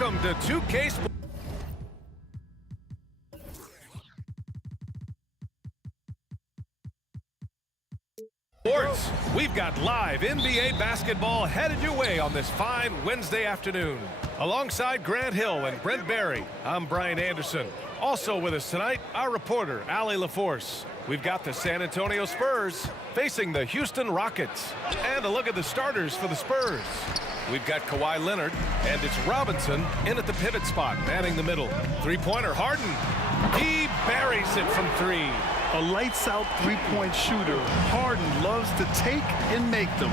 Welcome to 2K Sports. We've got live NBA basketball headed your way on this fine Wednesday afternoon. Alongside Grant Hill and Brent Barry, I'm Brian Anderson. Also with us tonight, our reporter, Allie LaForce. We've got the San Antonio Spurs facing the Houston Rockets. And a look at the starters for the Spurs. We've got Kawhi Leonard, and it's Robinson in at the pivot spot, manning the middle. Three-pointer, Harden. He buries it from three. A lights-out three-point shooter. Harden loves to take and make them.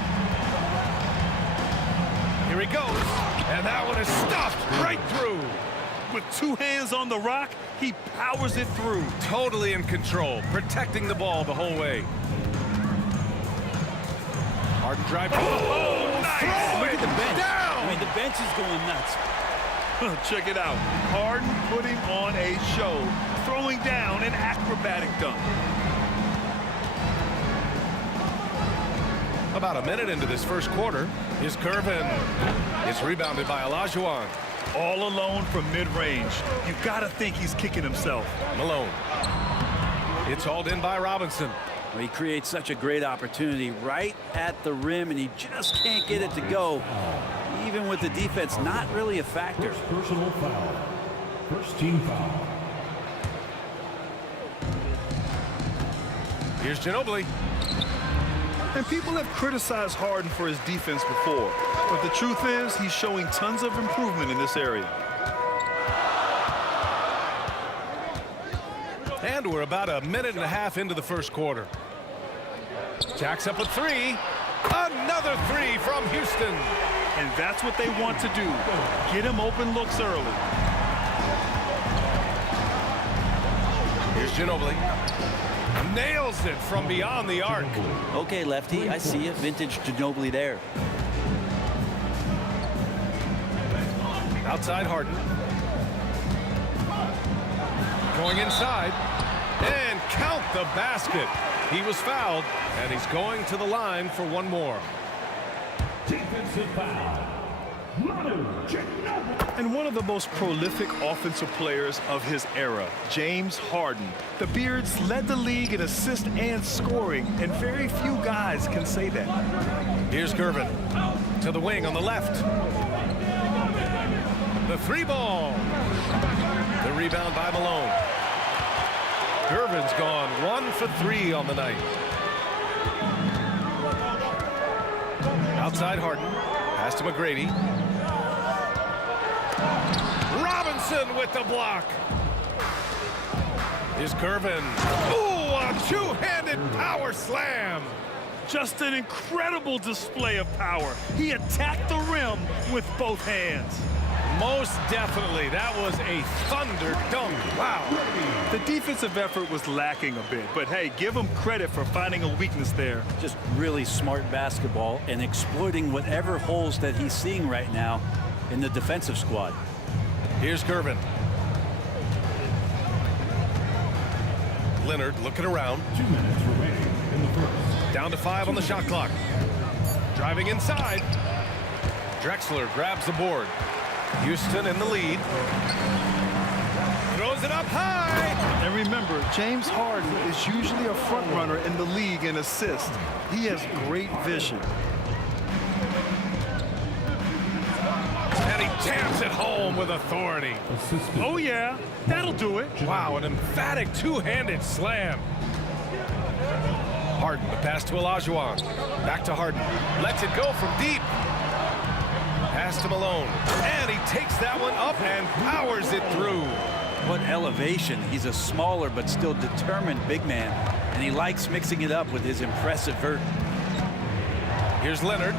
Here he goes, and that one is stuffed right through. With two hands on the rock, he powers it through. Totally in control, protecting the ball the whole way. Harden drive. Oh, nice! Look at the bench. Down. I mean, the bench is going nuts. Check it out. Harden putting on a show, throwing down an acrobatic dunk. About a minute into this first quarter, here's Curvin. It's rebounded by Olajuwon. All alone from mid-range. You gotta think he's kicking himself. Malone. It's hauled in by Robinson. Well, he creates such a great opportunity right at the rim, and he just can't get it to go. Even with the defense not really a factor. First personal foul. First team foul. Here's Ginobili. And people have criticized Harden for his defense before. But the truth is, he's showing tons of improvement in this area. And we're about a minute and a half into the first quarter. Jacks up a three. Another three from Houston. And that's what they want to do. Get him open looks early. Here's Ginobili. Nails it from beyond the arc. Okay, Lefty, I see a vintage Ginobili there. Outside Harden. Going inside. And count the basket. He was fouled, and he's going to the line for one more. Defensive foul. Manu Ginobili. And one of the most prolific offensive players of his era, James Harden. The Beards led the league in assists and scoring, and very few guys can say that. Here's Gervin to the wing on the left. The three ball. The rebound by Malone. Gervin's gone 1 for 3 on the night. Outside Harden. Pass to McGrady. Robinson with the block. Here's Gervin. Ooh, a two-handed power slam. Just an incredible display of power. He attacked the rim with both hands. Most definitely. That was a thunder dunk. Wow. The defensive effort was lacking a bit, but hey, give him credit for finding a weakness there. Just really smart basketball and exploiting whatever holes that he's seeing right now in the defensive squad. Here's Gervin. Leonard looking around. 2 minutes remaining in the first. Down to 5 on the shot clock. Driving inside. Drexler grabs the board. Houston in the lead. Throws it up high. And remember, James Harden is usually a front runner in the league in assists. He has great vision. And he jams it home with authority. Assistant. Oh yeah, that'll do it. Wow, an emphatic two-handed slam. Harden, the pass to Olajuwon. Back to Harden. Lets it go from deep. Pass to Malone. And he takes that one up and powers it through. What elevation. He's a smaller but still determined big man, and he likes mixing it up with his impressive vert. Here's Leonard.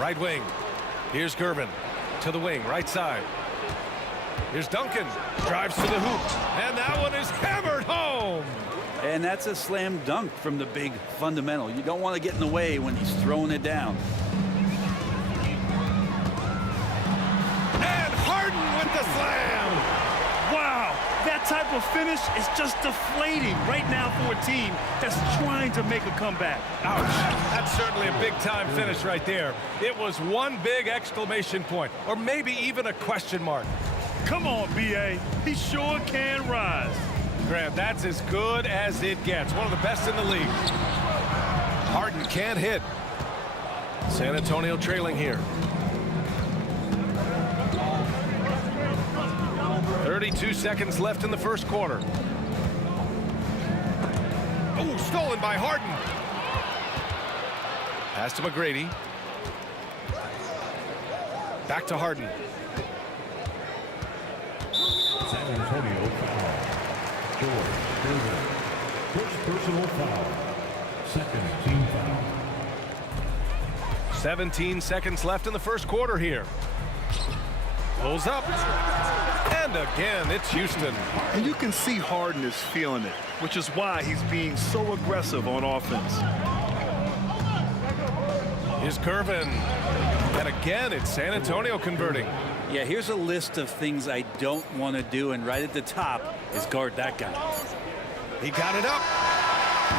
Right wing. Here's Gervin to the wing, right side. Here's Duncan. Drives to the hoop. And that one is hammered home. And that's a slam dunk from the big fundamental. You don't want to get in the way when he's throwing it down. And Harden with the slam. Wow, that That type of finish is just deflating right now for a team that's trying to make a comeback. Ouch. That's certainly a big-time finish right there. It was one big exclamation point, or maybe even a question mark. Come on, B.A. He sure can rise. Grant, that's as good as it gets. One of the best in the league. Harden can't hit. San Antonio trailing here. 32 seconds left in the first quarter. Oh, stolen by Harden. Pass to McGrady. Back to Harden. San Antonio foul. George Gervin. First personal foul. Second team foul. 17 seconds left in the first quarter here. Pulls up. And again, it's Houston. And you can see Harden is feeling it, which is why he's being so aggressive on offense. Here's Gervin. And again, it's San Antonio converting. Yeah, here's a list of things I don't want to do, and right at the top is guard that guy. He got it up.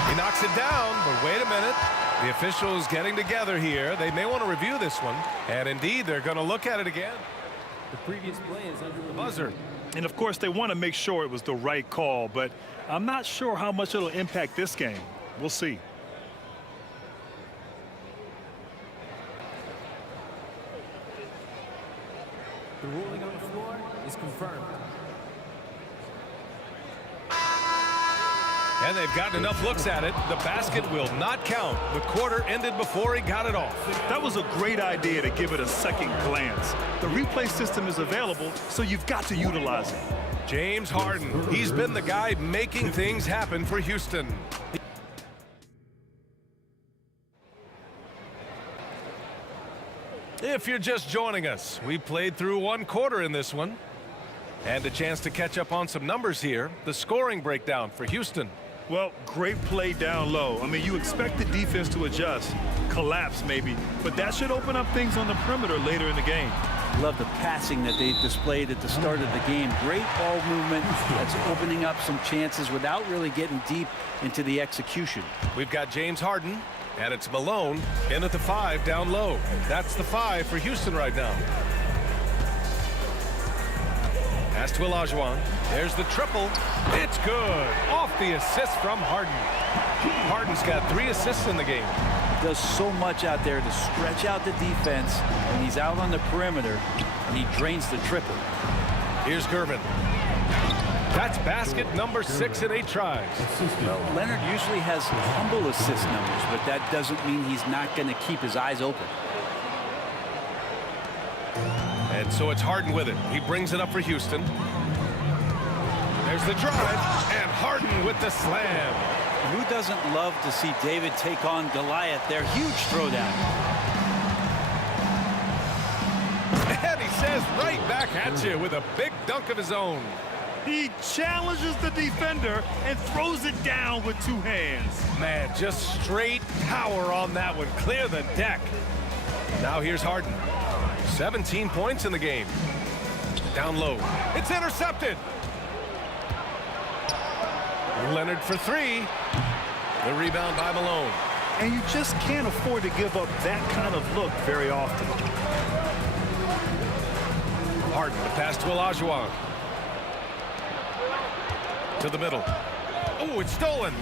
He knocks it down, but wait a minute. The officials getting together here. They may want to review this one. And indeed, they're going to look at it again. The previous play is under The buzzer. And of course, they want to make sure it was the right call, but I'm not sure how much it'll impact this game. We'll see. The ruling on the floor is confirmed. And they've gotten enough looks at it. The basket will not count. The quarter ended before he got it off. That was a great idea to give it a second glance. The replay system is available, so you've got to utilize it. James Harden. He's been the guy making things happen for Houston. If you're just joining us, we played through one quarter in this one. And a chance to catch up on some numbers here. The scoring breakdown for Houston. Well, great play down low. I mean, you expect the defense to adjust, collapse maybe, but that should open up things on the perimeter later in the game. Love the passing that they displayed at the start of the game. Great ball movement that's opening up some chances without really getting deep into the execution. We've got James Harden, and it's Malone in at the 5 down low. That's the 5 for Houston right now. Pass to Olajuwon. There's the triple. It's good. Off the assist from Harden. Harden's got 3 assists in the game. He does so much out there to stretch out the defense, and he's out on the perimeter, and he drains the triple. Here's Gervin. That's basket number 6 in 8 tries. Well, Leonard usually has humble assist numbers, but that doesn't mean he's not going to keep his eyes open. And so it's Harden with it. He brings it up for Houston. There's the drive, and Harden with the slam. Who doesn't love to see David take on Goliath? Their huge throwdown. And he says right back at you with a big dunk of his own. He challenges the defender and throws it down with 2 hands. Man, just straight power on that one. Clear the deck. Now here's Harden. 17 points in the game. Down low. It's intercepted. Leonard for 3. The rebound by Malone. And you just can't afford to give up that kind of look very often. Harden, the pass to Olajuwon. To the middle. Oh, it's stolen.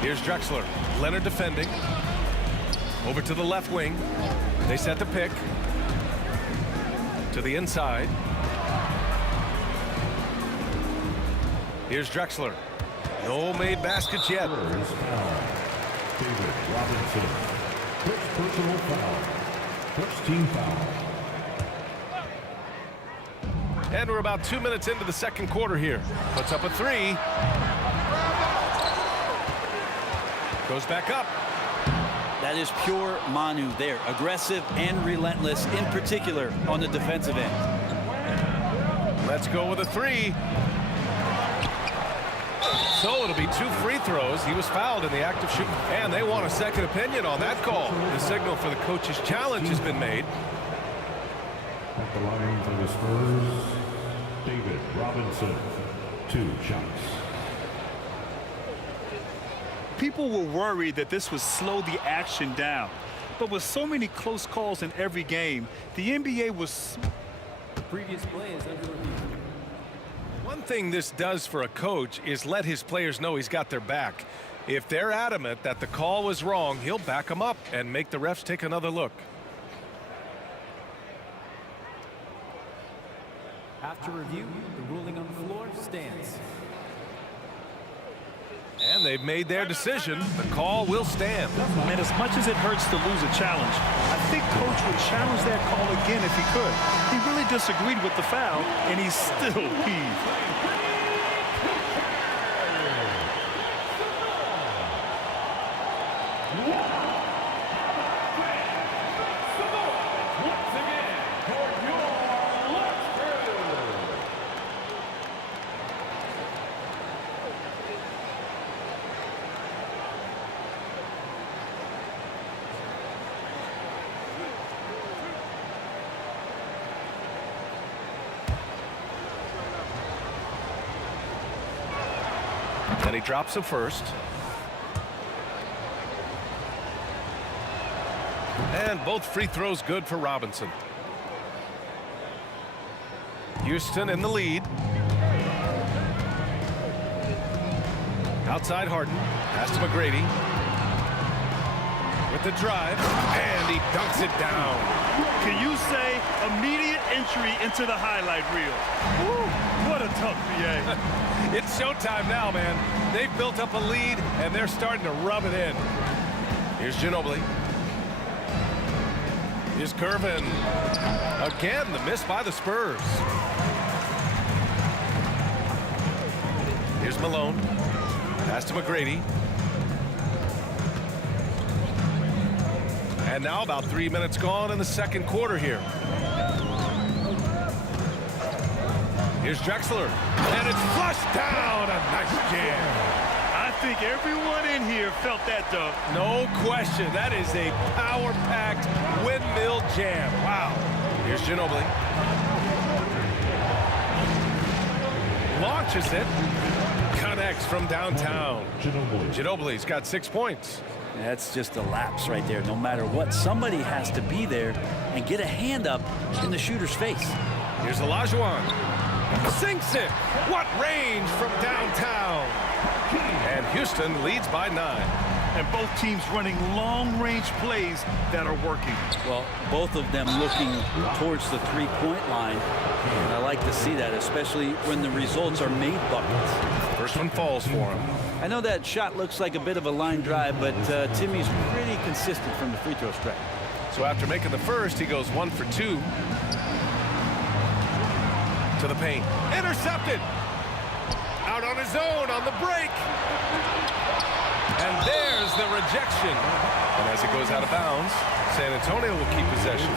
Here's Drexler. Leonard defending. Over to the left wing. They set the pick. To the inside. Here's Drexler. No made baskets yet. First foul. David Robinson. First personal foul. First team foul. And we're about 2 minutes into the second quarter here. Puts up a 3. Goes back up. That is pure Manu there. Aggressive and relentless, in particular on the defensive end. Let's go with a 3. So it'll be 2 free throws. He was fouled in the act of shooting. And they want a second opinion on that call. The signal for the coach's challenge has been made. At the line for the Spurs, David Robinson, 2 shots. People were worried that this would slow the action down. But with so many close calls in every game, the NBA was... The previous play is under review. One thing this does for a coach is let his players know he's got their back. If they're adamant that the call was wrong, he'll back them up and make the refs take another look. After review, the ruling on the floor stands. And they've made their decision. The call will stand. And as much as it hurts to lose a challenge, I think Coach would challenge that call again if he could. He really disagreed with the foul, and he's still peeved. Then he drops him first. And both free throws good for Robinson. Houston in the lead. Outside Harden. Pass to McGrady. With the drive. And he dunks it down. Can you say immediate entry into the highlight reel? Woo, what a tough BA. It's showtime now, man. They've built up a lead, and they're starting to rub it in. Here's Ginobili. Here's Curvin. Again, the miss by the Spurs. Here's Malone. Pass to McGrady. And now about 3 minutes gone in the second quarter here. Here's Drexler. And it's flushed down. A nice jam. I think everyone in here felt that dunk. No question. That is a power-packed windmill jam. Wow. Here's Ginobili. Launches it. Connects from downtown. Ginobili's got 6 points. That's just a lapse right there. No matter what, somebody has to be there and get a hand up in the shooter's face. Here's Olajuwon. Sinks it. What range from downtown. And Houston leads by 9. And both teams running long-range plays that are working. Well, both of them looking towards the three-point line. And I like to see that, especially when the results are made buckets. First one falls for him. I know that shot looks like a bit of a line drive, but Timmy's pretty consistent from the free throw strike. So after making the first, he goes 1 for 2. To the paint. Intercepted. Out on his own on the break. And there's the rejection. And as it goes out of bounds, San Antonio will keep possession.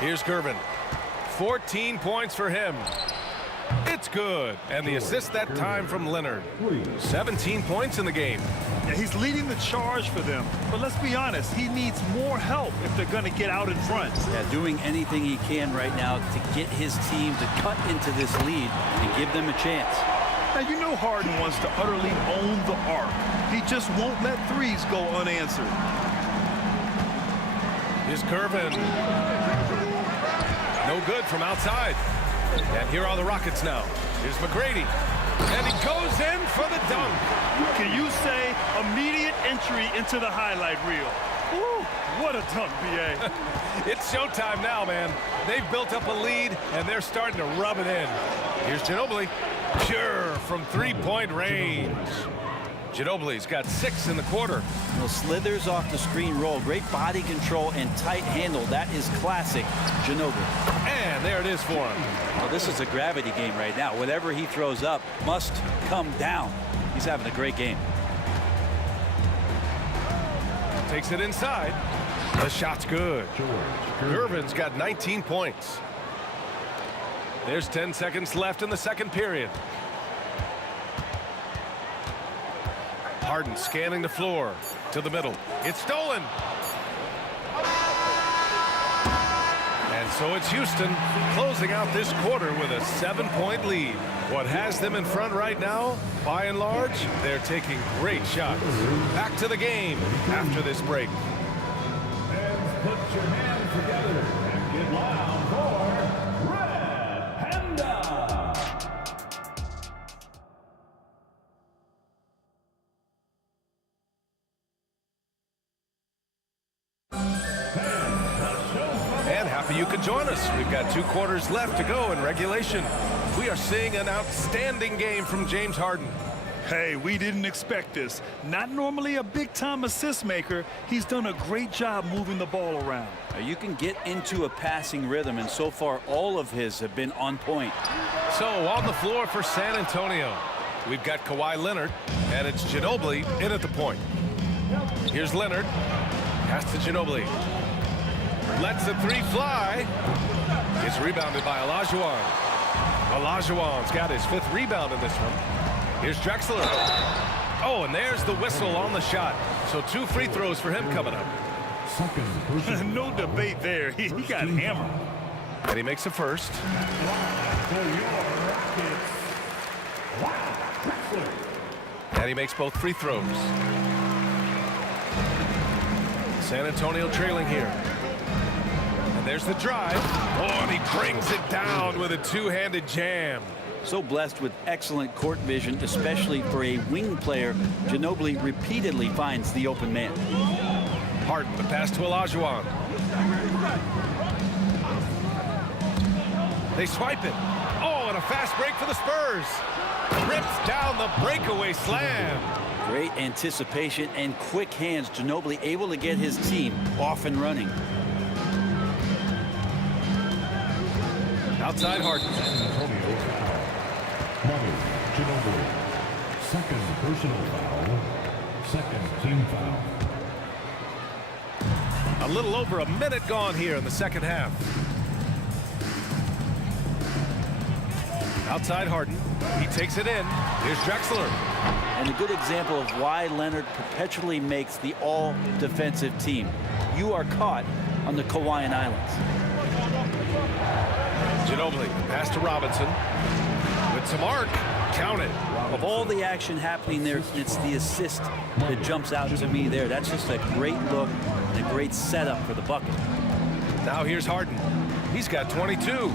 Here's Gervin. 14 points for him. It's good. And the assist that time from Leonard. 17 points in the game. Yeah, he's leading the charge for them. But let's be honest, he needs more help if they're going to get out in front. Yeah, doing anything he can right now to get his team to cut into this lead and give them a chance. Now, you know Harden wants to utterly own the arc. He just won't let threes go unanswered. Here's Curvin. No good from outside. And here are the Rockets now. Here's McGrady. And he goes in for the dunk. Can you say immediate entry into the highlight reel? Woo, what a dunk, B.A. It's showtime now, man. They've built up a lead, and they're starting to rub it in. Here's Ginobili. Pure from three-point range. Ginobili's got 6 in the quarter. Well, slithers off the screen roll. Great body control and tight handle. That is classic Ginobili. And there it is for him. Well, this is a gravity game right now. Whatever he throws up must come down. He's having a great game. Takes it inside. The shot's good. Gervin's got 19 points. There's 10 seconds left in the second period. Harden scanning the floor to the middle. It's stolen. And so it's Houston closing out this quarter with a 7-point lead. What has them in front right now, by and large, they're taking great shots. Back to the game after this break. Fans, put your hands together and get loud for Red Panda. And happy you could join us. We've got 2 quarters left to go in regulation. We are seeing an outstanding game from James Harden. Hey, we didn't expect this. Not normally a big-time assist maker, he's done a great job moving the ball around. Now, you can get into a passing rhythm, and so far all of his have been on point. So on the floor for San Antonio, we've got Kawhi Leonard, and it's Ginobili in at the point. Here's Leonard. Pass to Ginobili. Lets the 3 fly. It's rebounded by Olajuwon. Olajuwon's got his 5th rebound in this one. Here's Drexler. Oh, and there's the whistle on the shot. So 2 free throws for him coming up. Second personal. No debate there. He got hammered. And he makes a first. For your Rockets, Drexler. And he makes both free throws. San Antonio trailing here. And there's the drive. Oh, and he brings it down with a 2-handed jam. So blessed with excellent court vision, especially for a wing player. Ginobili repeatedly finds the open man. Harden, the pass to Olajuwon. They swipe it. Oh, and a fast break for the Spurs. Rips down the breakaway slam. Great anticipation and quick hands. Ginobili able to get his team off and running. Outside Harden. Antonio foul. Manu Ginobili. Second personal foul. Second team foul. A little over a minute gone here in the second half. Outside Harden. He takes it in. Here's Drexler. And a good example of why Leonard perpetually makes the all-defensive team. You are caught on the Hawaiian Islands. Ginobili, pass to Robinson. With some arc. Count it. Of all the action happening there, it's the assist that jumps out to me there. That's just a great look and a great setup for the bucket. Now here's Harden. He's got 22.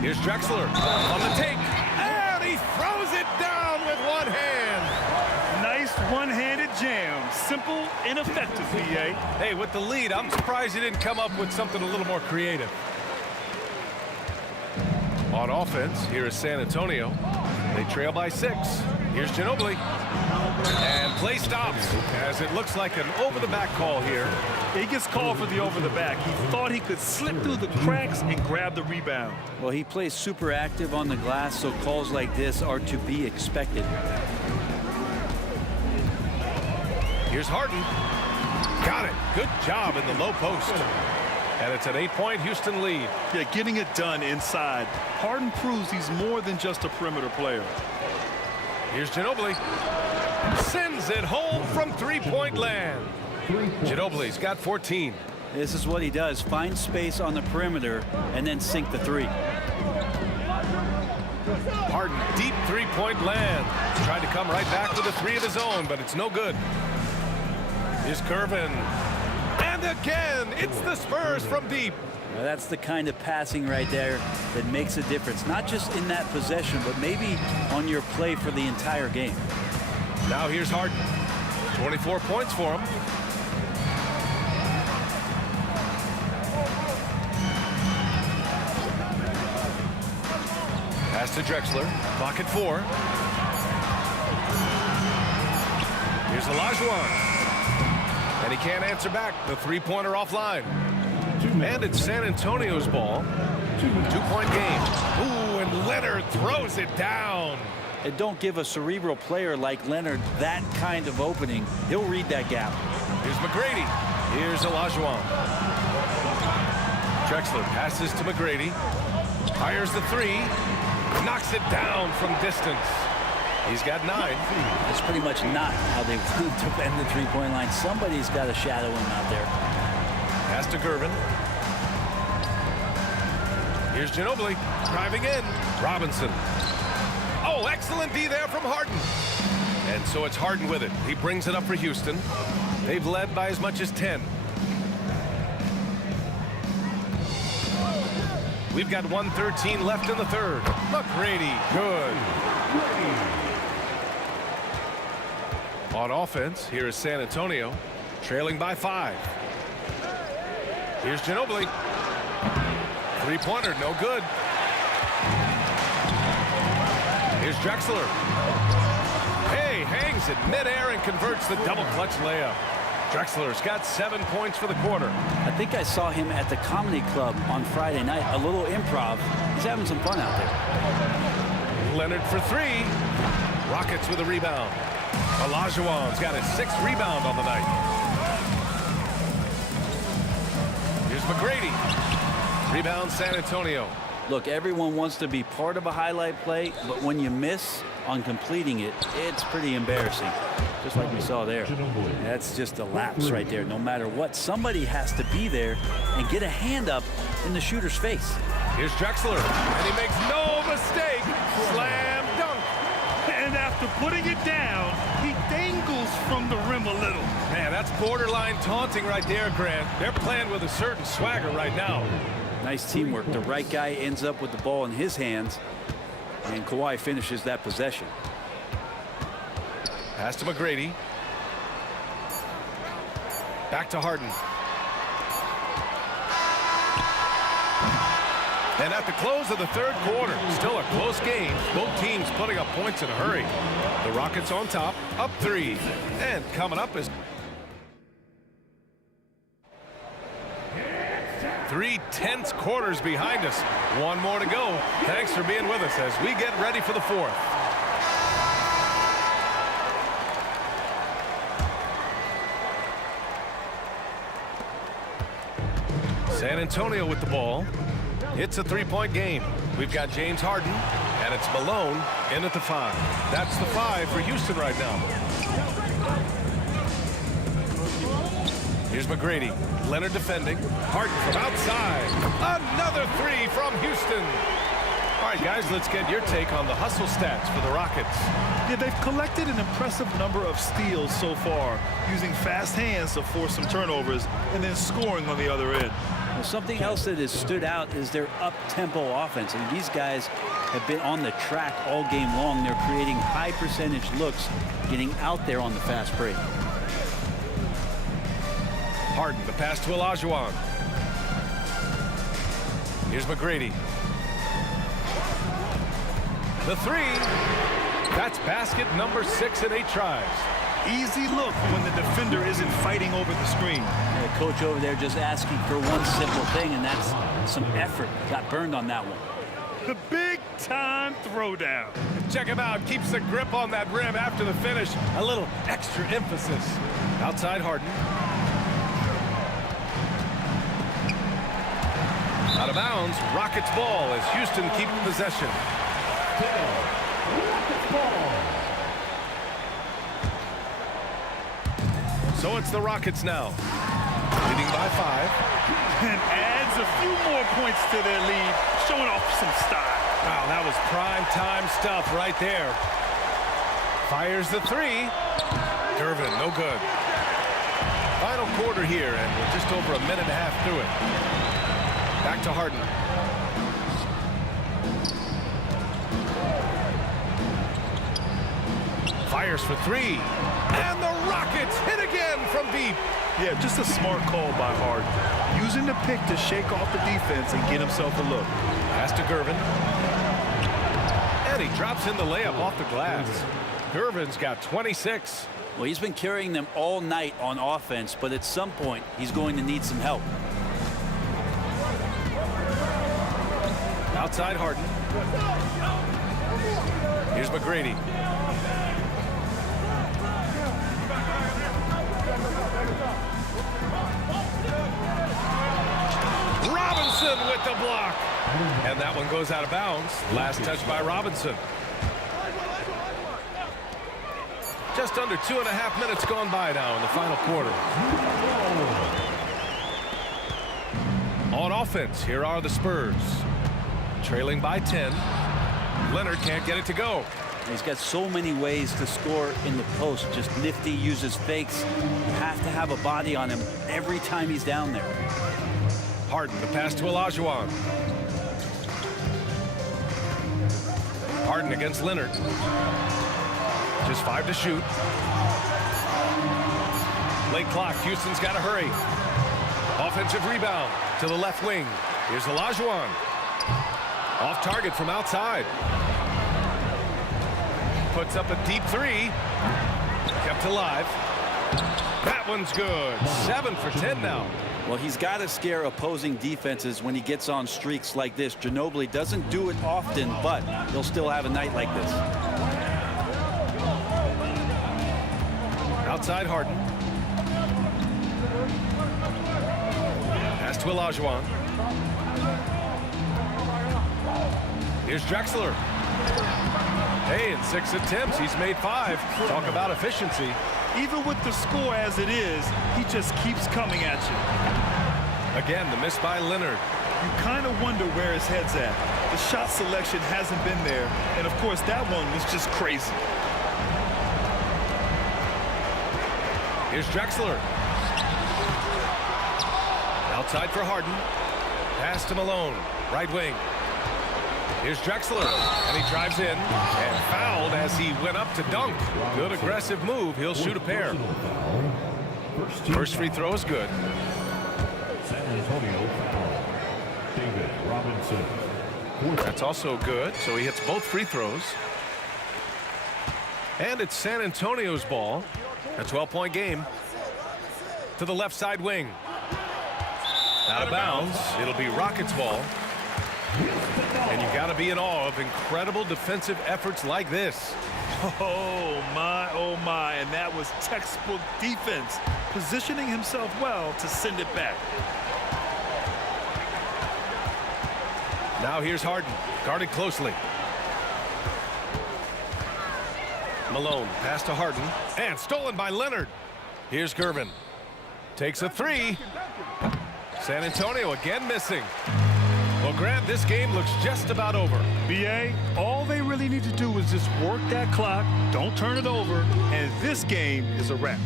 Here's Drexler on the take. And he throws it down with one hand. Nice one-handed jam. Simple and effective, PA. Hey, with the lead, I'm surprised he didn't come up with something a little more creative. On offense, here is San Antonio. They trail by 6. Here's Ginobili. And play stops as it looks like an over-the-back call here. He gets called for the over-the-back. He thought he could slip through the cracks and grab the rebound. Well, he plays super active on the glass, so calls like this are to be expected. Here's Harden. Got it. Good job in the low post. And it's an 8-point Houston lead. Yeah, getting it done inside. Harden proves he's more than just a perimeter player. Here's Ginobili. Sends it home from 3-point land. Ginobili's got 14. This is what he does. Find space on the perimeter and then sink the 3. Harden, deep 3-point land. Tried to come right back with a 3 of his own, but it's no good. Here's Curvin. And again, it's the Spurs from deep. Now that's the kind of passing right there that makes a difference, not just in that possession, but maybe on your play for the entire game. Now here's Harden. 24 points for him. Pass to Drexler. Clock at 4. Here's Olajuwon. And he can't answer back. The 3-pointer offline. And it's San Antonio's ball. 2-point game. Ooh, and Leonard throws it down. And don't give a cerebral player like Leonard that kind of opening. He'll read that gap. Here's McGrady. Here's Olajuwon. Drexler passes to McGrady. Fires the 3. Knocks it down from distance. He's got 9. That's pretty much not how they want to defend the 3-point line. Somebody's got to shadow him out there. Pass to Gervin. Here's Ginobili driving in. Robinson. Oh, excellent D there from Harden. And so it's Harden with it. He brings it up for Houston. They've led by as much as 10. We've got 1:13 left in the third. McGrady, good. On offense, here is San Antonio, trailing by 5. Here's Ginobili. Three-pointer, no good. Here's Drexler. Hey, hangs it midair and converts the double clutch layup. Drexler's got 7 points for the quarter. I think I saw him at the Comedy Club on Friday night. A little improv. He's having some fun out there. Leonard for 3. Rockets with a rebound. Olajuwon's got his 6th rebound on the night. Here's McGrady. Rebound San Antonio. Look, everyone wants to be part of a highlight play, but when you miss on completing it, it's pretty embarrassing. Just like we saw there. That's just a lapse right there. No matter what, somebody has to be there and get a hand up in the shooter's face. Here's Drexler, and he makes no mistake. Slam dunk. And after putting it down, he dangles from the rim a little. Man, that's borderline taunting right there, Grant. They're playing with a certain swagger right now. Nice teamwork. The right guy ends up with the ball in his hands, and Kawhi finishes that possession. Pass to McGrady. Back to Harden. And at the close of the third quarter, still a close game. Both teams putting up points in a hurry. The Rockets on top, up 3. And coming up is 3 tense quarters behind us. One more to go. Thanks for being with us as we get ready for the fourth. San Antonio with the ball. It's a 3-point game. We've got James Harden, and it's Malone in at the 5. That's the 5 for Houston right now. Here's McGrady. Leonard defending. Harden from outside. Another 3 from Houston. All right, guys, let's get your take on the hustle stats for the Rockets. Yeah, they've collected an impressive number of steals so far, using fast hands to force some turnovers and then scoring on the other end. Well, something else that has stood out is their up-tempo offense. And these guys have been on the track all game long. They're creating high-percentage looks, getting out there on the fast break. Harden, the pass to Olajuwon. Here's McGrady. The 3. That's basket number 6 in 8 tries. Easy look when the defender isn't fighting over the screen. The coach over there just asking for one simple thing, and that's some effort. Got burned on that one. The big-time throwdown. Check him out. Keeps the grip on that rim after the finish. A little extra emphasis. Outside Harden. Out of bounds. Rockets ball as Houston keeps possession. So it's the Rockets now, leading by 5. And adds a few more points to their lead, showing off some style. Wow, that was prime time stuff right there. Fires the 3. Gervin, no good. Final quarter here, and we're just over a minute and a half through it. Back to Harden. Fires for 3. And the Rockets hit again from deep. Yeah, just a smart call by Harden. Using the pick to shake off the defense and get himself a look. Pass to Gervin. And he drops in the layup off the glass. Gervin's got 26. Well, he's been carrying them all night on offense, but at some point, he's going to need some help. Outside Harden. Here's McGrady. Robinson with the block. And that one goes out of bounds. Last touch by Robinson. Just under 2.5 minutes gone by now in the final quarter. On offense, here are the Spurs. Trailing by 10. Leonard can't get it to go. He's got so many ways to score in the post. Just nifty, uses fakes. You have to have a body on him every time he's down there. Harden, the pass to Olajuwon. Harden against Leonard. Just 5 to shoot. Late clock. Houston's got to hurry. Offensive rebound to the left wing. Here's Olajuwon. Off target from outside. Puts up a deep three. Kept alive. That one's good. 7 for 10 now. Well, he's got to scare opposing defenses when he gets on streaks like this. Ginobili doesn't do it often, but he'll still have a night like this. Outside Harden. Pass to Olajuwon. Here's Drexler. Hey, in 6 attempts, he's made 5. Talk about efficiency. Even with the score as it is, he just keeps coming at you. Again, the miss by Leonard. You kind of wonder where his head's at. The shot selection hasn't been there. And, of course, that one was just crazy. Here's Drexler. Outside for Harden. Pass to Malone. Right wing. Here's Drexler. And he drives in. And fouled as he went up to dunk. Good aggressive move. He'll shoot a pair. First free throw is good. San Antonio foul. David Robinson. That's also good. So he hits both free throws. And it's San Antonio's ball. A 12-point game. To the left side wing. Out of bounds. It'll be Rockets ball. And you got to be in awe of incredible defensive efforts like this. Oh my, and that was textbook defense, positioning himself well to send it back. Now here's Harden, guarded closely. Malone, pass to Harden, and stolen by Leonard. Here's Gervin. Takes a 3. San Antonio again missing. Well, Grant, this game looks just about over. BA, all they really need to do is just work that clock, don't turn it over, and this game is a wrap.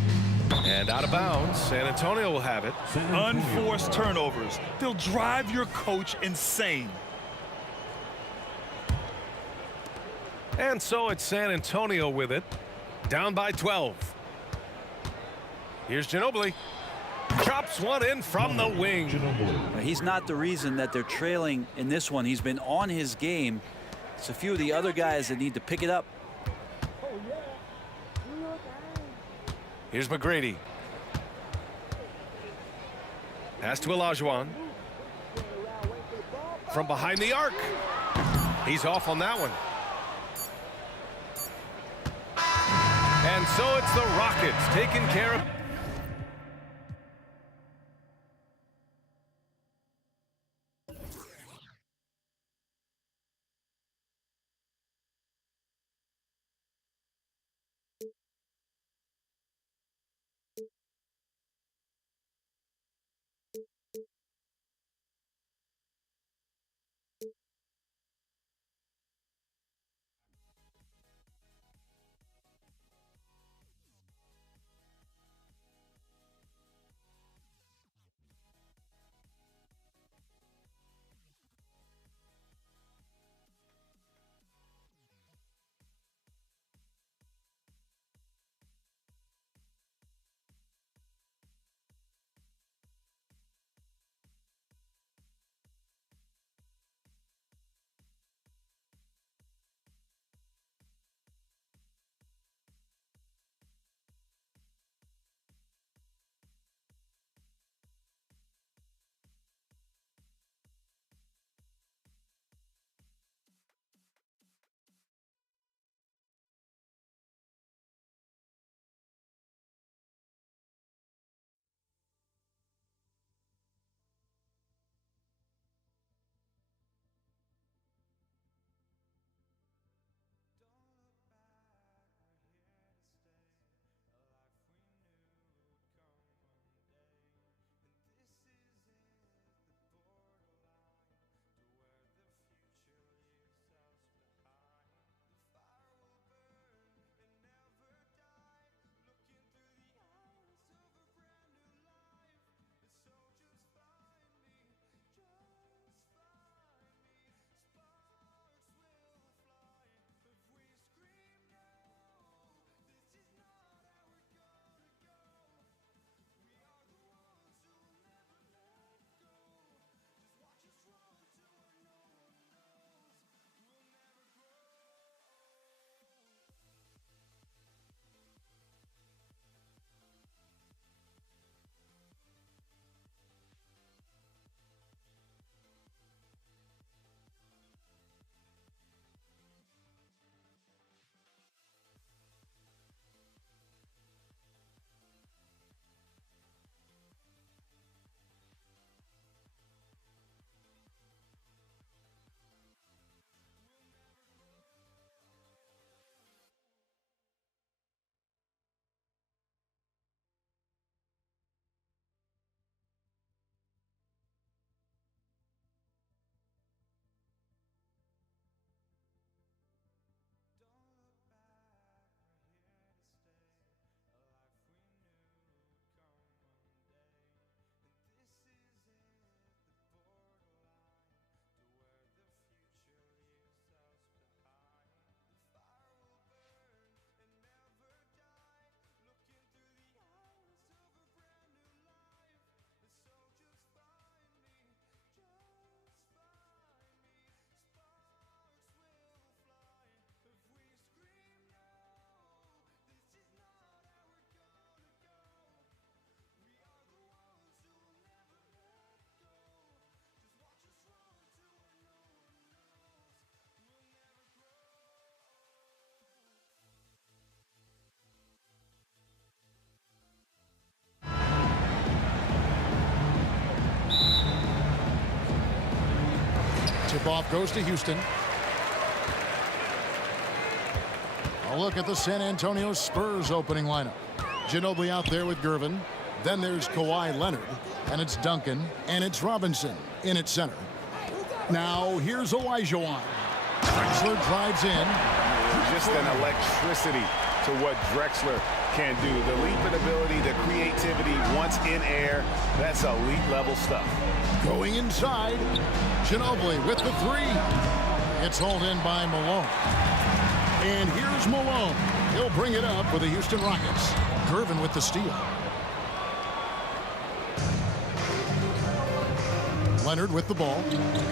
And out of bounds, San Antonio will have it. Unforced turnovers. They'll drive your coach insane. And so it's San Antonio with it. Down by 12. Here's Ginobili. Chops one in from the wing. He's not the reason that they're trailing in this one. He's been on his game. It's a few of the other guys that need to pick it up. Here's McGrady. Pass to Olajuwon. From behind the arc. He's off on that one. And so it's the Rockets taking care of Tip-off goes to Houston. A look at the San Antonio Spurs opening lineup. Ginobili out there with Gervin. Then there's Kawhi Leonard. And it's Duncan. And it's Robinson in at center. Now here's Olajuwon. Drexler drives in. Just an electricity to what Drexler can do. The leap in ability, the creativity once in air, that's elite level stuff. Going inside. Ginobili with the three. It's hauled in by Malone. And here's Malone. He'll bring it up for the Houston Rockets. Gervin with the steal. Leonard with the ball.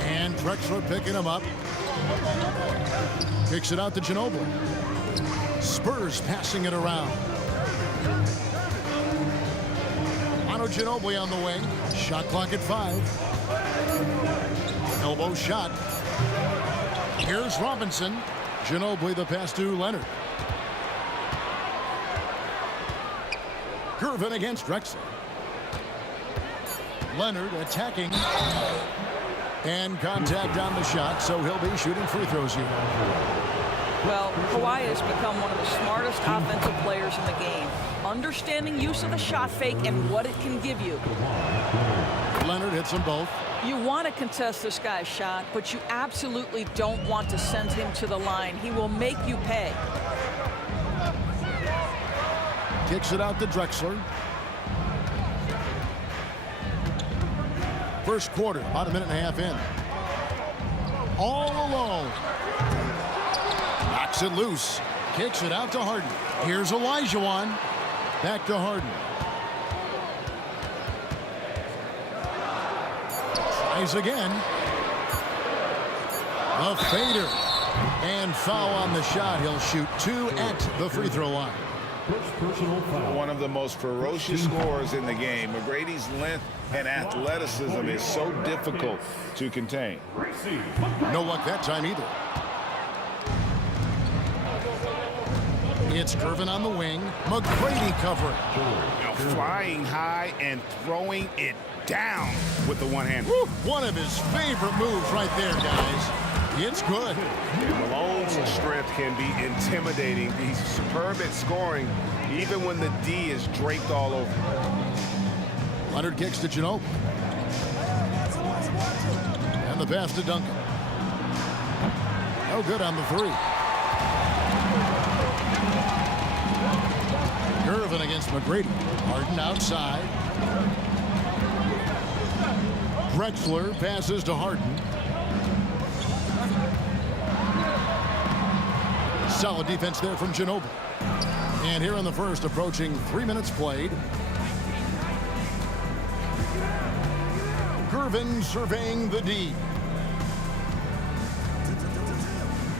And Drexler picking him up. Kicks it out to Ginobili. Spurs passing it around. Manu Ginobili on the wing. Shot clock at 5. Elbow shot. Here's Robinson. Ginobili the pass to Leonard. Gervin against Drexler. Leonard attacking. And contact on the shot, so he'll be shooting free throws here. Well, Kawhi has become one of the smartest offensive players in the game. Understanding use of the shot fake and what it can give you. Leonard hits them both. You want to contest this guy's shot, but you absolutely don't want to send him to the line. He will make you pay. Kicks it out to Drexler. First quarter, about a minute and a half in. All alone. Knocks it loose. Kicks it out to Harden. Here's Olajuwon. Back to Harden. Tries again. A fader. And foul on the shot. He'll shoot 2 at the free throw line. First personal foul. One of the most ferocious scorers in the game. McGrady's length and athleticism is so difficult to contain. No luck that time either. It's Gervin on the wing. McGrady covering. Flying high and throwing it down with the one hand. Woo, one of his favorite moves right there, guys. It's good. Malone's strength can be intimidating. He's superb at scoring, even when the D is draped all over. Leonard kicks to Ginobili. And the pass to Duncan. No good on the three. Gervin against McGrady. Harden outside. Drexler passes to Harden. Solid defense there from Ginobili. And here in the first, approaching 3 minutes played. Gervin surveying the D.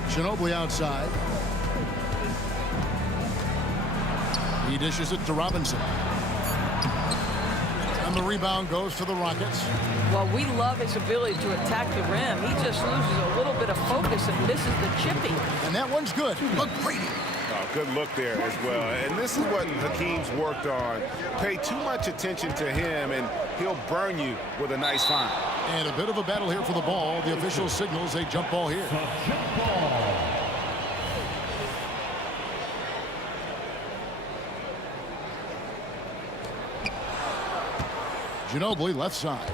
Ginobili outside. He dishes it to Robinson. And the rebound goes to the Rockets. Well, we love his ability to attack the rim. He just loses a little bit of focus and misses the chippy. And that one's good. McGrady. Oh, good look there as well. And this is what Hakeem's worked on. Pay too much attention to him, and he'll burn you with a nice find. And a bit of a battle here for the ball. The official signals a jump ball here. Jump ball. Ginobili left side.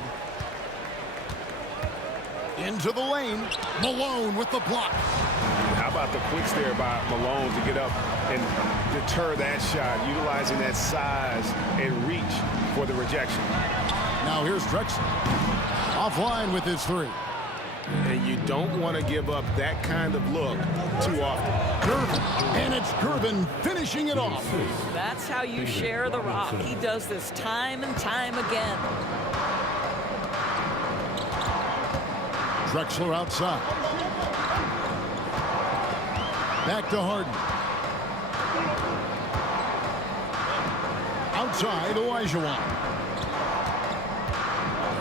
Into the lane. Malone with the block. How about the quicks there by Malone to get up and deter that shot, utilizing that size and reach for the rejection. Now here's Drexler. Offline with his three. And you don't want to give up that kind of look too often. Gervin. And it's Gervin finishing it off. That's how you share the rock. He does this time and time again. Drexler outside. Back to Harden. Outside, Olajuwon.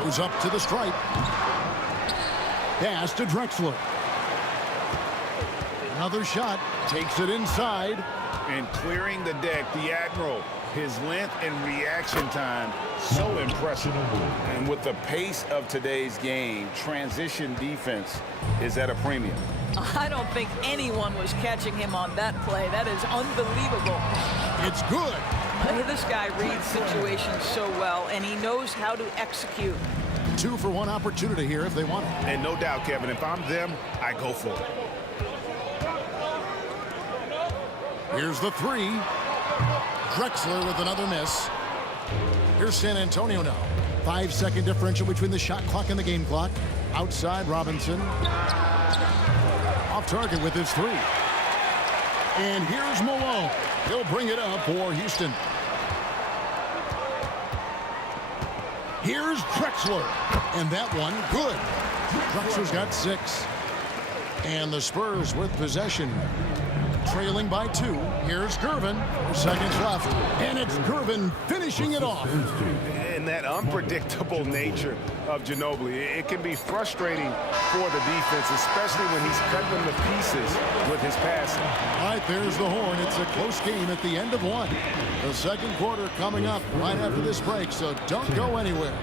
Goes up to the stripe. Pass to Drexler. Another shot. Takes it inside. And clearing the deck, the Admiral, his length and reaction time, so impressive. And with the pace of today's game, transition defense is at a premium. I don't think anyone was catching him on that play. That is unbelievable. It's good. This guy reads situations so well, and he knows how to execute. 2-for-1 opportunity here if they want it. And no doubt, Kevin, if I'm them, I go for it. Here's the 3. Drexler with another miss. Here's San Antonio now. 5-second differential between the shot clock and the game clock. Outside, Robinson. Off target with his 3. And here's Malone. He'll bring it up for Houston. Here's Drexler. And that one, good. Drexler's got 6. And the Spurs with possession. Trailing by 2. Here's Gervin. 4 seconds left. And it's Gervin finishing it off. And that unpredictable nature of Ginobili, it can be frustrating for the defense, especially when he's cutting them to pieces with his passing. All right, there's the horn. It's a close game at the end of 1. The second quarter coming up right after this break, so don't go anywhere.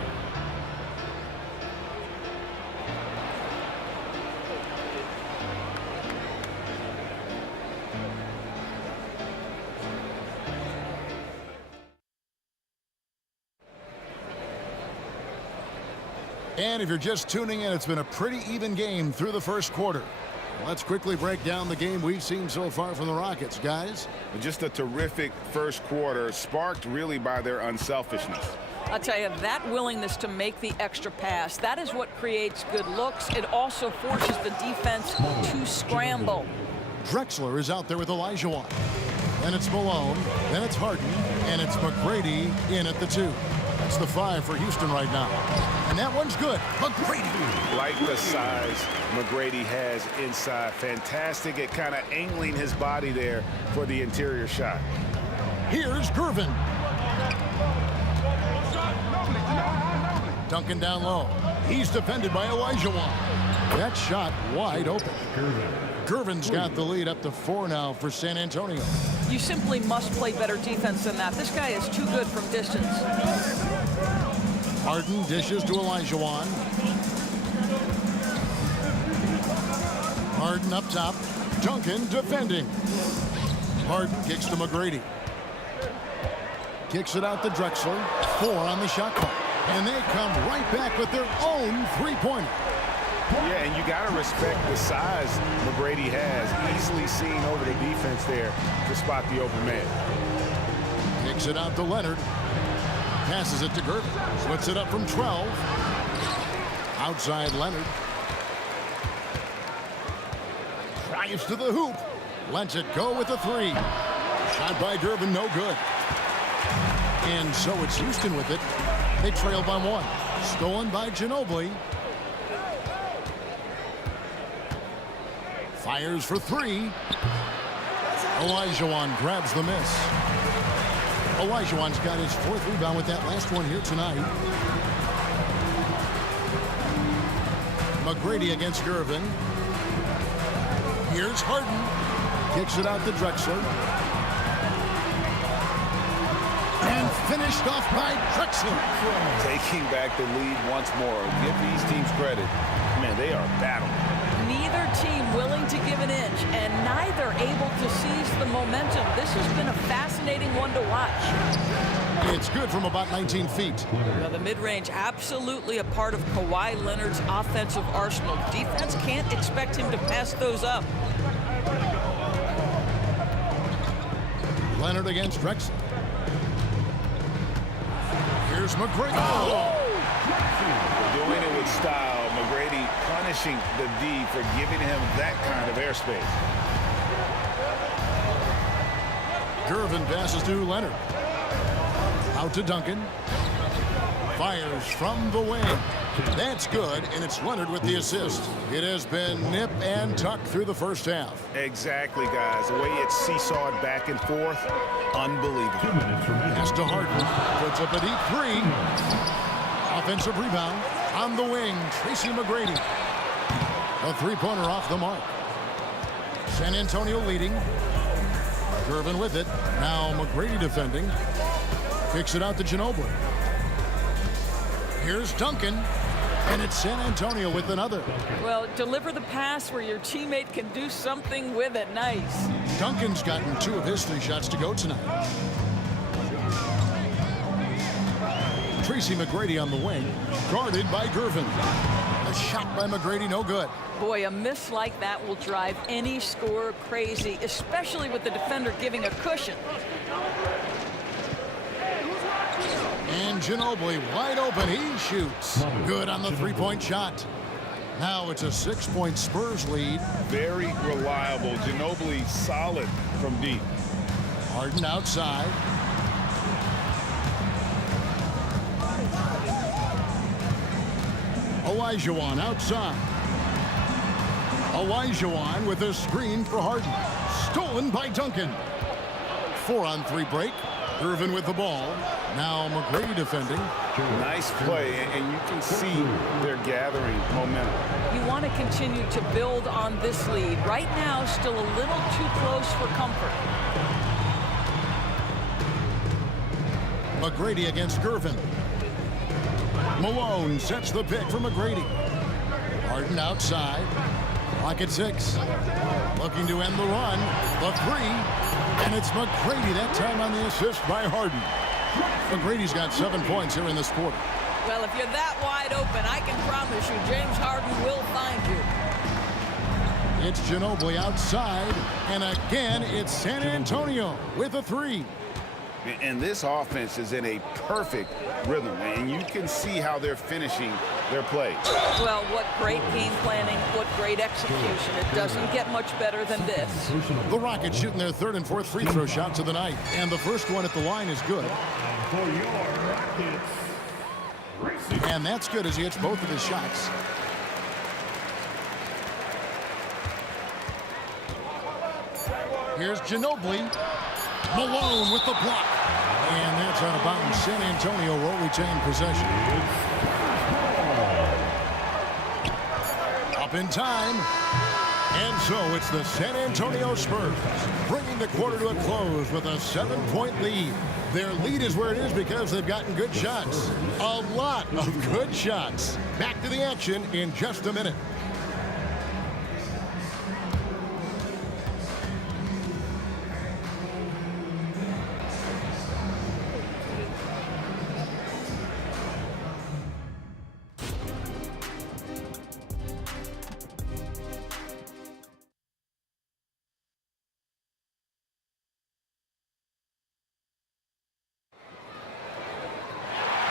And if you're just tuning in, it's been a pretty even game through the first quarter. Let's quickly break down the game we've seen so far from the Rockets, guys. Just a terrific first quarter, sparked really by their unselfishness. I'll tell you, that willingness to make the extra pass, that is what creates good looks. It also forces the defense to scramble. Drexler is out there with Olajuwon. Then it's Malone, then it's Harden, and it's McGrady in at the 2. That's the 5 for Houston right now. And that one's good. McGrady. Like the size McGrady has inside. Fantastic at kind of angling his body there for the interior shot. Here's Gervin. Duncan down low. He's defended by Olajuwon. That shot wide open. Gervin's got the lead up to 4 now for San Antonio. You simply must play better defense than that. This guy is too good from distance. Harden dishes to Olajuwon. Harden up top. Duncan defending. Harden kicks to McGrady. Kicks it out to Drexler. 4 on the shot clock. And they come right back with their own three-pointer. Yeah, and you got to respect the size McGrady has. Easily seen over the defense there to spot the open man. Kicks it out to Leonard. Passes it to Gervin. Splits it up from 12. Outside Leonard. Drives to the hoop. Lets it go with a 3. Shot by Gervin, no good. And so it's Houston with it. They trail by 1. Stolen by Ginobili. Fires for 3. Olajuwon grabs the miss. Olajuwon's got his 4th rebound with that last one here tonight. McGrady against Gervin. Here's Harden. Kicks it out to Drexler. And finished off by Drexler. Taking back the lead once more. Give these teams credit. Man, they are battling. Neither team willing to give an inch, and neither able to seize the momentum. This has been a fascinating one to watch. It's good from about 19 feet. Now, the mid-range absolutely a part of Kawhi Leonard's offensive arsenal. Defense can't expect him to pass those up. Leonard against Drexler. Here's McGrady. Doing it with style. McGrady punishing the D for giving him that kind of airspace. Gervin passes to Leonard. Out to Duncan. Fires from the wing. That's good, and it's Leonard with the assist. It has been nip and tuck through the first half. Exactly, guys. The way it's seesawed back and forth, unbelievable. Pass to Harden. Puts up a deep 3. Offensive rebound. On the wing, Tracy McGrady. A 3-pointer off the mark. San Antonio leading. Gervin with it. Now McGrady defending. Kicks it out to Ginobili. Here's Duncan. And it's San Antonio with another. Well, deliver the pass where your teammate can do something with it. Nice. Duncan's gotten 2 of his 3 shots to go tonight. Tracy McGrady on the wing, guarded by Gervin. A shot by McGrady, no good. Boy, a miss like that will drive any scorer crazy, especially with the defender giving a cushion. And Ginobili wide open, he shoots. Good on the 3-point shot. Now it's a 6-point Spurs lead. Very reliable. Ginobili solid from deep. Harden outside. Olajuwon outside. Olajuwon with a screen for Harden. Stolen by Duncan. 4-on-3 break. Gervin with the ball. Now McGrady defending. Nice play, and you can see they're gathering momentum. You want to continue to build on this lead. Right now, still a little too close for comfort. McGrady against Gervin. Malone sets the pick for McGrady. Harden outside. Clock at 6. Looking to end the run. The 3. And it's McGrady that time on the assist by Harden. McGrady's got 7 points here in this quarter. Well, if you're that wide open, I can promise you James Harden will find you. It's Ginobili outside. And again, it's San Antonio with a 3. And this offense is in a perfect rhythm, and you can see how they're finishing their play. Well, what great game planning, what great execution. It doesn't get much better than this. The Rockets shooting their 3rd and 4th free throw shots of the night. And the first one at the line is good. For your Rockets, And that's good as he hits both of his shots. Here's Ginobili. Malone with the block. And that's out of bounds. San Antonio will retain possession. Up in time. And so it's the San Antonio Spurs bringing the quarter to a close with a 7-point lead. Their lead is where it is because they've gotten good shots. A lot of good shots. Back to the action in just a minute.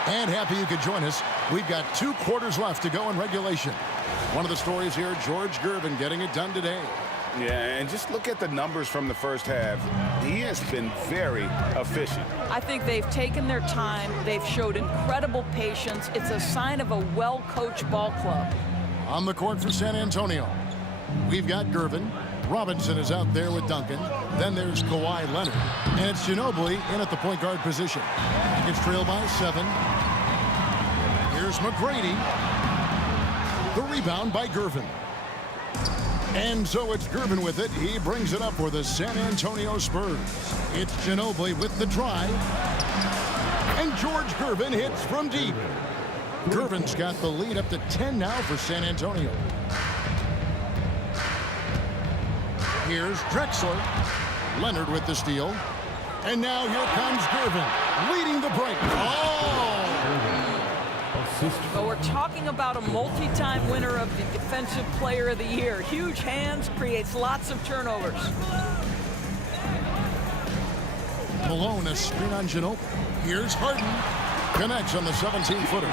And happy you could join us. We've got 2 quarters left to go in regulation. One of the stories here, George Gervin getting it done today. Yeah, and just look at the numbers from the first half. He has been very efficient. I think they've taken their time. They've showed incredible patience. It's a sign of a well-coached ball club. On the court for San Antonio, we've got Gervin. Robinson is out there with Duncan. Then there's Kawhi Leonard. And it's Ginobili in at the point guard position. It's trailed by 7. Here's McGrady. The rebound by Gervin. And so it's Gervin with it. He brings it up for the San Antonio Spurs. It's Ginobili with the drive. And George Gervin hits from deep. Gervin's got the lead up to 10 now for San Antonio. Here's Drexler. Leonard with the steal. And now here comes Gervin, leading the break. Oh! But we're talking about a multi-time winner of the Defensive Player of the Year. Huge hands, creates lots of turnovers. Malone, a screen on Ginobili. Here's Harden. Connects on the 17-footer.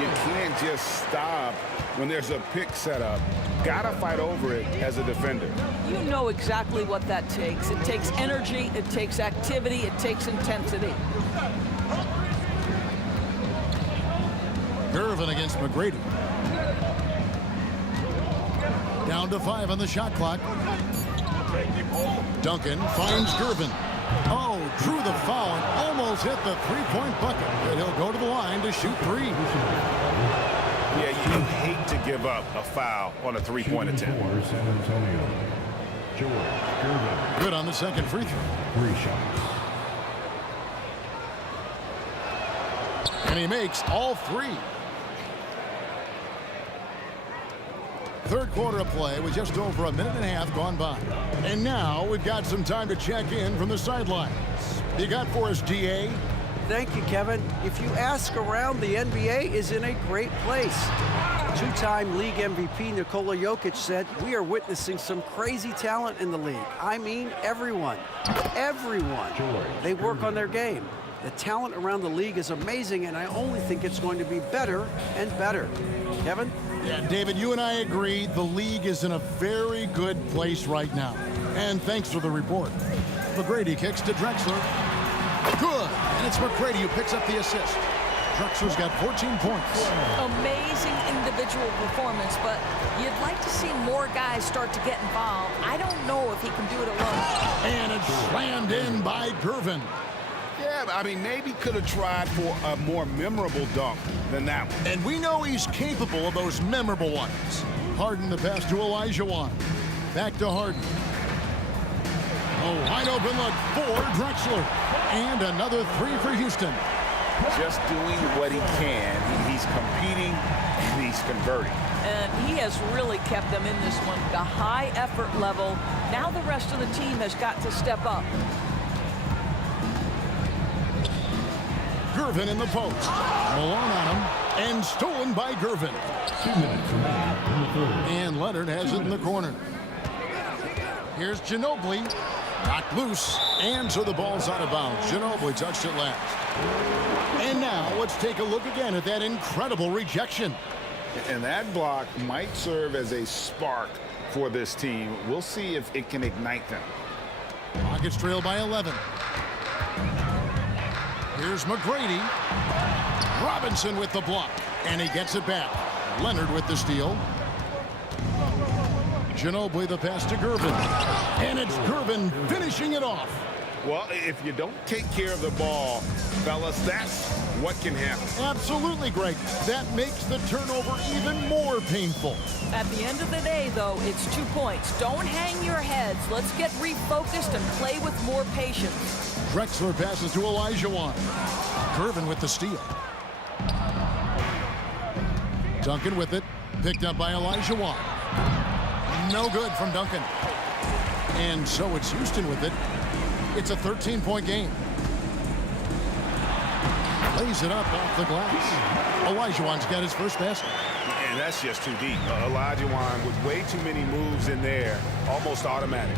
You can't just stop when there's a pick set up. Gotta fight over it as a defender. You know exactly what that takes. It takes energy, it takes activity, it takes intensity. Gervin against McGrady. Down to 5 on the shot clock. Duncan finds Gervin. Oh, drew the foul and almost hit the 3-point bucket. But he'll go to the line to shoot 3. Yeah, you hate to give up a foul on a 3-point attempt. for San Antonio, George Gervin. Good on the second free throw. 3 shots. And he makes all 3. Third quarter of play with just over a minute and a half gone by. And now we've got some time to check in from the sidelines. You got for us, DA? Thank you, Kevin. If you ask around, the NBA is in a great place. Two-time league MVP Nikola Jokic said, "We are witnessing some crazy talent in the league. I mean, everyone. Everyone. They work on their game. The talent around the league is amazing, and I only think it's going to be better and better." Kevin? Yeah, David, you and I agree the league is in a very good place right now. And thanks for the report. McGrady kicks to Drexler. Good. And it's McGrady who picks up the assist. Drexler's got 14 points. Amazing individual performance, but you'd like to see more guys start to get involved. I don't know if he can do it alone. And it's slammed in by Gervin. Yeah, I mean, maybe could have tried for a more memorable dunk than that one. And we know he's capable of those memorable ones. Harden the pass to Olajuwon. Back to Harden. A wide open look for Drexler. And another 3 for Houston. Just doing what he can. He's competing and he's converting. And he has really kept them in this one. The high effort level. Now the rest of the team has got to step up. Gervin in the post. Malone on him. And stolen by Gervin. 2 minutes remaining in the third. And Leonard has it in the corner. Here's Ginobili. Knocked loose. And so the ball's out of bounds. Ginobili touched it last. And now let's take a look again at that incredible rejection. And that block might serve as a spark for this team. We'll see if it can ignite them. Rockets trail by 11. Here's McGrady. Robinson with the block. And he gets it back. Leonard with the steal. Ginobili the pass to Gervin. And it's Gervin finishing it off. Well, if you don't take care of the ball, fellas, that's what can happen. Absolutely, Greg. That makes the turnover even more painful. At the end of the day, though, it's 2 points. Don't hang your heads. Let's get refocused and play with more patience. Drexler passes to Olajuwon. Gervin with the steal. Duncan with it. Picked up by Olajuwon. No good from Duncan. And so it's Houston with it. It's a 13-point game. Lays it up off the glass. Olajuwon's got his first basket. And that's just too deep. Olajuwon with way too many moves in there, almost automatic.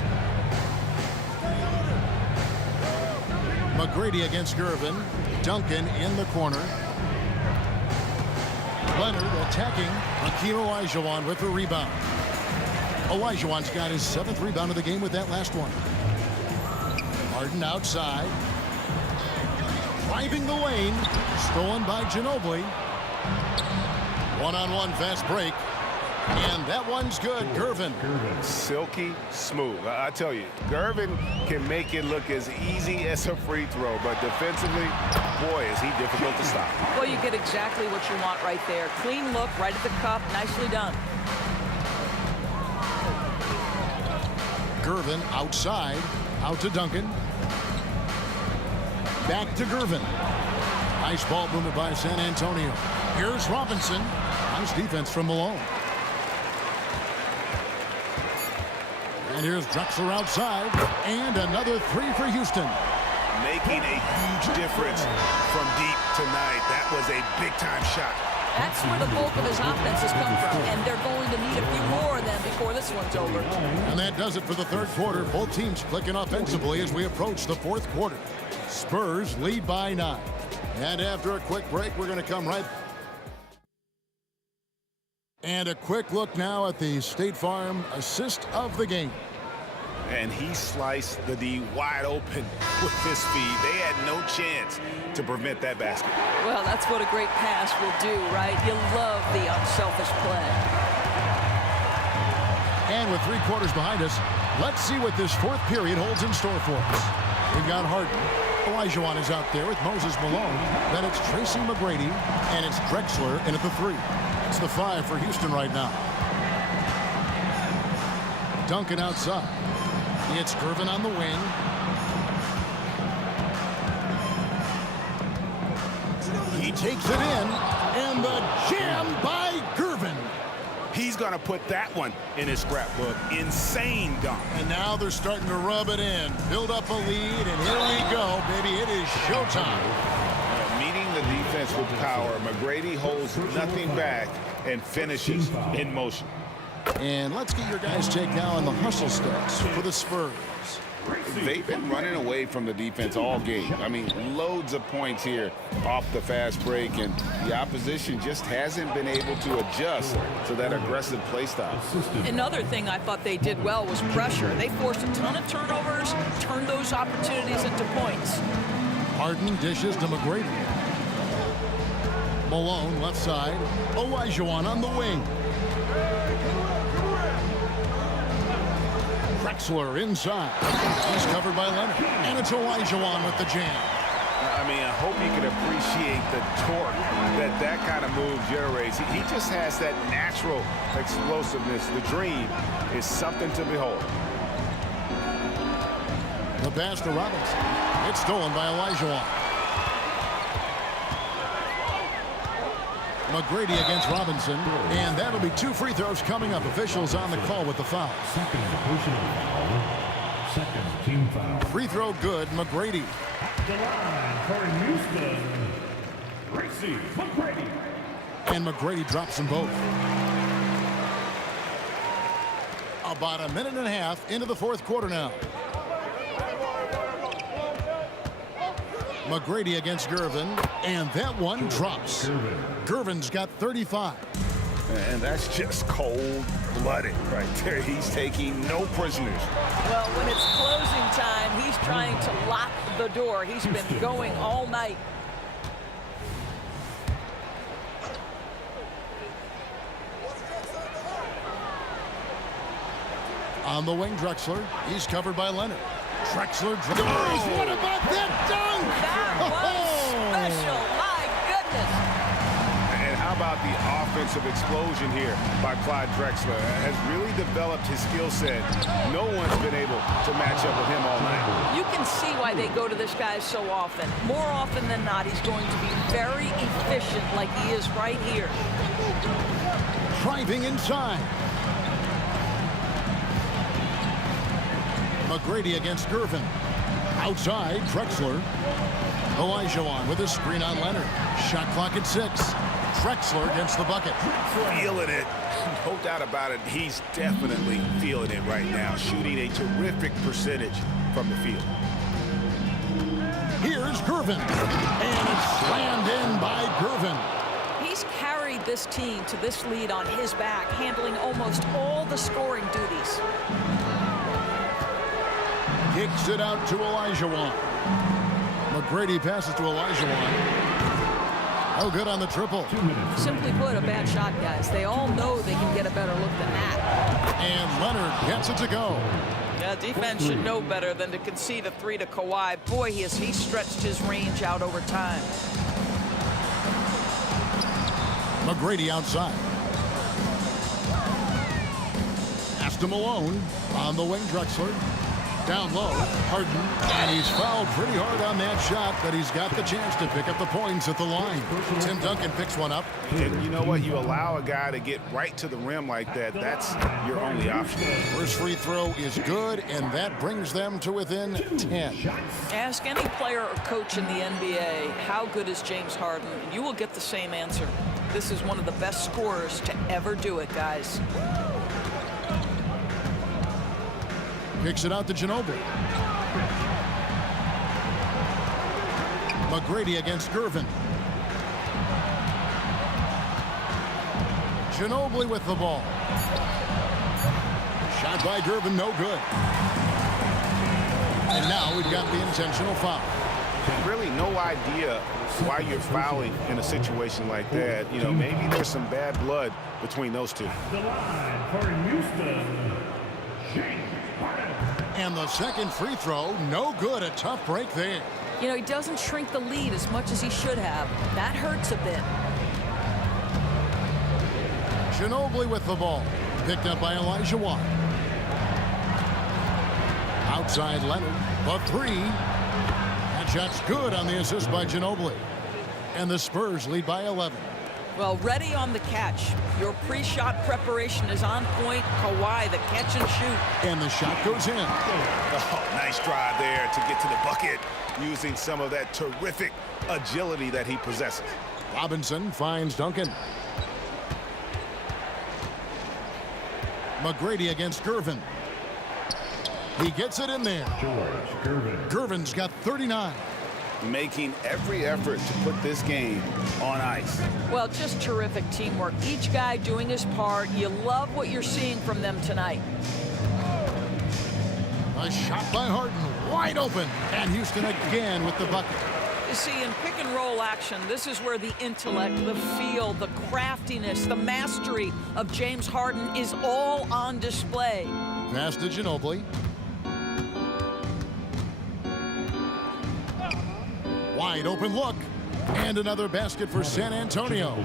McGrady against Gervin. Duncan in the corner. Leonard attacking. Hakeem Olajuwon with the rebound. Olajuwon's got his 7th rebound of the game with that last one. Harden outside. Driving the lane. Stolen by Ginobili. One-on-one fast break. And that one's good. Gervin. Silky smooth. I tell you, Gervin can make it look as easy as a free throw, but defensively, boy, is he difficult to stop. Well, you get exactly what you want right there. Clean look, right at the cup. Nicely done. Gervin outside. Out to Duncan. Back to Gervin. Nice ball movement by San Antonio. Here's Robinson. Nice defense from Malone. And here's Drexler outside. And another 3 for Houston. Making a huge difference from deep tonight. That was a big-time shot. That's where the bulk of his offense has come from, and they're going to need a few more of them before this one's over. And that does it for the third quarter. Both teams clicking offensively as we approach the fourth quarter. Spurs lead by 9. And after a quick break, we're going to come right. And a quick look now at the State Farm assist of the game. And he sliced the D wide open with his feet. They had no chance to prevent that basket. Well, that's what a great pass will do, right? You love the unselfish play. And with 3 quarters behind us, let's see what this fourth period holds in store for us. We've got Harden. Olajuwon is out there with Moses Malone. Then it's Tracy McGrady, and it's Drexler in at the 3. It's the 5 for Houston right now. Duncan outside. It's Gervin on the wing. He takes it in, and the jam by Gervin. He's going to put that one in his scrapbook. Insane dunk. And now they're starting to rub it in. Build up a lead, and here we go, baby. It is showtime. Meeting the defense with power, McGrady holds nothing back and finishes in motion. And let's get your guys' take now on the hustle stats for the Spurs. They've been running away from the defense all game. I mean, loads of points here off the fast break, and the opposition just hasn't been able to adjust to that aggressive play style. Another thing I thought they did well was pressure. They forced a ton of turnovers, turned those opportunities into points. Harden dishes to McGrady. Malone left side. Olajuwon on the wing. Drexler inside. He's covered by Leonard. And it's Olajuwon with the jam. I mean, I hope you can appreciate the torque that kind of move generates. He just has that natural explosiveness. The dream is something to behold. The pass to Robinson. It's stolen by Olajuwon. McGrady against Robinson, and that'll be 2 free throws coming up. Officials on the call with the foul. Second personal foul. Second team foul. Free throw good, McGrady. At the line for Houston, Tracy McGrady. And McGrady drops them both. About a minute and a half into the fourth quarter now. McGrady against Gervin, and that one drops. Gervin's got 35. And that's just cold-blooded right there. He's taking no prisoners. Well, when it's closing time, he's trying to lock the door. He's been going all night. On the wing, Drexler. He's covered by Leonard. Drexler drives. What about that dunk? That was special. My goodness. And how about the offensive explosion here by Clyde Drexler? Has really developed his skill set. No one's been able to match up with him all night. You can see why they go to this guy so often. More often than not, he's going to be very efficient like he is right here. Driving inside. McGrady against Gervin. Outside, Drexler. Olajuwon with a screen on Leonard. Shot clock at 6. Drexler against the bucket. Feeling it. No doubt about it. He's definitely feeling it right now. Shooting a terrific percentage from the field. Here's Gervin. And it's slammed in by Gervin. He's carried this team to this lead on his back, handling almost all the scoring duties. Kicks it out to Olajuwon. McGrady passes to Olajuwon. Oh, good on the triple. Simply put, a bad shot, guys. They all know they can get a better look than that. And Leonard gets it to go. Yeah, defense should know better than to concede a 3 to Kawhi. Boy, he's stretched his range out over time. McGrady outside. Pass to Malone. On the wing, Drexler. Down low, Harden, and he's fouled pretty hard on that shot, but he's got the chance to pick up the points at the line. Tim Duncan picks one up. And you know what? You allow a guy to get right to the rim like that, that's your only option. First free throw is good, and that brings them to within 10. Ask any player or coach in the NBA, how good is James Harden? And you will get the same answer. This is one of the best scorers to ever do it, guys. Kicks it out to Ginobili. McGrady against Gervin. Ginobili with the ball. Shot by Gervin, no good. And now we've got the intentional foul. Really no idea why you're fouling in a situation like that. You know, maybe there's some bad blood between those two. The line for Houston, James. And the second free throw, no good. A tough break there. You know, he doesn't shrink the lead as much as he should have. That hurts a bit. Ginobili with the ball. Picked up by Olajuwon. Outside Leonard, the three. That shot's good on the assist by Ginobili. And the Spurs lead by 11. Well, ready on the catch. Your pre-shot preparation is on point. Kawhi, the catch and shoot. And the shot goes in. Oh, nice drive there to get to the bucket, using some of that terrific agility that he possesses. Robinson finds Duncan. McGrady against Gervin. He gets it in there. George Gervin. Gervin's got 39. Making every effort to put this game on ice. Well, just terrific teamwork. Each guy doing his part. You love what you're seeing from them tonight. A shot by Harden, wide open. And Houston again with the bucket. You see, in pick and roll action, this is where the intellect, the feel, the craftiness, the mastery of James Harden is all on display. Pass to Ginobili. Wide open look. And another basket for San Antonio.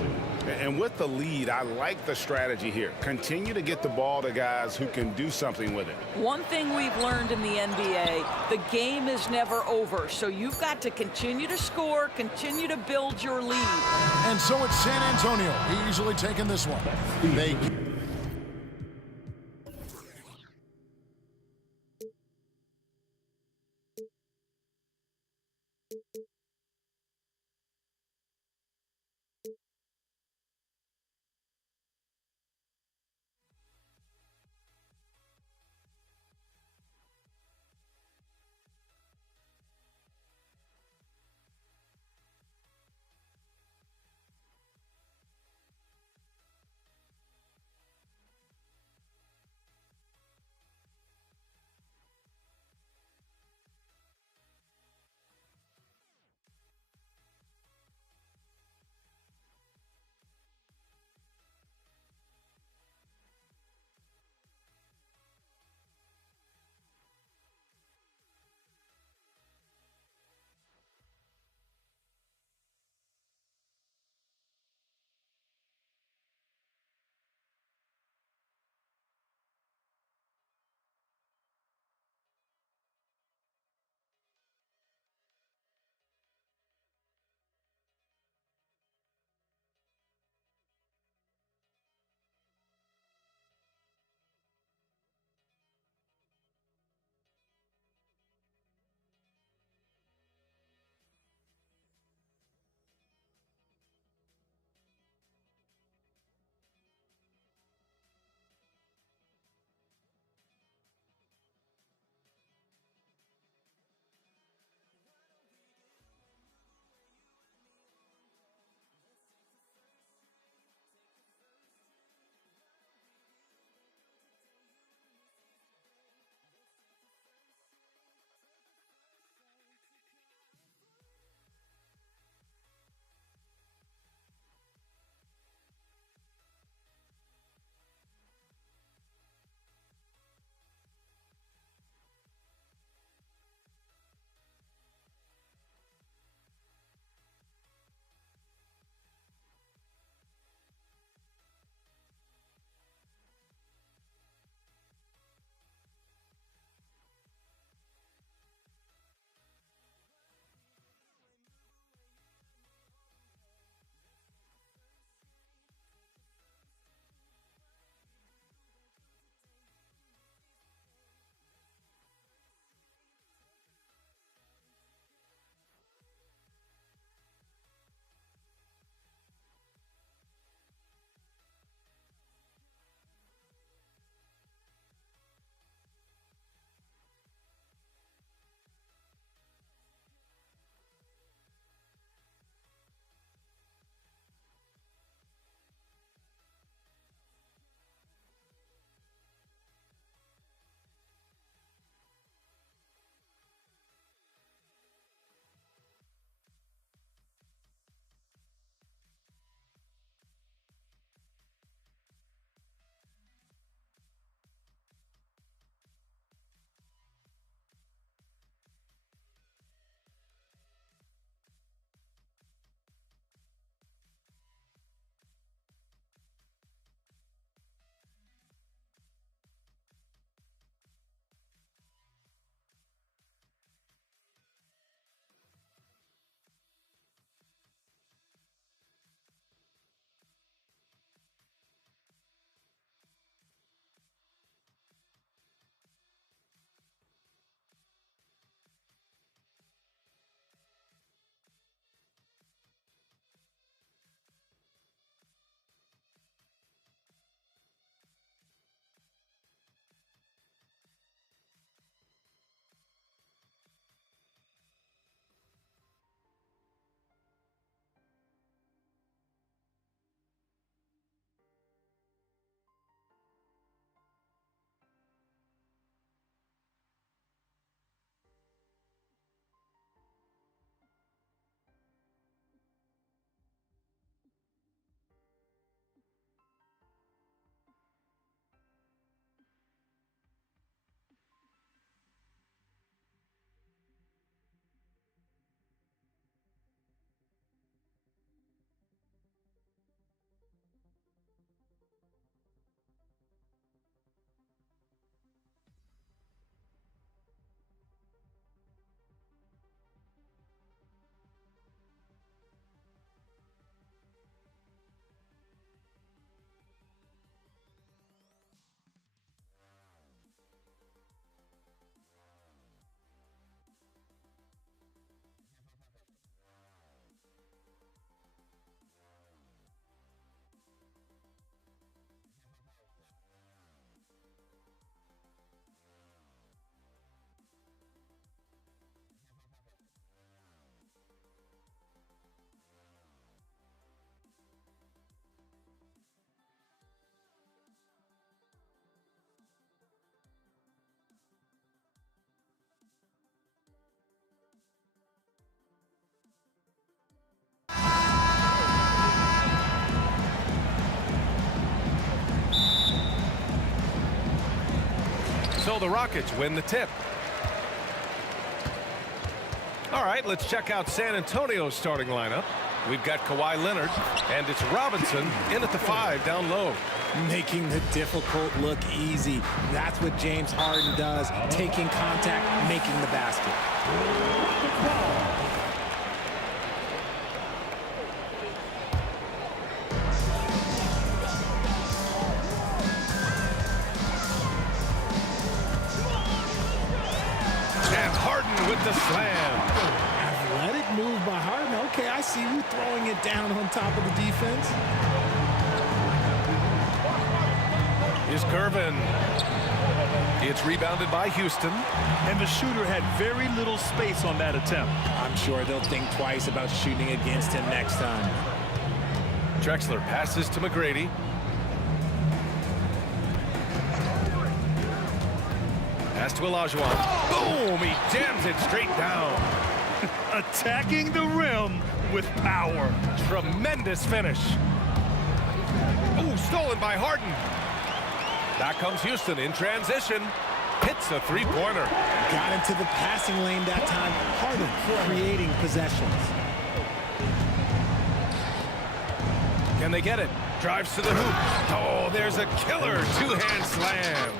And with the lead, I like the strategy here. Continue to get the ball to guys who can do something with it. One thing we've learned in the NBA, the game is never over. So you've got to continue to score, continue to build your lead. And so it's San Antonio easily taking this one. They So the Rockets win the tip. All right, let's check out San Antonio's starting lineup. We've got Kawhi Leonard, and it's Robinson in at the 5 down low. Making the difficult look easy. That's what James Harden does. Taking contact, making the basket. And Harden with the slam. Athletic move by Harden. Okay, I see you throwing it down on top of the defense. Here's Gervin. It's rebounded by Houston. And the shooter had very little space on that attempt. I'm sure they'll think twice about shooting against him next time. Drexler passes to McGrady. Pass to Olajuwon. Boom! He jams it straight down. Attacking the rim with power. Tremendous finish. Ooh, stolen by Harden. Back comes Houston in transition. Hits a three-pointer. Got into the passing lane that time. Harden creating possessions. Can they get it? Drives to the hoop. Oh, there's a killer two-hand slam.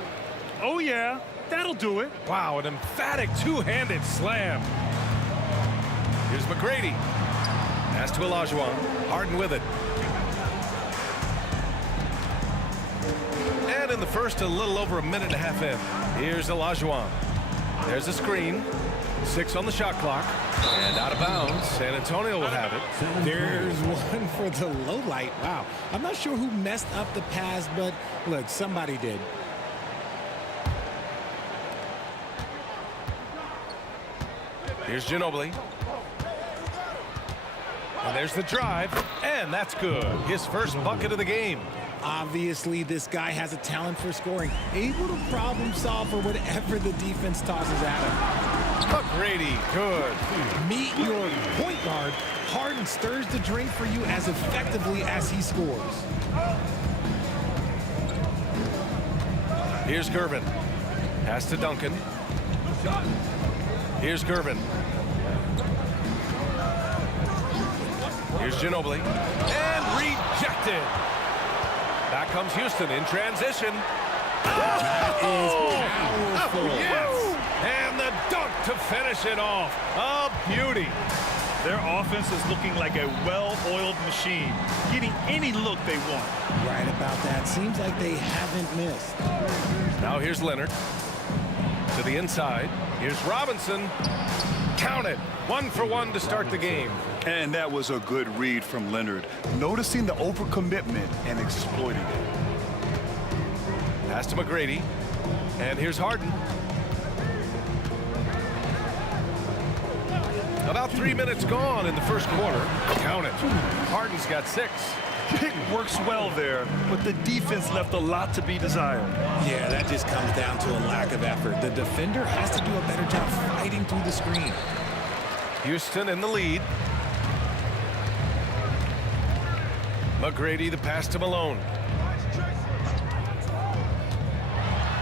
Oh, yeah. That'll do it. Wow, an emphatic two-handed slam. Here's McGrady. Pass to Olajuwon. Harden with it. And in the first, a little over a minute and a half in. Here's Olajuwon. There's a screen. 6 on the shot clock. And out of bounds. San Antonio will have it. There's one for the low light. Wow. I'm not sure who messed up the pass, but look, somebody did. Here's Ginobili. And there's the drive. And that's good. His first bucket of the game. Obviously, this guy has a talent for scoring. Able to problem solve for whatever the defense tosses at him. McGrady, good. Meet your point guard. Harden stirs the drink for you as effectively as he scores. Here's Gervin. Pass to Duncan. Here's Gervin. Here's Ginobili. And rejected. Back comes Houston in transition. That is powerful. Yes! And the dunk to finish it off. A beauty. Their offense is looking like a well-oiled machine, getting any look they want. Right about that. Seems like they haven't missed. Now here's Leonard. To the inside. Here's Robinson. Count it. 1 for 1 to start the game. And that was a good read from Leonard, noticing the overcommitment and exploiting it. Pass to McGrady. And here's Harden. About 3 minutes gone in the first quarter. Count it. Harden's got 6. Pick works well there, but the defense left a lot to be desired. Yeah, that just comes down to a lack of effort. The defender has to do a better job fighting through the screen. Houston in the lead. McGrady, the pass to Malone.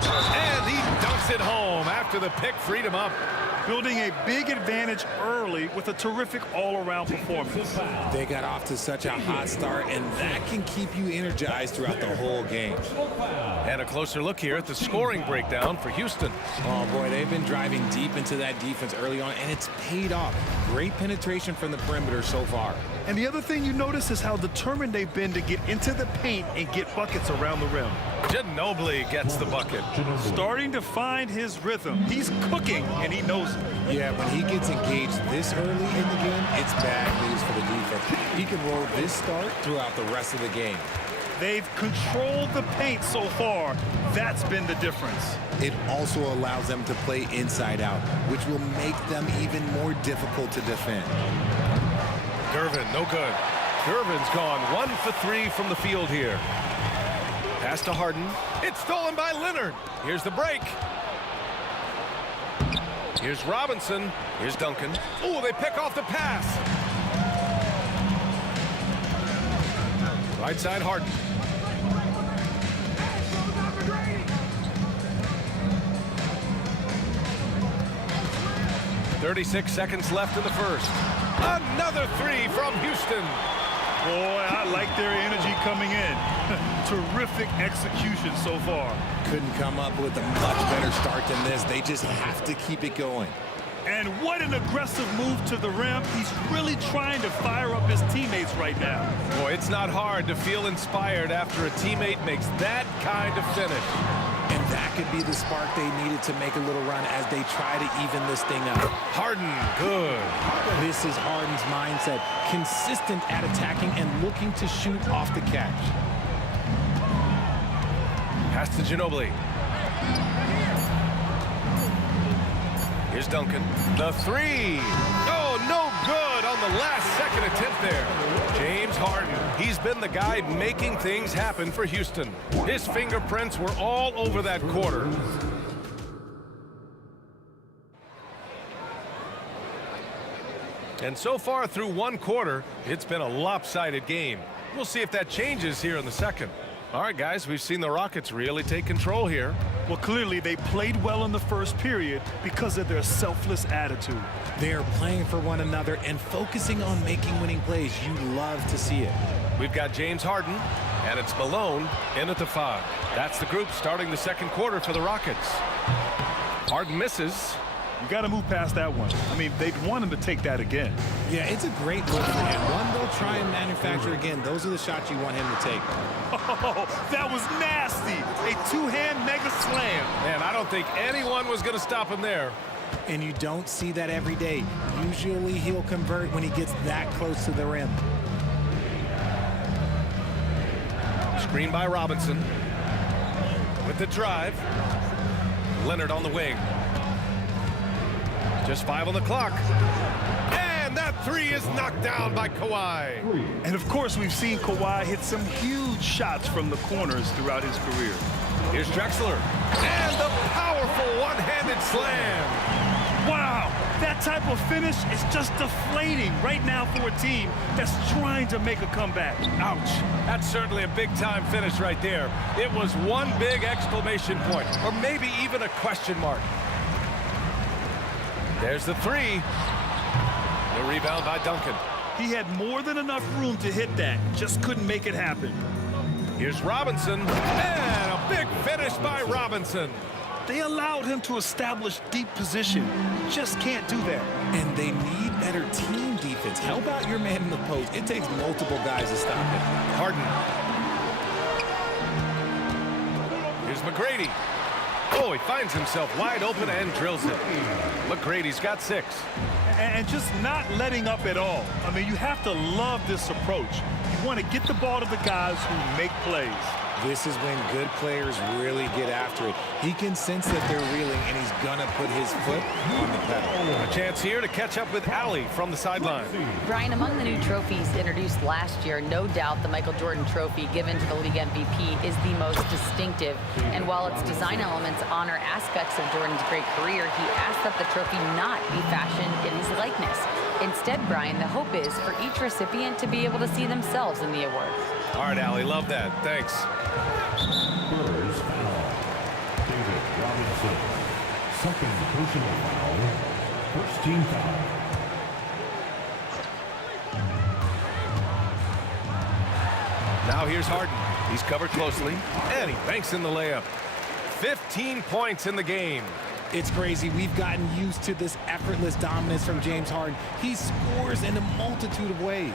And he dunks it home after the pick freed him up. Building a big advantage early with a terrific all-around performance. They got off to such a hot start, and that can keep you energized throughout the whole game. And a closer look here at the scoring breakdown for Houston. Oh, boy, they've been driving deep into that defense early on, and it's paid off. Great penetration from the perimeter so far. And the other thing you notice is how determined they've been to get into the paint and get buckets around the rim. Ginobili gets the bucket. Starting to find his rhythm. He's cooking, and he knows it. Yeah, when he gets engaged this early in the game, it's bad news for the defense. He can roll this start throughout the rest of the game. They've controlled the paint so far. That's been the difference. It also allows them to play inside out, which will make them even more difficult to defend. Gervin, no good. Gervin's gone 1 for 3 from the field here. Pass to Harden. It's stolen by Leonard. Here's the break. Here's Robinson. Here's Duncan. Oh, they pick off the pass. Right side, Harden. 36 seconds left in the first. Another three from Houston. Boy, I like their energy coming in. Terrific execution so far. Couldn't come up with a much better start than this. They just have to keep it going. And what an aggressive move to the rim. He's really trying to fire up his teammates right now. Boy, it's not hard to feel inspired after a teammate makes that kind of finish. And that could be the spark they needed to make a little run as they try to even this thing up. Harden, good. This is Harden's mindset. Consistent at attacking and looking to shoot off the catch. Pass to Ginobili. Here's Duncan. The three. Oh, no good on the last second attempt there. James Harden. He's been the guy making things happen for Houston. His fingerprints were all over that quarter. And so far through one quarter, it's been a lopsided game. We'll see if that changes here in the second. All right, guys, we've seen the Rockets really take control here. Well, clearly they played well in the first period because of their selfless attitude. They're playing for one another and focusing on making winning plays. You love to see it. We've got James Harden, and it's Malone in at the 5. That's the group starting the second quarter for the Rockets. Harden misses. You got to move past that one. I mean, they'd want him to take that again. Yeah, it's a great look for him. One they'll try and manufacture again. Those are the shots you want him to take. Oh, that was nasty. A two-hand mega slam. Man, I don't think anyone was going to stop him there. And you don't see that every day. Usually he'll convert when he gets that close to the rim. Screen by Robinson. With the drive. Leonard on the wing. Just 5 on the clock. And that three is knocked down by Kawhi. And of course, we've seen Kawhi hit some huge shots from the corners throughout his career. Here's Drexler. And the powerful one-handed slam. Wow, that type of finish is just deflating right now for a team that's trying to make a comeback. Ouch. That's certainly a big-time finish right there. It was one big exclamation point, or maybe even a question mark. There's the three. The rebound by Duncan. He had more than enough room to hit that, just couldn't make it happen. Here's Robinson, and a big finish by Robinson. They allowed him to establish deep position. Just can't do that. And they need better team defense. Help out your man in the post. It takes multiple guys to stop him. Harden. Here's McGrady. Oh, he finds himself wide open and drills it. McGrady's got 6. And just not letting up at all. I mean, you have to love this approach. You want to get the ball to the guys who make plays. This is when good players really get after it. He can sense that they're reeling, and he's going to put his foot on the pedal. A chance here to catch up with Allie from the sideline. Brian, among the new trophies introduced last year, no doubt the Michael Jordan Trophy given to the league MVP is the most distinctive. And while its design elements honor aspects of Jordan's great career, he asked that the trophy not be fashioned in his likeness. Instead, Brian, the hope is for each recipient to be able to see themselves in the award. All right, Allie, love that. Thanks. Spurs foul. David Robinson. Second personal foul. First team foul. Now here's Harden. He's covered closely, and he banks in the layup. 15 points in the game. It's crazy. We've gotten used to this effortless dominance from James Harden. He scores in a multitude of ways.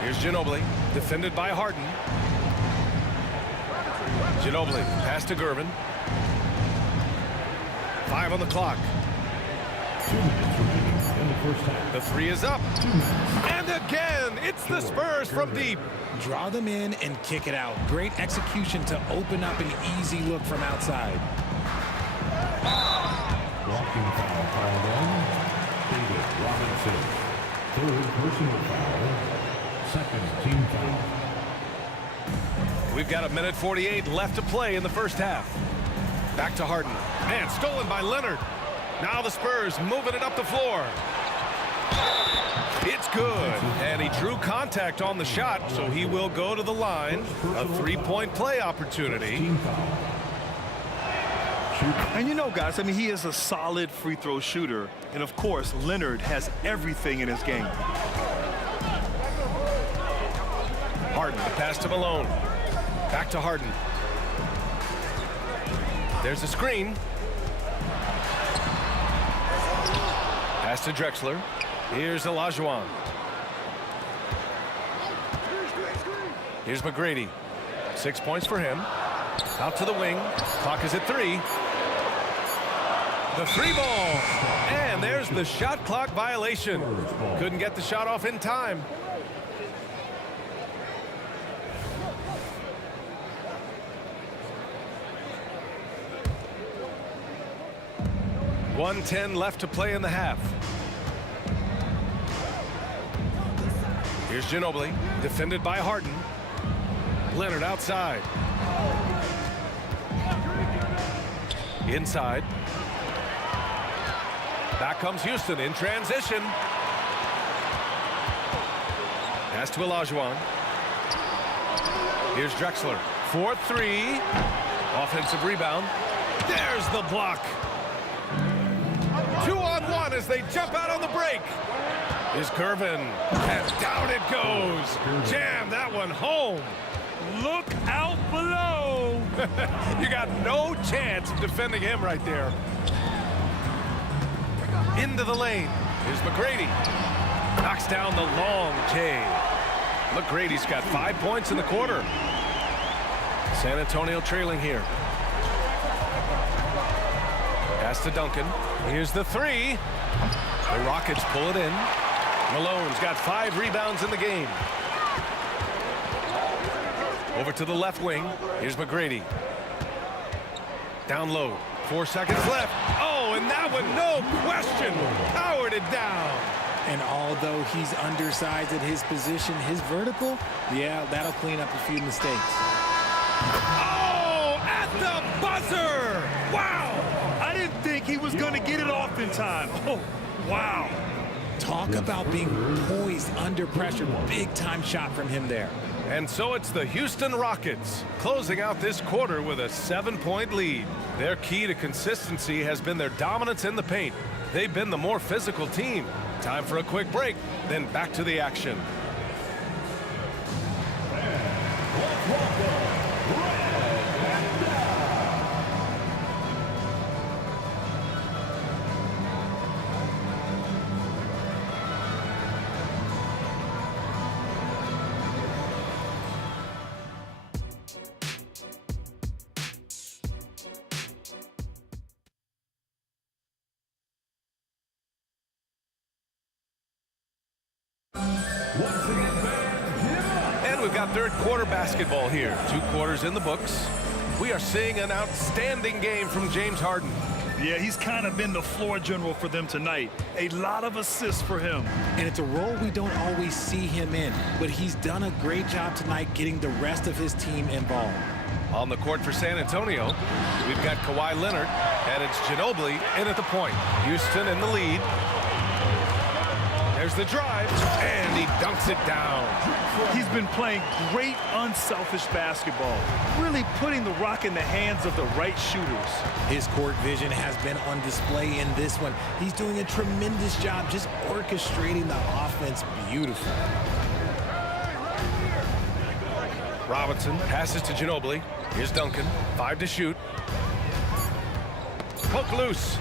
Here's Ginobili, defended by Harden. Ginobili, pass to Gervin. 5 on the clock. 2 minutes remaining in the first half. The three is up. And again, it's the Spurs from deep. Draw them in and kick it out. Great execution to open up an easy look from outside. Walking foul called on David Robinson. Third personal foul. Second team foul. We've got 1:48 left to play in the first half. Back to Harden. And stolen by Leonard. Now the Spurs moving it up the floor. It's good. And he drew contact on the shot, so he will go to the line. A three-point play opportunity. And you know, guys, I mean, he is a solid free throw shooter. And of course, Leonard has everything in his game. Harden, the pass to Malone. Back to Harden. There's a screen. Pass to Drexler. Here's Olajuwon. Here's McGrady. 6 points for him. Out to the wing. Clock is at 3. The 3 ball. And there's the shot clock violation. Couldn't get the shot off in time. .110 left to play in the half. Here's Ginobili, defended by Harden. Leonard outside. Inside. Back comes Houston in transition. Pass to Olajuwon. Here's Drexler. 4-3. Offensive rebound. There's the block. 2-on-1 as they jump out on the break. Is Gervin. And down it goes. Jam that one home. Look out below. You got no chance of defending him right there. Into the lane. Here's McGrady. Knocks down the long J. McGrady's got 5 points in the quarter. San Antonio trailing here. Pass to Duncan. Here's the 3. The Rockets pull it in. Malone's got 5 rebounds in the game. Over to the left wing. Here's McGrady. Down low. 4 seconds left. Oh, and that one, no question, powered it down. And although he's undersized at his position, his vertical, yeah, that'll clean up a few mistakes. Oh, at the buzzer. Wow. I didn't think he was going to get it off in time. Oh, wow. Talk about being poised under pressure. Big time shot from him there. And so it's the Houston Rockets closing out this quarter with a 7-point lead. Their key to consistency has been their dominance in the paint. They've been the more physical team. Time for a quick break, then back to the action. And we've got third quarter basketball here. 2 quarters in the books. We are seeing an outstanding game from James Harden. Yeah, he's kind of been the floor general for them tonight. A lot of assists for him. And it's a role we don't always see him in, but he's done a great job tonight getting the rest of his team involved. On the court for San Antonio, we've got Kawhi Leonard, and it's Ginobili in at the point. Houston in the lead. There's the drive, and he dunks it down. He's been playing great, unselfish basketball, really putting the rock in the hands of the right shooters. His court vision has been on display in this one. He's doing a tremendous job just orchestrating the offense beautifully. Robinson passes to Ginobili. Here's Duncan. 5 to shoot. Poke loose.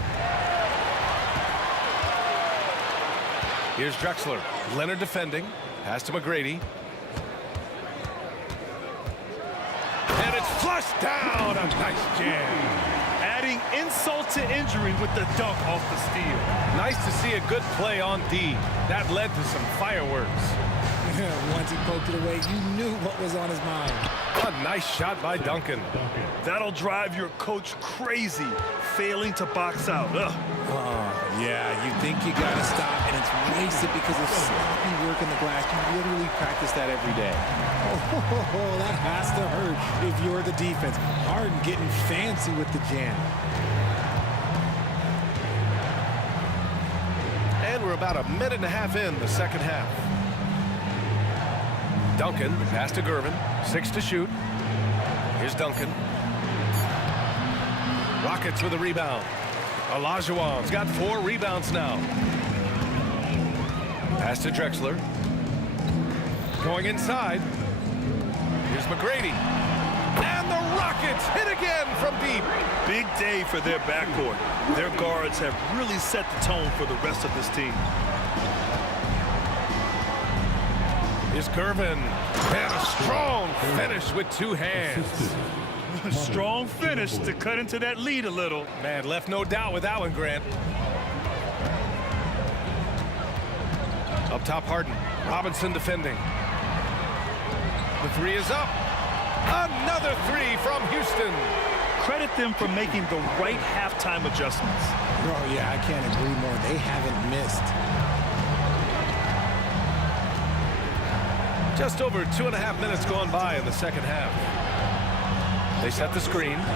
Here's Drexler. Leonard defending. Pass to McGrady. And it's flushed down. A nice jam. Adding insult to injury with the dunk off the steal. Nice to see a good play on D. That led to some fireworks. Once he poked it away, you knew what was on his mind. A nice shot by Duncan. That'll drive your coach crazy, failing to box out. Ugh. Yeah, you think you got to stop, and it's wasted because of sloppy work in the glass. You literally practice that every day. Oh, that has to hurt if you're the defense. Harden getting fancy with the jam. And we're about a minute and a half in the second half. Duncan, pass to Gervin. 6 to shoot. Here's Duncan. Rockets with a rebound. Olajuwon's got 4 rebounds now. Pass to Drexler. Going inside. Here's McGrady. And the Rockets hit again from deep. Big day for their backcourt. Their guards have really set the tone for the rest of this team. Here's Gervin. And a strong finish with 2 hands. Strong finish to cut into that lead a little. Man, left no doubt with that one, Grant. Up top, Harden. Robinson defending. The 3 is up. Another 3 from Houston. Credit them for making the right halftime adjustments. Oh, yeah, I can't agree more. They haven't missed. Just over 2.5 minutes gone by in the second half. They set the screen. Walking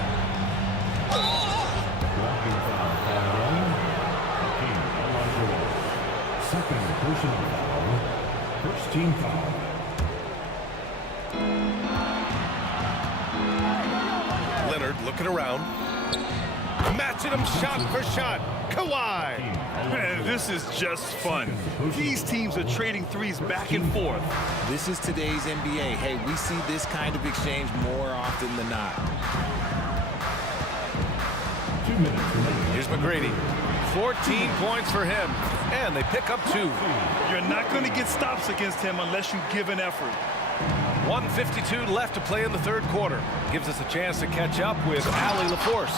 foul on Hakeem Olajuwon. Second personal foul. First team foul. Leonard looking around. Matching him shot for shot. Kawhi. Man, this is just fun. These teams are trading threes back and forth. This is today's NBA. Hey, we see this kind of exchange more often than not. 2 minutes remaining. Here's McGrady. 14 points for him. And they pick up 2. You're not going to get stops against him unless you give an effort. 1:52 left to play in the third quarter. Gives us a chance to catch up with Allie LaForce.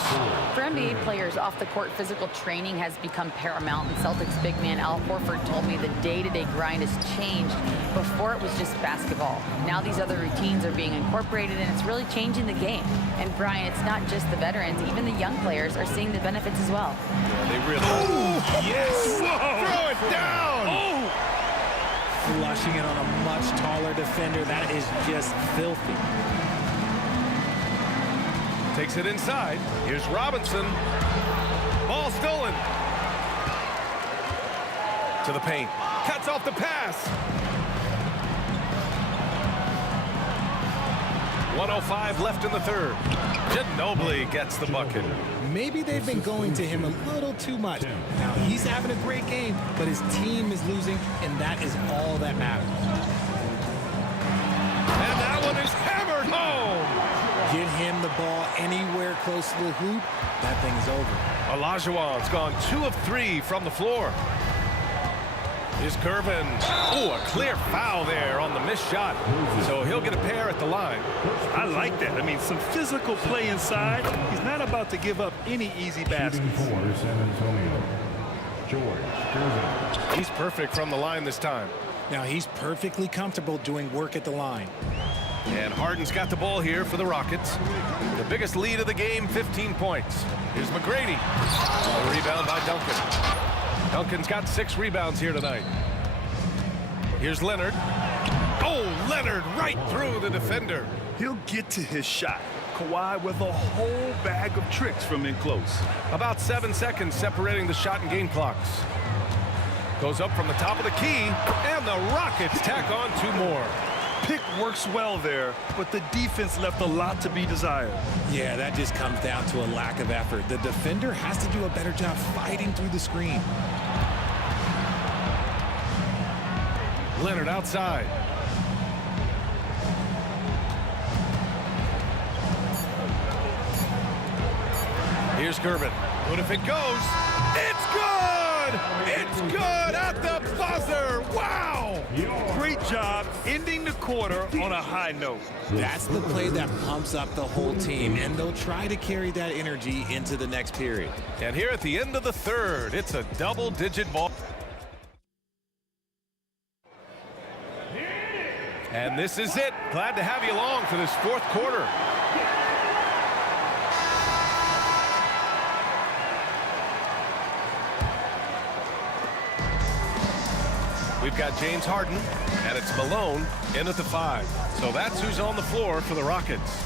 For NBA players, off-the-court physical training has become paramount, and Celtics big man Al Horford told me the day-to-day grind has changed. Before it was just basketball. Now these other routines are being incorporated, and it's really changing the game. And Brian, it's not just the veterans, even the young players are seeing the benefits as well. Yeah, they really are. Yes! Throw it down! Flushing it on a much taller defender. That is just filthy. Takes it inside. Here's Robinson. Ball stolen. To the paint. Cuts off the pass. 1:05 left in the third. Ginobili gets the bucket. Maybe they've been going to him a little too much. Now, he's having a great game, but his team is losing, and that is all that matters. And that one is hammered home. Get him the ball anywhere close to the hoop, that thing is over. Olajuwon's gone 2 of 3 from the floor. Here's Gervin. Oh, a clear foul there on the missed shot. So he'll get a pair at the line. I like that. I mean, some physical play inside. He's not about to give up any easy baskets. Shooting for San Antonio. George Gervin. He's perfect from the line this time. Now, he's perfectly comfortable doing work at the line. And Harden's got the ball here for the Rockets. The biggest lead of the game, 15 points. Here's McGrady. A rebound by Duncan. Duncan's got 6 rebounds here tonight. Here's Leonard. Oh, Leonard right through the defender. He'll get to his shot. Kawhi with a whole bag of tricks from in close. About 7 seconds separating the shot and game clocks. Goes up from the top of the key, and the Rockets tack on 2 more. Pick works well there, but the defense left a lot to be desired. Yeah, that just comes down to a lack of effort. The defender has to do a better job fighting through the screen. Leonard outside. Here's Gervin. What if it goes? It's good! It's good at the buzzer! Wow! Great job ending the quarter on a high note. That's the play that pumps up the whole team, and they'll try to carry that energy into the next period. And here at the end of the third, it's a double-digit ball. And this is it. Glad to have you along for this fourth quarter. We've got James Harden, and it's Malone in at the 5. So that's who's on the floor for the Rockets.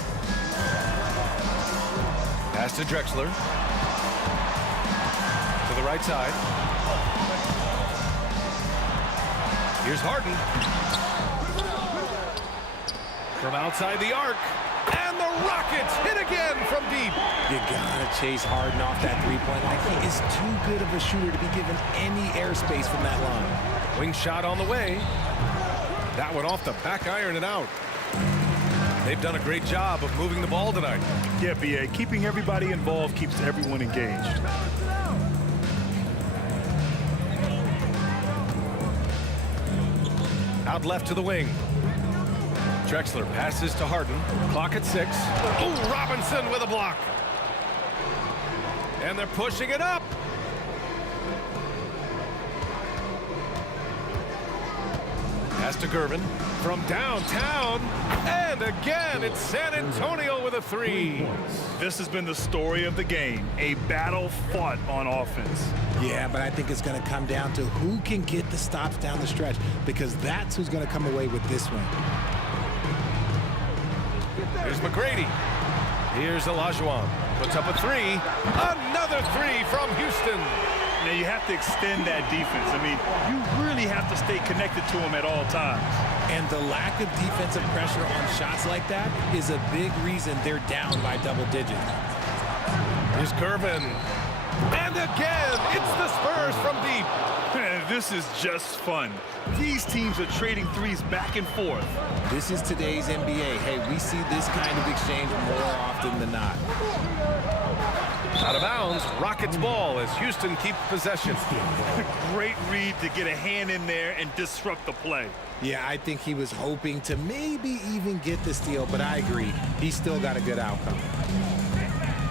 Pass to Drexler. To the right side. Here's Harden. From outside the arc. And the Rockets hit again from deep. You gotta chase Harden off that three-point line. He is too good of a shooter to be given any airspace from that line. Wing shot on the way. That one off the back iron and out. They've done a great job of moving the ball tonight. Yeah, B.A. Keeping everybody involved keeps everyone engaged. Out left to the wing. Drexler passes to Harden. Clock at 6. Ooh, Robinson with a block. And they're pushing it up. Pass to Gervin from downtown. And again, it's San Antonio with a 3. This has been the story of the game, a battle fought on offense. Yeah, but I think it's going to come down to who can get the stops down the stretch, because that's who's going to come away with this one. Here's McGrady. Here's Olajuwon. Puts up a 3. Another 3 from Houston. Now you have to extend that defense. I mean, you really have to stay connected to them at all times. And the lack of defensive pressure on shots like that is a big reason they're down by double digits. Here's Gervin. And again, it's the Spurs from deep. This is just fun. These teams are trading threes back and forth. This is today's NBA. Hey, we see this kind of exchange more often than not. Out of bounds, Rockets ball as Houston keeps possession. Great read to get a hand in there and disrupt the play. Yeah, I think he was hoping to maybe even get the steal, but I agree. He still got a good outcome.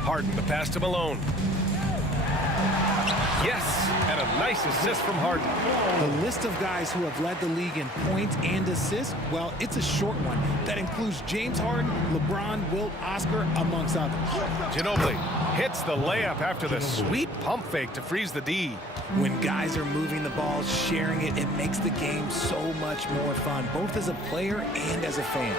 Harden, the pass to Malone. Yes, and a nice assist from Harden. The list of guys who have led the league in points and assists, well, it's a short one. That includes James Harden, LeBron, Wilt, Oscar, amongst others. Ginobili hits the layup after the sweet pump fake to freeze the D. When guys are moving the ball, sharing it, it makes the game so much more fun, both as a player and as a fan.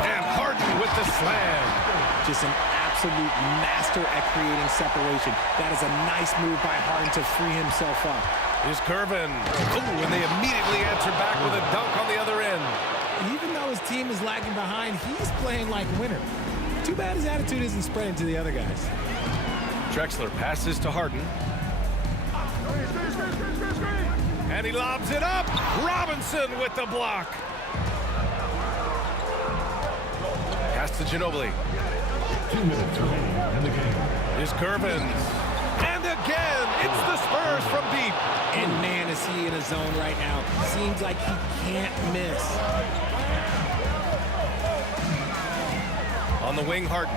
And Harden with the slam. Just an absolute master at creating separation. That is a nice move by Harden to free himself up. Here's Gervin. Ooh, and they immediately answer back with a dunk on the other end. Even though his team is lagging behind, he's playing like a winner. Too bad his attitude isn't spreading to the other guys. Drexler passes to Harden. And he lobs it up. Robinson with the block. Pass to Ginobili. 2 minutes remaining in the game. Here's Gervin. And again, it's the Spurs from deep. And man, is he in a zone right now. Seems like he can't miss. On the wing, Harden.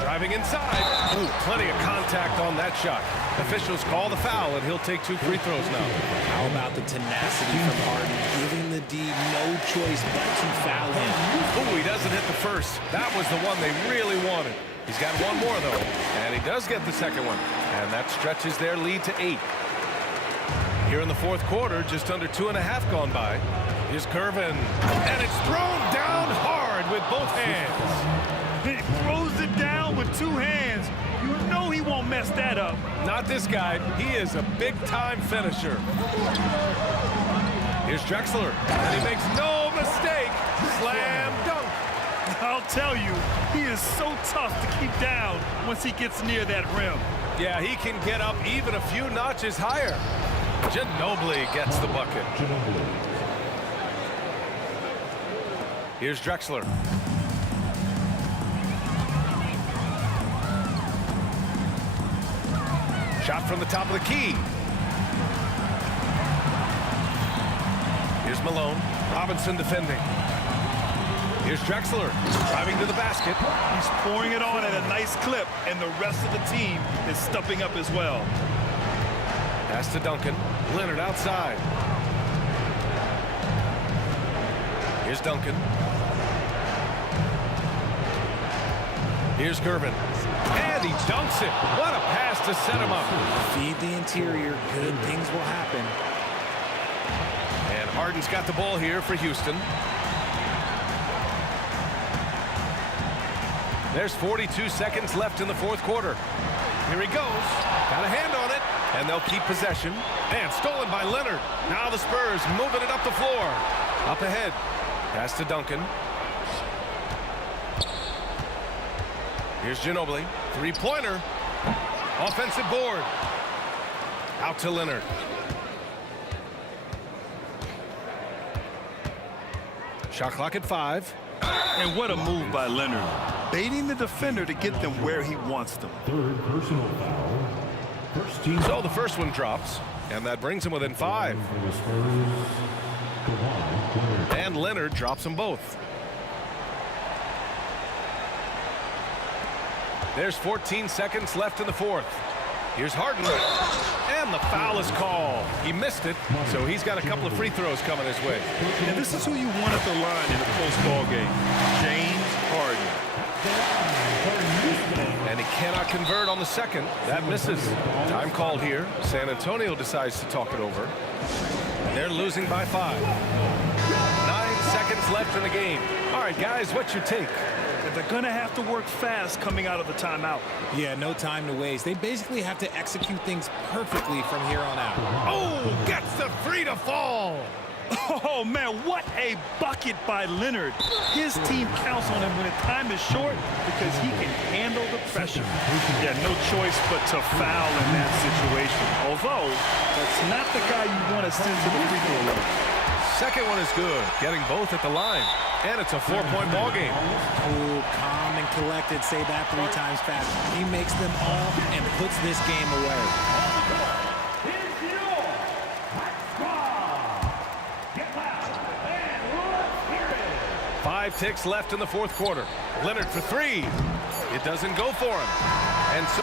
Driving inside. Ooh, plenty of contact on that shot. Officials call the foul, and he'll take 2 free throws now. How about the tenacity from Harden, giving the D no choice but to foul him. Ooh, he doesn't hit the first. That was the one they really wanted. He's got one more, though, and he does get the second one. And that stretches their lead to 8. Here in the fourth quarter, just under 2.5 gone by. Here's Gervin, and it's thrown down hard with both hands. He throws it down with 2 hands. You know he won't mess that up. Not this guy. He is a big-time finisher. Here's Drexler, and he makes no mistake. Slam dunk. I'll tell you, he is so tough to keep down once he gets near that rim. Yeah, he can get up even a few notches higher. Ginobili gets the bucket. Here's Drexler. Shot from the top of the key. Here's Malone. Robinson defending. Here's Drexler driving to the basket. He's pouring it on at a nice clip, and the rest of the team is stepping up as well. Pass to Duncan. Leonard outside. Here's Duncan. Here's Gervin. And he dunks it. What a pass to set him up. Feed the interior. Good things will happen. And Harden's got the ball here for Houston. There's 42 seconds left in the fourth quarter. Here he goes. Got a hand on it. And they'll keep possession. And stolen by Leonard. Now the Spurs moving it up the floor. Up ahead. Pass to Duncan. Here's Ginobili. Three-pointer. Offensive board. Out to Leonard. Shot clock at 5. And what a move by Leonard. Baiting the defender to get them where he wants them. Third personal foul. First team. So the first one drops. And that brings him within 5. For the Spurs, Kawhi Leonard. And Leonard drops them both. There's 14 seconds left in the fourth. Here's Harden. And the foul is called. He missed it, so he's got a couple of free throws coming his way. And this is who you want at the line in a close ball game. James Harden. And he cannot convert on the second. That misses. Time called here. San Antonio decides to talk it over. They're losing by 5. 9 seconds left in the game. All right, guys, what's your take? They're going to have to work fast coming out of the timeout. Yeah, no time to waste. They basically have to execute things perfectly from here on out. Oh, gets the free to fall. Oh, man, what a bucket by Leonard. His team counts on him when time is short because he can handle the pressure. Yeah, no choice but to foul in that situation. Although, that's not the guy you want to send to the free throw line. Second one is good, getting both at the line. And it's a 4-point ball game. Cool, calm, and collected. Say that 3 times fast. He makes them all and puts this game away. 5 ticks left in the fourth quarter. Leonard for 3. It doesn't go for him. And so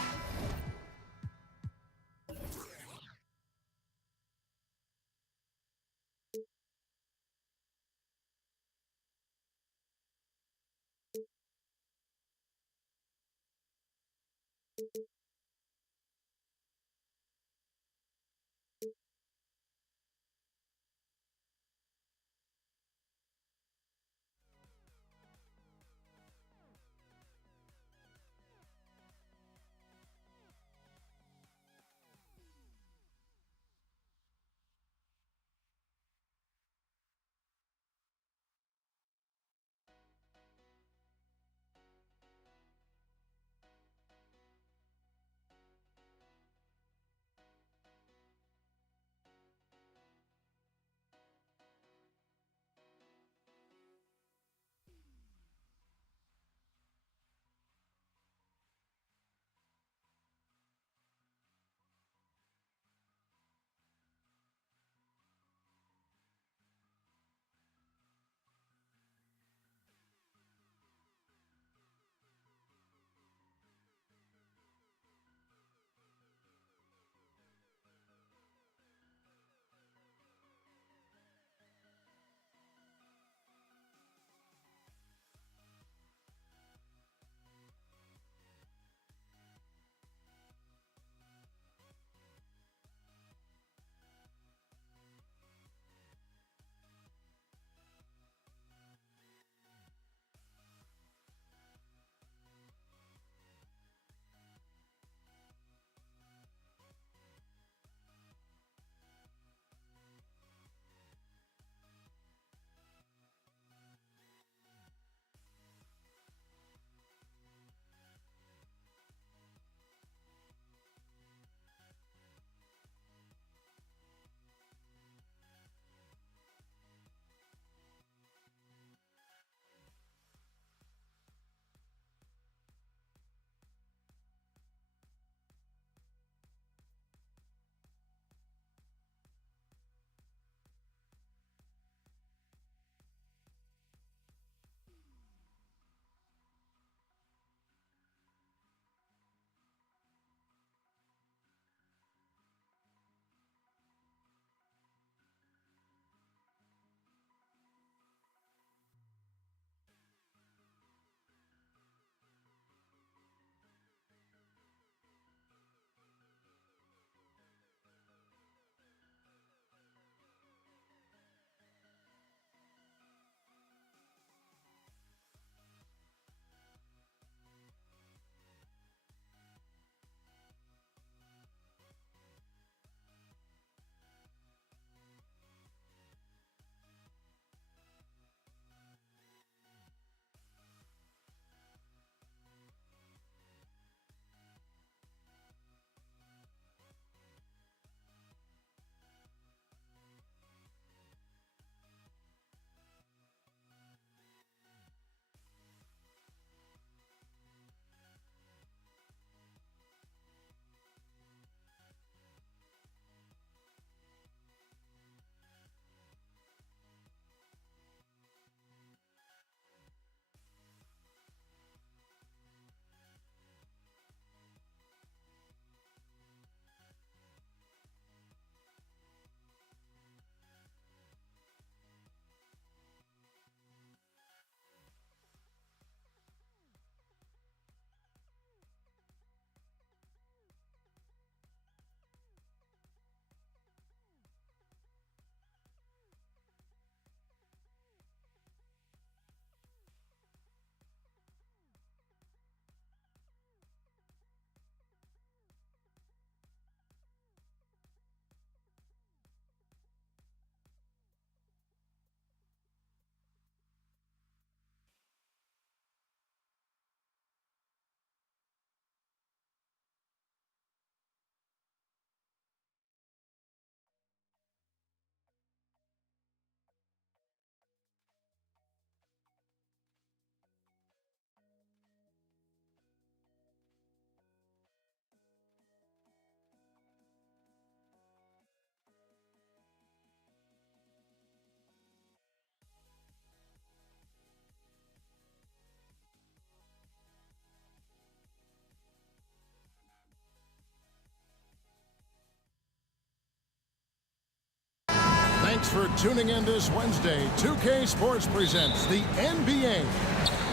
for tuning in this Wednesday. 2K Sports presents the NBA.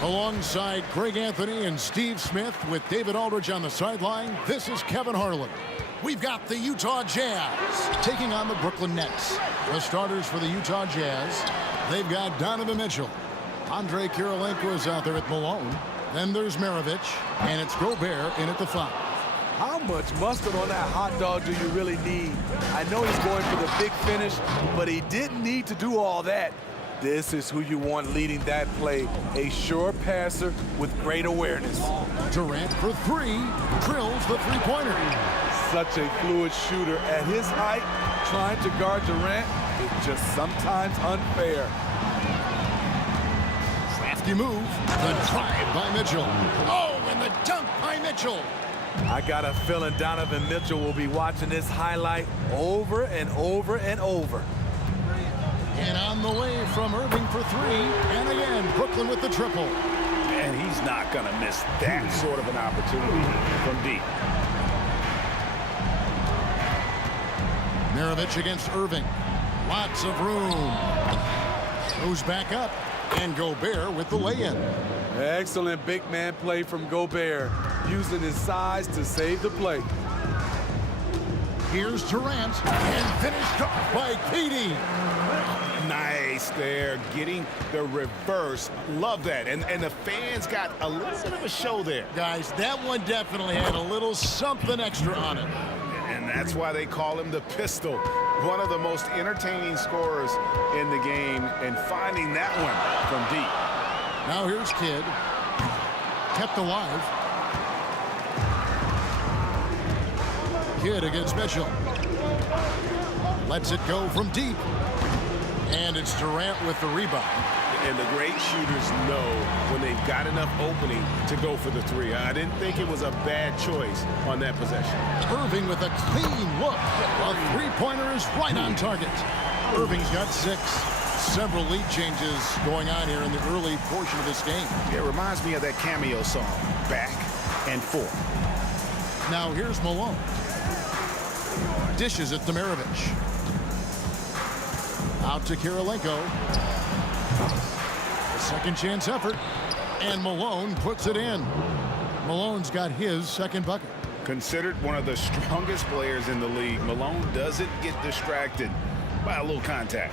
Alongside Greg Anthony and Steve Smith with David Aldridge on the sideline, this is Kevin Harlan. We've got the Utah Jazz taking on the Brooklyn Nets. The starters for the Utah Jazz, they've got Donovan Mitchell. Andre Kirilenko is out there at Malone. Then there's Maravich, and it's Gobert in at the 5. How much mustard on that hot dog do you really need? I know he's going for the big finish, but he didn't need to do all that. This is who you want leading that play, a sure passer with great awareness. Durant for 3, drills the three-pointer. Such a fluid shooter at his height, trying to guard Durant is just sometimes unfair. Crafty move, the drive by Mitchell. Oh, and the dunk by Mitchell. I got a feeling Donovan Mitchell will be watching this highlight over and over and over. And on the way from Irving for 3, and again, Brooklyn with the triple. And he's not going to miss that sort of an opportunity from deep. Maravich against Irving. Lots of room. Goes back up, and Gobert with the lay-in. Excellent big man play from Gobert, using his size to save the play. Here's Durant, and finished off by KD. Nice there, getting the reverse. Love that. And the fans got a little bit of a show there. Guys, that one definitely had a little something extra on it. And that's why they call him the Pistol. One of the most entertaining scorers in the game, and finding that one from deep. Now here's Kidd. Kept alive. Kidd against Mitchell. Lets it go from deep. And it's Durant with the rebound. And the great shooters know when they've got enough opening to go for the 3. I didn't think it was a bad choice on that possession. Irving with a clean look. A three-pointer is right on target. Irving's got 6. Several lead changes going on here in the early portion of this game. It reminds me of that cameo song, Back and Forth. Now here's Malone. Dishes it to Maravich. Out to Kirilenko. Second chance effort. And Malone puts it in. Malone's got his second bucket. Considered one of the strongest players in the league, Malone doesn't get distracted by a little contact.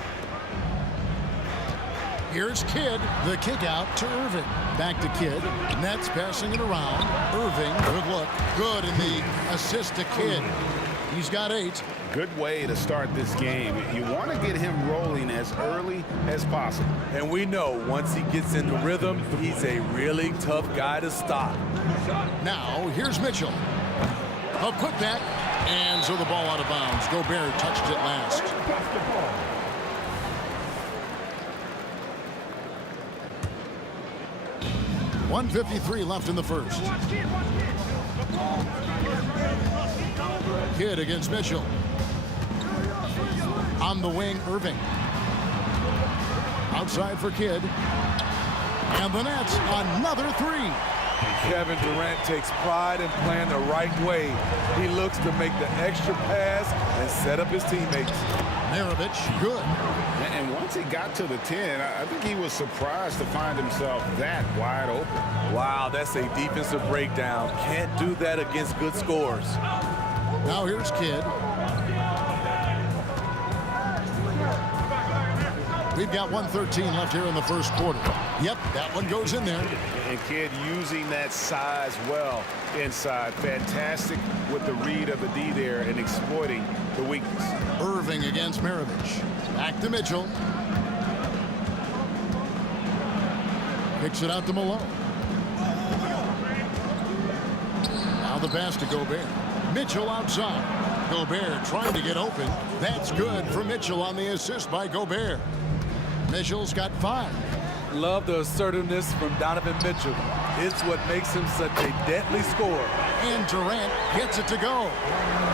Here's Kidd, the kick out to Irving. Back to Kidd. Nets passing it around. Irving, good look. Good in the assist to Kidd. He's got 8. Good way to start this game. You want to get him rolling as early as possible. And we know once he gets into rhythm, he's a really tough guy to stop. Now, here's Mitchell. A putback, and so the ball out of bounds. Gobert touched it last. .153 left in the first. Kidd against Mitchell. On the wing, Irving. Outside for Kidd. And the Nets, another 3. Kevin Durant takes pride in playing the right way. He looks to make the extra pass and set up his teammates. Maravich, good. And once he got to the 10, I think he was surprised to find himself that wide open. Wow, that's a defensive breakdown. Can't do that against good scores. Now here's Kidd. We've got 1:13 left here in the first quarter. Yep, that one goes in there. And Kidd using that size well inside. Fantastic with the read of the D there and exploiting the weakness. Irving against Maravich. Back to Mitchell. Kicks it out to Malone. Now the pass to Gobert. Mitchell outside. Gobert trying to get open. That's good for Mitchell on the assist by Gobert. Mitchell's got 5. Love the assertiveness from Donovan Mitchell. It's what makes him such a deadly scorer. And Durant gets it to go.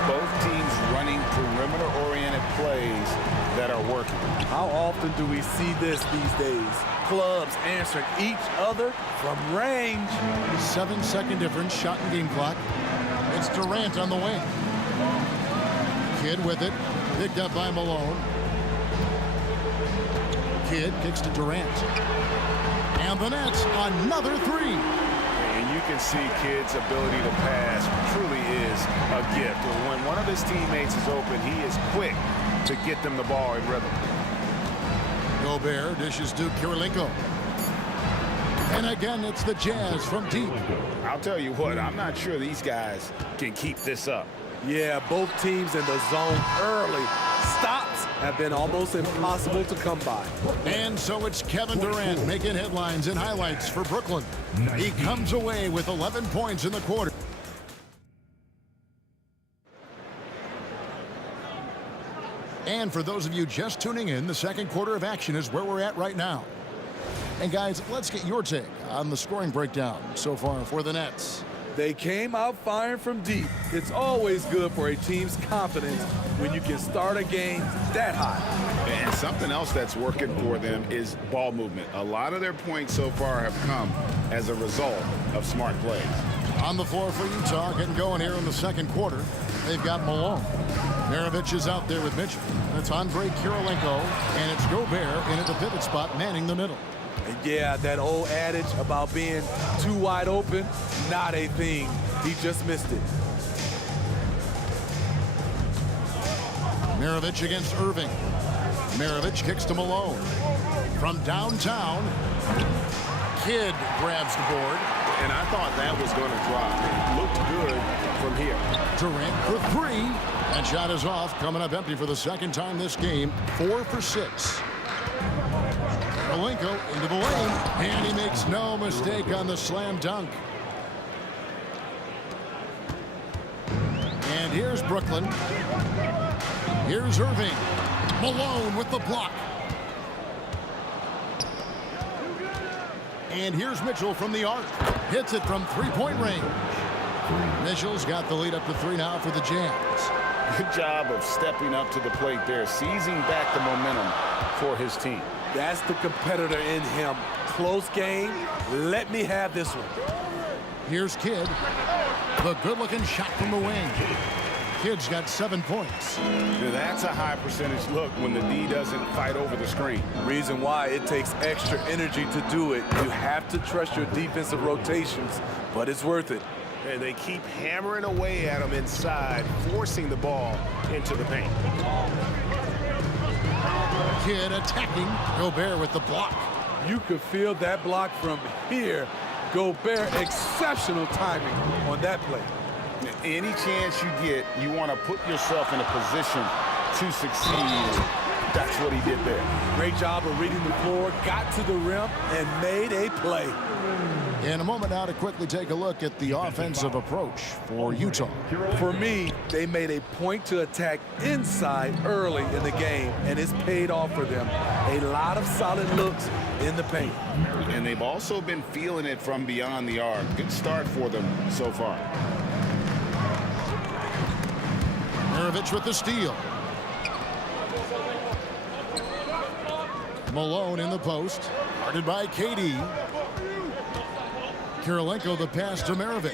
Both teams running perimeter-oriented plays that are working. How often do we see this these days? Clubs answering each other from range. 7-second difference, shot and game clock. It's Durant on the wing. Kidd with it, picked up by Malone. Kidd kicks to Durant. And the Nets, another three. And you can see Kidd's ability to pass truly is a gift. When one of his teammates is open, he is quick to get them the ball in rhythm. Gobert dishes to Kirilenko. And again, it's the Jazz from deep. I'll tell you what, I'm not sure these guys can keep this up. Yeah, both teams in the zone early. Stops have been almost impossible to come by. And so it's Kevin Durant making headlines and highlights for Brooklyn. He comes away with 11 points in the quarter. And for those of you just tuning in, the second quarter of action is where we're at right now. And guys, let's get your take on the scoring breakdown so far for the Nets. They came out firing from deep. It's always good for a team's confidence when you can start a game that high. And something else that's working for them is ball movement. A lot of their points so far have come as a result of smart plays. On the floor for Utah, getting going here in the second quarter. They've got Malone. Maravich is out there with Mitchell. It's Andre Kirilenko, and it's Gobert in at the pivot spot, manning the middle. And yeah, that old adage about being too wide open, not a thing. He just missed it. Maravich against Irving. Maravich kicks to Malone. From downtown, Kidd grabs the board. And I thought that was going to drop. It looked good from here. Durant for three. That shot is off, coming up empty for the second time this game. 4 for 6. Kirilenko into the lane, and he makes no mistake on the slam dunk. And here's Brooklyn. Here's Irving. Malone with the block. And here's Mitchell from the arc. Hits it from three-point range. Mitchell's got the lead up to 3 now for the Jazz. Good job of stepping up to the plate there, seizing back the momentum for his team. That's the competitor in him. Close game. Let me have this one. Here's Kidd. The good-looking shot from the wing. Kidd's got 7 points. Now that's a high percentage look when the D doesn't fight over the screen. Reason why it takes extra energy to do it. You have to trust your defensive rotations, but it's worth it. And they keep hammering away at him inside, forcing the ball into the paint. Kidd attacking. Gobert with the block. You could feel that block from here. Gobert, exceptional timing on that play. Any chance you get, you want to put yourself in a position to succeed. That's what he did there. Great job of reading the floor, got to the rim, and made a play. In a moment now to quickly take a look at the offensive approach for Utah. For me, they made a point to attack inside early in the game, and it's paid off for them. A lot of solid looks in the paint. And they've also been feeling it from beyond the arc. Good start for them so far. Maravich with the steal. Malone in the post. Guarded by KD. Kirilenko the pass to Maravich.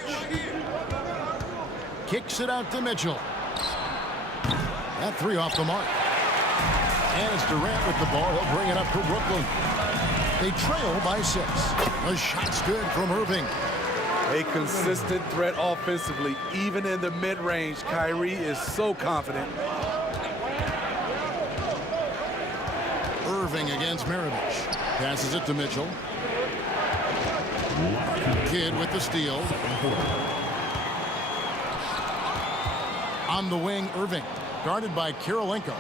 Kicks it out to Mitchell. That 3 off the mark. And it's Durant with the ball. He'll bring it up for Brooklyn. They trail by 6. The shot's good from Irving. A consistent threat offensively, even in the mid-range. Kyrie is so confident. Irving against Maravich. Passes it to Mitchell. Kidd with the steal. On the wing, Irving. Guarded by Kirilenko.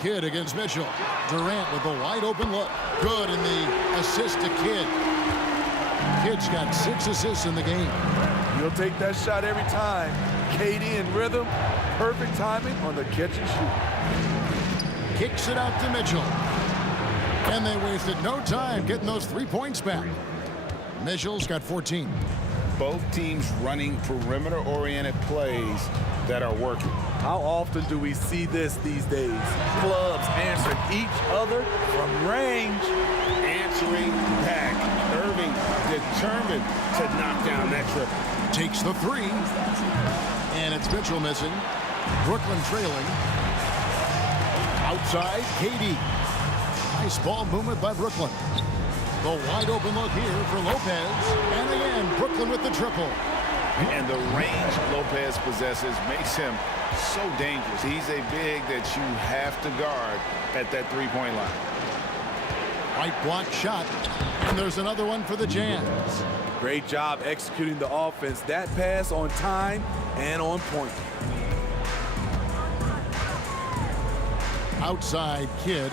Kidd against Mitchell. Durant with a wide open look. Good in the assist to Kidd. Kidd's got 6 assists in the game. You'll take that shot every time. KD in rhythm. Perfect timing on the catch and shoot. Kicks it out to Mitchell. And they wasted no time getting those 3 points back. Mitchell's got 14. Both teams running perimeter-oriented plays that are working. How often do we see this these days? Clubs answering each other from range. Answering back. Irving determined to knock down that triple. Takes the 3. And it's Mitchell missing. Brooklyn trailing. Outside, KD. Nice ball movement by Brooklyn. The wide open look here for Lopez. And again, Brooklyn with the triple. And the range Lopez possesses makes him so dangerous. He's a big that you have to guard at that three-point line. Right block shot. And there's another one for the Jazz. Great job executing the offense. That pass on time and on point. Outside, Kidd.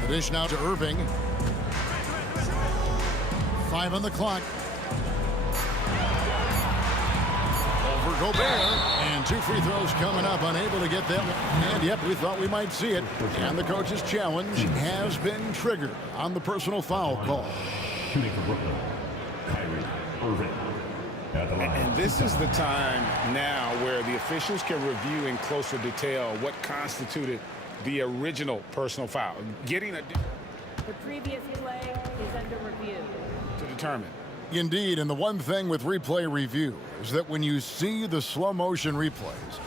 The dish now to Irving. 5 on the clock. Over Gobert. And 2 free throws coming up, unable to get them. And yep, we thought we might see it. And the coach's challenge has been triggered on the personal foul call. Shooting for Brooklyn, Kyrie Irving. At the line. And this is the time now where the officials can review in closer detail what constituted the original personal foul. Getting a... The previous play is under review. To determine. Indeed, and the one thing with replay review is that when you see the slow motion replays,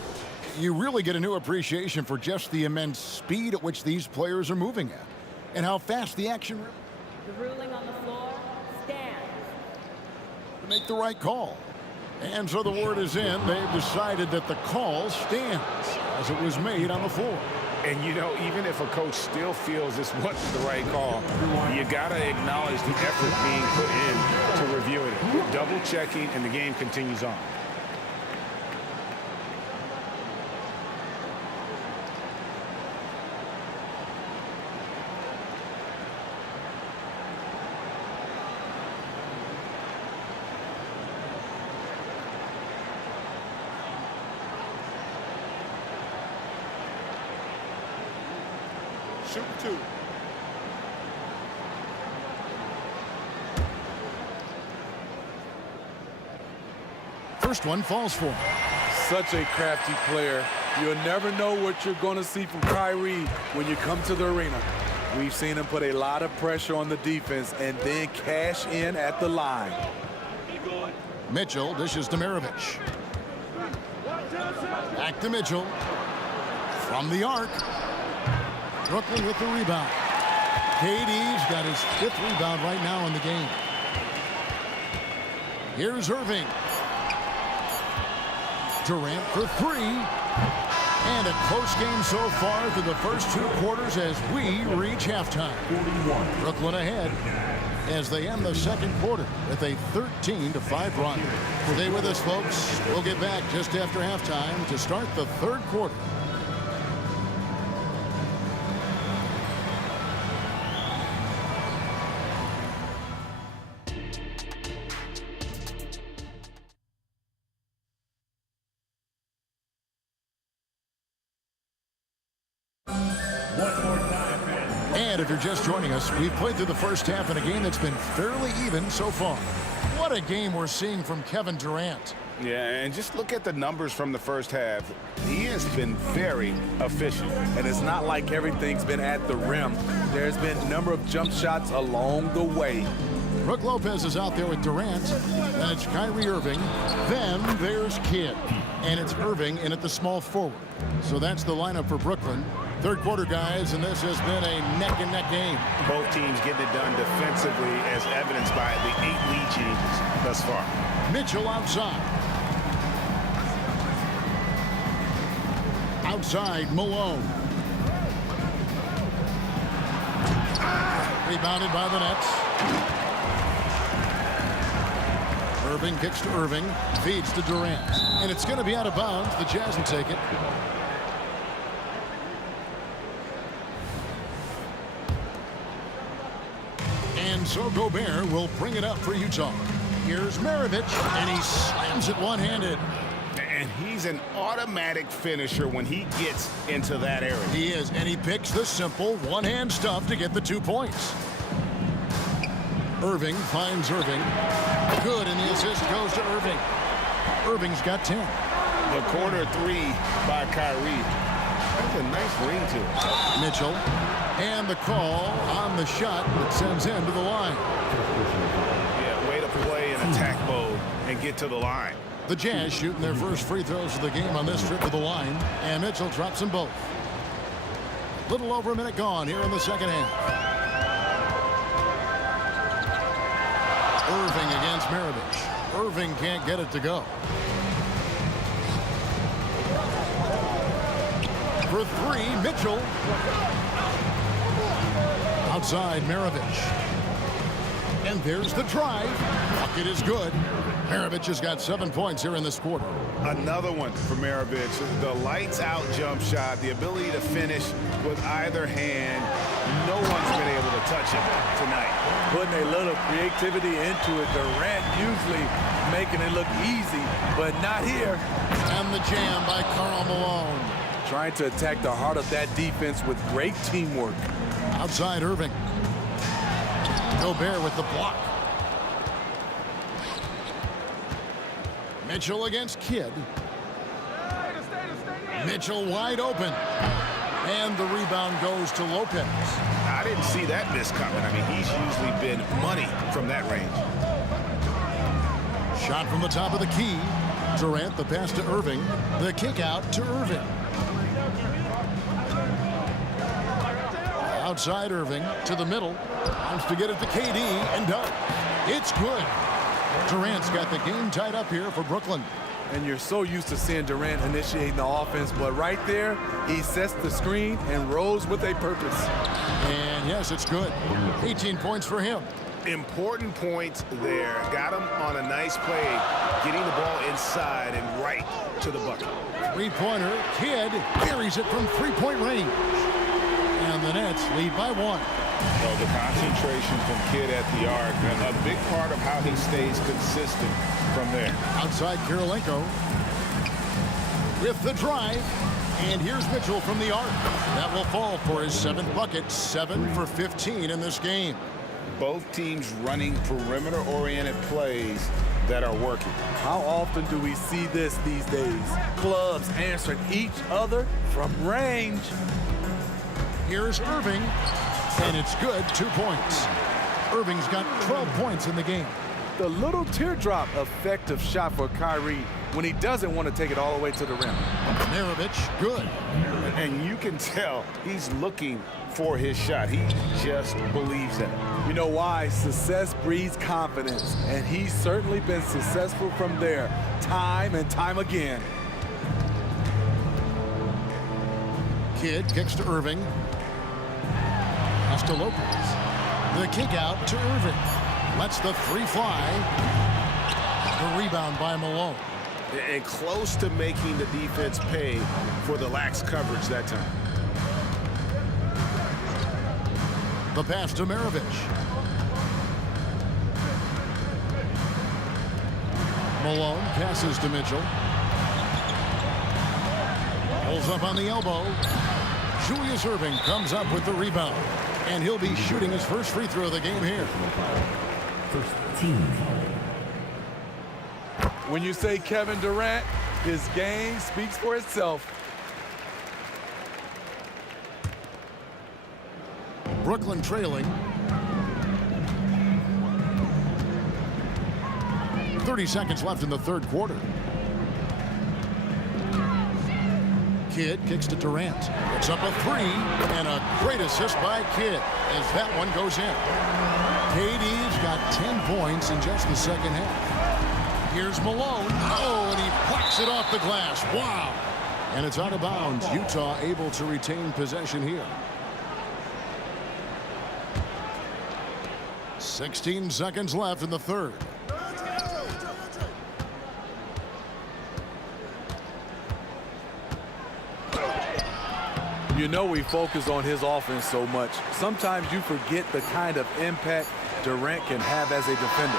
you really get a new appreciation for just the immense speed at which these players are moving at and how fast the action The ruling on the floor stands. to make the right call. And so the word is in. They've decided that the call stands as it was made on the floor. And, you know, even if a coach still feels this wasn't the right call, you got to acknowledge the effort being put in to reviewing it. Double checking, and the game continues on. Shoot 2. First one falls for him. Such a crafty player. You'll never know what you're going to see from Kyrie when you come to the arena. We've seen him put a lot of pressure on the defense and then cash in at the line. Mitchell dishes to Maravich. Back to Mitchell. From the arc. Brooklyn with the rebound. KD's got his 5th rebound right now in the game. Here's Irving. Durant for 3. And a close game so far through the first 2 quarters as we reach halftime. Brooklyn ahead as they end the second quarter with a 13-5 run. Stay with us, folks. We'll get back just after halftime to start the third quarter. And if you're just joining us, we've played through the first half in a game that's been fairly even so far. What a game we're seeing from Kevin Durant. Yeah, and just look at the numbers from the first half. He has been very efficient. And it's not like everything's been at the rim. There's been a number of jump shots along the way. Brook Lopez is out there with Durant. Then it's Kyrie Irving. Then there's Kidd. And it's Irving in at the small forward. So that's the lineup for Brooklyn. Third quarter, guys, and this has been a neck-and-neck game. Both teams getting it done defensively, as evidenced by the 8 lead changes thus far. Mitchell outside. Outside, Malone. Rebounded by the Nets. Irving kicks to Irving, feeds to Durant. And it's going to be out of bounds. The Jazz will take it. And so Gobert will bring it up for Utah. Here's Maravich, and he slams it one-handed. And he's an automatic finisher when he gets into that area. He is, and he picks the simple one-hand stuff to get the 2 points. Irving finds Irving. Good, and the assist goes to Irving. Irving's got 10. The corner 3 by Kyrie. That's a nice ring to it. Mitchell. And the call on the shot that sends him to the line. Yeah, way to play in attack mode and get to the line. The Jazz shooting their first free throws of the game on this trip to the line, and Mitchell drops them both. Little over a minute gone here in the second half. Irving against Maravich. Irving can't get it to go. For three, Mitchell. Outside Maravich. And there's the drive. Bucket is good. Maravich has got 7 points here in this quarter. Another one for Maravich. The lights-out jump shot, the ability to finish with either hand. No one's been able to touch him tonight. Putting a little creativity into it. Durant usually making it look easy, but not here. And the jam by Karl Malone. Trying to attack the heart of that defense with great teamwork. Outside Irving. Gobert with the block. Mitchell against Kidd. Mitchell wide open. And the rebound goes to Lopez. I didn't see that miss coming. I mean, he's usually been money from that range. Shot from the top of the key. Durant the pass to Irving. The kick out to Irving. Outside Irving to the middle. Wants to get it to KD and does. It's good. Durant's got the game tied up here for Brooklyn. And you're so used to seeing Durant initiating the offense, but right there, he sets the screen and rolls with a purpose. And yes, it's good. 18 points for him. Important points there. Got him on a nice play, getting the ball inside and right to the bucket. Three-pointer. Kidd carries it from three-point range. And the Nets lead by 1. Well, the concentration from Kidd at the arc, a big part of how he stays consistent from there. Outside Kirilenko with the drive. And here's Mitchell from the arc. That will fall for his 7th bucket, 7 for 15 in this game. Both teams running perimeter-oriented plays that are working. How often do we see this these days? Clubs answering each other from range. Here's Irving, and it's good, 2 points. Irving's got 12 points in the game. The little teardrop effective shot for Kyrie when he doesn't want to take it all the way to the rim. Maravich, good. And you can tell he's looking for his shot. He just believes in it. You know why? Success breeds confidence, and he's certainly been successful from there time and time again. Kidd kicks to Irving. Pass to Lopez. The kick out to Irving. Lets the three fly. The rebound by Malone. And close to making the defense pay for the lax coverage that time. The pass to Maravich. Malone passes to Mitchell. Pulls up on the elbow. Julius Irving comes up with the rebound. And he'll be shooting his first free throw of the game here. First team. When you say Kevin Durant, his game speaks for itself. Brooklyn trailing. 30 seconds left in the third quarter. Kidd kicks to Durant. Puts up a three, and a great assist by Kidd as that one goes in. KD's got 10 points in just the second half. Here's Malone. Oh, and he plucks it off the glass. Wow. And it's out of bounds. Utah able to retain possession here. 16 seconds left in the third. You know we focus on his offense so much. Sometimes you forget the kind of impact Durant can have as a defender.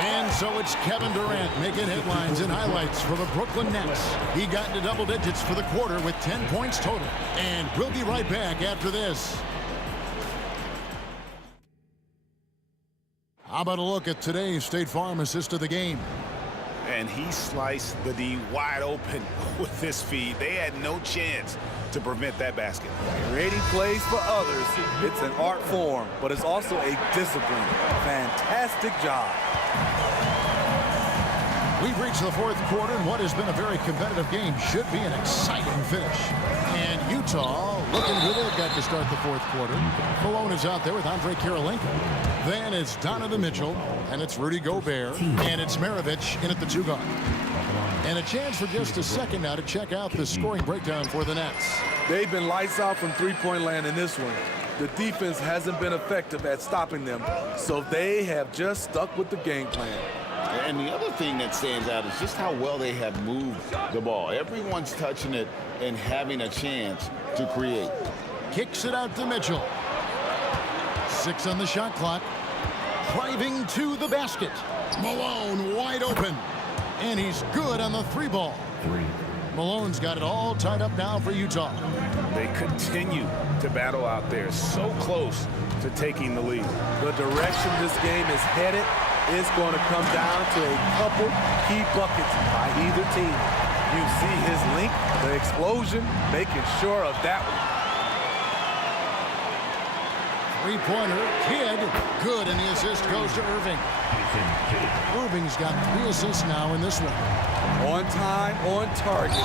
And so it's Kevin Durant making headlines and highlights for the Brooklyn Nets. He got into double digits for the quarter with 10 points total. And we'll be right back after this. How about a look at today's State Farm assist of the game? And he sliced the D wide open with this feed. They had no chance to prevent that basket. Creating plays for others, it's an art form, but it's also a discipline. Fantastic job. We've reached the fourth quarter, and what has been a very competitive game should be an exciting finish. And Utah looking who they've got to start the fourth quarter. Malone is out there with Andre Kirilenko. Then it's Donovan Mitchell, and it's Rudy Gobert, and it's Maravich in at the 2 guard. And a chance for just a second now to check out the scoring breakdown for the Nets. They've been lights out from three-point land in this one. The defense hasn't been effective at stopping them, so they have just stuck with the game plan. And the other thing that stands out is just how well they have moved the ball. Everyone's touching it and having a chance to create. Kicks it out to Mitchell. 6 on the shot clock. Driving to the basket. Malone wide open. And he's good on the 3-ball. Malone's got it all tied up now for Utah. They continue to battle out there, so close to taking the lead. The direction this game is headed is going to come down to a couple key buckets by either team. You see his link, the explosion, making sure of that one. 3-pointer, Kidd, good, and the assist goes to Irving. Irving's got 3 assists now in this one. On time, on target.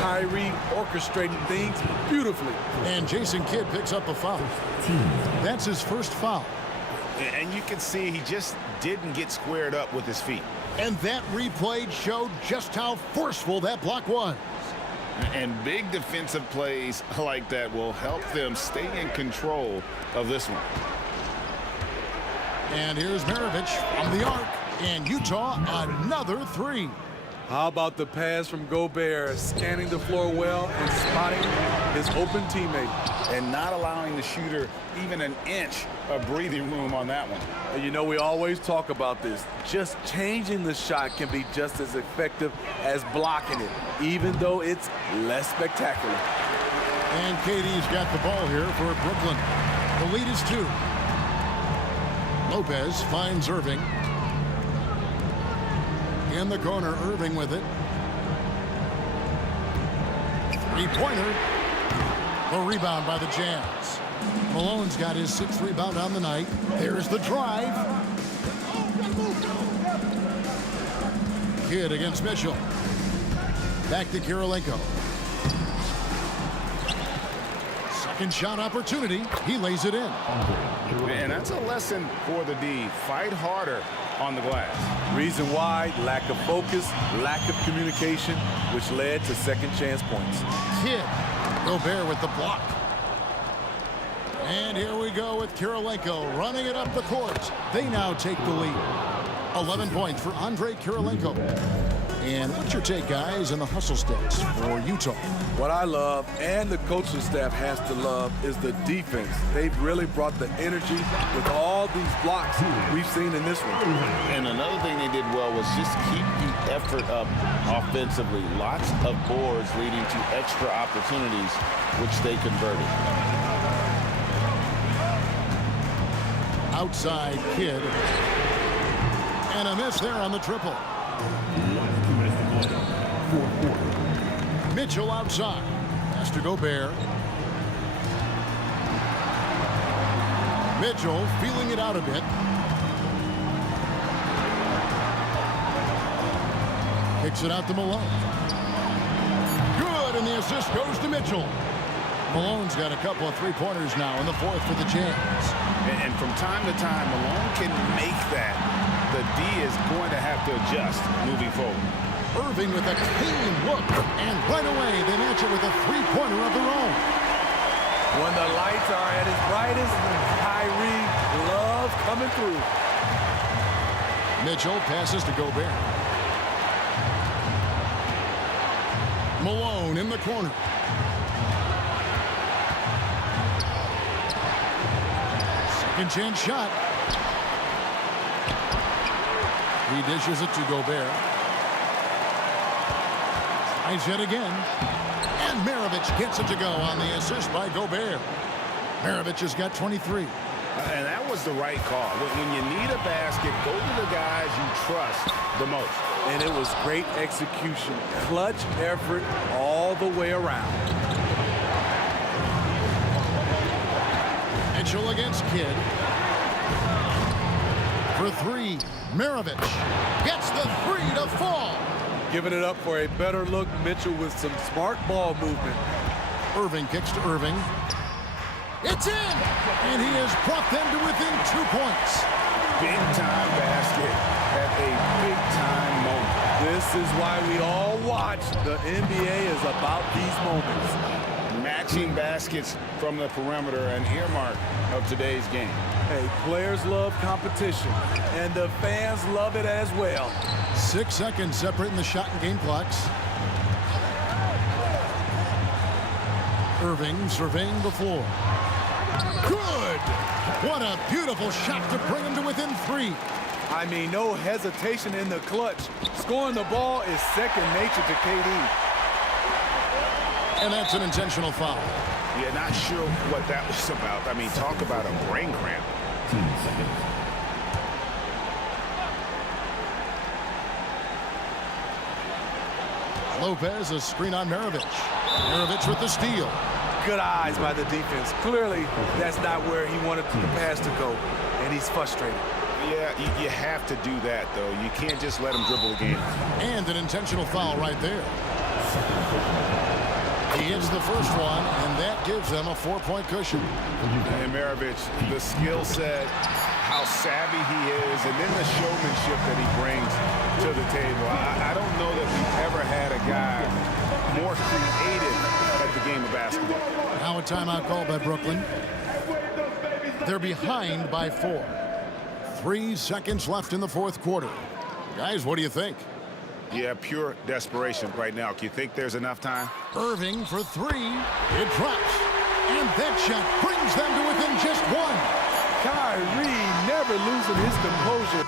Kyrie orchestrating things beautifully. And Jason Kidd picks up a foul. That's his first foul. And you can see he just didn't get squared up with his feet. And that replay showed just how forceful that block was. And big defensive plays like that will help them stay in control of this one. And here's Maravich from the arc. And Utah, another 3. How about the pass from Gobert, scanning the floor well and spotting his open teammate. And not allowing the shooter even an inch of breathing room on that one. And you know, we always talk about this. Just changing the shot can be just as effective as blocking it, even though it's less spectacular. And KD's got the ball here for Brooklyn. The lead is 2. Lopez finds Irving. In the corner, Irving with it. 3-pointer. The rebound by the Jazz. Malone's got his 6th rebound on the night. There's the drive. Kidd against Mitchell. Back to Kirilenko. Second shot opportunity. He lays it in. And that's a lesson for the D. Fight harder on the glass. Reason why, lack of focus, lack of communication, which led to second chance points. Kidd. Gobert with the block. And here we go with Kirilenko running it up the court. They now take the lead. 11 points for Andre Kirilenko. And what's your take, guys, on the hustle sticks for Utah? What I love, and the coaching staff has to love, is the defense. They've really brought the energy with all these blocks we've seen in this one. And another thing they did well was just keep the effort up offensively. Lots of boards leading to extra opportunities, which they converted. Outside Kidd. And a miss there on the triple. Mitchell outside. Has to Gobert. Mitchell feeling it out a bit. Kicks it out to Malone. Good, and the assist goes to Mitchell. Malone's got a couple of 3-pointers now in the 4th for the Jazz. And from time to time, Malone can make that. The D is going to have to adjust moving forward. Irving with a clean look. And right away, they match it with a 3-pointer of their own. When the lights are at its brightest, Kyrie loves coming through. Mitchell passes to Gobert. Malone in the corner. Second chance shot. He dishes it to Gobert. Tries yet again. And Maravich gets it to go on the assist by Gobert. Maravich has got 23. And that was the right call. When you need a basket, go to the guys you trust the most. And it was great execution. Clutch effort all the way around. Mitchell against Kidd. For 3. Maravich gets the three to fall. Giving it up for a better look. Mitchell with some smart ball movement. Irving kicks to Irving. It's in! And he has brought them to within 2 points. Big-time basket at a big-time moment. This is why we all watch. The NBA is about these moments. Matching baskets from the perimeter, an earmark of today's game. Hey, players love competition, and the fans love it as well. 6 seconds separating the shot and game clocks. Irving surveying the floor. Good! What a beautiful shot to bring him to within 3. I mean, no hesitation in the clutch. Scoring the ball is second nature to KD. And that's an intentional foul. Yeah, not sure what that was about. I mean, talk about a brain cramp. 10 seconds. Lopez, a screen on Maravich. Maravich with the steal. Good eyes by the defense. Clearly, that's not where he wanted the pass to go, and he's frustrated. Yeah, you have to do that, though. You can't just let him dribble the game. And an intentional foul right there. He hits the first one, and that gives them a 4-point cushion. And Maravich, the skill set, how savvy he is, and then the showmanship that he brings to the table. I don't know that we've ever had a guy more creative at the game of basketball. Now a timeout called by Brooklyn. They're behind by 4. 3 seconds left in the fourth quarter. Guys, what do you think? Yeah, pure desperation right now. Do you think there's enough time? Irving for 3. It drops. And that shot brings them to within just 1. Kyrie never losing his composure.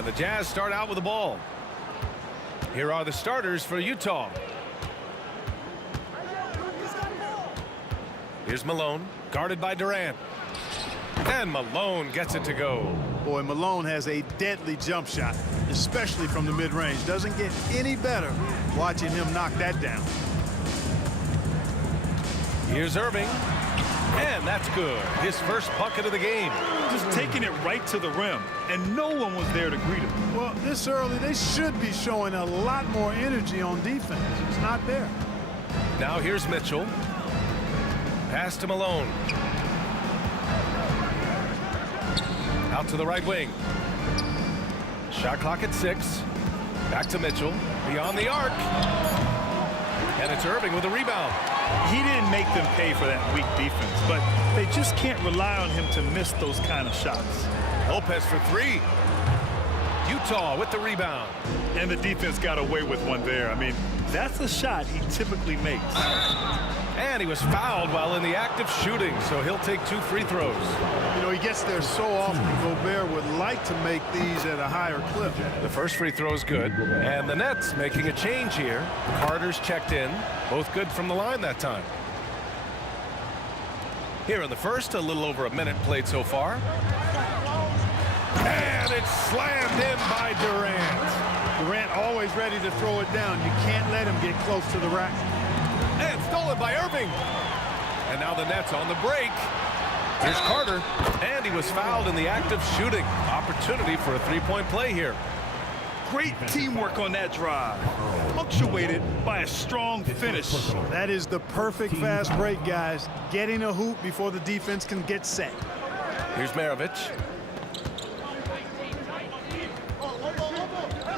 And the Jazz start out with the ball. Here are the starters for Utah. Here's Malone, guarded by Durant. And Malone gets it to go. Boy, Malone has a deadly jump shot, especially from the mid-range. Doesn't get any better watching him knock that down. Here's Irving. And that's good. His first bucket of the game. Just taking it right to the rim, and no one was there to greet him. Well, this early, they should be showing a lot more energy on defense. It's not there. Now here's Mitchell. Pass to Malone. Out to the right wing. Shot clock at 6. Back to Mitchell. Beyond the arc. And it's Irving with a rebound. He didn't make them pay for that weak defense, but they just can't rely on him to miss those kind of shots. Lopez for 3. Utah with the rebound. And the defense got away with one there. I mean, that's a shot he typically makes. And he was fouled while in the act of shooting, so he'll take 2 free throws. You know, he gets there so often. Gobert would like to make these at a higher clip. The first free throw is good. And the Nets making a change here. Carter's checked in. Both good from the line that time. Here in the first, a little over a minute played so far. And it's slammed in by Durant. Durant always ready to throw it down. You can't let him get close to the rack. And stolen by Irving. And now the Nets on the break. Here's Carter. And he was fouled in the act of shooting. Opportunity for a 3-point play here. Great teamwork on that drive. Punctuated by a strong finish. That is the perfect fast break, guys. Getting a hoop before the defense can get set. Here's Maravich.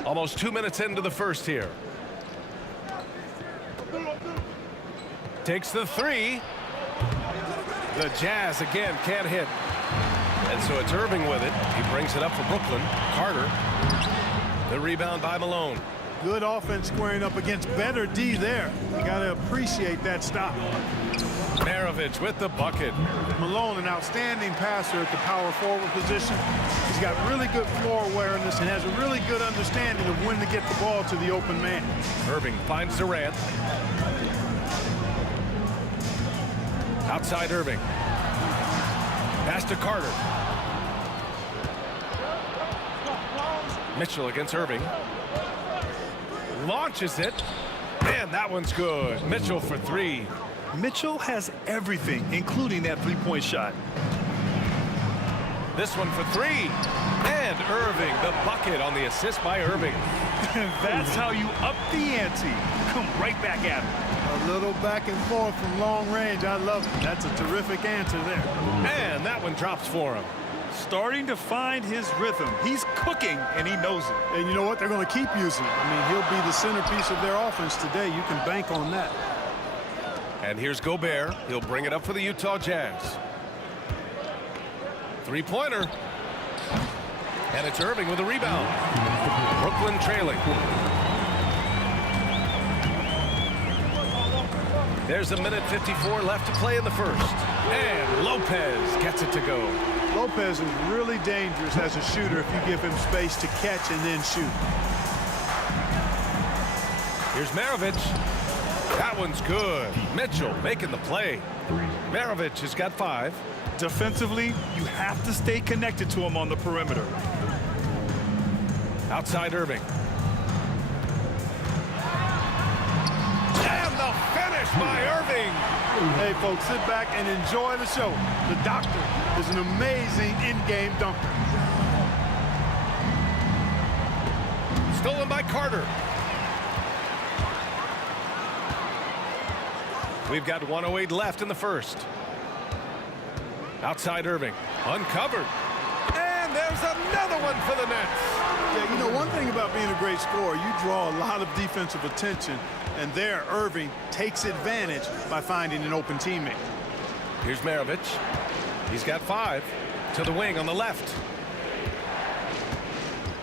Almost 2 minutes into the first here. Takes the 3. The Jazz again can't hit. And so it's Irving with it. He brings it up for Brooklyn. Carter. The rebound by Malone. Good offense squaring up against better D there. You got to appreciate that stop. Maravich with the bucket. Malone, an outstanding passer at the power forward position. He's got really good floor awareness and has a really good understanding of when to get the ball to the open man. Irving finds Durant. Outside Irving. Pass to Carter. Mitchell against Irving. Launches it. And that one's good. Mitchell for 3. Mitchell has everything, including that 3-point shot. This one for 3. And Irving, the bucket on the assist by Irving. That's how you up the ante. Come right back at him. A little back and forth from long range. I love it. That's a terrific answer there. And that one drops for him. Starting to find his rhythm. He's cooking, and he knows it. And you know what? They're going to keep using it. I mean, he'll be the centerpiece of their offense today. You can bank on that. And here's Gobert. He'll bring it up for the Utah Jazz. 3-pointer. And it's Irving with a rebound. Brooklyn trailing. There's a minute 54 left to play in the first. And Lopez gets it to go. Lopez is really dangerous as a shooter if you give him space to catch and then shoot. Here's Maravich. That one's good. Mitchell making the play. Maravich has got 5. Defensively, you have to stay connected to him on the perimeter. Outside Irving. And the finish by Irving. Hey, folks, sit back and enjoy the show. The doctor is an amazing in-game dunker. Stolen by Carter. We've got 1:08 left in the first. Outside Irving. Uncovered. And there's another one for the Nets. Yeah, you know, one thing about being a great scorer, you draw a lot of defensive attention. And there, Irving takes advantage by finding an open teammate. Here's Maravich. He's got 5. To the wing on the left.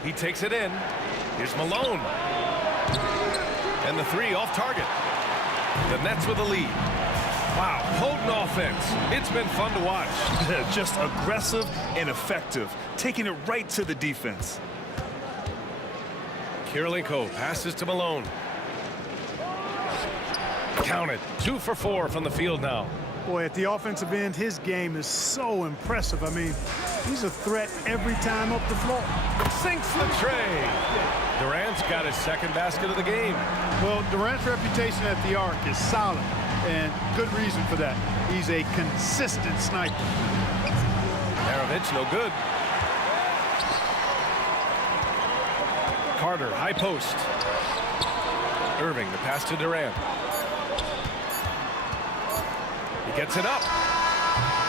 He takes it in. Here's Malone. And the 3 off target. The Nets with the lead. Wow, potent offense. It's been fun to watch. Just aggressive and effective, taking it right to the defense. Kirilenko passes to Malone. Counted. 2 for 4 from the field now. Boy, at the offensive end, his game is so impressive. I mean, he's a threat every time up the floor. Sinks the tray. Durant's got his second basket of the game. Well, Durant's reputation at the arc is solid, and good reason for that. He's a consistent sniper. Maravich, no good. Carter, high post. Irving, the pass to Durant. He gets it up.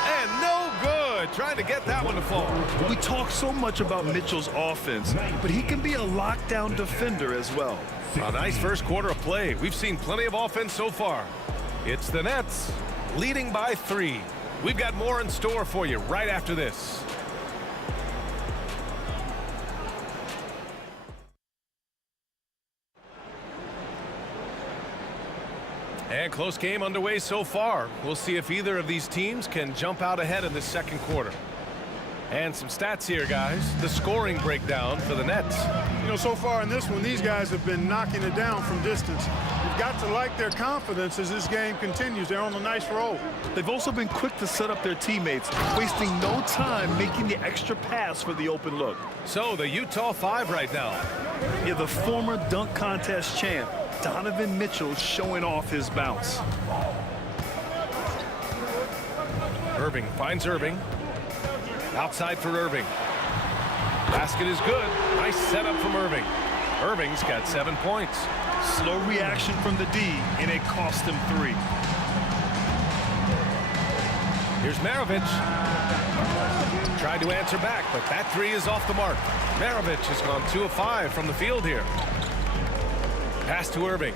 And no good. Trying to get that one to fall. We talk so much about Mitchell's offense, but he can be a lockdown defender as well. A nice first quarter of play. We've seen plenty of offense so far. It's the Nets leading by 3. We've got more in store for you right after this. And close game underway so far. We'll see if either of these teams can jump out ahead in the second quarter. And some stats here, guys. The scoring breakdown for the Nets. You know, so far in this one, these guys have been knocking it down from distance. You've got to like their confidence as this game continues. They're on a nice roll. They've also been quick to set up their teammates, wasting no time making the extra pass for the open look. So the Utah 5 right now. Yeah, the former dunk contest champ, Donovan Mitchell, showing off his bounce. Irving finds Irving. Outside for Irving. Basket is good. Nice setup from Irving. Irving's got 7 points. Slow reaction from the D, and it cost him 3. Here's Maravich. Tried to answer back, but that 3 is off the mark. Maravich has gone 2 of 5 from the field here. Pass to Irving.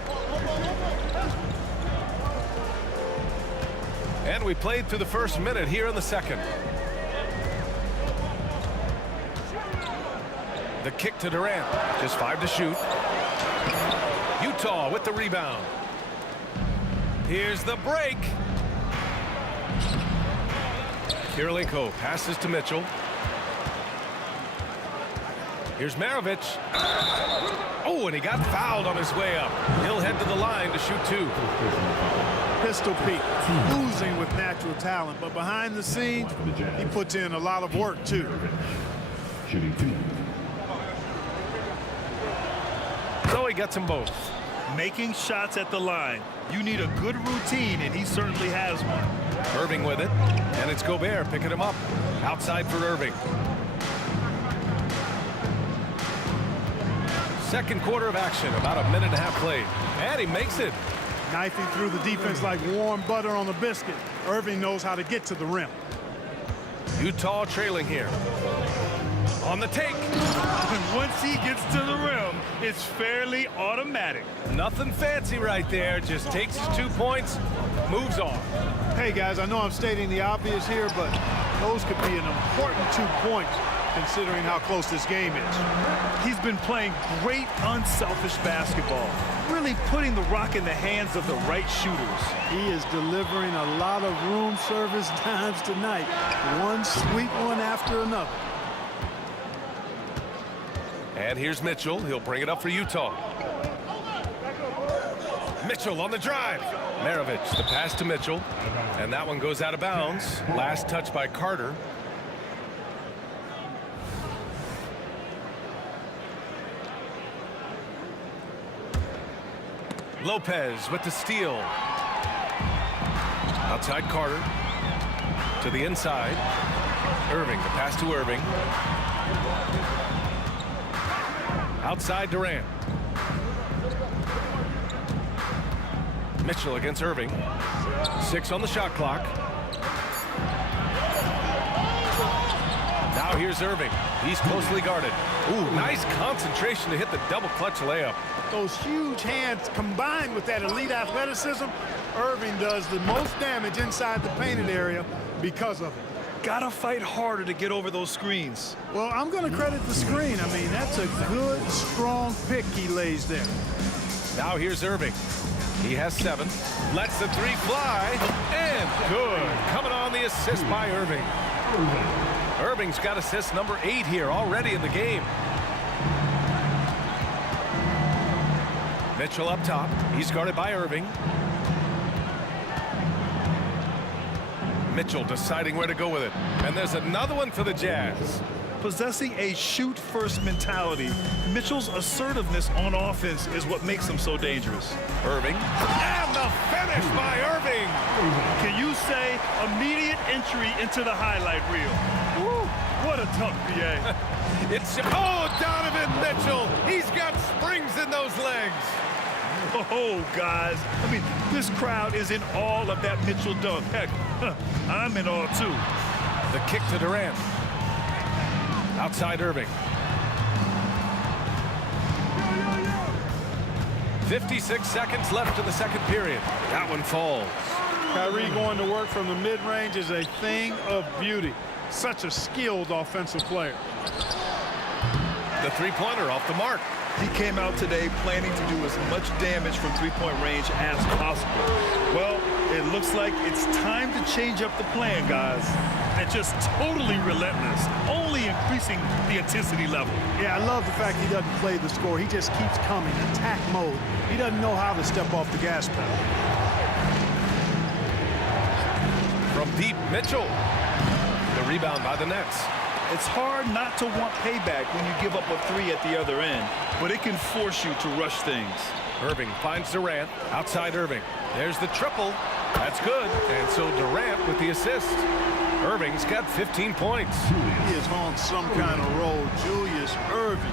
And we played through the first minute here in the second. The kick to Durant. Just 5 to shoot. Utah with the rebound. Here's the break. Kirilenko passes to Mitchell. Here's Maravich. Oh, and he got fouled on his way up. He'll head to the line to shoot 2. Pistol Pete, losing with natural talent, but behind the scenes, he puts in a lot of work, too. Shooting 2. So he gets them both. Making shots at the line. You need a good routine, and he certainly has one. Irving with it, and it's Gobert picking him up. Outside for Irving. Second quarter of action, about a minute and a half played. And he makes it. Knifing through the defense like warm butter on a biscuit. Irving knows how to get to the rim. Utah trailing here. On the take. And once he gets to the rim, it's fairly automatic. Nothing fancy right there. Just takes his 2 points, moves on. Hey, guys, I know I'm stating the obvious here, but those could be an important 2 points considering how close this game is. He's been playing great, unselfish basketball, really putting the rock in the hands of the right shooters. He is delivering a lot of room service times tonight. One sweet one after another. And here's Mitchell. He'll bring it up for Utah. Mitchell on the drive. Maravich, the pass to Mitchell. And that one goes out of bounds. Last touch by Carter. Lopez with the steal. Outside Carter. To the inside. Irving, the pass to Irving. Outside Durant. Mitchell against Irving. 6 on the shot clock. Now here's Irving. He's closely guarded. Ooh, nice concentration to hit the double clutch layup. Those huge hands combined with that elite athleticism, Irving does the most damage inside the painted area because of it. Gotta fight harder to get over those screens. Well, I'm going to credit the screen. I mean, that's a good, strong pick he lays there. Now here's Irving. He has 7. Lets the 3 fly. And good. Coming on the assist by Irving. Irving's got assist number 8 here already in the game. Mitchell up top. He's guarded by Irving. Mitchell deciding where to go with it. And there's another one for the Jazz. Possessing a shoot-first mentality, Mitchell's assertiveness on offense is what makes him so dangerous. Irving. And the finish by Irving. Can you say immediate entry into the highlight reel? Woo, what a dunk, PA. It's, oh, Donovan Mitchell. He's got springs in those legs. Oh, guys. I mean, this crowd is in awe of that Mitchell dunk. Heck, I'm in awe, too. The kick to Durant. Outside Irving. 56 seconds left in the second period. That one falls. Kyrie going to work from the mid-range is a thing of beauty. Such a skilled offensive player. The three-pointer off the mark. He came out today planning to do as much damage from three-point range as possible. Well, it looks like it's time to change up the plan, guys. And just totally relentless, only increasing the intensity level. Yeah, I love the fact he doesn't play the score. He just keeps coming, attack mode. He doesn't know how to step off the gas pedal. From deep, Mitchell. The rebound by the Nets. It's hard not to want payback when you give up a three at the other end, but it can force you to rush things. Irving finds Durant. Outside Irving. There's the triple. That's good. And so Durant with the assist. Irving's got 15 points. He is on some kind of roll. Julius Irving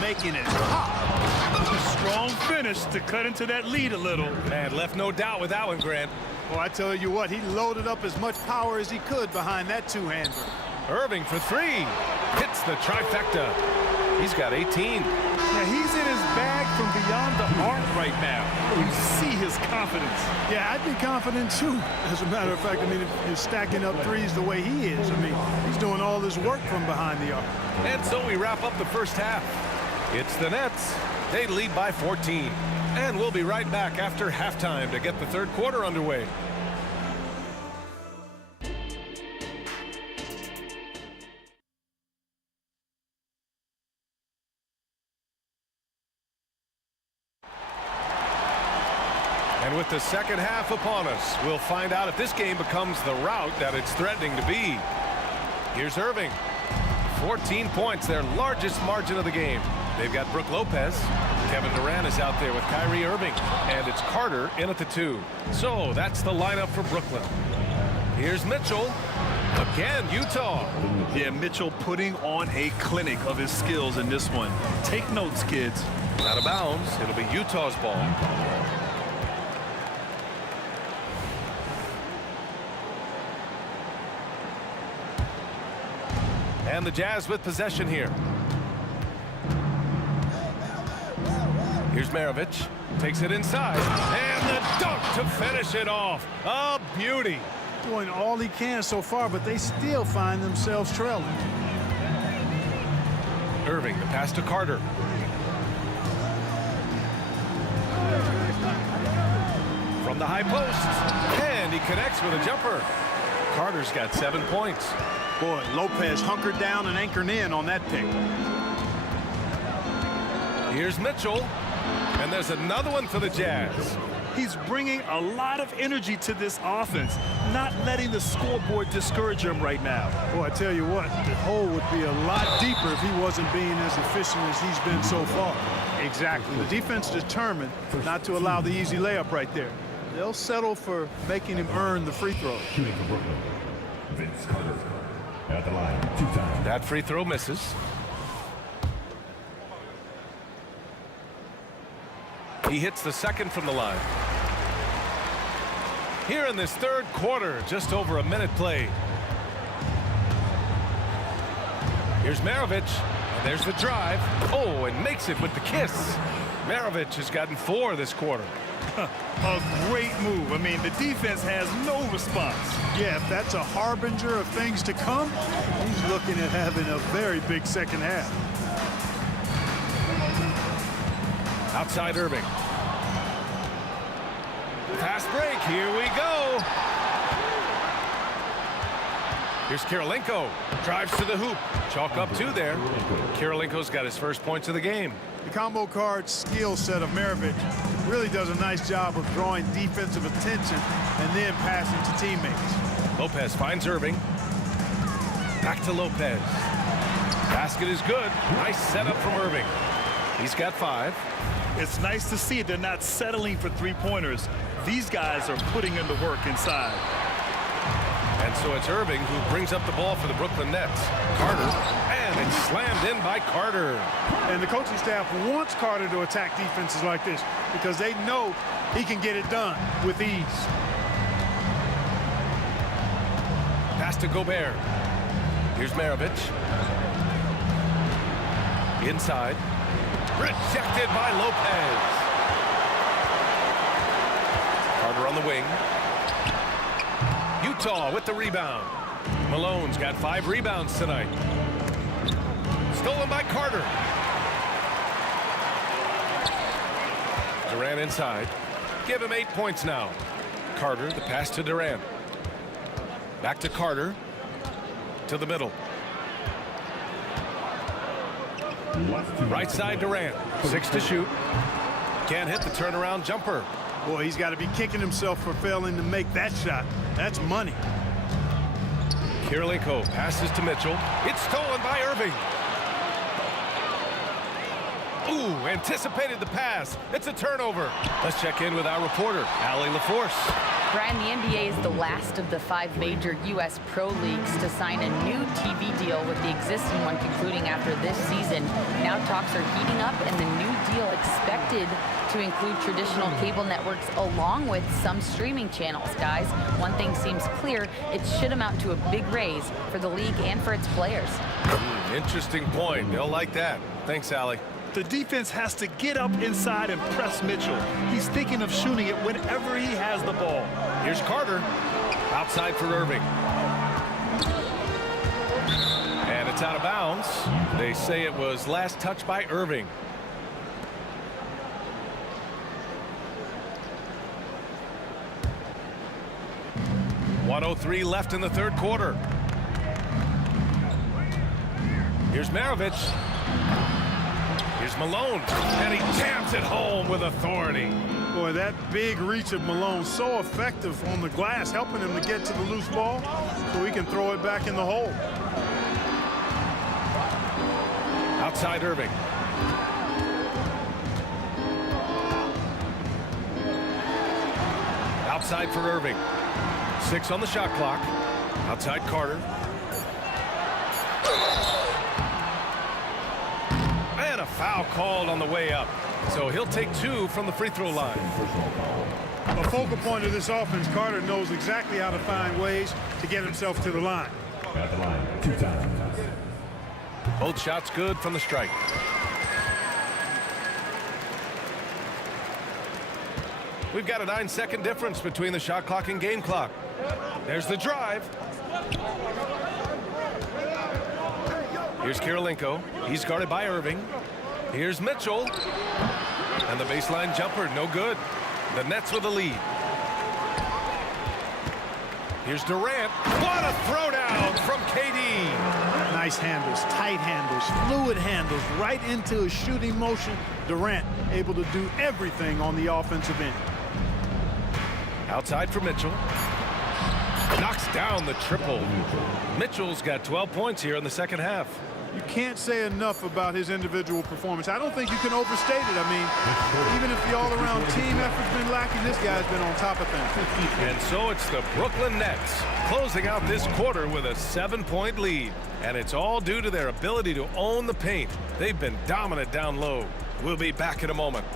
making it hot. Strong finish to cut into that lead a little. Man, left no doubt with that one, Grant. Well, I tell you what, he loaded up as much power as he could behind that two-hander. Irving for three. Hits the trifecta. He's got 18. Yeah, he's in his bag from beyond the arc right now. You see his confidence. Yeah, I'd be confident too. As a matter of fact, I mean, if he's stacking up threes the way he is, I mean, he's doing all this work from behind the arc. And so we wrap up the first half. It's the Nets. They lead by 14. And we'll be right back after halftime to get the third quarter underway. And with the second half upon us, we'll find out if this game becomes the rout that it's threatening to be. Here's Irving. 14 points, their largest margin of the game. They've got Brook Lopez. Kevin Durant is out there with Kyrie Irving. And it's Carter in at the 2. So that's the lineup for Brooklyn. Here's Mitchell. Again, Utah. Yeah, Mitchell putting on a clinic of his skills in this one. Take notes, kids. Out of bounds. It'll be Utah's ball. And the Jazz with possession here. Here's Maravich. Takes it inside. And the dunk to finish it off. A beauty. Doing all he can so far, but they still find themselves trailing. Irving, the pass to Carter. From the high post. And he connects with a jumper. Carter's got 7 points. Boy, Lopez hunkered down and anchored in on that pick. Here's Mitchell. And there's another one for the Jazz. He's bringing a lot of energy to this offense, not letting the scoreboard discourage him right now. Boy, I tell you what, the hole would be a lot deeper if he wasn't being as efficient as he's been so far. Exactly. The defense determined not to allow the easy layup right there. They'll settle for making him earn the free throw. Shooting for Brooklyn, Vince Carter. At the line, 2 times. That free throw misses. He hits the second from the line. Here in this third quarter, just over a minute played. Here's Maravich. And there's the drive. Oh, and makes it with the kiss. Maravich has gotten 4 this quarter. A great move. I mean, the defense has no response. Yeah, if that's a harbinger of things to come, he's looking at having a very big second half. Outside Irving. Fast break. Here we go. Here's Kirilenko. Drives to the hoop. Chalk up 2 there. Kirilenko's got his first points of the game. The combo card skill set of Maravich really does a nice job of drawing defensive attention and then passing to teammates. Lopez finds Irving. Back to Lopez. Basket is good. Nice setup from Irving. He's got 5. It's nice to see they're not settling for three-pointers. These guys are putting in the work inside. And so it's Irving who brings up the ball for the Brooklyn Nets. Carter, and it's slammed in by Carter. And the coaching staff wants Carter to attack defenses like this because they know he can get it done with ease. Pass to Gobert. Here's Maravich. Inside. Rejected by Lopez. Carter on the wing. Utah with the rebound. Malone's got 5 rebounds tonight. Stolen by Carter. Durant inside. Give him 8 points now. Carter, the pass to Durant. Back to Carter. To the middle. Right side Durant. 6 to shoot. Can't hit the turnaround jumper. Boy, he's got to be kicking himself for failing to make that shot. That's money. Kirilenko passes to Mitchell. It's stolen by Irving. Ooh, anticipated the pass. It's a turnover. Let's check in with our reporter, Allie LaForce. Brian, the NBA is the last of the 5 major U.S. pro leagues to sign a new TV deal, with the existing one concluding after this season. Now talks are heating up, and the new deal expected to include traditional cable networks along with some streaming channels. Guys, one thing seems clear: it should amount to a big raise for the league and for its players. Interesting point. They'll like that. Thanks, Allie. The defense has to get up inside and press Mitchell. He's thinking of shooting it whenever he has the ball. Here's Carter. Outside for Irving. And it's out of bounds. They say it was last touched by Irving. .103 left in the third quarter. Here's Maravich. Here's Malone, and he jams it home with authority. Boy, that big reach of Malone, so effective on the glass, helping him to get to the loose ball so he can throw it back in the hole. Outside Irving. Outside for Irving. 6 on the shot clock. Outside Carter. And a foul called on the way up. So he'll take 2 from the free throw line. A focal point of this offense, Carter knows exactly how to find ways to get himself to the line. At the line, 2 times. Both shots good from the strike. We've got a 9-second difference between the shot clock and game clock. There's the drive. Here's Kirilenko. He's guarded by Irving. Here's Mitchell. And the baseline jumper, no good. The Nets with the lead. Here's Durant. What a throwdown from KD. Nice handles, tight handles, fluid handles, right into a shooting motion. Durant able to do everything on the offensive end. Outside for Mitchell. Knocks down the triple. Mitchell's got 12 points here in the second half. You can't say enough about his individual performance. I don't think you can overstate it. I mean, even if the all-around team effort's been lacking, this guy's been on top of things. And so it's the Brooklyn Nets closing out this quarter with a 7-point lead. And it's all due to their ability to own the paint. They've been dominant down low. We'll be back in a moment.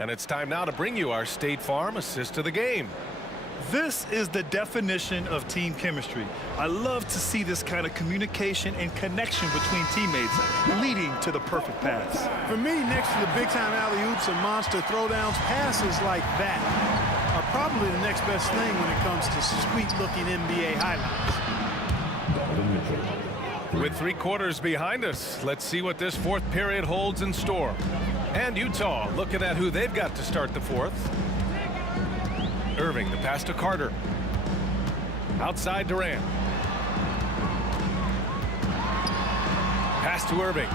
And it's time now to bring you our State Farm assist to the game. This is the definition of team chemistry. I love to see this kind of communication and connection between teammates, leading to the perfect pass. For me, next to the big-time alley-oops and monster throwdowns, passes like that are probably the next best thing when it comes to sweet-looking NBA highlights. With 3 quarters behind us, let's see what this fourth period holds in store. And Utah looking at who they've got to start the fourth. Irving, the pass to Carter. Outside Durant. Pass to Irving.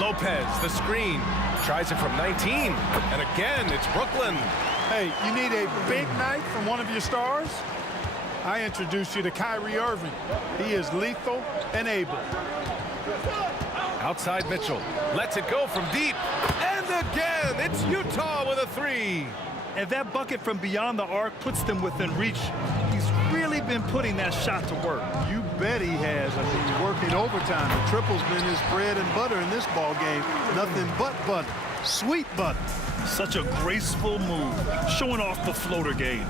Lopez, the screen. Tries it from 19. And again, it's Brooklyn. Hey, you need a big night from one of your stars? I introduce you to Kyrie Irving. He is lethal and able. Outside Mitchell. Lets it go from deep. And again, it's Utah with a three. And that bucket from beyond the arc puts them within reach. He's really been putting that shot to work. You bet he has. I mean, working overtime. The triple's been his bread and butter in this ball game. Nothing but butter. Sweet butter. Such a graceful move, showing off the floater game.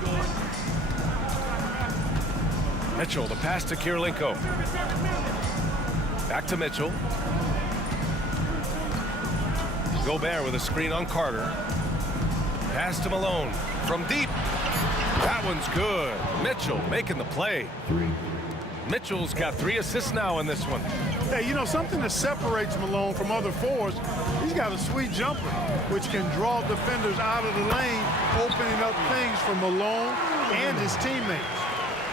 Mitchell, the pass to Kirilenko. Back to Mitchell. Gobert with a screen on Carter. Pass to Malone from deep. That one's good. Mitchell making the play. Mitchell's got 3 assists now in this one. Hey, you know, something that separates Malone from other forwards, he's got a sweet jumper, which can draw defenders out of the lane, opening up things for Malone and his teammates.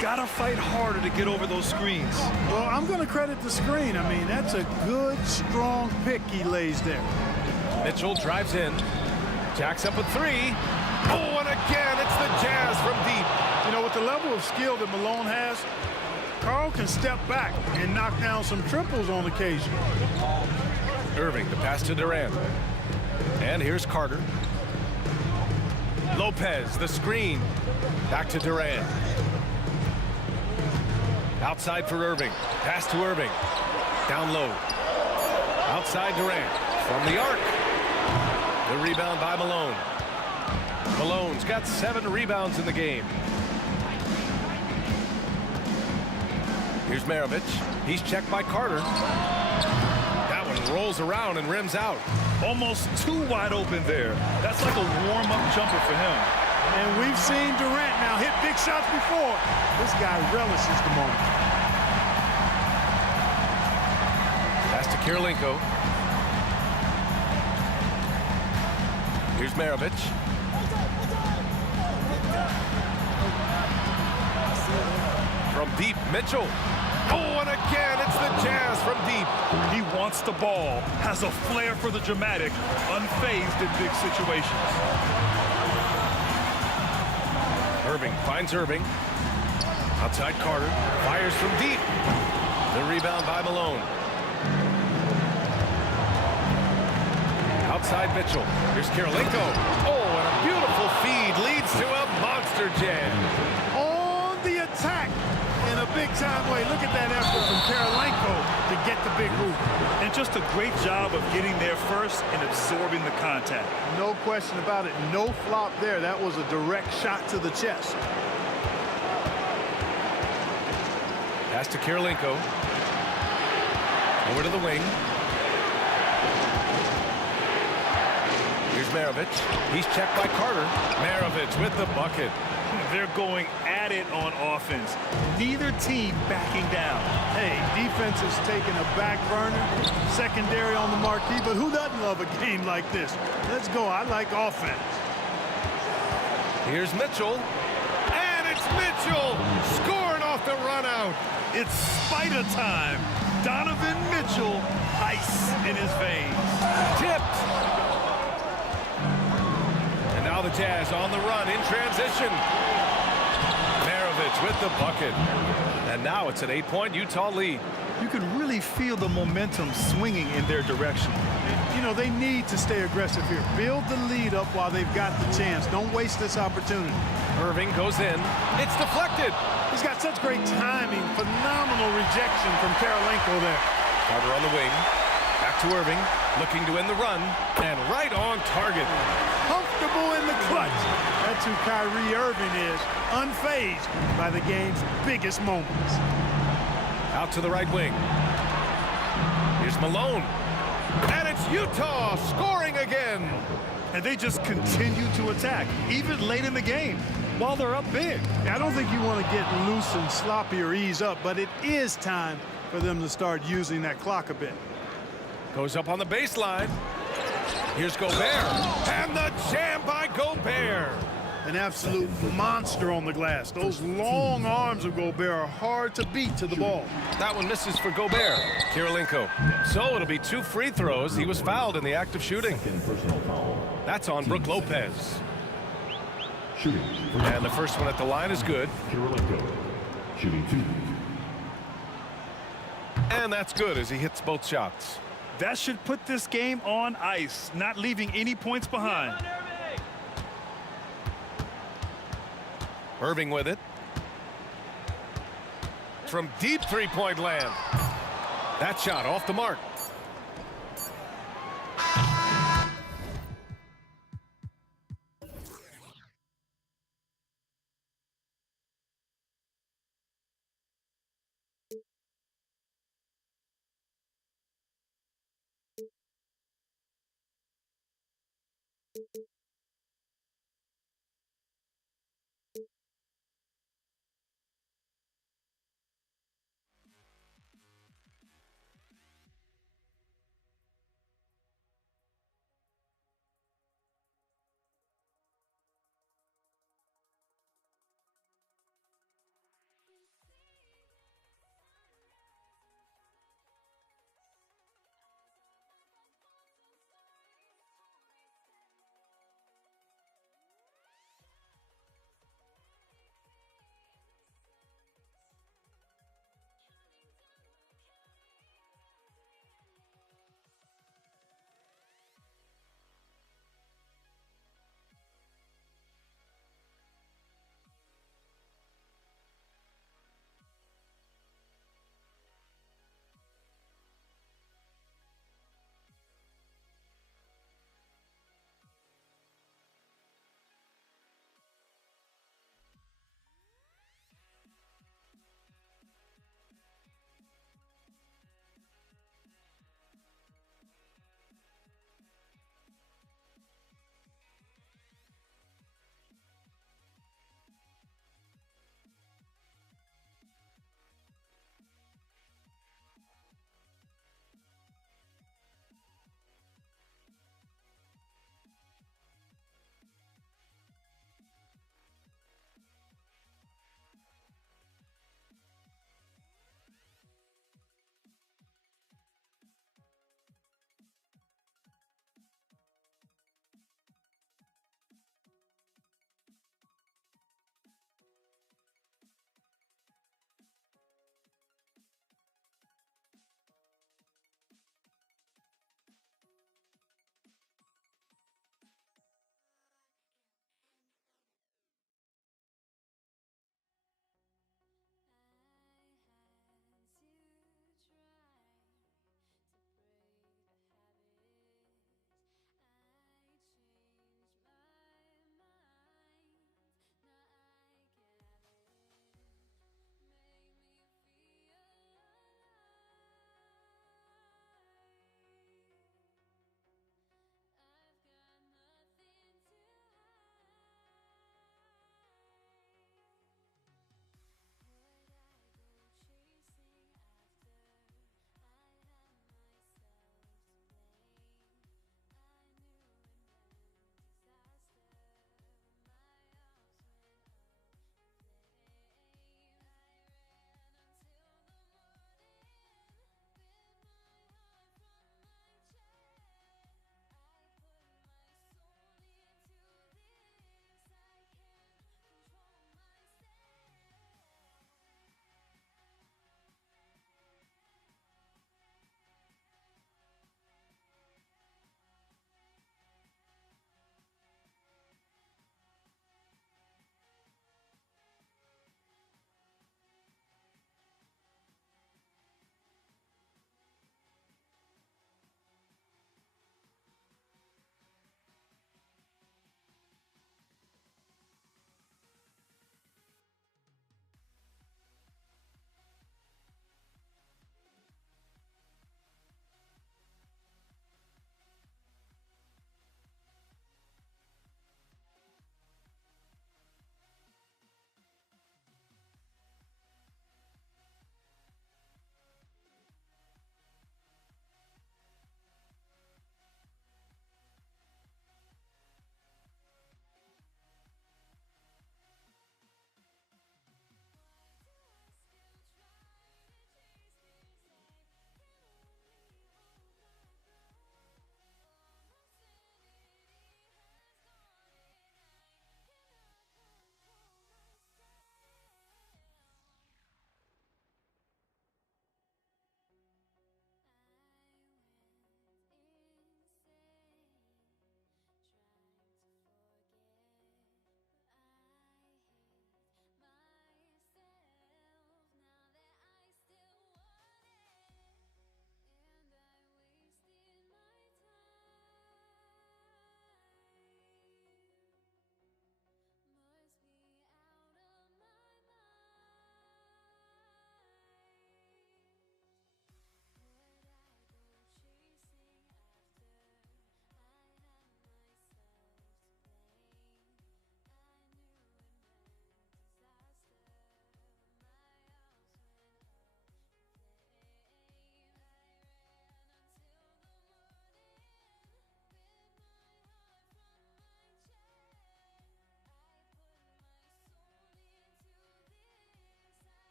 Gotta fight harder to get over those screens. Well, I'm going to credit the screen. I mean, that's a good, strong pick he lays there. Mitchell drives in. Jacks up a 3. Oh, and again, it's the Jazz from deep. You know, with the level of skill that Malone has, Karl can step back and knock down some triples on occasion. Irving, the pass to Durant. And here's Carter. Lopez, the screen. Back to Durant. Outside for Irving. Pass to Irving. Down low. Outside Durant. From the arc. The rebound by Malone. Malone's got 7 rebounds in the game. Here's Maravich. He's checked by Carter. That one rolls around and rims out. Almost too wide open there. That's like a warm-up jumper for him. And we've seen Durant now hit big shots before. This guy relishes the moment. Pass to Kirilenko. Here's Maravich. From deep, Mitchell. Oh, and again, it's the Jazz from deep. He wants the ball, has a flair for the dramatic, unfazed in big situations. Irving finds Irving. Outside Carter. Fires from deep. The rebound by Malone. Outside Mitchell. Here's Kirilenko. Oh, and a beautiful feed leads to a monster jam. On the attack in a big-time way. Look at that effort from Kirilenko to get the big hoop. And just a great job of getting there first and absorbing the contact. No question about it. No flop there. That was a direct shot to the chest. Pass to Kirilenko. Over to the wing. Here's Maravich. He's checked by Carter. Maravich with the bucket. They're going at it on offense. Neither team backing down. Hey, defense is taking a back burner. Secondary on the marquee, but who doesn't love a game like this? Let's go. I like offense. Here's Mitchell. And it's Mitchell scoring off the run out. It's Spider time. Donovan Mitchell, ice in his veins. Tipped. And now the Jazz on the run in transition. Maravich with the bucket. And now it's an 8-point Utah lead. You can really feel the momentum swinging in their direction. You know, they need to stay aggressive here. Build the lead up while they've got the chance. Don't waste this opportunity. Irving goes in. It's deflected. He's got such great timing. Phenomenal rejection from Kirilenko there. Carter on the wing. Back to Irving. Looking to end the run. And right on target. Comfortable in the clutch. That's who Kyrie Irving is. Unfazed by the game's biggest moments. Out to the right wing. Here's Malone. And it's Utah scoring again. And they just continue to attack, even late in the game, while they're up big. I don't think you want to get loose and sloppy or ease up, but it is time for them to start using that clock a bit. Goes up on the baseline. Here's Gobert. And the jam by Gobert. an absolute monster on the glass. Those long arms of Gobert are hard to beat to the ball. That one misses for Gobert. Kirilenko. So it'll be 2 free throws. He was fouled in the act of shooting. That's on Brook Lopez. And the first one at the line is good. Kirilenko, shooting 2. And that's good as he hits both shots. That should put this game on ice, not leaving any points behind. Irving with it. From deep three-point land. That shot off the mark.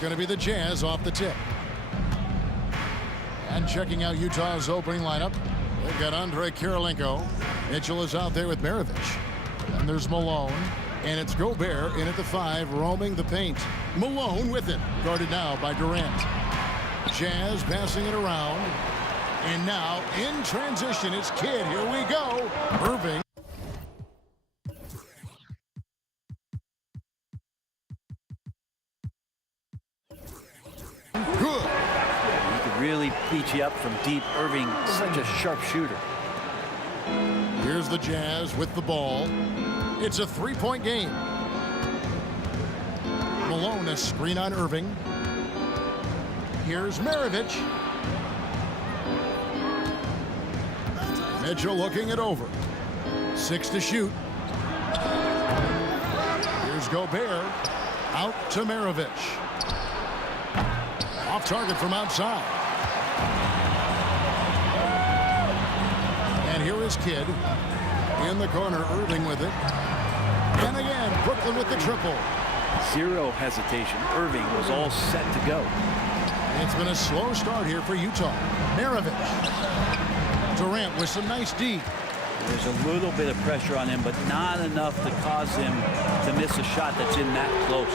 going to be the Jazz off the tip. And checking out Utah's opening lineup, they've got Andrei Kirilenko. Mitchell is out there with Maravich. And there's Malone. And it's Gobert in at the 5, roaming the paint. Malone with it, guarded now by Durant. Jazz passing it around. And now in transition, it's Kidd. Here we go. Irving. Good. He could really beat you up from deep. Irving, such a sharp shooter. Here's the Jazz with the ball. It's a 3-point game. Malone, a screen on Irving. Here's Maravich. Mitchell looking it over. 6 to shoot. Here's Gobert. Out to Maravich. Off target from outside. And here is Kidd. In the corner, Irving with it. And again, Brooklyn with the triple. Zero hesitation. Irving was all set to go. It's been a slow start here for Utah. Maravich. Durant with some nice D. There's a little bit of pressure on him, but not enough to cause him to miss a shot that's in that close.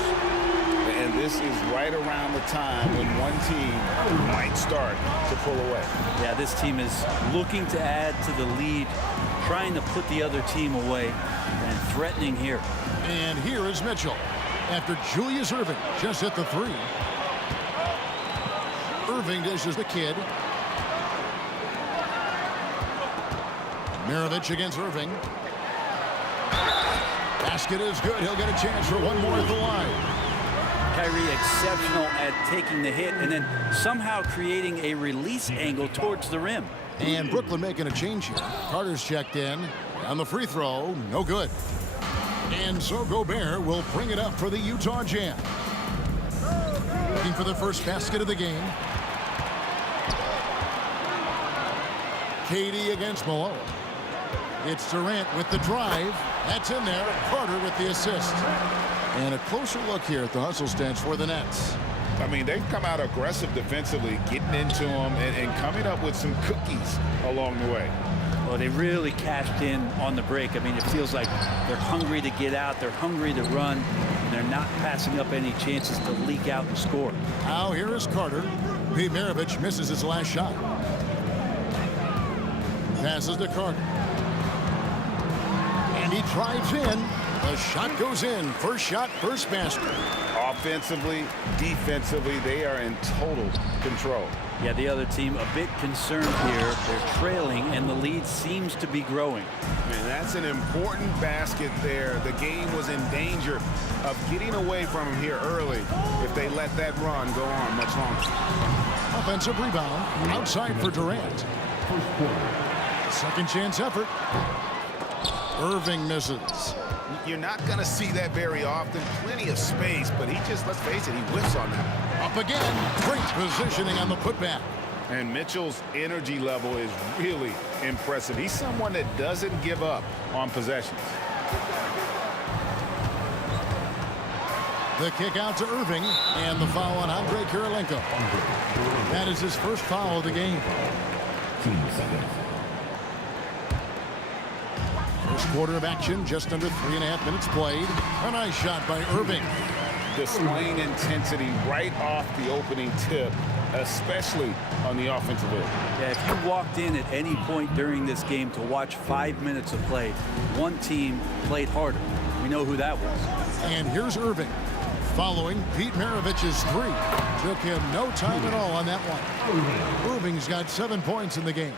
And this is right around the time when one team might start to pull away. Yeah, this team is looking to add to the lead, trying to put the other team away, and threatening here. And here is Mitchell. After Julius Irving just hit the 3. Irving dishes the Kidd. Maravich against Irving. Basket is good. He'll get a chance for one more at the line. Kyrie exceptional at taking the hit and then somehow creating a release angle towards the rim. And Brooklyn making a change here. Carter's checked in. On the free throw, no good. And so Gobert will bring it up for the Utah Jazz. Looking for the first basket of the game. KD against Malone. It's Durant with the drive. That's in there. Carter with the assist. And a closer look here at the hustle stance for the Nets. I mean, they've come out aggressive defensively, getting into them and coming up with some cookies along the way. Well, they really cashed in on the break. I mean, it feels like they're hungry to get out. They're hungry to run. And they're not passing up any chances to leak out and score. Now here is Carter. Pete Maravich misses his last shot. Passes to Carter. And he drives in. The shot goes in. First shot, first basket. Offensively, defensively, they are in total control. Yeah, the other team a bit concerned here. They're trailing, and the lead seems to be growing. Man, that's an important basket there. The game was in danger of getting away from them here early if they let that run go on much longer. Offensive rebound. Outside for Durant. Second chance effort. Irving misses. You're not going to see that very often. Plenty of space, but he just, let's face it, he whiffs on that. Up again. Great positioning on the putback. And Mitchell's energy level is really impressive. He's someone that doesn't give up on possessions. The kick out to Irving, and the foul on Andrei Kirilenko. That is his first foul of the game. First quarter of action, just under 3.5 minutes played. A nice shot by Irving. Displaying intensity right off the opening tip, especially on the offensive end. Yeah, if you walked in at any point during this game to watch 5 minutes of play, one team played harder. We know who that was. And here's Irving. Following Pete Maravich's 3. Took him no time at all on that one. Irving's got 7 points in the game.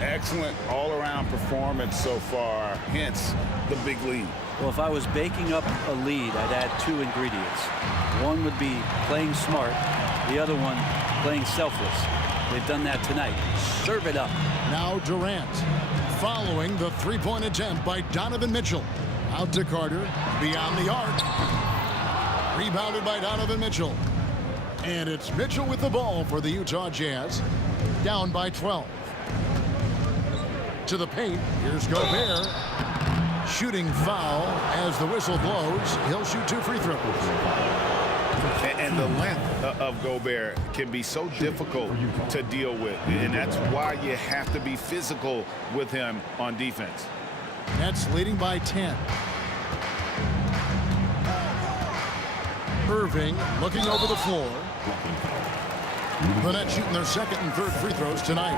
Excellent all-around performance so far, hence the big lead. Well, if I was baking up a lead, I'd add 2 ingredients. One would be playing smart. The other one, playing selfless. They've done that tonight. Serve it up. Now Durant. Following the 3-point attempt by Donovan Mitchell. Out to Carter. Beyond the arc. Rebounded by Donovan Mitchell. And it's Mitchell with the ball for the Utah Jazz. Down by 12. To the paint. Here's Gobert. Shooting foul as the whistle blows. He'll shoot 2 free throws. And the length of Gobert can be so difficult to deal with. And that's why you have to be physical with him on defense. Nets leading by 10. Irving looking over the floor. The Nets shooting their second and third free throws tonight.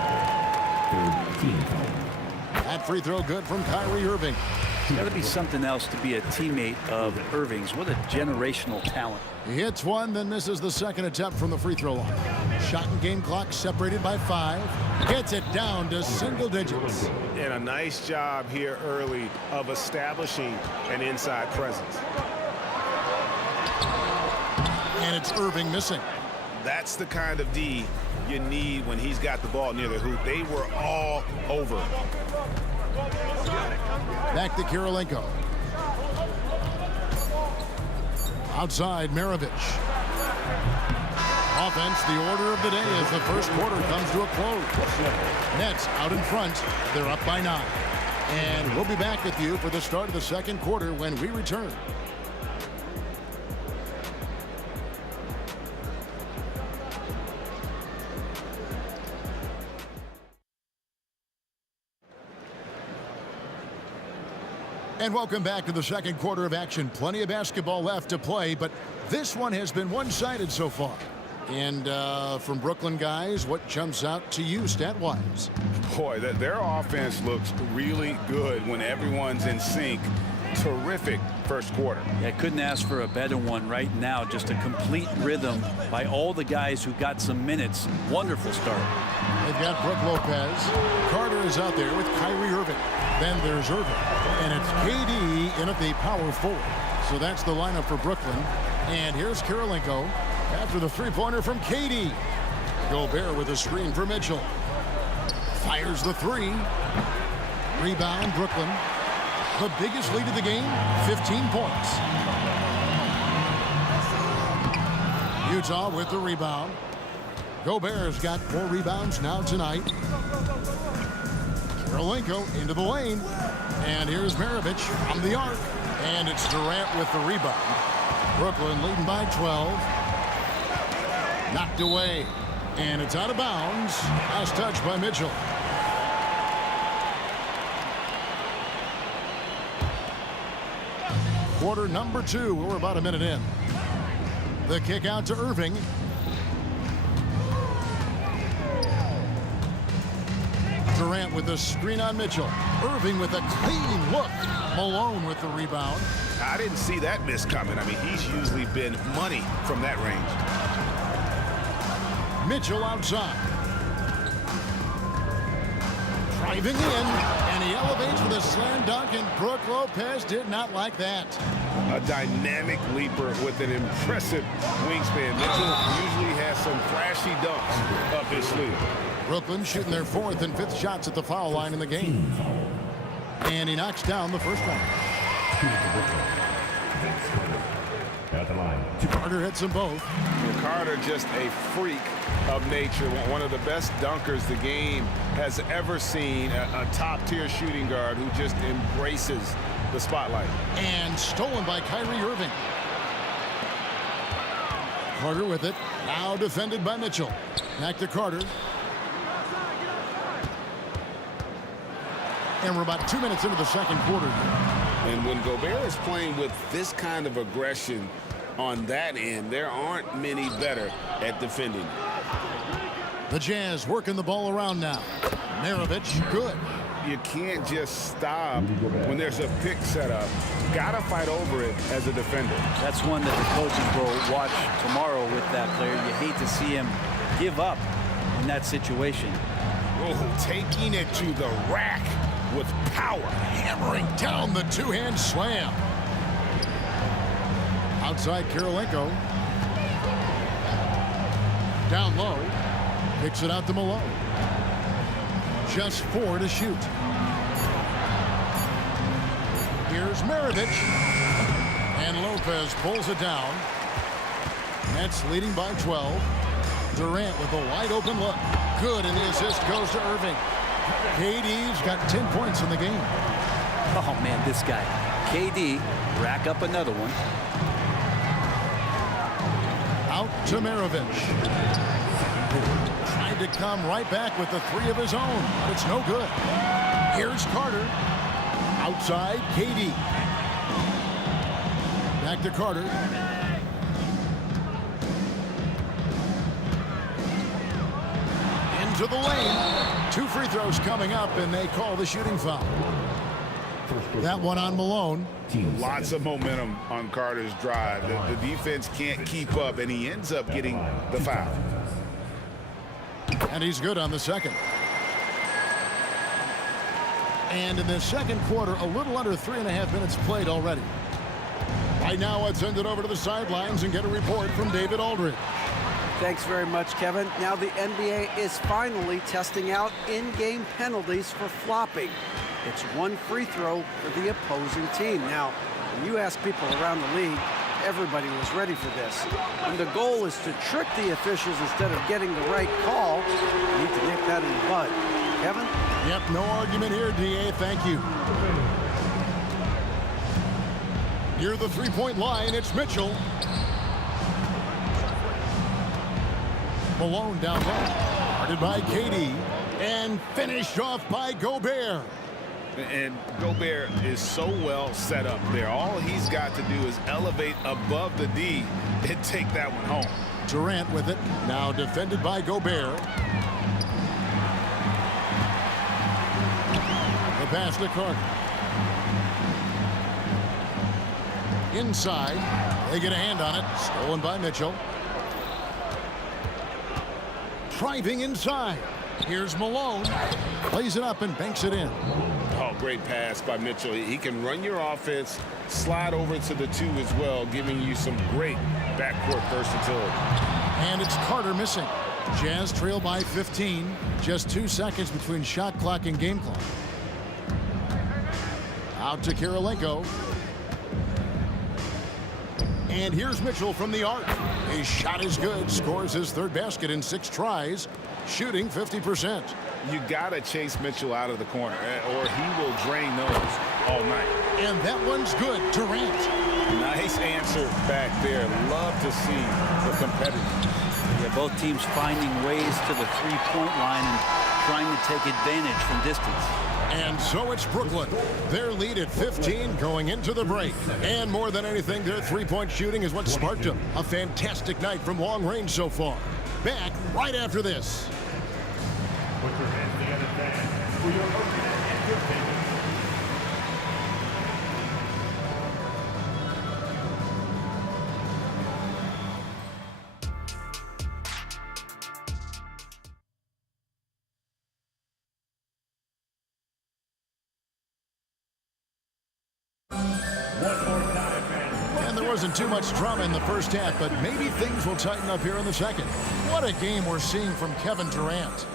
That free throw good from Kyrie Irving. It's got to be something else to be a teammate of Irving's. What a generational talent. He hits one, then misses the second attempt from the free throw line. Shot and game clock separated by 5. Gets it down to single digits. And a nice job here early of establishing an inside presence. And it's Irving missing. That's the kind of D you need when he's got the ball near the hoop. They were all over. Back to Kirilenko. Outside, Maravich. Offense, the order of the day as the first quarter comes to a close. Nets out in front. They're up by 9. And we'll be back with you for the start of the second quarter when we return. And welcome back to the second quarter of action. Plenty of basketball left to play, but this one has been one-sided so far. And from Brooklyn guys, what jumps out to you stat-wise? Boy, their offense looks really good when everyone's in sync. Terrific first quarter. Yeah, couldn't ask for a better one right now. Just a complete rhythm by all the guys who got some minutes. Wonderful start. They've got Brook Lopez. Carter is out there with Kyrie Irving. Then there's Irving. And it's KD in at the power forward. So that's the lineup for Brooklyn. And here's Kirilenko after the three-pointer from KD. Gobert with a screen for Mitchell. Fires the 3. Rebound, Brooklyn. The biggest lead of the game, 15 points. Utah with the rebound. Gobert's got 4 rebounds now tonight. Kirilenko into the lane. And here's Maravich from the arc. And it's Durant with the rebound. Brooklyn leading by 12. Knocked away. And it's out of bounds. Last touch by Mitchell. Quarter number 2. We're about a minute in. The kick out to Irving. Durant with the screen on Mitchell. Irving with a clean look. Malone with the rebound. I didn't see that miss coming. I mean, he's usually been money from that range. Mitchell outside. Driving in, and he elevates with a slam dunk, and Brook Lopez did not like that. A dynamic leaper with an impressive wingspan. Mitchell usually has some flashy dunks up his sleeve. Brooklyn shooting their 4th and 5th shots at the foul line in the game. And he knocks down the first one. At the line. Carter hits them both. Carter just a freak of nature. One of the best dunkers the game has ever seen. A top-tier shooting guard who just embraces the spotlight. And stolen by Kyrie Irving. Carter with it. Now defended by Mitchell. Back to Carter. And we're about 2 minutes into the second quarter. And when Gobert is playing with this kind of aggression on that end, there aren't many better at defending. The Jazz working the ball around now. Maravich, good. You can't just stop when there's a pick set up. Gotta fight over it as a defender. That's one that the coaches will watch tomorrow with that player. You hate to see him give up in that situation. Oh, taking it to the rack with power. Hammering down the two-hand slam. Outside Kirilenko. Down low. Picks it out to Malone. Just 4 to shoot. Here's Maravich. And Lopez pulls it down. Nets leading by 12. Durant with a wide open look. Good, and the assist goes to Irving. KD's got 10 points in the game. Oh, man, this guy. KD, rack up another one. Out to Maravich. Tried to come right back with the three of his own, but it's no good. Here's Carter. Outside, KD. Back to Carter. Into the lane. 2 free throws coming up, and they call the shooting foul. That one on Malone. Lots of momentum on Carter's drive. The defense can't keep up, and he ends up getting the foul. And he's good on the second. And in the second quarter, a little under 3.5 minutes played already. Right now, let's send it over to the sidelines and get a report from David Aldridge. Thanks very much, Kevin. Now the NBA is finally testing out in-game penalties for flopping. It's 1 free throw for the opposing team. Now, when you ask people around the league, everybody was ready for this. And the goal is to trick the officials instead of getting the right call. You need to nip that in the bud. Kevin? Yep, no argument here, DA. Thank you. Near the three-point line, it's Mitchell. Malone down low. Guarded by KD. And finished off by Gobert. And Gobert is so well set up there. All he's got to do is elevate above the D and take that one home. Durant with it. Now defended by Gobert. The pass to Carter. Inside. They get a hand on it. Stolen by Mitchell. Driving inside. Here's Malone. Plays it up and banks it in. Oh, great pass by Mitchell. He can run your offense, slide over to the 2 as well, giving you some great backcourt versatility. And it's Carter missing. Jazz trail by 15. Just 2 seconds between shot clock and game clock. Out to Kirilenko. And here's Mitchell from the arc. His shot is good. Scores his 3rd basket in 6 tries. Shooting 50%. You got to chase Mitchell out of the corner, or he will drain those all night. And that one's good. Durant. Nice answer back there. Love to see the competitors. Yeah, both teams finding ways to the three-point line and trying to take advantage from distance. And so it's Brooklyn. Their lead at 15 going into the break. And more than anything, their three-point shooting is what sparked them. A fantastic night from long range so far. Back right after this. Put your hands together, fans, for your opening entertainment. Wasn't too much drama in the first half, but maybe things will tighten up here in the second. What a game we're seeing from Kevin Durant.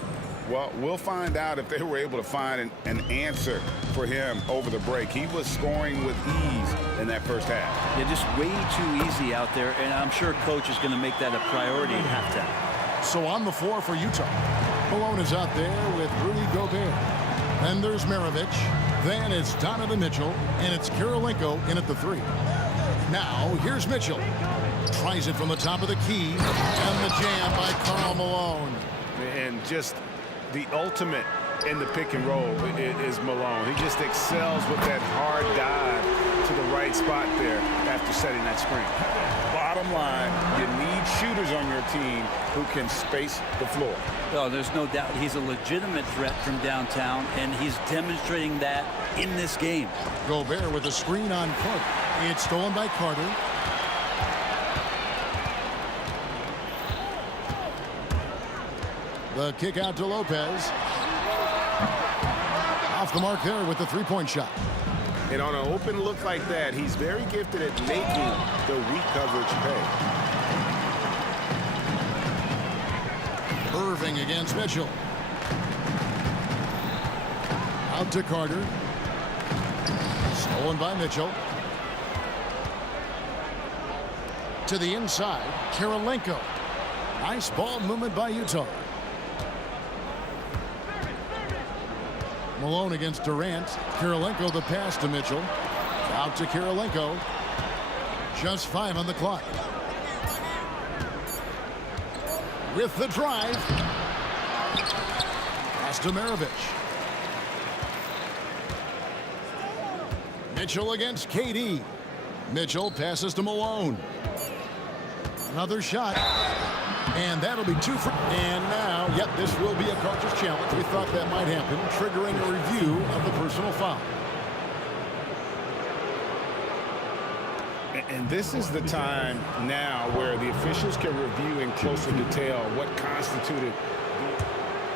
Well, we'll find out if they were able to find an answer for him over the break. He was scoring with ease in that first half. Yeah, just way too easy out there, and I'm sure coach is going to make that a priority at halftime. So on the floor for Utah, Malone is out there with Rudy Gobert. Then there's Maravich. Then it's Donovan Mitchell, and it's Kirilenko in at the 3. Now, here's Mitchell. Tries it from the top of the key. And the jam by Karl Malone. And just the ultimate in the pick and roll is Malone. He just excels with that hard dive to the right spot there after setting that screen. Bottom line, you need shooters on your team who can space the floor. Oh, there's no doubt he's a legitimate threat from downtown, and he's demonstrating that in this game. Gobert with a screen on Carter. It's stolen by Carter. The kick out to Lopez. Off the mark there with the three-point shot. And on an open look like that, he's very gifted at making the weak coverage pay. Irving against Mitchell. Out to Carter. Stolen by Mitchell. To the inside, Kirilenko. Nice ball movement by Utah. Malone against Durant. Kirilenko the pass to Mitchell. Out to Kirilenko. Just 5 on the clock. with the drive. Pass to Maravich. Mitchell against KD. Mitchell passes to Malone. Another shot. And that'll be 2 for... And now, yep, this will be a coach's challenge. We thought that might happen, triggering a review of the personal foul. And this is the time now where the officials can review in closer detail what constituted.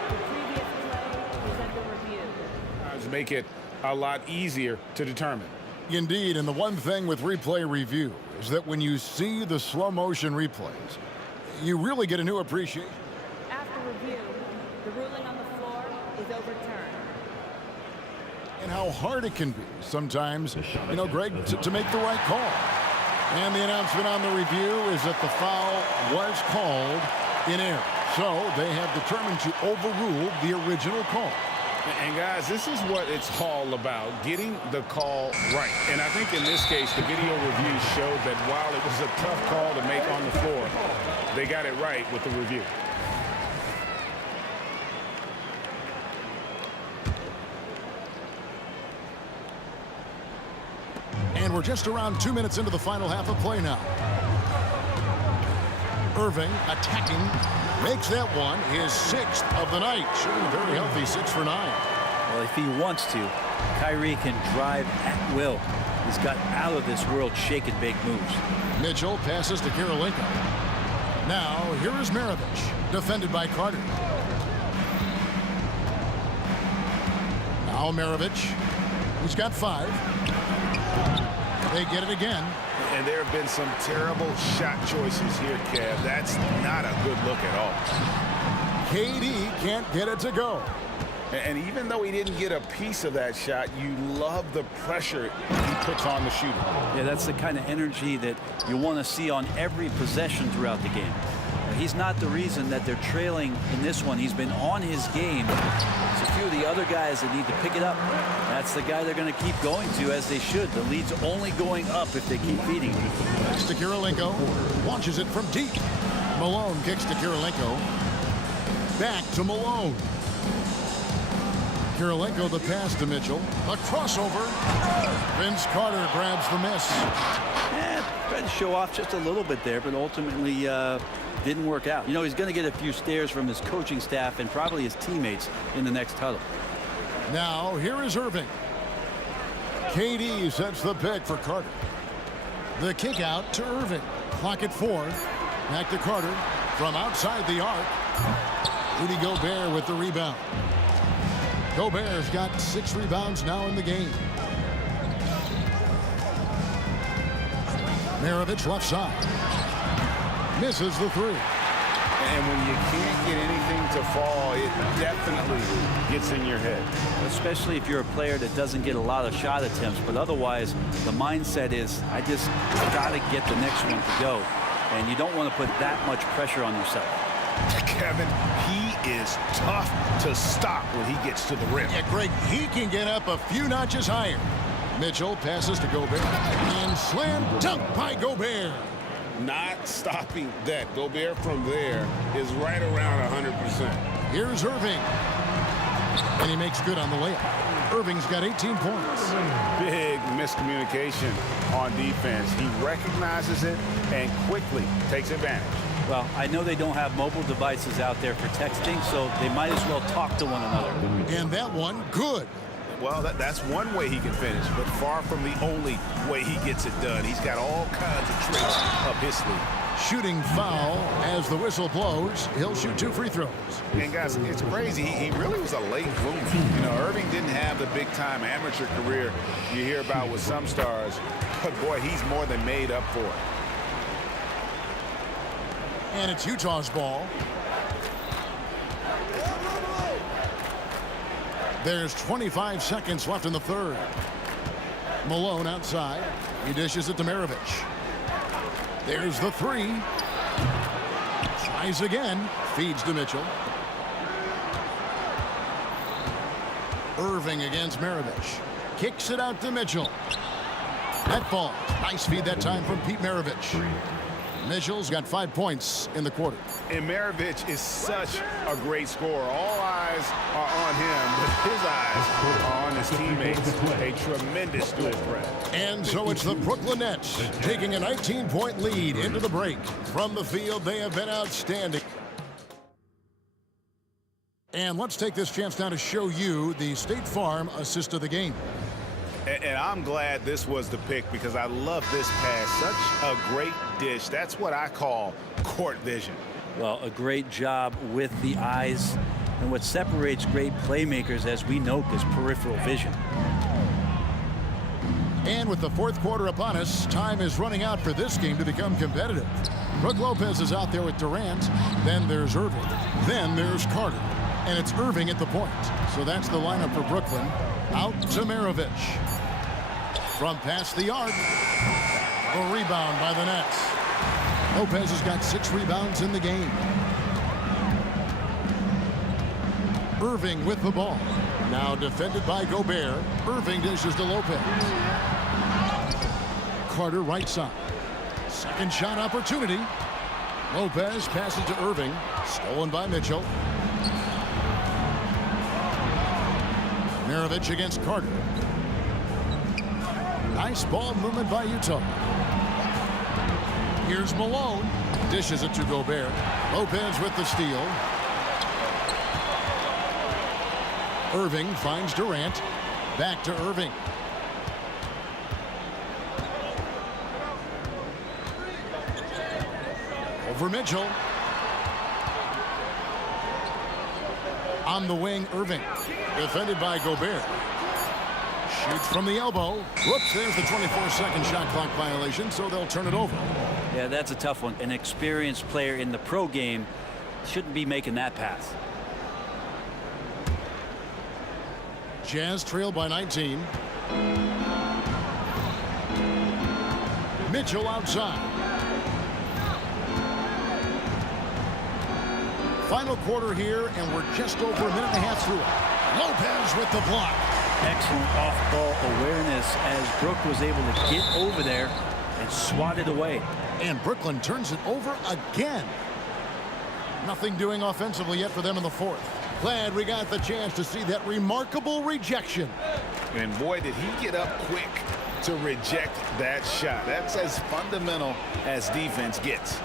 The previous play is under review. Make it a lot easier to determine. Indeed, and the one thing with replay review is that when you see the slow motion replays, you really get a new appreciation. After review, the ruling on the floor is overturned. And how hard it can be sometimes, you know, Greg, to make the right call. And the announcement on the review is that the foul was called in error. So they have determined to overrule the original call. And guys, this is what it's all about, getting the call right. And I think in this case, the video review showed that while it was a tough call to make on the floor, they got it right with the review. And we're just around 2 minutes into the final half of play now. Irving attacking, makes that one his 6th of the night, shooting a very healthy 6 for 9. Well, if he wants to, Kyrie can drive at will. He's got out of this world shake and bake moves. Mitchell passes to Kirilenko. Now here is Maravich, defended by Carter. Now Maravich, he's got 5. They get it again. And there have been some terrible shot choices here, Kev. That's not a good look at all. KD can't get it to go. And even though he didn't get a piece of that shot, you love the pressure he puts on the shooter. Yeah, that's the kind of energy that you want to see on every possession throughout the game. He's not the reason that they're trailing in this one. He's been on his game. There's a few of the other guys that need to pick it up. That's the guy they're going to keep going to, as they should. The lead's only going up if they keep feeding him. Next to Kirilenko, launches it from deep. Malone kicks to Kirilenko. Back to Malone. Kirilenko the pass to Mitchell. A crossover. Vince Carter grabs the miss. Tried to show off just a little bit there, but ultimately didn't work out. You know, he's going to get a few stares from his coaching staff and probably his teammates in the next huddle. Now here is Irving. KD sets the pick for Carter. The kick out to Irving. Clock at 4. Back to Carter from outside the arc. Rudy Gobert with the rebound. Gobert's got 6 rebounds now in the game. Maravich left side. Misses the 3. And when you can't get anything to fall, it definitely gets in your head. Especially if you're a player that doesn't get a lot of shot attempts, but otherwise the mindset is, I just got to get the next one to go. And you don't want to put that much pressure on yourself. Kevin, he is tough to stop when he gets to the rim. Yeah, Greg, he can get up a few notches higher. Mitchell passes to Gobert. And slam dunk by Gobert. Not stopping that. Gobert from there is right around 100%. Here's Irving. And he makes good on the layup. Irving's got 18 points. Big miscommunication on defense. He recognizes it and quickly takes advantage. Well, I know they don't have mobile devices out there for texting, so they might as well talk to one another. And that one, good. Well, that's one way he can finish, but far from the only way he gets it done. He's got all kinds of tricks up his sleeve. Shooting foul as the whistle blows. He'll shoot 2 free throws. And guys, it's crazy. He really was a late bloomer. You know, Irving didn't have the big-time amateur career you hear about with some stars, but boy, he's more than made up for it. And it's Utah's ball. There's 25 seconds left in the third. Malone outside. He dishes it to Maravich. There's the 3. Tries again. Feeds to Mitchell. Irving against Maravich. Kicks it out to Mitchell. That ball. Nice feed that time from Pete Maravich. Mitchell's got 5 points in the quarter. And Maravich is such a great scorer. All eyes are on him, but his eyes are on his teammates. A tremendous dual threat. And so it's the Brooklyn Nets taking a 19-point lead into the break. From the field, they have been outstanding. And let's take this chance now to show you the State Farm assist of the game. And I'm glad this was the pick because I love this pass. Such a great dish. That's what I call court vision. Well, a great job with the eyes. And what separates great playmakers, as we note, is peripheral vision. And with the fourth quarter upon us, time is running out for this game to become competitive. Brook Lopez is out there with Durant. Then there's Irving. Then there's Carter. And it's Irving at the point. So that's the lineup for Brooklyn. Out to Maravich. From past the arc. A rebound by the Nets. Lopez has got 6 rebounds in the game. Irving with the ball. Now defended by Gobert. Irving dishes to Lopez. Carter right side. Second shot opportunity. Lopez passes to Irving. Stolen by Mitchell. Maravich against Carter. Nice ball movement by Utah. Here's Malone. Dishes it to Gobert. Lopez with the steal. Irving finds Durant. Back to Irving. Over Mitchell. On the wing, Irving. Defended by Gobert. Shoots from the elbow. Whoops, there's the 24-second shot clock violation, so they'll turn it over. Yeah, that's a tough one. An experienced player in the pro game shouldn't be making that pass. Jazz trail by 19. Mitchell outside. Final quarter here, and we're just over a minute and a half through it. Lopez with the block. Excellent off-ball awareness as Brook was able to get over there and swat it away. And Brooklyn turns it over again. Nothing doing offensively yet for them in the fourth. Glad we got the chance to see that remarkable rejection. And boy, did he get up quick to reject that shot. That's as fundamental as defense gets.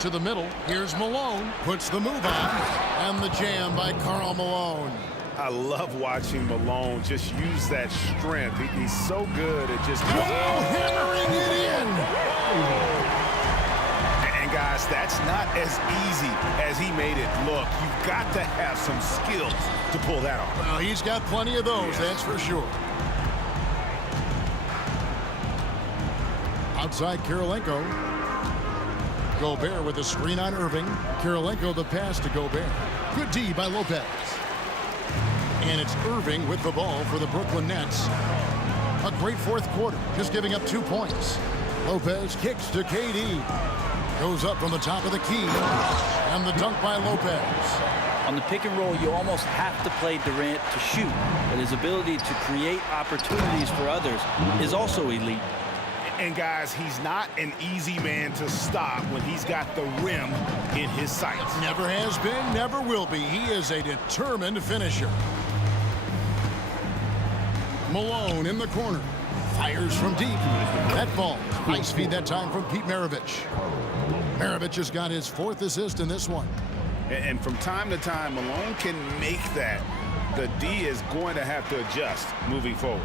To the middle, here's Malone. Puts the move on. And the jam by Karl Malone. I love watching Malone just use that strength. He's so good at just hammering it in. And guys, that's not as easy as he made it look. You've got to have some skills to pull that off. Well, he's got plenty of those, that's for sure. Outside Kirilenko. Gobert with a screen on Irving. Kirilenko the pass to Gobert. Good D by Lopez. And it's Irving with the ball for the Brooklyn Nets. A great fourth quarter, just giving up 2 points. Lopez kicks to KD. Goes up from the top of the key. And the dunk by Lopez. On the pick and roll, you almost have to play Durant to shoot. But his ability to create opportunities for others is also elite. And guys, he's not an easy man to stop when he's got the rim in his sights. Never has been, never will be. He is a determined finisher. Malone in the corner. Fires from deep. That ball. Nice feed that time from Pete Maravich. Maravich has got his 4th assist in this one. And from time to time, Malone can make that. The D is going to have to adjust moving forward.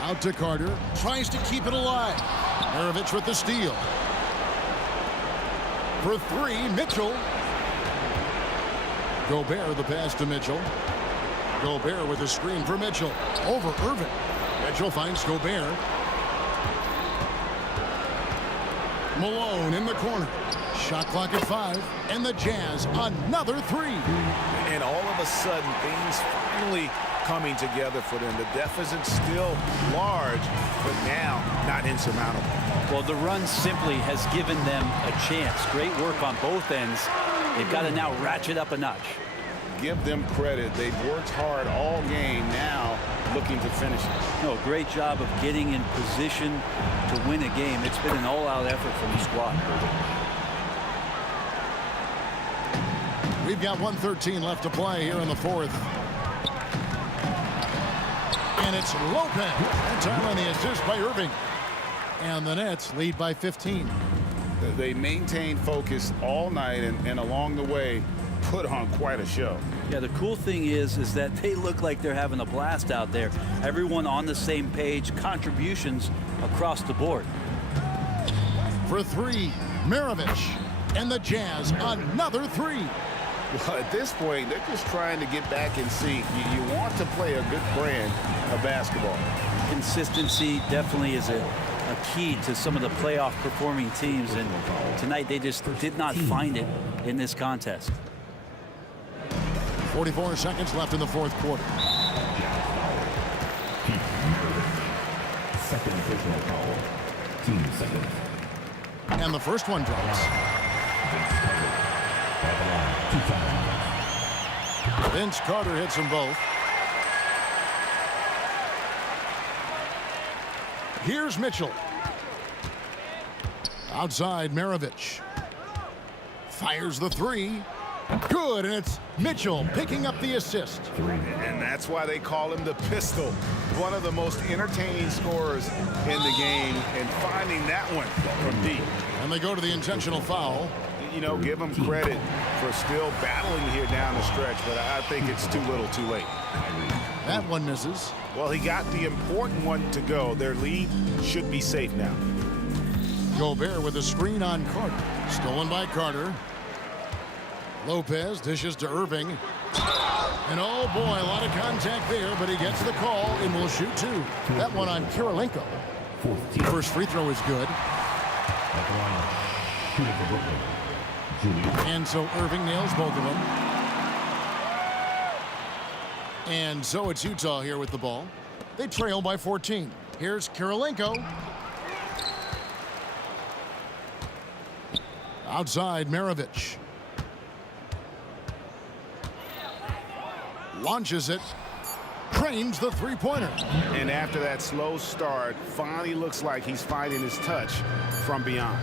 Out to Carter. Tries to keep it alive. Maravich with the steal. For 3, Mitchell. Gobert the pass to Mitchell. Gobert with a screen for Mitchell. Over Irving. Mitchell finds Gobert. Malone in the corner. Shot clock at 5. And the Jazz another 3. And all of a sudden, things finally coming together for them. The deficit still large, but now not insurmountable. Well, the run simply has given them a chance. Great work on both ends. They've got to now ratchet up a notch. Give them credit. They've worked hard all game. Now looking to finish it. No, great job of getting in position to win a game. It's been an all-out effort from the squad. We've got 1:13 left to play here in the fourth. And it's Lopez. That time on the assist by Irving. And the Nets lead by 15. They maintained focus all night and along the way put on quite a show. Yeah, the cool thing is that they look like they're having a blast out there. Everyone on the same page, contributions across the board. For three, Maravich. And the Jazz, another three. Well, at this point, they're just trying to get back in sync. You want to play a good brand of basketball. Consistency definitely is a key to some of the playoff performing teams, and tonight they just did not find it in this contest. 44 seconds left in the fourth quarter. Second personal foul. Team seconds. And the first one drops. Vince Carter hits them both. Here's Mitchell. Outside, Maravich. Fires the three. Good, and it's Mitchell picking up the assist. And that's why they call him the Pistol. One of the most entertaining scorers in the game, and finding that one from deep. And they go to the intentional foul. You know, give him credit for still battling here down the stretch, but I think it's too little too late. That one misses. Well, he got the important one to go. Their lead should be safe now. Gobert with a screen on Carter. Stolen by Carter. Lopez dishes to Irving. And oh boy, a lot of contact there, but he gets the call and will shoot two. That one on Kirilenko. First free throw is good. And so Irving nails both of them. And so it's Utah here with the ball. They trail by 14. Here's Kirilenko. Outside, Maravich. Launches it. Trains the three-pointer. And after that slow start, finally looks like he's finding his touch from beyond.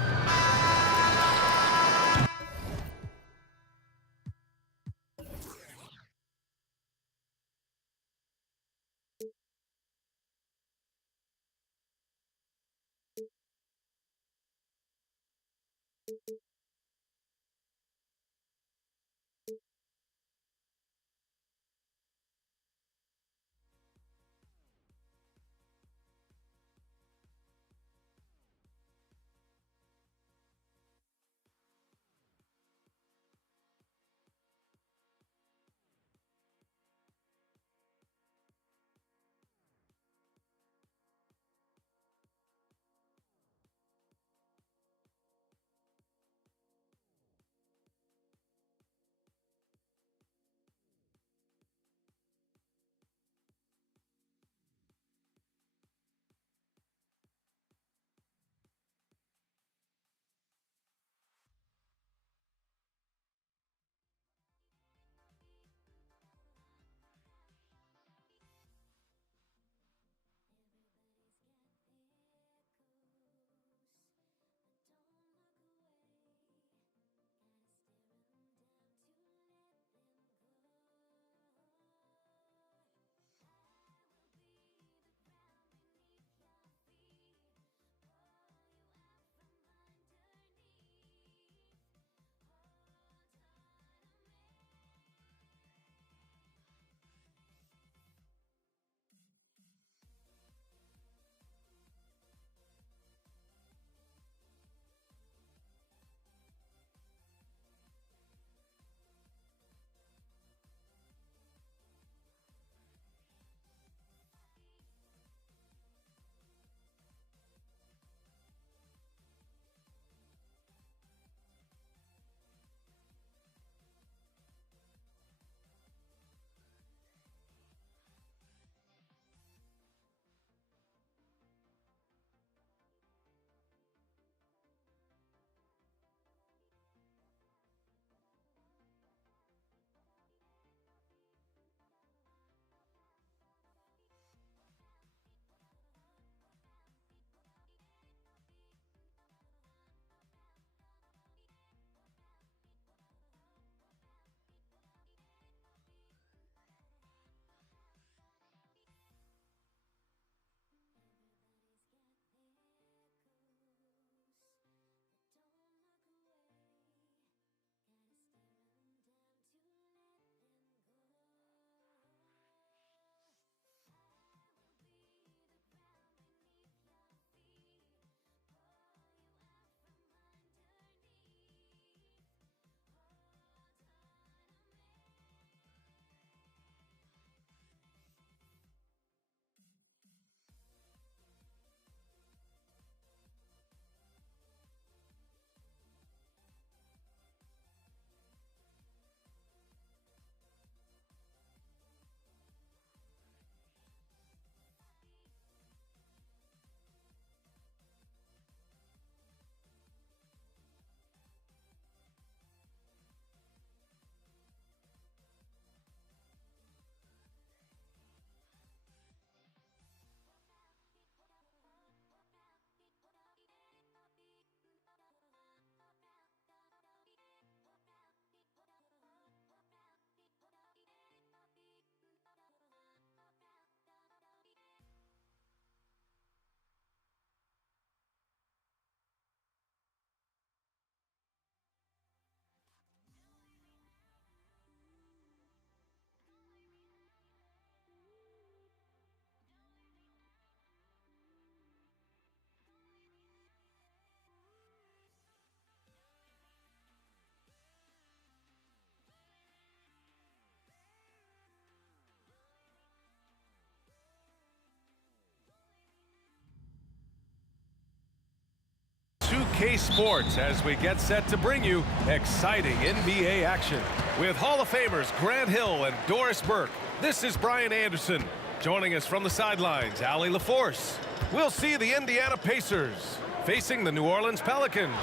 2K Sports as we get set to bring you exciting NBA action. With Hall of Famers Grant Hill and Doris Burke, this is Brian Anderson. Joining us from the sidelines, Allie LaForce. We'll see the Indiana Pacers facing the New Orleans Pelicans.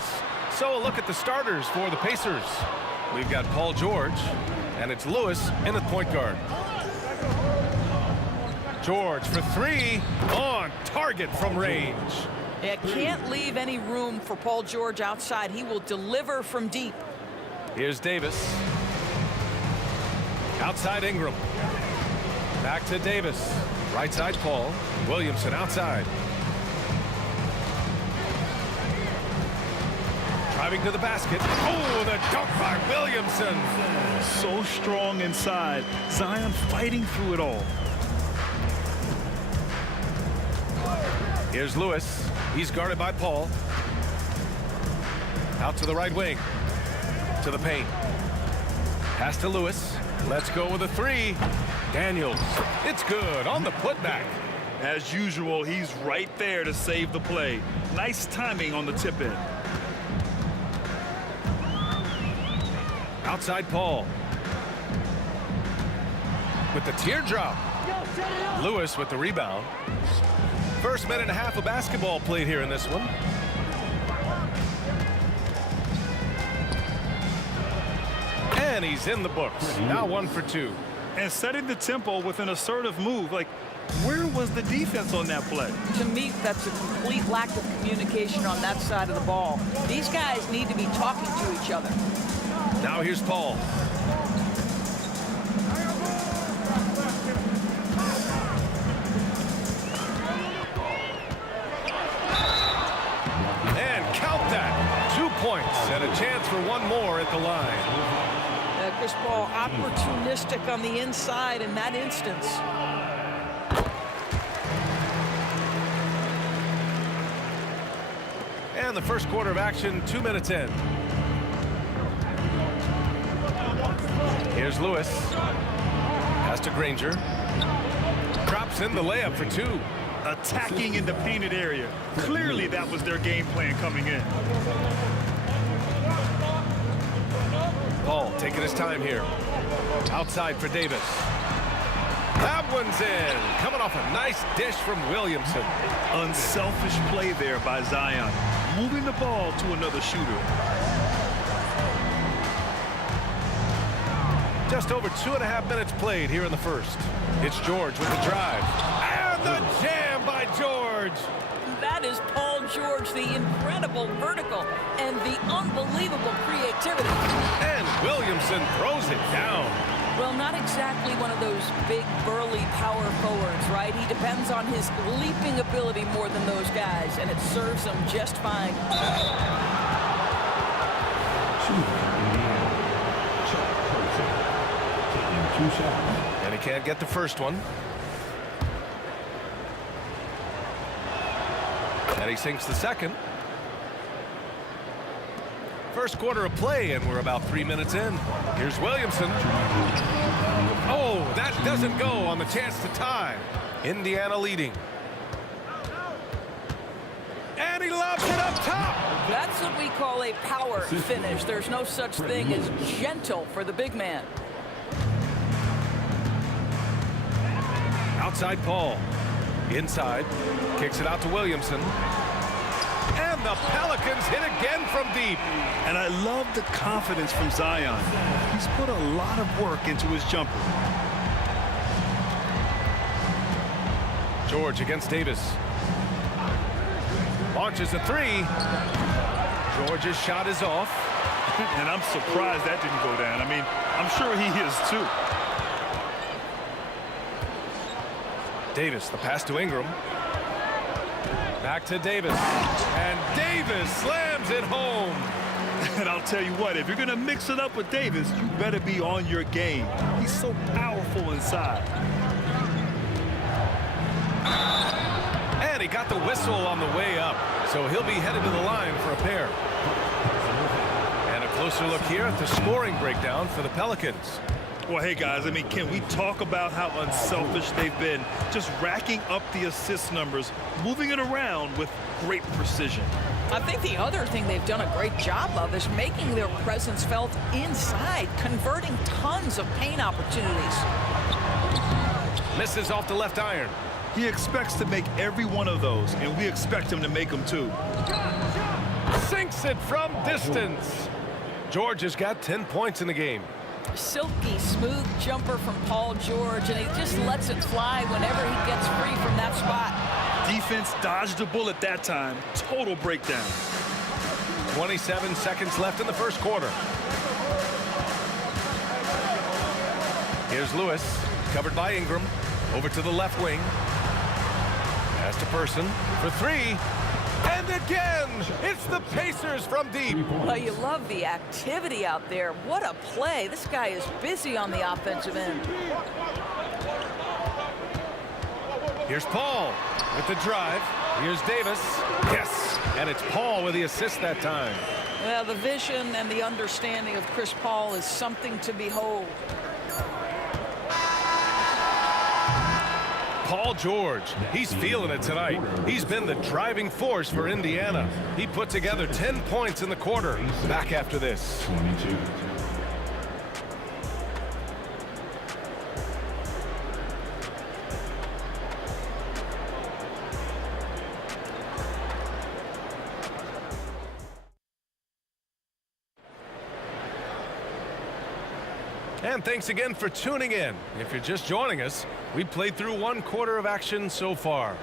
So a look at the starters for the Pacers. We've got Paul George, and it's Lewis in at point guard. George for three, on target from range. Yeah, can't leave any room for Paul George outside. He will deliver from deep. Here's Davis. Outside Ingram. Back to Davis. Right side Paul. Williamson outside. Driving to the basket. Oh, the dunk by Williamson. So strong inside. Zion fighting through it all. Here's Lewis. He's guarded by Paul. Out to the right wing. To the paint. Pass to Lewis. Let's go with a three. Daniels. It's good on the putback. As usual, he's right there to save the play. Nice timing on the tip in. Outside Paul. With the teardrop. Lewis with the rebound. First minute and a half of basketball played here in this one. And he's in the books. Now 1 for 2. And setting the tempo with an assertive move. Like, where was the defense on that play? To me, that's a complete lack of communication on that side of the ball. These guys need to be talking to each other. Now here's Paul. And count that. 2 points and a chance for one more at the line. Chris Paul opportunistic on the inside in that instance. And the first quarter of action, 2 minutes in. Here's Lewis. Pass to Granger. Drops in the layup for 2. Attacking in the painted area. Clearly that was their game plan coming in. Paul taking his time here. Outside for Davis. That one's in. Coming off a nice dish from Williamson. Unselfish play there by Zion. Moving the ball to another shooter. Just over 2.5 minutes played here in the first. It's George with the drive. And the jam by George. That is Paul George, the incredible vertical and the unbelievable creativity. And Williamson throws it down. Well, not exactly one of those big, burly power forwards, right? He depends on his leaping ability more than those guys, and it serves him just fine. And he can't get the first one. And he sinks the second. First quarter of play, and we're about 3 minutes in. Here's Williamson. Oh, that doesn't go on the chance to tie. Indiana leading. And he lobs it up top. That's what we call a power finish. There's no such thing as gentle for the big man. Outside Paul. Inside. Kicks it out to Williamson. And the Pelicans hit again from deep. And I love the confidence from Zion. He's put a lot of work into his jumper. George against Davis. Launches a three. George's shot is off. And I'm surprised that didn't go down. I mean, I'm sure he is too. Davis, the pass to Ingram. Back to Davis. And Davis slams it home. And I'll tell you what, if you're going to mix it up with Davis, you better be on your game. He's so powerful inside. And he got the whistle on the way up, so he'll be headed to the line for a pair. And a closer look here at the scoring breakdown for the Pelicans. Well, hey, guys, I mean, can we talk about how unselfish they've been? Just racking up the assist numbers, moving it around with great precision. I think the other thing they've done a great job of is making their presence felt inside, converting tons of paint opportunities. Misses off the left iron. He expects to make every one of those, and we expect him to make them too. Sinks it from distance. George has got 10 points in the game. Silky smooth jumper from Paul George, and he just lets it fly whenever he gets free from that spot. Defense dodged a bullet that time. Total breakdown. 27 seconds left in the first quarter. Here's Lewis, covered by Ingram. Over to the left wing. Pass to Person for three. And again, it's the Pacers from deep. Well, you love the activity out there. What a play. This guy is busy on the offensive end. Here's Paul with the drive. Here's Davis. Yes, and it's Paul with the assist that time. Well, the vision and the understanding of Chris Paul is something to behold. Paul George, he's feeling it tonight. He's been the driving force for Indiana. He put together 10 points in the quarter. Back after this. 22. And thanks again for tuning in. If you're just joining us, we played through one quarter of action so far.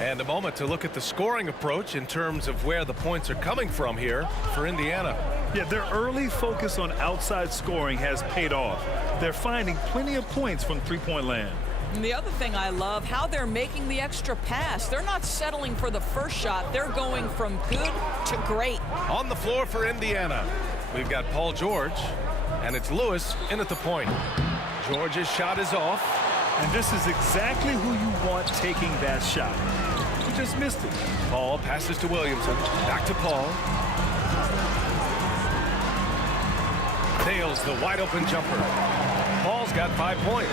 And a moment to look at the scoring approach in terms of where the points are coming from here for Indiana. Yeah, their early focus on outside scoring has paid off. They're finding plenty of points from three-point land. And the other thing I love, how they're making the extra pass. They're not settling for the first shot. They're going from good to great. On the floor for Indiana, we've got Paul George, and it's Lewis in at the point. George's shot is off. And this is exactly who you want taking that shot. He just missed it. Paul passes to Williamson. Back to Paul. Nails the wide open jumper. Paul's got 5 points.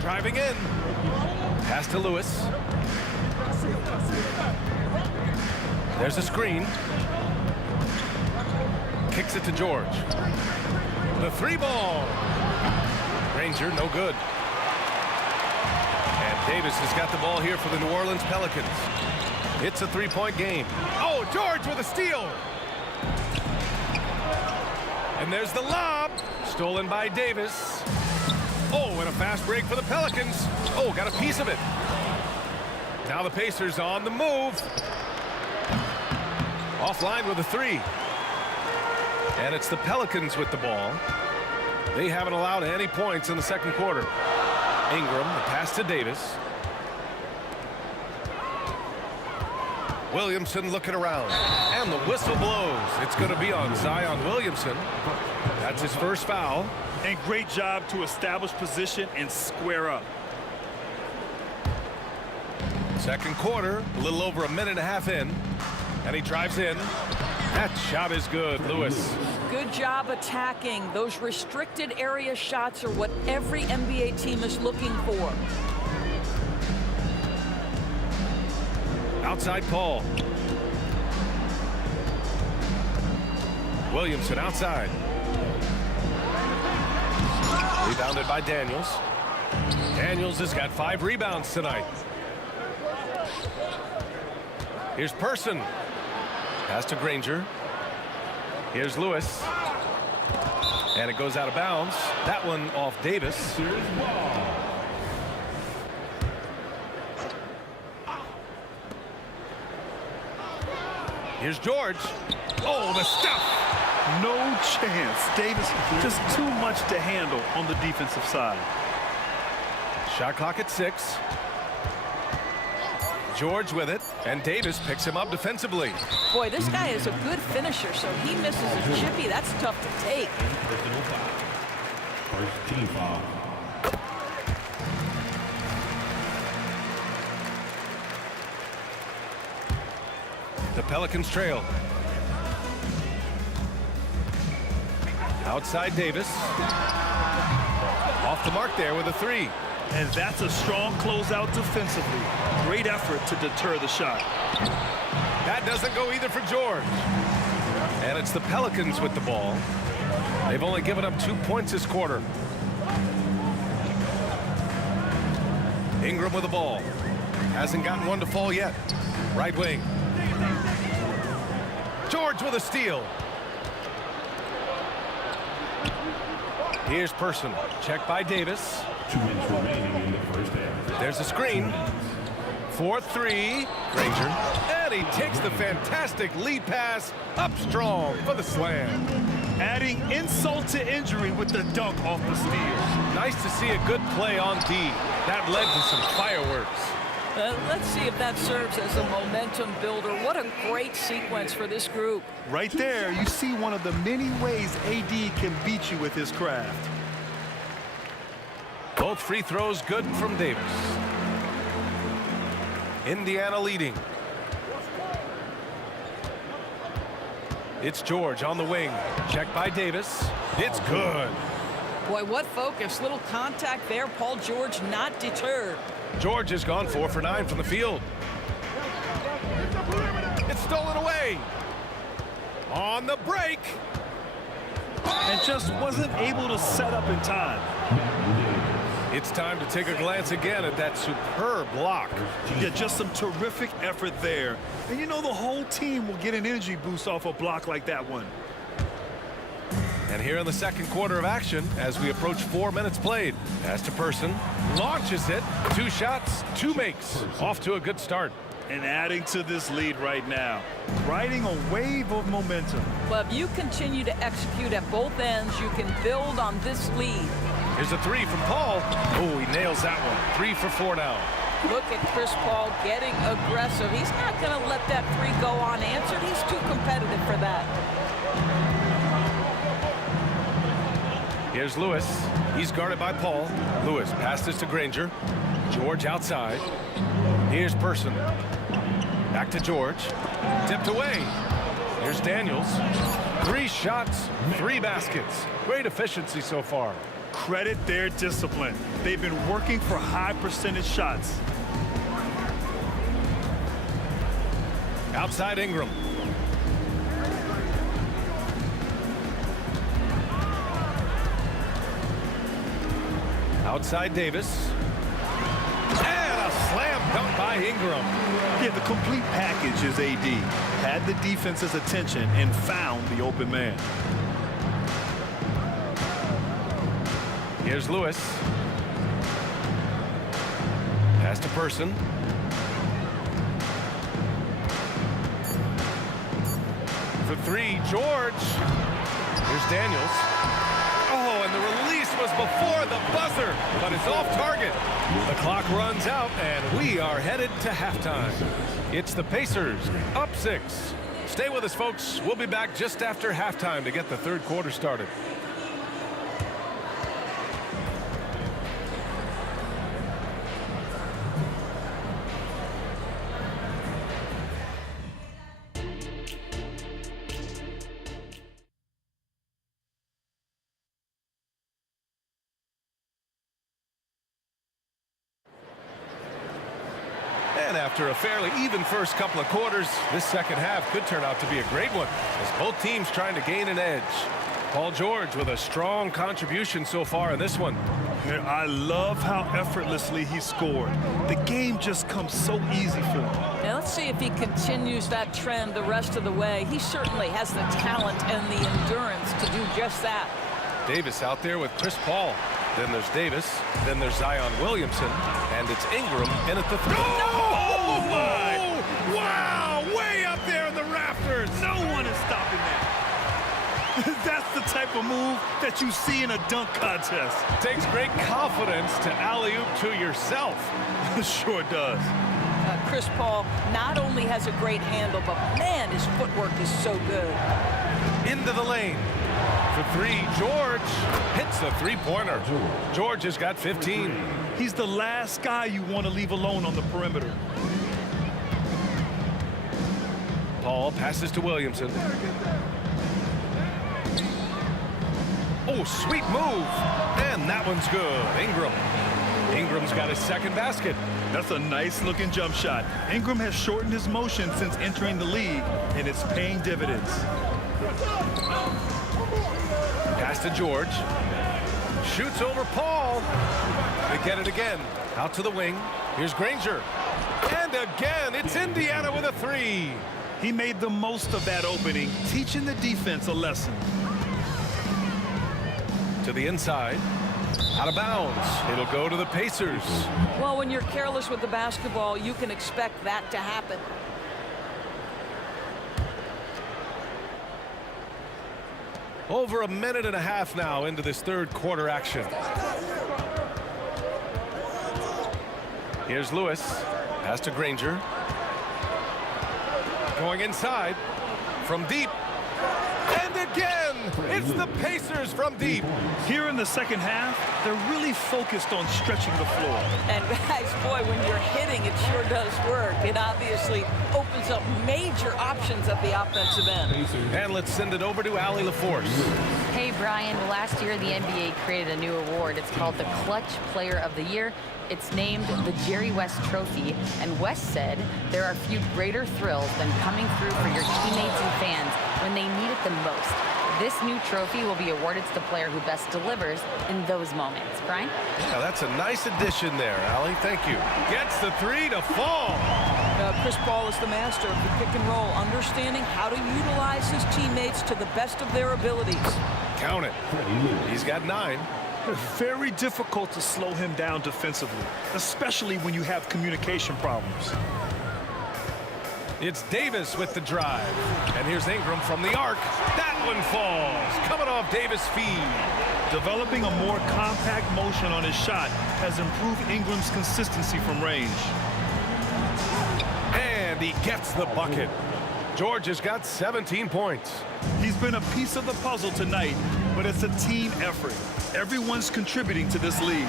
Driving in. Pass to Lewis. There's a screen. Kicks it to George. The three ball. Granger, no good. And Davis has got the ball here for the New Orleans Pelicans. It's a three-point game. Oh, George with a steal. And there's the lob. Stolen by Davis. Oh, and a fast break for the Pelicans. Oh, got a piece of it. Now the Pacers on the move. Offline with a three. And it's the Pelicans with the ball. They haven't allowed any points in the second quarter. Ingram, the pass to Davis. Williamson looking around. And the whistle blows. It's going to be on Zion Williamson. That's his first foul. And great job to establish position and square up. Second quarter, a little over a minute and a half in. And he drives in. That shot is good, Lewis. Good job attacking. Those restricted area shots are what every NBA team is looking for. Outside Paul. Williamson outside. Rebounded by Daniels. Daniels has got 5 rebounds tonight. Here's Person. Pass to Granger. Here's Lewis. And it goes out of bounds. That one off Davis. Here's George. Oh, the stuff. No chance. Davis just too much to handle on the defensive side. Shot clock at 6. George with it, and Davis picks him up defensively. Boy, this guy is a good finisher, so he misses a chippy. That's tough to take. First team foul. The Pelicans trail. Outside Davis. Off the mark there with a 3. And that's a strong closeout defensively. Great effort to deter the shot. That doesn't go either for George. And it's the Pelicans with the ball. They've only given up 2 points this quarter. Ingram with the ball. Hasn't gotten one to fall yet. Right wing. George with a steal. Here's Person. Checked by Davis. 2 minutes remaining in the first half. There's a screen. 4-3. Granger. And he takes the fantastic lead pass up strong for the slam. Adding insult to injury with the dunk off the steal. Nice to see a good play on D. That led to some fireworks. Let's see if that serves as a momentum builder. What a great sequence for this group. Right there, you see one of the many ways AD can beat you with his craft. Both free throws good from Davis. Indiana leading. It's George on the wing. Checked by Davis. It's good. Boy, what focus. Little contact there. Paul George not deterred. George has gone 4 for 9 from the field. It's stolen away. On the break. And just wasn't able to set up in time. It's time to take a glance again at that superb block. Yeah, just some terrific effort there. And you know the whole team will get an energy boost off a block like that one. And here in the second quarter of action, as we approach 4 minutes played, pass to Person, launches it, 2 shots, 2 makes. Off to a good start. And adding to this lead right now, riding a wave of momentum. Well, if you continue to execute at both ends, you can build on this lead. Here's a 3 from Paul. Oh, he nails that one. 3 for 4 now. Look at Chris Paul getting aggressive. He's not going to let that 3 go unanswered. He's too competitive for that. Here's Lewis. He's guarded by Paul. Lewis passes to Granger. George outside. Here's Person. Back to George. Tipped away. Here's Daniels. 3 shots, 3 baskets. Great efficiency so far. Credit their discipline. They've been working for high percentage shots. Outside Ingram. Outside Davis. And a slam dunk by Ingram. Yeah, the complete package is AD. Had the defense's attention and found the open man. Here's Lewis. Pass to Person. For 3, George. Here's Daniels. Oh, and the release was before the buzzer, but it's off target. The clock runs out, and we are headed to halftime. It's the Pacers, up 6. Stay with us, folks. We'll be back just after halftime to get the third quarter started. And after a fairly even first couple of quarters, this second half could turn out to be a great one as both teams trying to gain an edge. Paul George with a strong contribution so far in this one. I love how effortlessly he scored. The game just comes so easy for him. Now let's see if he continues that trend the rest of the way. He certainly has the talent and the endurance to do just that. Davis out there with Chris Paul. Then there's Davis. Then there's Zion Williamson. And it's Ingram in at the throw. Oh, my! Wow! Way up there in the rafters. No one is stopping that. That's the type of move that you see in a dunk contest. Takes great confidence to alley-oop to yourself. Sure does. Chris Paul not only has a great handle, but man, his footwork is so good. Into the lane. For 3, George hits the three-pointer. George has got 15. He's the last guy you want to leave alone on the perimeter. Paul passes to Williamson. Oh, sweet move. And that one's good. Ingram. Ingram's got his second basket. That's a nice-looking jump shot. Ingram has shortened his motion since entering the league, and it's paying dividends. Pass to George. Shoots over Paul. They get it again. Out to the wing. Here's Granger. And again, it's Indiana with a three. He made the most of that opening, teaching the defense a lesson. To the inside. Out of bounds. It'll go to the Pacers. Well, when you're careless with the basketball, you can expect that to happen. Over a minute and a half now into this third quarter action. Here's Lewis. Pass to Granger. Going inside from deep. And again, it's the Pacers from deep. Here in the second half, they're really focused on stretching the floor. And guys, boy, when you're hitting, it sure does work. It obviously opens up major options at the offensive end. And let's send it over to Allie LaForce. Hey, Brian. Last year, the NBA created a new award. It's called the Clutch Player of the Year. It's named the Jerry West Trophy. And West said there are few greater thrills than coming through for your teammates and fans when they need it the most. This new trophy will be awarded to the player who best delivers in those moments. Brian? Yeah, that's a nice addition there, Allie. Thank you. Gets the three to fall. Chris Paul is the master of the pick and roll, understanding how to utilize his teammates to the best of their abilities. Count it. He's got 9. Very difficult to slow him down defensively, especially when you have communication problems. It's Davis with the drive. And here's Ingram from the arc. That one falls. Coming off Davis' feed. Developing a more compact motion on his shot has improved Ingram's consistency from range. And he gets the bucket. George has got 17 points. He's been a piece of the puzzle tonight, but it's a team effort. Everyone's contributing to this lead.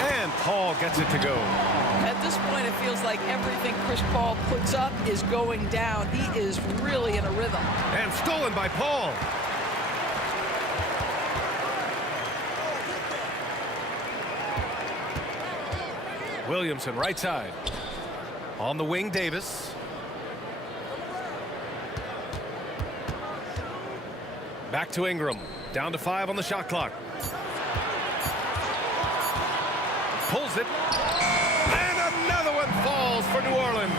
And Paul gets it to go. At this point, it feels like everything Chris Paul puts up is going down. He is really in a rhythm. And stolen by Paul. Williamson, right side. On the wing, Davis. Back to Ingram. Down to 5 on the shot clock. Pulls it. And another one falls for New Orleans.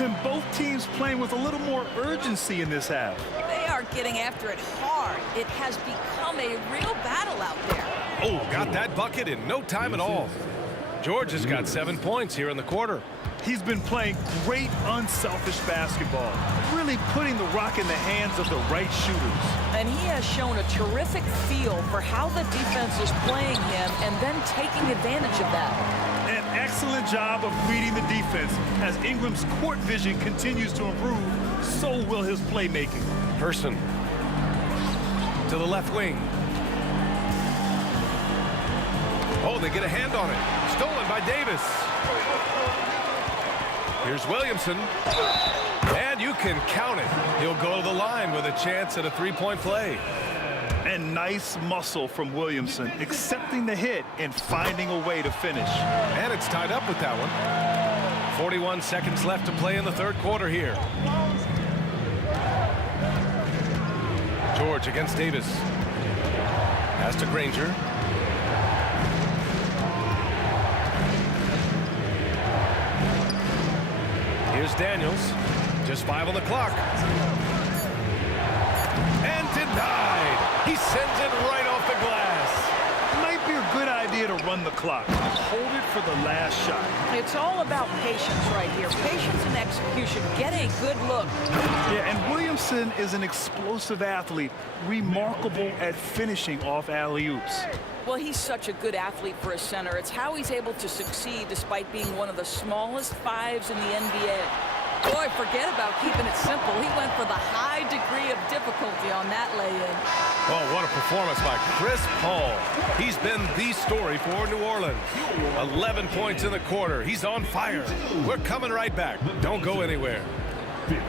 And both teams playing with a little more urgency in this half. They are getting after it hard. It has become a real battle out there. Oh, got that bucket in no time at all. George has got 7 points here in the quarter. He's been playing great unselfish basketball, really putting the rock in the hands of the right shooters. And he has shown a terrific feel for how the defense is playing him and then taking advantage of that. An excellent job of reading the defense. As Ingram's court vision continues to improve, so will his playmaking. Person to the left wing. Oh, they get a hand on it. Stolen by Davis. Here's Williamson. And you can count it. He'll go to the line with a chance at a three-point play. And nice muscle from Williamson, accepting the hit and finding a way to finish. And it's tied up with that one. 41 seconds left to play in the third quarter here. George against Davis. Pass to Granger. Here's Daniels. Just 5 on the clock. And denied. He sends it right off the glass. Might be a good idea to run the clock. Hold it for the last shot. It's all about patience right here. Patience and execution. Get a good look. Yeah, and Williamson is an explosive athlete, remarkable at finishing off alley-oops. Well, he's such a good athlete for a center. It's how he's able to succeed despite being one of the smallest 5s in the NBA. Boy, forget about keeping it simple. He went for the high degree of difficulty on that lay-in. Oh, what a performance by Chris Paul. He's been the story for New Orleans. 11 points in the quarter. He's on fire. We're coming right back. Don't go anywhere. 50.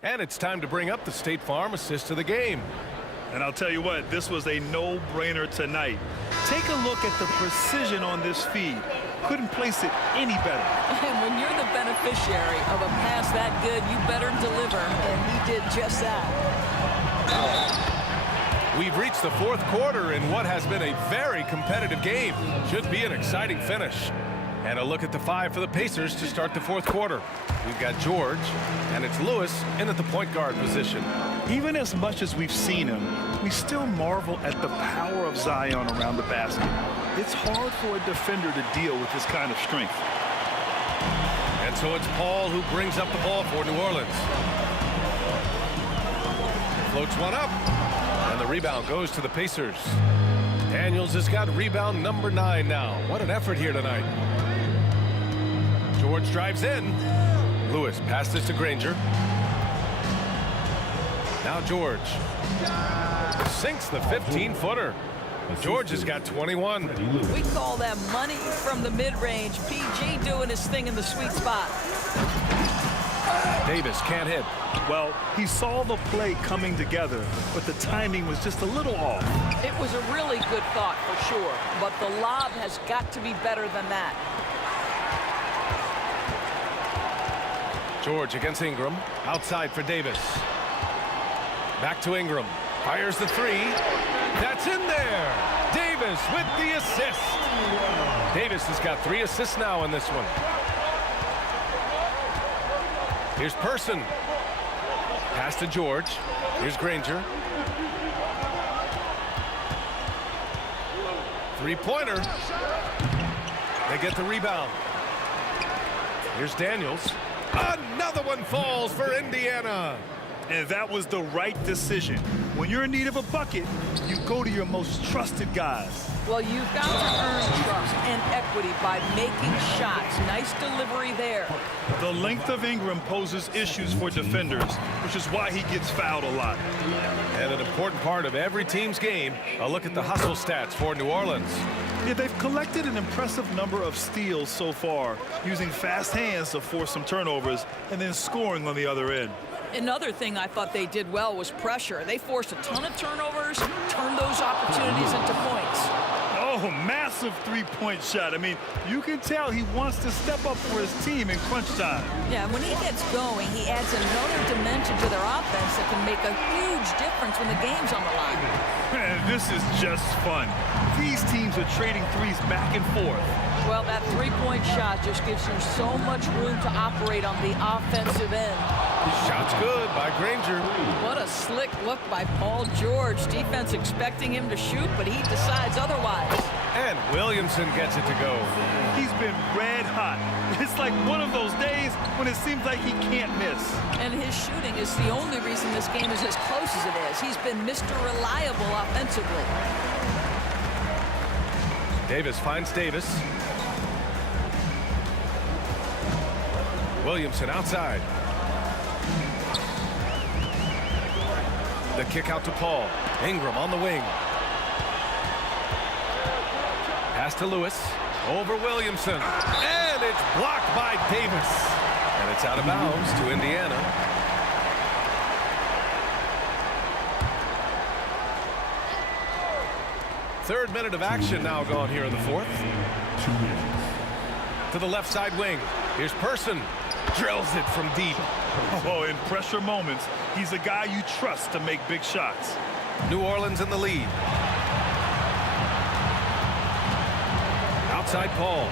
And it's time to bring up the State Farm assist of the game. And I'll tell you what, this was a no-brainer tonight. Take a look at the precision on this feed. Couldn't place it any better. And when you're the beneficiary of a pass that good, you better deliver, and he did just that. We've reached the fourth quarter in what has been a very competitive game. Should be an exciting finish. And a look at the five for the Pacers to start the fourth quarter. We've got George, and it's Lewis in at the point guard position. Even as much as we've seen him, we still marvel at the power of Zion around the basket. It's hard for a defender to deal with this kind of strength. And so it's Paul who brings up the ball for New Orleans. Floats one up, and the rebound goes to the Pacers. Daniels has got rebound number 9 now. What an effort here tonight. George drives in. Lewis passes to Granger. Now George sinks the 15-footer. George has got 21. We call that money from the mid-range. PG doing his thing in the sweet spot. Davis can't hit. Well, he saw the play coming together, but the timing was just a little off. It was a really good thought for sure, but the lob has got to be better than that. George against Ingram. Outside for Davis. Back to Ingram. Fires the three. That's in there. Davis with the assist. Davis has got 3 assists now in this one. Here's Person. Pass to George. Here's Granger. Three-pointer. They get the rebound. Here's Daniels. Another one falls for Indiana. And that was the right decision. When you're in need of a bucket, you go to your most trusted guys. Well, you've got to earn trust and equity by making shots. Nice delivery there. The length of Ingram poses issues for defenders, which is why he gets fouled a lot. And an important part of every team's game, a look at the hustle stats for New Orleans. Yeah, they've collected an impressive number of steals so far, using fast hands to force some turnovers and then scoring on the other end. Another thing I thought they did well was pressure. They forced a ton of turnovers, turned those opportunities into points. Oh, massive three-point shot. I mean, you can tell he wants to step up for his team in crunch time. Yeah, when he gets going, he adds another dimension to their offense that can make a huge difference when the game's on the line. Man, this is just fun. These teams are trading threes back and forth. Well, that three-point shot just gives you so much room to operate on the offensive end. Shot's good by Granger. What a slick look by Paul George. Defense expecting him to shoot, but he decides otherwise. And Williamson gets it to go. He's been red hot. It's like one of those days when it seems like he can't miss. And his shooting is the only reason this game is as close as it is. He's been Mr. Reliable offensively. Davis finds Davis. Williamson outside. The kick out to Paul. Ingram on the wing. Pass to Lewis. Over Williamson. And it's blocked by Davis. And it's out of bounds to Indiana. Third minute of action now gone here in the fourth. 2 minutes. To the left side wing. Here's Person. Drills it from deep. Oh, in pressure moments, he's a guy you trust to make big shots. New Orleans in the lead. Outside Paul.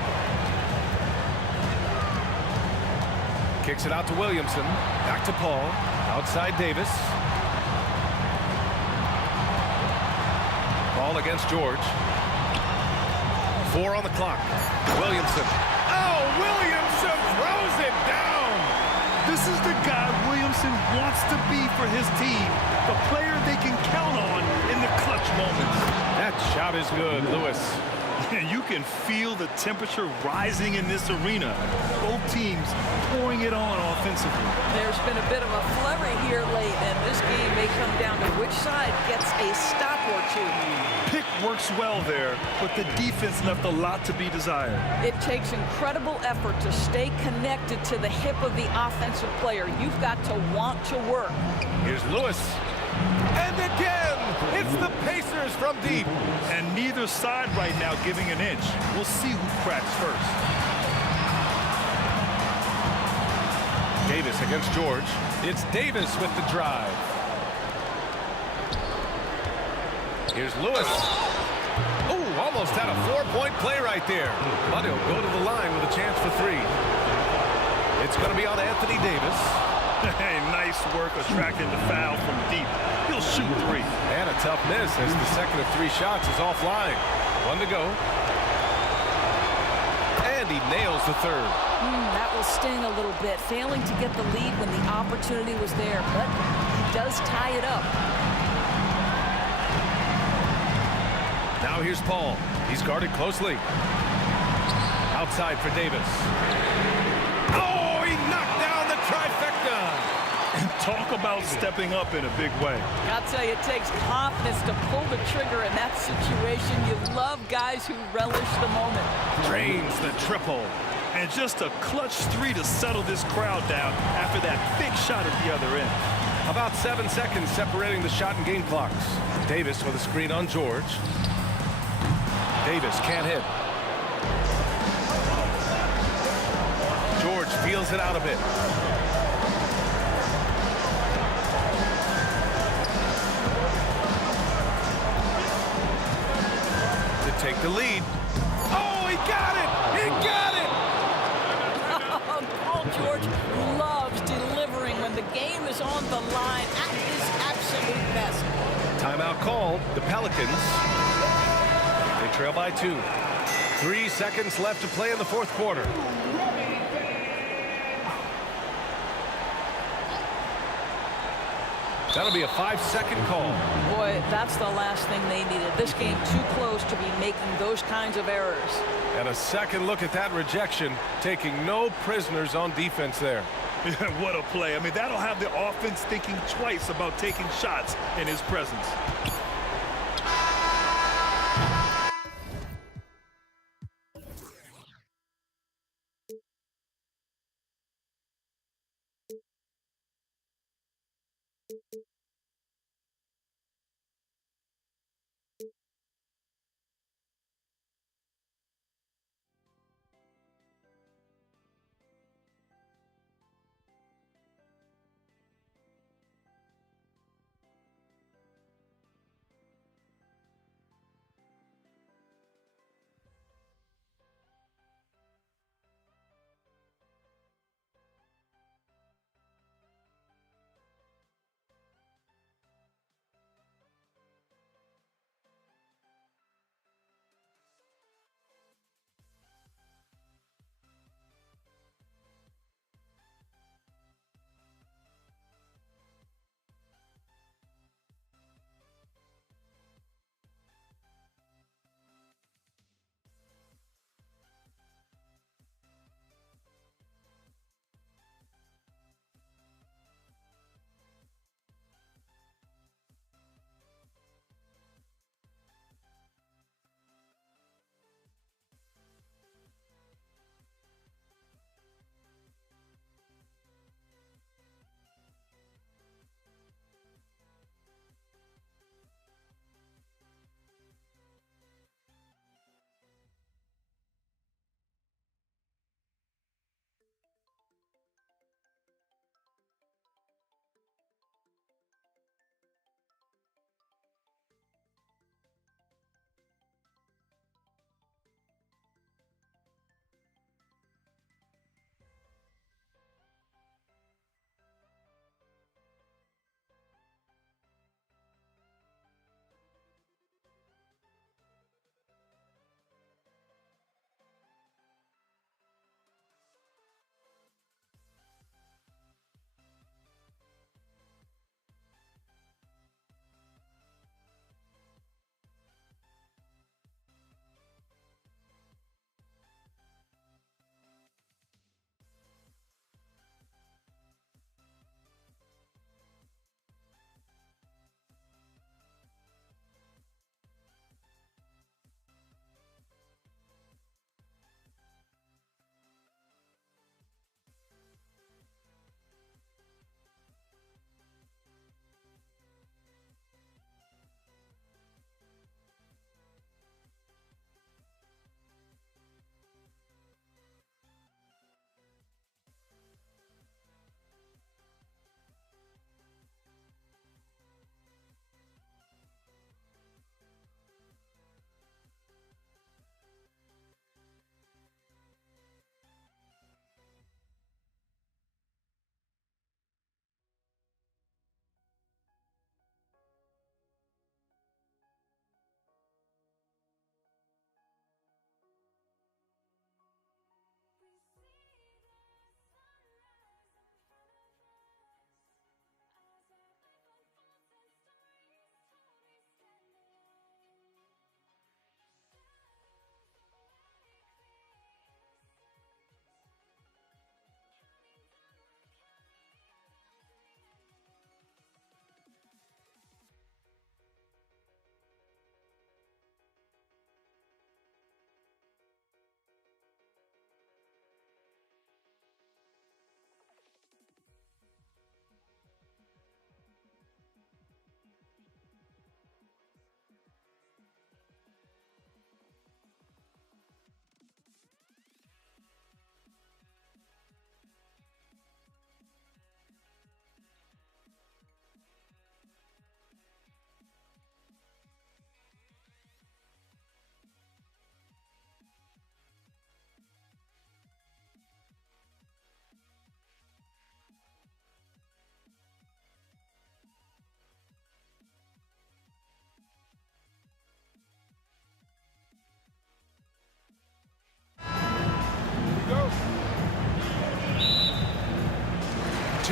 Kicks it out to Williamson. Back to Paul. Outside Davis. Paul against George. 4 on the clock. Williamson. Oh, Williamson throws it down. This is the guy Williamson wants to be for his team. The player they can count on in the clutch moments. That shot is good, Lewis. And you can feel the temperature rising in this arena. Both teams pouring it on offensively. There's been a bit of a flurry here late, and this game may come down to which side gets a stop or two. Pick works well there, but the defense left a lot to be desired. It takes incredible effort to stay connected to the hip of the offensive player. You've got to want to work. Here's Lewis. And again, it's the Pacers from deep. And neither side right now giving an inch. We'll see who cracks first. Davis against George. It's Davis with the drive. Here's Lewis. Oh, almost had a 4-point play right there. But he'll go to the line with a chance for 3. It's going to be on Anthony Davis. Hey, nice work attracting the foul from deep. He'll shoot 3. And a tough miss as the second of 3 shots is offline. 1 to go. And he nails the third. That will sting a little bit, failing to get the lead when the opportunity was there, but he does tie it up. Now here's Paul. He's guarded closely. Outside for Davis. Oh, he knocked down the trifecta. And talk about stepping up in a big way. I'll tell you, it takes confidence to pull the trigger in that situation. You love guys who relish the moment. Drains the triple. And just a clutch 3 to settle this crowd down after that big shot at the other end. About 7 seconds separating the shot and game clocks. Davis with a screen on George. Davis can't hit. George feels it out a bit. To take the lead. Oh, he got it! He got it! Paul George loves delivering when the game is on the line at his absolute best. Timeout called. The Pelicans. They trail by 2. 3 seconds left to play in the fourth quarter. That'll be a 5-second call. Boy, that's the last thing they needed. This game too close to be making those kinds of errors. And a second look at that rejection, taking no prisoners on defense there. What a play. I mean, that'll have the offense thinking twice about taking shots in his presence.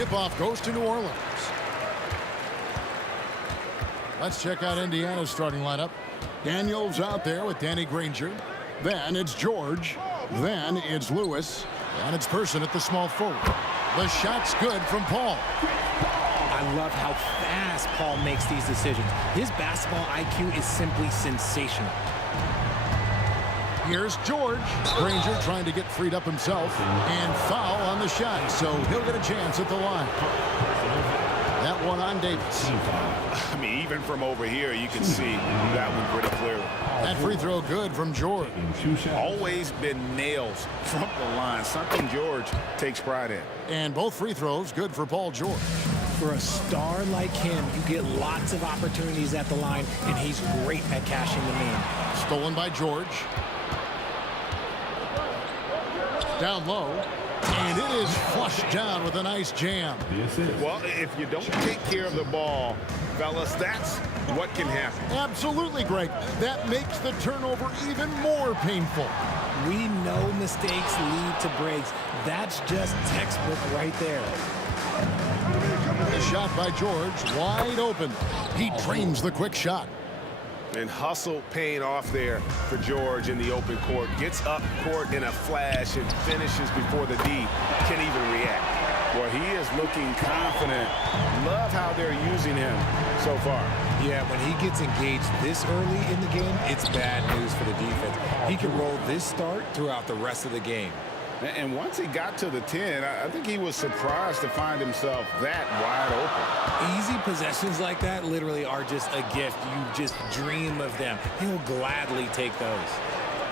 tip-off goes to New Orleans. Let's check out Indiana's starting lineup. Daniels out there with Danny Granger. Then it's George. Then it's Lewis. And it's Person at the small forward. The shot's good from Paul. I love how fast Paul makes these decisions. His basketball IQ is simply sensational. Here's George. Granger trying to get freed up himself. And foul on the shot, so he'll get a chance at the line. That one on Davis. I mean, even from over here, you can see that one pretty clearly. That free throw good from George. Always been nails from the line, something George takes pride in. And both free throws good for Paul George. For a star like him, you get lots of opportunities at the line, and he's great at cashing them in. Stolen by George. Down low. And it is flushed down with a nice jam. Well, if you don't take care of the ball, fellas, that's what can happen. Absolutely, Greg. That makes the turnover even more painful. We know mistakes lead to breaks. That's just textbook right there. The shot by George, wide open. He drains the quick shot. And hustle paying off there for George in the open court. Gets up court in a flash and finishes before the D can even react. Well, he is looking confident. Love how they're using him so far. Yeah, when he gets engaged this early in the game, it's bad news for the defense. He can roll this start throughout the rest of the game. And once he got to the 10, I think he was surprised to find himself that wide open. Easy possessions like that literally are just a gift. You just dream of them. He'll gladly take those.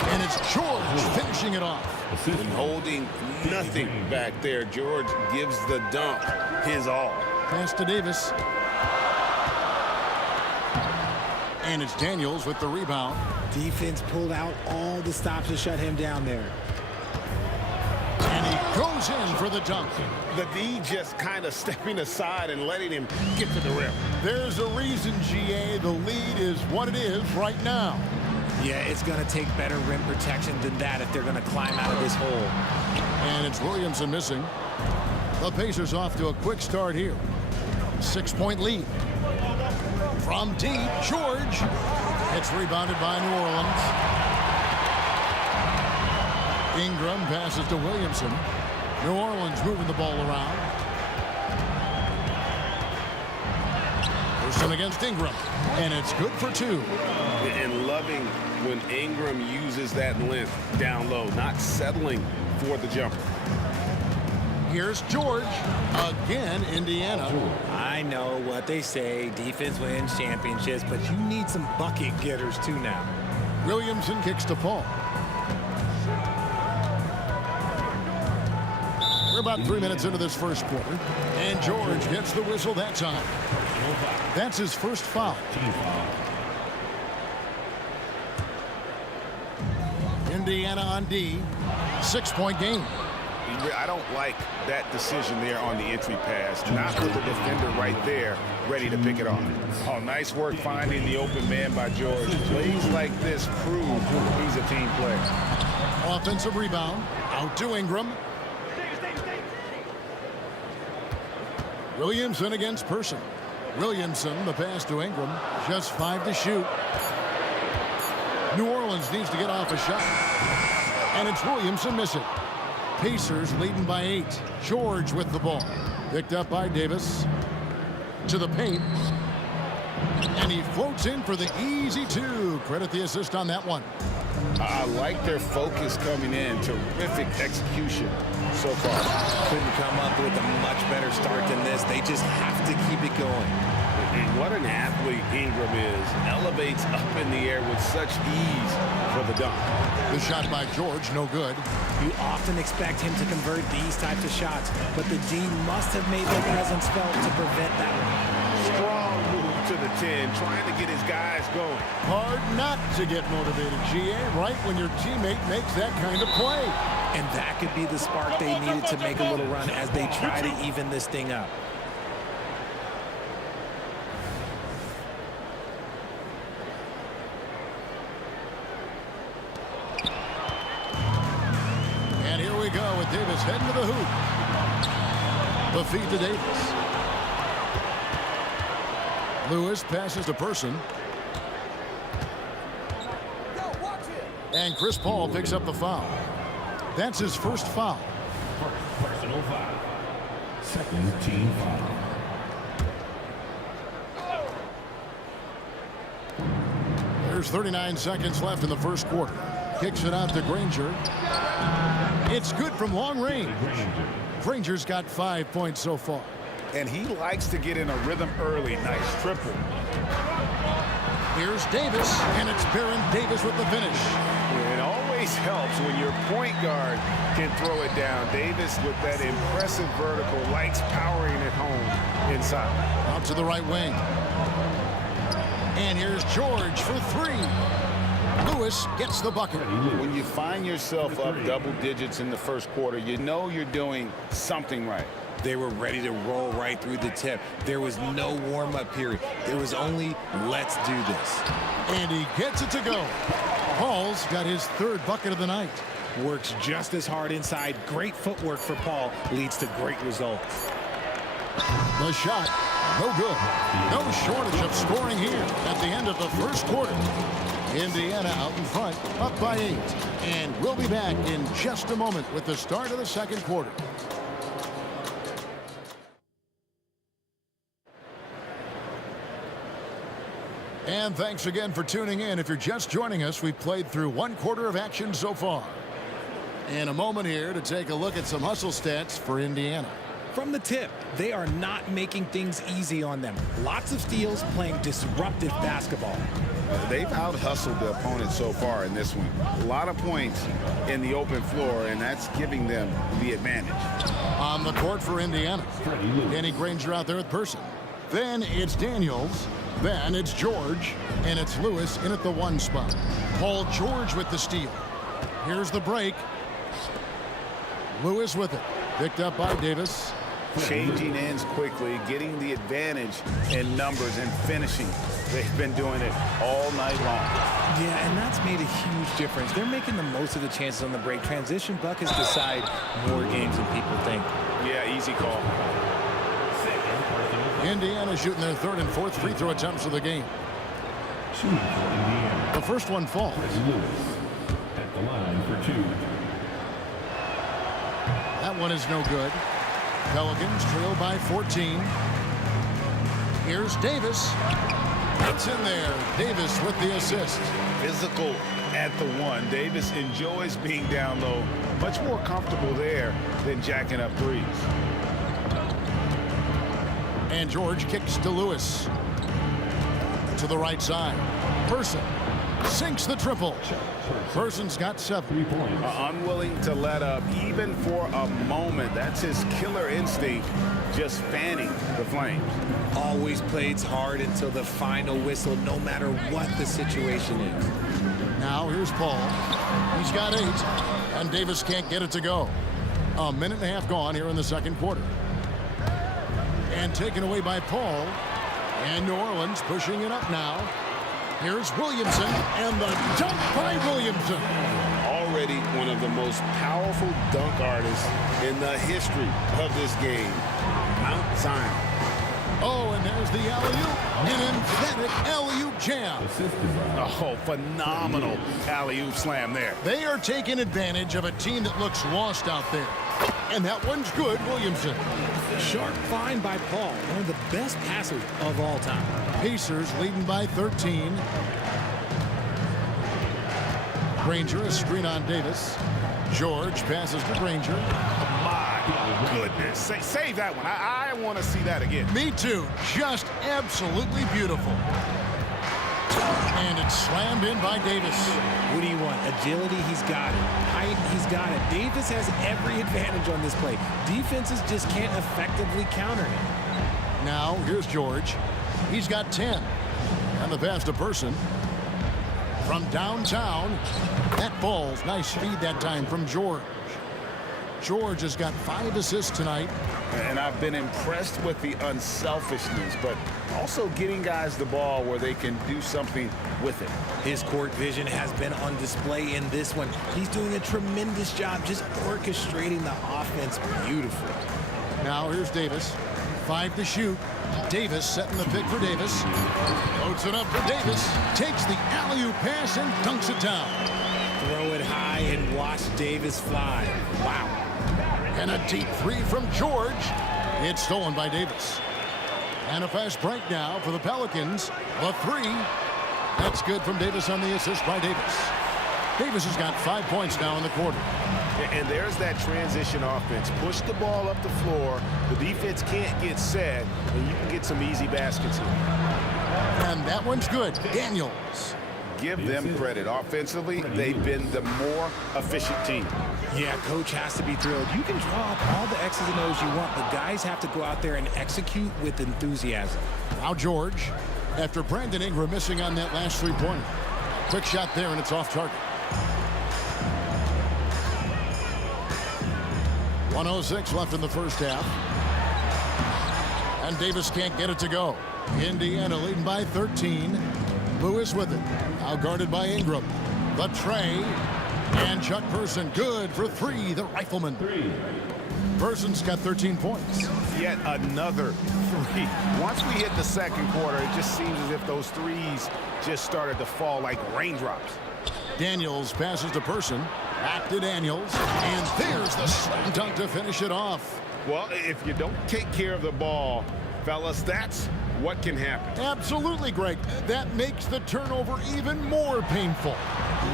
And it's George finishing it off. And holding nothing back there. George gives the dunk his all. Pass to Davis. And it's Daniels with the rebound. Defense pulled out all the stops to shut him down there. And he goes in for the dunk. The D just kind of stepping aside and letting him get to the rim. There's a reason, GA, the lead is what it is right now. Yeah, it's going to take better rim protection than that if they're going to climb out of this hole. And it's Williamson missing. The Pacers off to a quick start here. 6-point lead. From deep, George. It's rebounded by New Orleans. Ingram passes to Williamson. New Orleans moving the ball around. Person against Ingram. And it's good for two. And loving when Ingram uses that length down low, not settling for the jumper. Here's George. Again, Indiana. I know what they say, defense wins championships, but you need some bucket getters too now. Williamson kicks to Paul. We're about 3 minutes into this first quarter, and George gets the whistle that time. That's his first foul. Indiana on D. 6-point game. I don't like that decision there on the entry pass. Not with the defender right there, ready to pick it off. Oh, nice work finding the open man by George. Plays like this prove he's a team player. Offensive rebound. Out to Ingram. Williamson against Person. Williamson, the pass to Ingram. Just 5 to shoot. New Orleans needs to get off a shot. And it's Williamson missing. Pacers leading by 8. George with the ball. Picked up by Davis. To the paint. And he floats in for the easy 2. Credit the assist on that one. I like their focus coming in. Terrific execution so far. Couldn't come up with a much better start than this. They just have to keep it going. And what an athlete Ingram is. Elevates up in the air with such ease for the dunk. The shot by George, no good. You often expect him to convert these types of shots, but the D must have made their presence felt to prevent that one. Strong move to the 10, trying to get his guys going. Hard not to get motivated, GA, right when your teammate makes that kind of play. And that could be the spark they needed to make a little run as they try to even this thing up. And here we go with Davis heading to the hoop. The feed to Davis. Lewis passes to Person. And Chris Paul picks up the foul. That's his first foul. First personal foul. Second team foul. There's 39 seconds left in the first quarter. Kicks it out to Granger. It's good from long range. Granger's got 5 points so far. And he likes to get in a rhythm early. Nice triple. Here's Davis, and it's Baron Davis with the finish. It always helps when your point guard can throw it down. Davis with that impressive vertical, likes powering it home inside. Out to the right wing. And here's George for three. Lewis gets the bucket. When you find yourself up double digits in the first quarter, you know you're doing something right. They were ready to roll right through the tip. There was no warm-up period. There was only, let's do this. And he gets it to go. Paul's got his third bucket of the night. Works just as hard inside. Great footwork for Paul leads to great results. The shot, no good. No shortage of scoring here at the end of the first quarter. Indiana out in front, up by 8. And we'll be back in just a moment with the start of the second quarter. And thanks again for tuning in. If you're just joining us, we've played through one quarter of action so far. In a moment here to take a look at some hustle stats for Indiana. From the tip, they are not making things easy on them. Lots of steals, playing disruptive basketball. They've out-hustled the opponent so far in this one. A lot of points in the open floor, and that's giving them the advantage. On the court for Indiana, Danny Granger out there at Person. Then it's Daniels. Then it's George, and it's Lewis in at the 1 spot. Paul George with the steal. Here's the break. Lewis with it. Picked up by Davis. Changing ends quickly, getting the advantage in numbers and finishing. They've been doing it all night long. Yeah, and that's made a huge difference. They're making the most of the chances on the break. Transition buckets decide more games than people think. Yeah, easy call. Indiana shooting their third and fourth free throw attempts of the game. The first one falls. Lewis at the line for 2. That one is no good. Pelicans trail by 14. Here's Davis. It's in there. Davis with the assist. Physical at the 1. Davis enjoys being down low. Much more comfortable there than jacking up threes. And George kicks to Lewis. To the right side. Person sinks the triple. Person's got 7. Unwilling to let up even for a moment. That's his killer instinct, just fanning the flames. Always plays hard until the final whistle, no matter what the situation is. Now here's Paul. He's got 8, and Davis can't get it to go. A minute and a half gone here in the second quarter. And taken away by Paul. And New Orleans pushing it up now. Here's Williamson, and the dunk by Williamson. Already one of the most powerful dunk artists in the history of this game. Mount Zion. Oh, and there's the alley-oop. An emphatic alley-oop jam. Oh, phenomenal alley-oop slam there. They are taking advantage of a team that looks lost out there. And that one's good, Williamson. Sharp find by Paul, one of the best passers of all time. Pacers leading by 13. Granger, a screen on Davis. George passes to Granger. My goodness. Save that one. I want to see that again. Me too. Just absolutely beautiful. And it's slammed in by Davis. What do you want? Agility, he's got it. Height, he's got it. Davis has every advantage on this play. Defenses just can't effectively counter him. Now, here's George. He's got 10. And the pass to Person. From downtown, that ball's nice feed that time from George. George has got 5 assists tonight. And I've been impressed with the unselfishness, but also getting guys the ball where they can do something with it. His court vision has been on display in this one. He's doing a tremendous job just orchestrating the offense beautifully. Now here's Davis. 5 to shoot. Davis setting the pick for Davis. Loads it up for Davis. Takes the alley-oop pass and dunks it down. Throw it high and watch Davis fly. Wow. And a deep 3 from George. It's stolen by Davis. And a fast break now for the Pelicans. A 3. That's good from Davis on the assist by Davis. Davis has got 5 points now in the quarter. And there's that transition offense. Push the ball up the floor. The defense can't get set, and you can get some easy baskets here. And that one's good. Daniels. Give them credit. Offensively, they've been the more efficient team. Yeah, coach has to be thrilled. You can draw up all the X's and O's you want, but guys have to go out there and execute with enthusiasm. Now George, after Brandon Ingram missing on that last three-pointer. Quick shot there, and it's off target. 1:06 left in the first half. And Davis can't get it to go. Indiana leading by 13. Lewis with it. Now guarded by Ingram. The tray. And Chuck Person good for 3, the Rifleman. Person's got 13 points. Yet another 3. Once we hit the second quarter, it just seems as if those threes just started to fall like raindrops. Daniels passes to Person. Back to Daniels. And there's the slam dunk to finish it off. Well, if you don't take care of the ball, fellas, that's what can happen. Absolutely, Greg. That makes the turnover even more painful.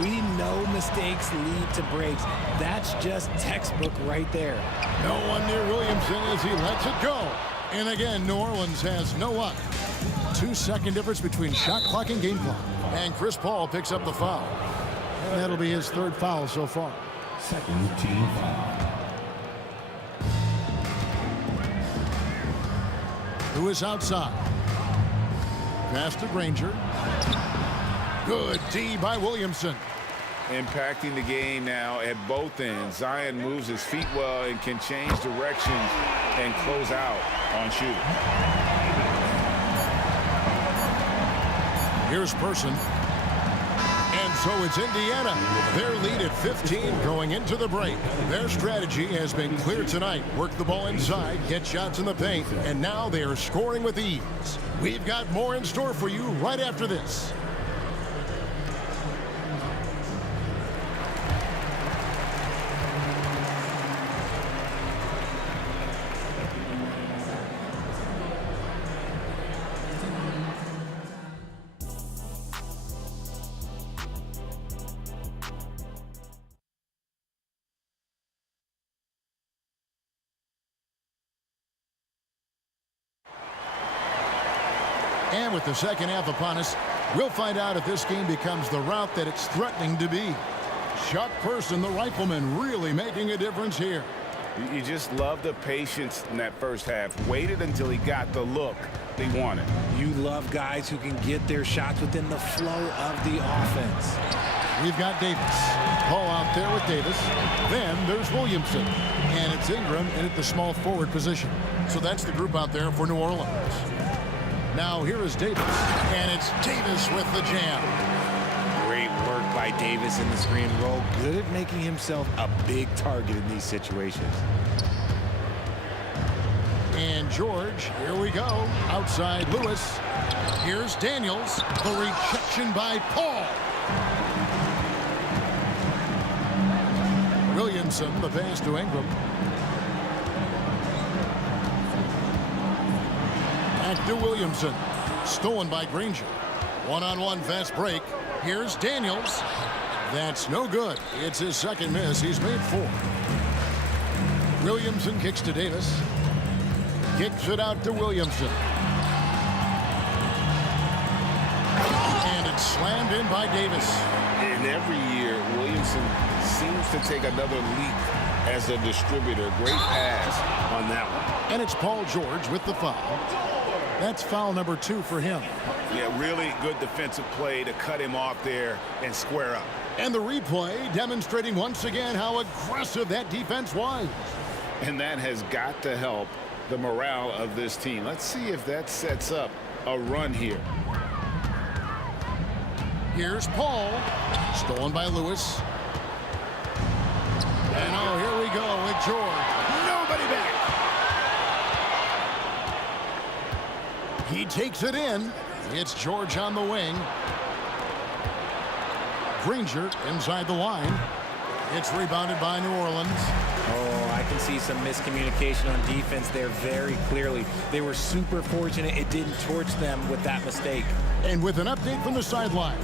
We know mistakes lead to breaks. That's just textbook right there. No one near Williamson as he lets it go. And again, New Orleans has no luck. 2-second difference between shot clock and game clock. And Chris Paul picks up the foul. And that'll be his 3rd foul so far. Second team foul. Lewis outside. Pass to Granger. Good D by Williamson. Impacting the game now at both ends. Zion moves his feet well and can change directions and close out on shooting. Here's Person. And so it's Indiana. Their lead at 15 going into the break. Their strategy has been clear tonight. Work the ball inside, get shots in the paint, and now they are scoring with ease. We've got more in store for you right after this. And with the second half upon us, we'll find out if this game becomes the route that it's threatening to be. Chuck Person, the Rifleman, really making a difference here. You just love the patience in that first half. Waited until he got the look they wanted. You love guys who can get their shots within the flow of the offense. We've got Davis. Paul out there with Davis. Then there's Williamson. And it's Ingram in at the small forward position. So that's the group out there for New Orleans. Now here is Davis. And it's Davis with the jam. Great work by Davis in the screen roll. Good at making himself a big target in these situations. And George, here we go. Outside Lewis. Here's Daniels. The rejection by Paul. Williamson, the pass to Ingram. Back to Williamson. Stolen by Granger. One-on-one fast break. Here's Daniels. That's no good. It's his second miss. He's made 4. Williamson kicks to Davis. Kicks it out to Williamson. And it's slammed in by Davis. And every year, Williamson seems to take another leap as a distributor. Great pass on that one. And it's Paul George with the foul. That's foul number 2 for him. Yeah, really good defensive play to cut him off there and square up. And the replay demonstrating once again how aggressive that defense was. And that has got to help the morale of this team. Let's see if that sets up a run here. Here's Paul. Stolen by Lewis. And oh, here we go with George. Nobody back. He takes it in. It's George on the wing. Granger inside the line. It's rebounded by New Orleans. Oh, I can see some miscommunication on defense there very clearly. They were super fortunate it didn't torch them with that mistake. And with an update from the sidelines,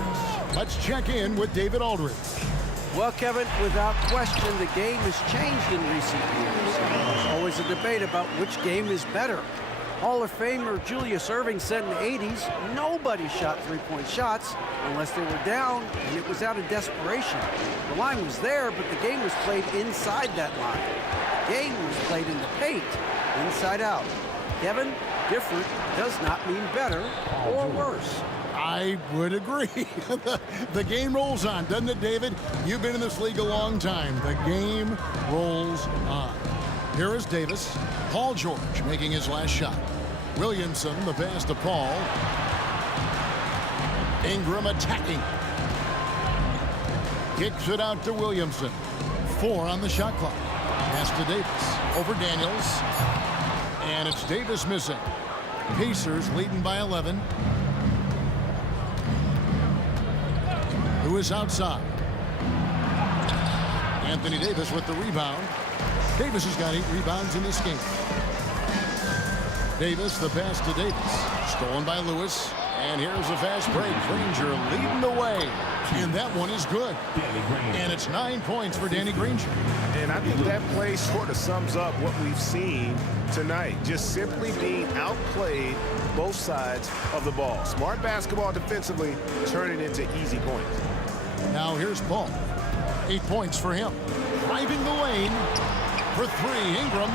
let's check in with David Aldridge. Well, Kevin, without question, the game has changed in recent years. There's always a debate about which game is better. Hall of Famer Julius Erving said in the 80s, nobody shot three-point shots unless they were down, and it was out of desperation. The line was there, but the game was played inside that line. The game was played in the paint, inside out. Kevin, different does not mean better or worse. I would agree. The game rolls on, doesn't it, David? You've been in this league a long time. The game rolls on. Here is Davis. Paul George making his last shot. Williamson, the pass to Paul. Ingram attacking. Kicks it out to Williamson. 4 on the shot clock. Pass to Davis. Over Daniels. And it's Davis missing. Pacers leading by 11. Who is outside? Anthony Davis with the rebound. Davis has got 8 rebounds in this game. Davis, the pass to Davis. Stolen by Lewis. And here's a fast break. Granger leading the way. And that one is good. And it's 9 points for Danny Granger. And I think that play sort of sums up what we've seen tonight. Just simply being outplayed both sides of the ball. Smart basketball defensively, turning into easy points. Now here's Paul. 8 points for him. Driving the lane for 3. Ingram.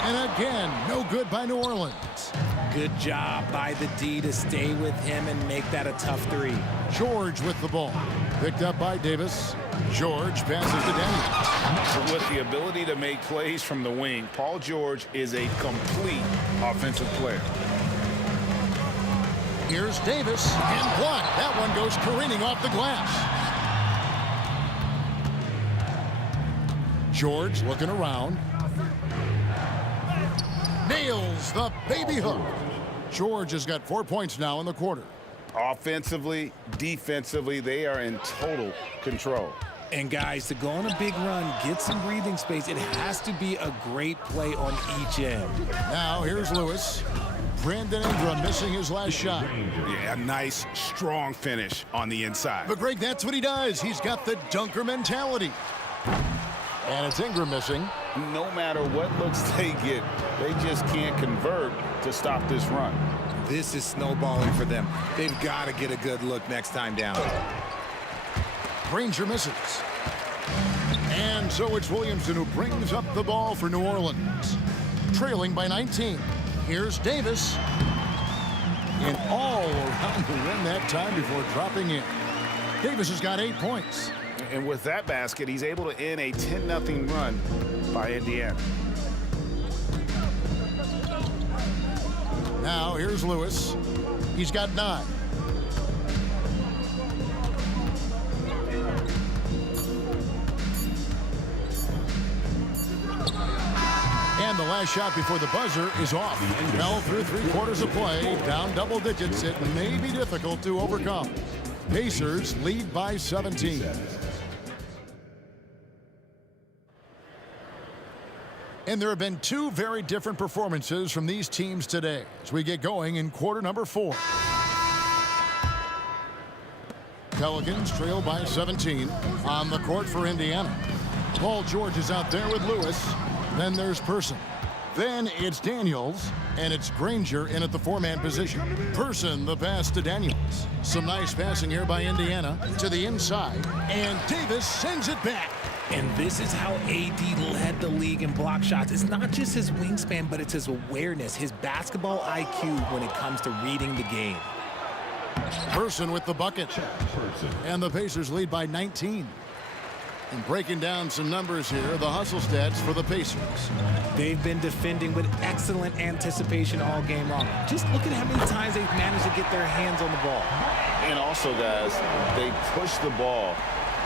And again, no good by New Orleans. Good job by the D to stay with him and make that a tough 3. George with the ball. Picked up by Davis. George passes to Daniels. With the ability to make plays from the wing, Paul George is a complete offensive player. Here's Davis and blocked. That one goes careening off the glass. George looking around. Nails the baby hook. George has got 4 points now in the quarter. Offensively, defensively, they are in total control. And guys, to go on a big run, get some breathing space, it has to be a great play on each end. Now here's Lewis. Brandon Ingram missing his last shot. Yeah, a nice, strong finish on the inside. But Greg, that's what he does. He's got the dunker mentality. And it's Ingram missing. No matter what looks they get, they just can't convert to stop this run. This is snowballing for them. They've got to get a good look next time down. Granger misses. And so it's Williamson who brings up the ball for New Orleans. Trailing by 19. Here's Davis. And all around the rim that time before dropping in. Davis has got 8 points. And with that basket, he's able to end a 10-0 run by Indiana. Now here's Lewis. He's got 9. And the last shot before the buzzer is off. Fell through 3/4 of play. Down double digits. It may be difficult to overcome. Pacers lead by 17. And there have been 2 very different performances from these teams today as we get going in quarter number 4. Pelicans trail by 17 on the court for Indiana. Paul George is out there with Lewis. Then there's Person. Then it's Daniels, and it's Granger in at the 4-man position. Person, the pass to Daniels. Some nice passing here by Indiana to the inside, and Davis sends it back. And this is how AD led the league in block shots. It's not just his wingspan, but it's his awareness, his basketball IQ when it comes to reading the game. Person with the bucket. And the Pacers lead by 19. And breaking down some numbers here, the hustle stats for the Pacers. They've been defending with excellent anticipation all game long. Just look at how many times they've managed to get their hands on the ball. And also, guys, they push the ball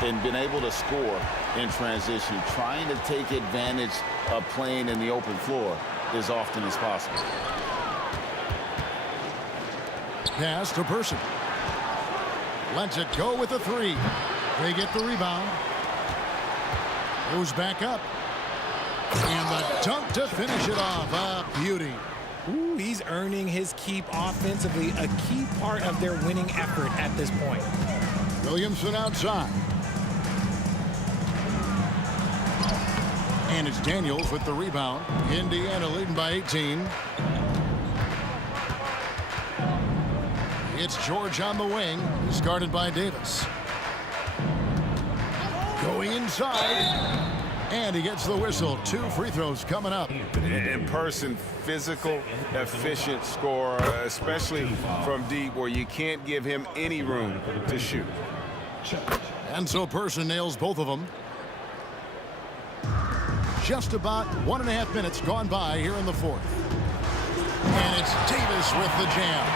and been able to score in transition, trying to take advantage of playing in the open floor as often as possible. pass to Person. Lets it go with a three. They get the rebound. Goes back up. And the dunk to finish it off. A beauty. Ooh, he's earning his keep offensively, a key part of their winning effort at this point. Williamson outside. And it's Daniels with the rebound. Indiana leading by 18. It's George on the wing. He's guarded by Davis. Going inside. And he gets the whistle. 2 free throws coming up. In person, physical, efficient scorer, especially from deep where you can't give him any room to shoot. And so Person nails both of them. Just about 1.5 minutes gone by here in the fourth. And it's Davis with the jam.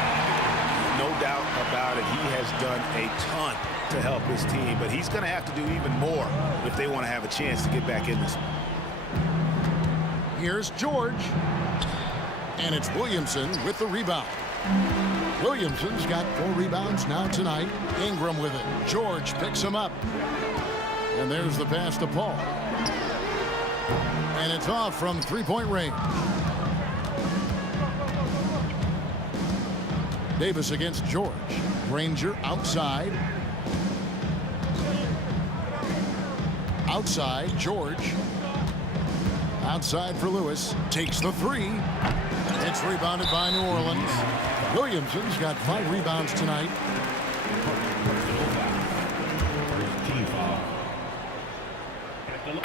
No doubt about it. He has done a ton to help his team, but he's going to have to do even more if they want to have a chance to get back in this one. Here's George. And it's Williamson with the rebound. Williamson's got 4 rebounds now tonight. Ingram with it. George picks him up. And there's the pass to Paul. And it's off from three-point range. Davis against George. Granger outside. Outside, George. Outside for Lewis. Takes the three. It's rebounded by New Orleans. Williamson's got 5 rebounds tonight.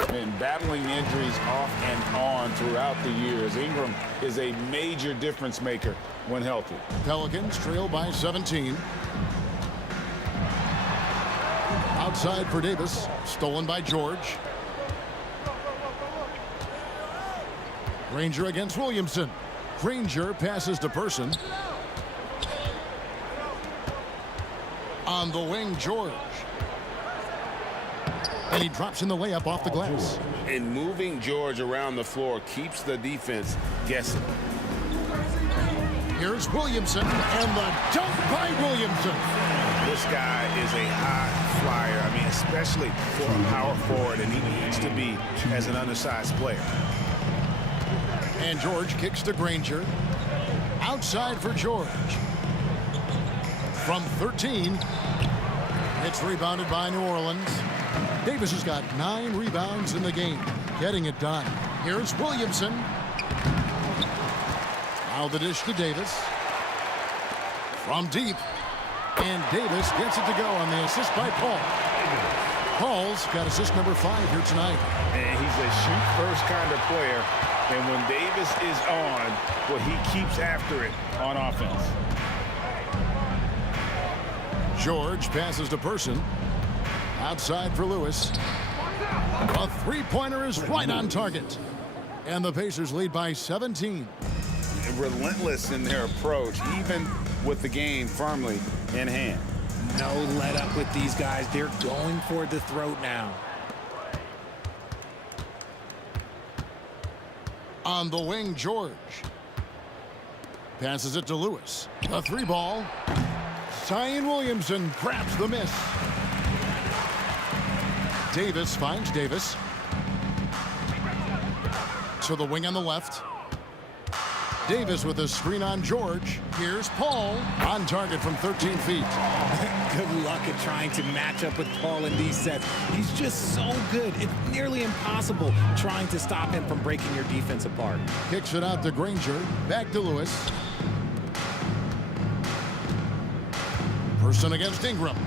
And battling injuries off and on throughout the years, Ingram is a major difference maker when healthy. Pelicans trail by 17. Outside for Davis. Stolen by George. Granger against Williamson. Granger passes to Person. On the wing, George. And he drops in the layup off the glass. And moving George around the floor keeps the defense guessing. Here's Williamson, and the dunk by Williamson. This guy is a high flyer. I mean, especially for a power forward, and he needs to be as an undersized player. And George kicks to Granger. Outside for George. From 13, it's rebounded by New Orleans. Davis has got 9 rebounds in the game, getting it done. Here's Williamson. Now the dish to Davis. From deep. And Davis gets it to go on the assist by Paul. Paul's got assist number 5 here tonight. And he's a shoot-first kind of player. And when Davis is on, well, he keeps after it on offense. George passes to Person. Outside for Lewis. A three-pointer is right on target. And the Pacers lead by 17. Relentless in their approach, even with the game firmly in hand. No let up with these guys. They're going for the throat now. On the wing, George. Passes it to Lewis. A 3-ball. Zion Williamson grabs the miss. Davis finds Davis. To the wing on the left. Davis with a screen on George. Here's Paul on target from 13 feet. Good luck at trying to match up with Paul in these sets. He's just so good. It's nearly impossible trying to stop him from breaking your defense apart. Kicks it out to Granger. Back to Lewis. Person against Ingram.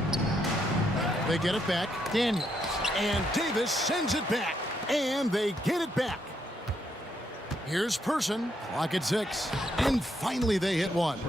They get it back. Daniels. And Davis sends it back. And they get it back. Here's Person. Clock at 6. And finally they hit one.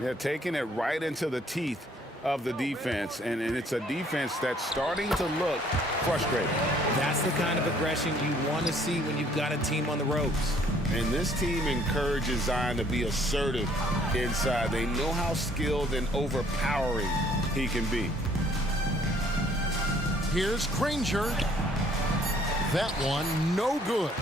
Yeah, taking it right into the teeth of the defense. And it's a defense that's starting to look frustrated. That's the kind of aggression you want to see when you've got a team on the ropes. And this team encourages Zion to be assertive inside. They know how skilled and overpowering he can be. Here's Granger. That one no good.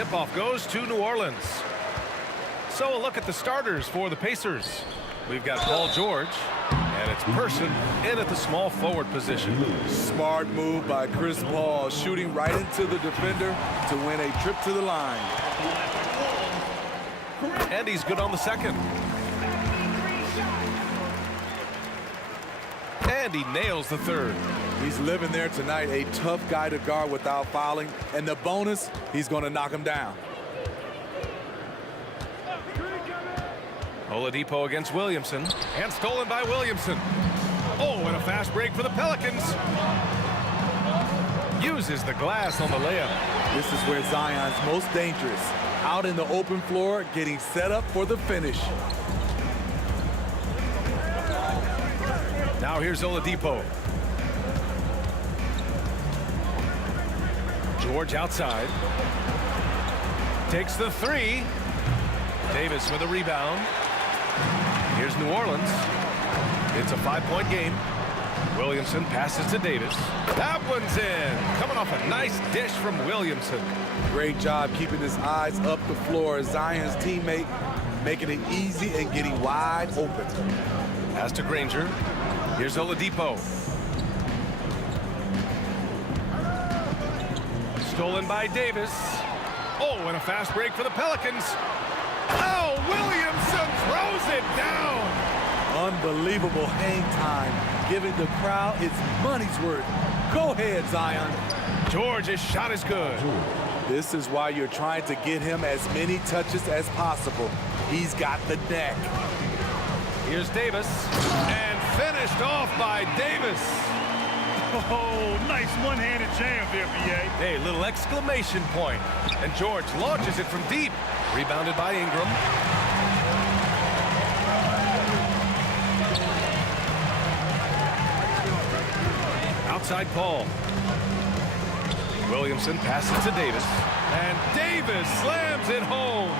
tip-off goes to New Orleans. So a look at the starters for the Pacers. We've got Paul George, and it's Person in at the small forward position. Smart move by Chris Paul, shooting right into the defender to win a trip to the line. And he's good on the second. And he nails the third. He's living there tonight, a tough guy to guard without fouling. And the bonus, he's going to knock him down. Oladipo against Williamson, and stolen by Williamson. Oh, and a fast break for the Pelicans. Uses the glass on the layup. This is where Zion's most dangerous. Out in the open floor, getting set up for the finish. Now here's Oladipo. George outside. Takes the three. Davis with a rebound. Here's New Orleans. It's a 5-point game. Williamson passes to Davis. That one's in. Coming off a nice dish from Williamson. Great job keeping his eyes up the floor. Zion's teammate making it easy and getting wide open. Pass to Granger. Here's Oladipo. Stolen by Davis. Oh, and a fast break for the Pelicans. Oh, Williamson throws it down. Unbelievable hang time, giving the crowd its money's worth. Go ahead, Zion. George's shot is good. This is why you're trying to get him as many touches as possible. He's got the neck. Here's Davis, and finished off by Davis. Oh, nice one-handed jam there, B.A. Hey, little exclamation point. And George launches it from deep. Rebounded by Ingram. Outside Paul. Williamson passes to Davis. And Davis slams it home.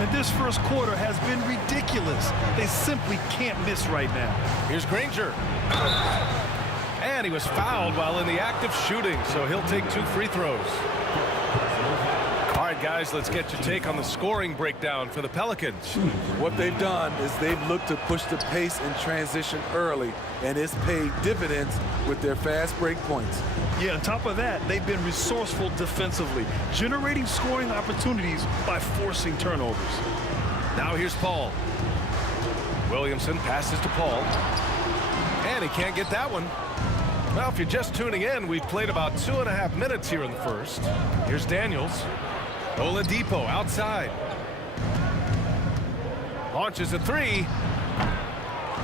And this first quarter has been ridiculous. They simply can't miss right now. Here's Granger. And he was fouled while in the act of shooting, so he'll take 2 free throws. All right, guys, let's get your take on the scoring breakdown for the Pelicans. What they've done is they've looked to push the pace and transition early, and it's paid dividends with their fast break points. Yeah, on top of that, they've been resourceful defensively, generating scoring opportunities by forcing turnovers. Now here's Paul. Williamson passes to Paul. And he can't get that one. Well, if you're just tuning in, we've played about 2.5 minutes here in the first. Here's Daniels. Oladipo outside. Launches a three.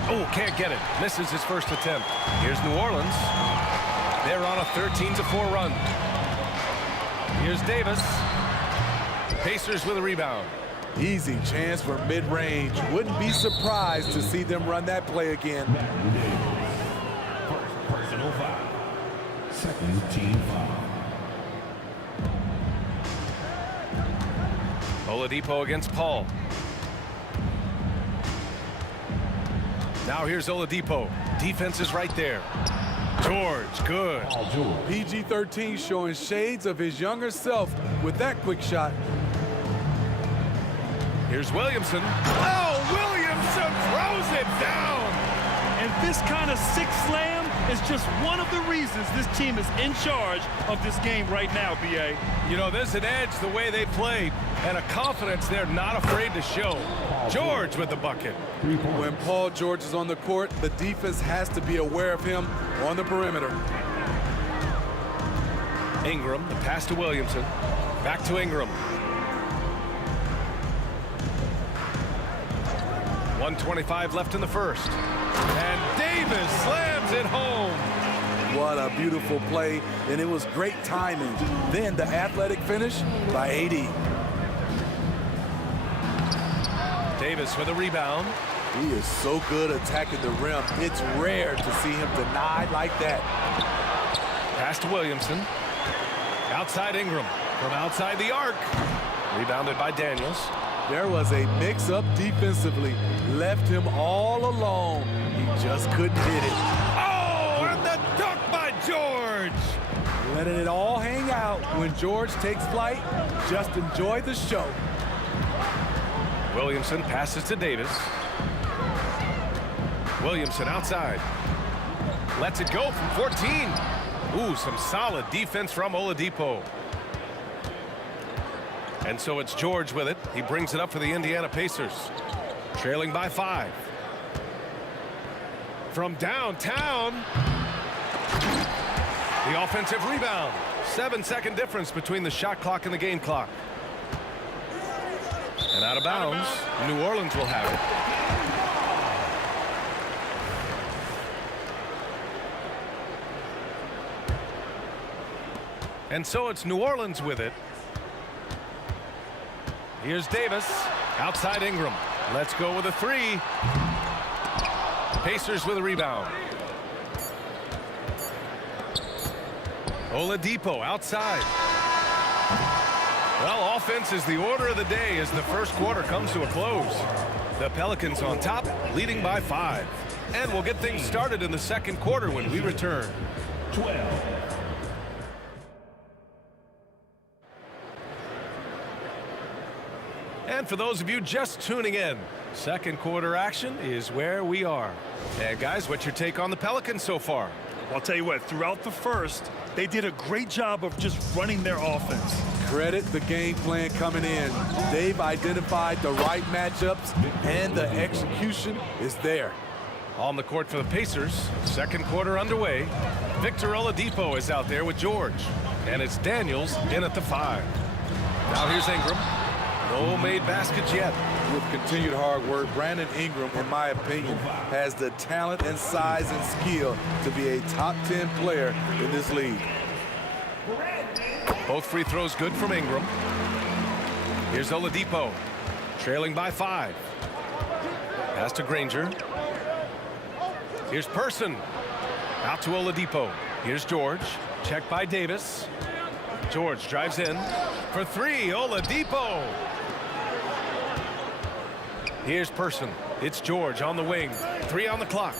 Oh, can't get it. Misses his first attempt. Here's New Orleans. They're on a 13-4 run. Here's Davis. Pacers with a rebound. Easy chance for mid-range. Wouldn't be surprised to see them run that play again. Personal foul. Second team foul. Oladipo against Paul. Now here's Oladipo. Defense is right there. George, good. PG-13 showing shades of his younger self with that quick shot. Here's Williamson. Oh, Williamson throws it down. And this kind of sick slam is just one of the reasons this team is in charge of this game right now, B.A. You know, there's an edge the way they played and a confidence they're not afraid to show. George with the bucket. When Paul George is on the court, the defense has to be aware of him on the perimeter. Ingram, the pass to Williamson. Back to Ingram. 1:25 left in the first. And Davis slams it home. What a beautiful play, and it was great timing. Then the athletic finish by AD. Davis with a rebound. He is so good attacking the rim. It's rare to see him denied like that. Pass to Williamson. Outside Ingram. From outside the arc. Rebounded by Daniels. There was a mix-up defensively. Left him all alone. He just couldn't hit it. Oh, and the dunk by George. letting it all hang out. When George takes flight, just enjoy the show. Williamson passes to Davis. Williamson outside. Lets it go from 14. Ooh, some solid defense from Oladipo. And so it's George with it. He brings it up for the Indiana Pacers. Trailing by 5. From downtown. The offensive rebound. 7-second difference between the shot clock and the game clock. And out of bounds. New Orleans will have it. And so it's New Orleans with it. Here's Davis. Outside Ingram. Let's go with a 3. Pacers with a rebound. Oladipo outside. Well, offense is the order of the day as the first quarter comes to a close. The Pelicans on top, leading by 5. And we'll get things started in the second quarter when we return. 12. And for those of you just tuning in, second quarter action is where we are. And guys, what's your take on the Pelicans so far? I'll tell you what, throughout the first, they did a great job of just running their offense. Credit the game plan coming in. They've identified the right matchups, and the execution is there. On the court for the Pacers, second quarter underway. Victor Oladipo is out there with George. And it's Daniels in at the 5. Now here's Ingram. No made baskets yet. With continued hard work, Brandon Ingram, in my opinion, has the talent and size and skill to be a top 10 player in this league. Both free throws good from Ingram. Here's Oladipo, trailing by 5. Pass to Granger. Here's Person. Out to Oladipo. Here's George. Checked by Davis. George drives in for 3. Oladipo. Here's Person. It's George on the wing. 3 on the clock.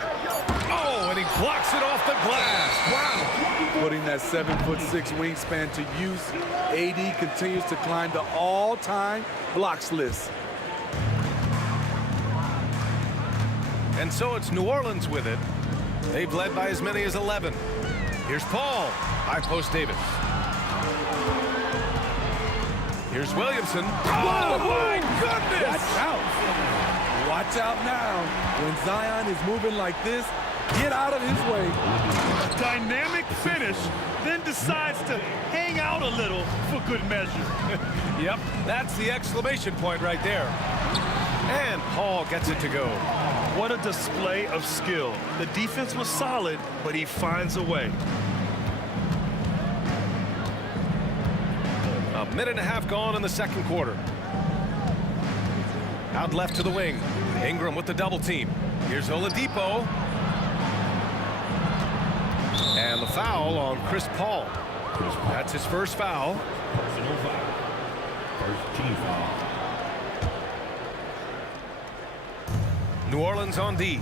Oh, and he blocks it off the glass. Wow. Putting that 7'6" wingspan to use, AD continues to climb the all-time blocks list. And so it's New Orleans with it. They've led by as many as 11. Here's Paul. High post Davis. Here's Williamson. Oh, my goodness! Watch out. Watch out now. When Zion is moving like this, get out of his way. A dynamic finish, then decides to hang out a little for good measure. Yep, that's the exclamation point right there. And Paul gets it to go. What a display of skill. The defense was solid, but he finds a way. A minute and a half gone in the second quarter. Out left to the wing. Ingram with the double team. Here's Oladipo. And the foul on Chris Paul. That's his first foul. Personal foul. First team foul. New Orleans on D.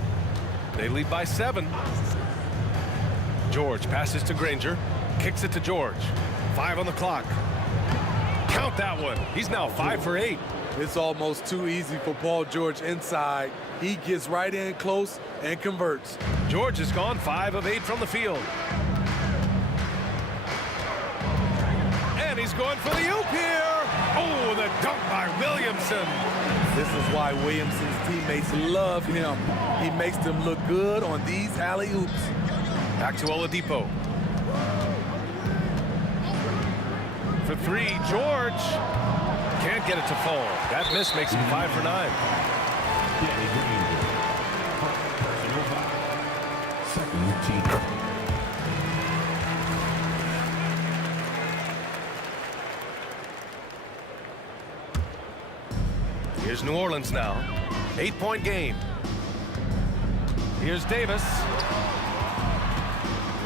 They lead by 7. George passes to Granger. Kicks it to George. 5 on the clock. Count that one. He's now 5 for 8. It's almost too easy for Paul George inside. He gets right in close and converts. George has gone 5 of 8 from the field. And he's going for the oop here. Oh, the dunk by Williamson. This is why Williamson's teammates love him. He makes them look good on these alley-oops. Back to Oladipo. For 3, George. Can't get it to fall. That miss makes him 5 for 9. Danny Granger. Personal foul. Second team. Here's New Orleans now. 8-point game. Here's Davis.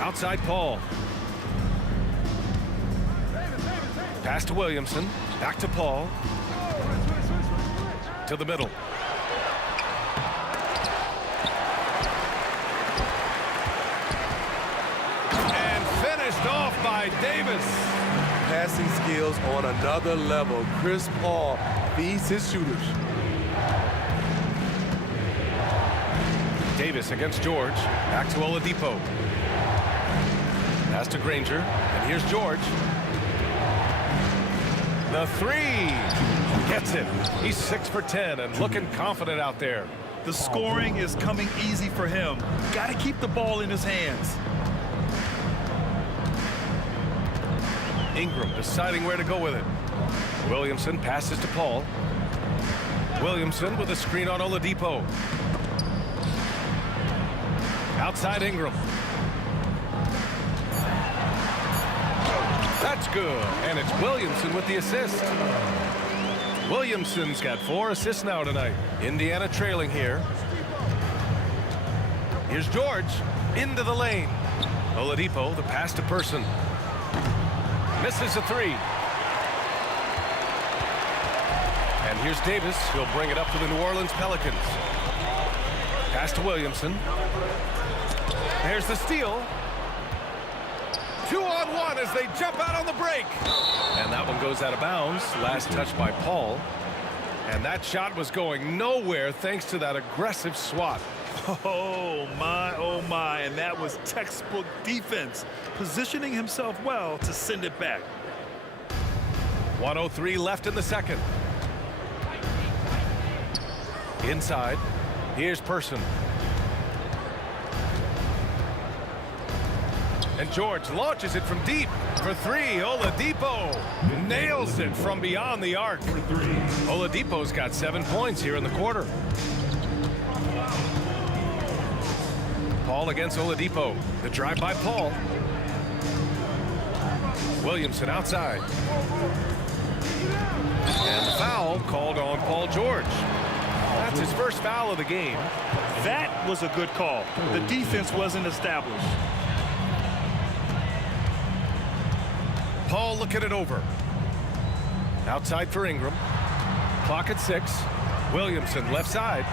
Outside Paul. Pass to Williamson. Back to Paul. To the middle. And finished off by Davis. Passing skills on another level. Chris Paul feeds his shooters. Davis against George. Back to Oladipo. Pass to Granger. And here's George. The three. Gets it. He's 6 for 10 and looking confident out there. The scoring is coming easy for him. Got to keep the ball in his hands. Ingram deciding where to go with it. Williamson passes to Paul. Williamson with a screen on Oladipo. Outside Ingram. That's good. And it's Williamson with the assist. Williamson's got 4 assists now tonight. Indiana trailing here. Here's George into the lane. Oladipo, the pass to Person. Misses a 3. And here's Davis. He'll bring it up to the New Orleans Pelicans. Pass to Williamson. There's the steal. 2-on-1 as they jump out on the break. And that one goes out of bounds. Last touch by Paul. And that shot was going nowhere thanks to that aggressive swat. Oh my, and that was textbook defense, positioning himself well to send it back. 1:03 left in the second. Inside, here's Person. And George launches it from deep for 3. Oladipo nails it from beyond the arc. Oladipo's got 7 points here in the quarter. Paul against Oladipo. The drive by Paul. Williamson outside. And the foul called on Paul George. That's his first foul of the game. That was a good call. The defense wasn't established. Paul looking it over. Outside for Ingram. Clock at 6. Williamson left side.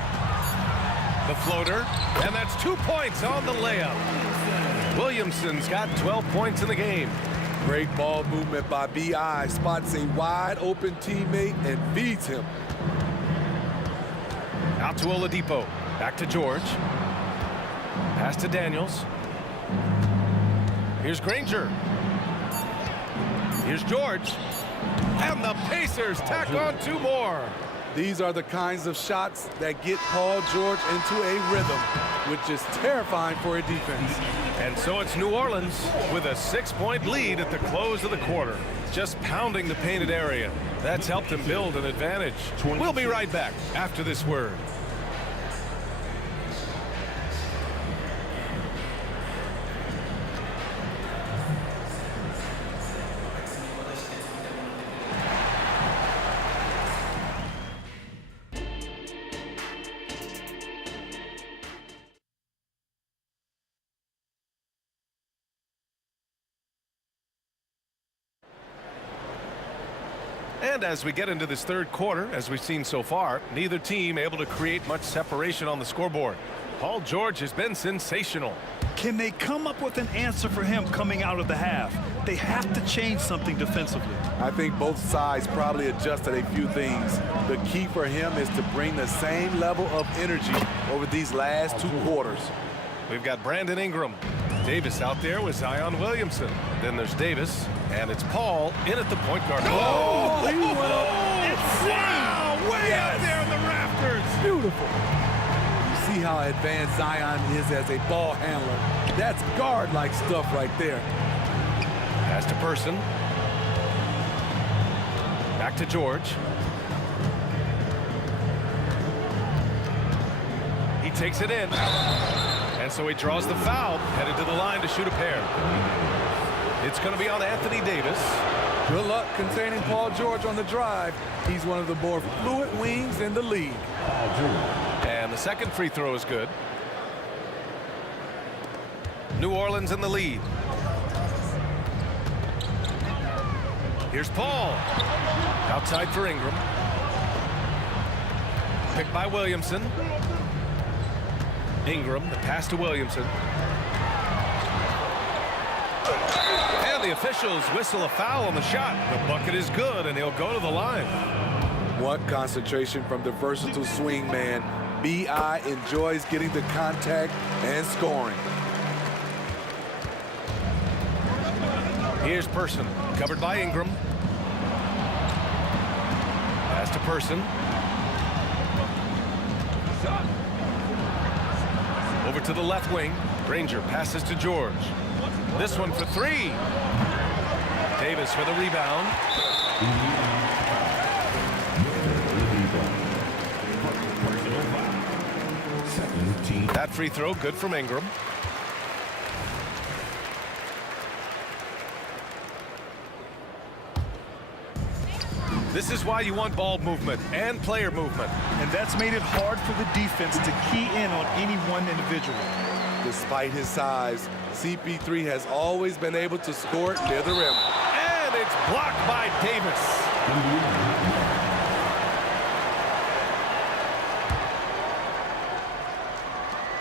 The floater. And that's 2 points on the layup. Williamson's got 12 points in the game. Great ball movement by B.I. Spots a wide open teammate and feeds him. Out to Oladipo. Back to George. Pass to Daniels. Here's Granger. Here's George. And the Pacers tack on 2 more. These are the kinds of shots that get Paul George into a rhythm, which is terrifying for a defense. And so it's New Orleans with a 6-point lead at the close of the quarter. Just pounding the painted area. That's helped them build an advantage. We'll be right back after this word. And as we get into this third quarter, as we've seen so far, neither team able to create much separation on the scoreboard. Paul George has been sensational. Can they come up with an answer for him coming out of the half? They have to change something defensively. I think both sides probably adjusted a few things. The key for him is to bring the same level of energy over these last 2 quarters. We've got Brandon Ingram. Davis out there with Zion Williamson. Then there's Davis, and it's Paul in at the point guard. Oh, he went up. Wow, way out there in the rafters. Beautiful. You see how advanced Zion is as a ball handler. That's guard-like stuff right there. Pass to Person. Back to George. He takes it in. And so he draws the foul, headed to the line to shoot a pair. It's going to be on Anthony Davis. Good luck containing Paul George on the drive. He's one of the more fluid wings in the league. And the second free throw is good. New Orleans in the lead. Here's Paul. Outside for Ingram. Picked by Williamson. Ingram, the pass to Williamson. And the officials whistle a foul on the shot. The bucket is good, and he'll go to the line. What concentration from the versatile swing man. B.I. enjoys getting the contact and scoring. Here's Person, covered by Ingram. Pass to Person. Over to the left wing. Granger passes to George. This one for three. Davis for the rebound. That free throw good from Ingram. This is why you want ball movement and player movement. And that's made it hard for the defense to key in on any one individual. Despite his size, CP3 has always been able to score it near the rim. And it's blocked by Davis.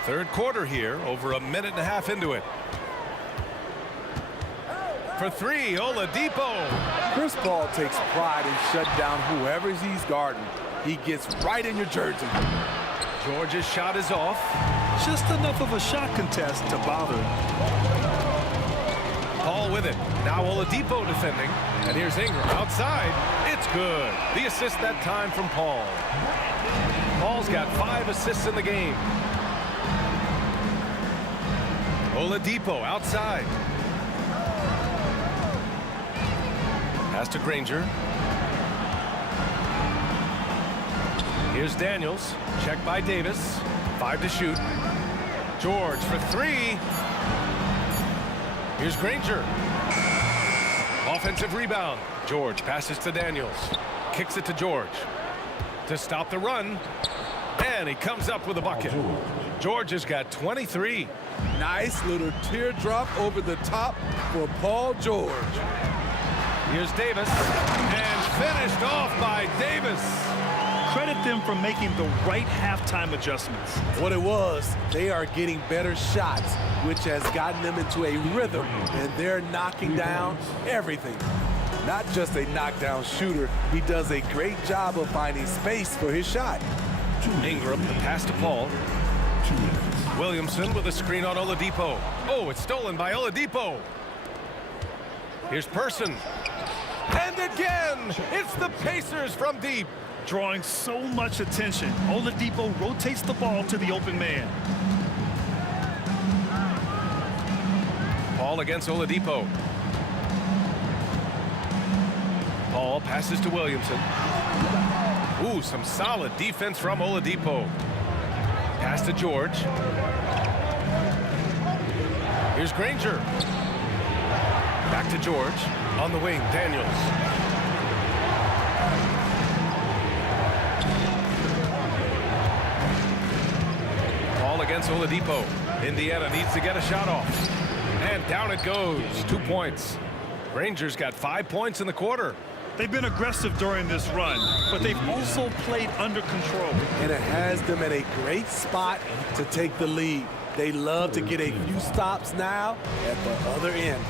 Third quarter here, over a minute and a half into it. For three, Oladipo. Chris Paul takes pride in shutting down whoever he's guarding. He gets right in your jersey. George's shot is off. Just enough of a shot contest to bother him. Paul with it. Now Oladipo defending. And here's Ingram outside. It's good. The assist that time from Paul. Paul's got 5 assists in the game. Oladipo outside. Pass to Granger. Here's Daniels. Checked by Davis. 5 to shoot. George for three. Here's Granger. Offensive rebound. George passes to Daniels. Kicks it to George. To stop the run. And he comes up with a bucket. George has got 23. Nice little teardrop over the top for Paul George. Here's Davis. And finished off by Davis. Credit them for making the right halftime adjustments. What it was, they are getting better shots, which has gotten them into a rhythm, and they're knocking down everything. Not just a knockdown shooter, he does a great job of finding space for his shot. Ingram, the pass to Paul. Williamson with a screen on Oladipo. Oh, it's stolen by Oladipo. Here's Person. And again, it's the Pacers from deep. Drawing so much attention, Oladipo rotates the ball to the open man. Paul against Oladipo. Paul passes to Williamson. Ooh, some solid defense from Oladipo. Pass to George. Here's Granger. Back to George. On the wing, Daniels. Paul against Oladipo. Indiana needs to get a shot off. And down it goes. 2 points. Granger's got 5 points in the quarter. They've been aggressive during this run, but they've also played under control. And it has them at a great spot to take the lead. They love to get a few stops now at the other end.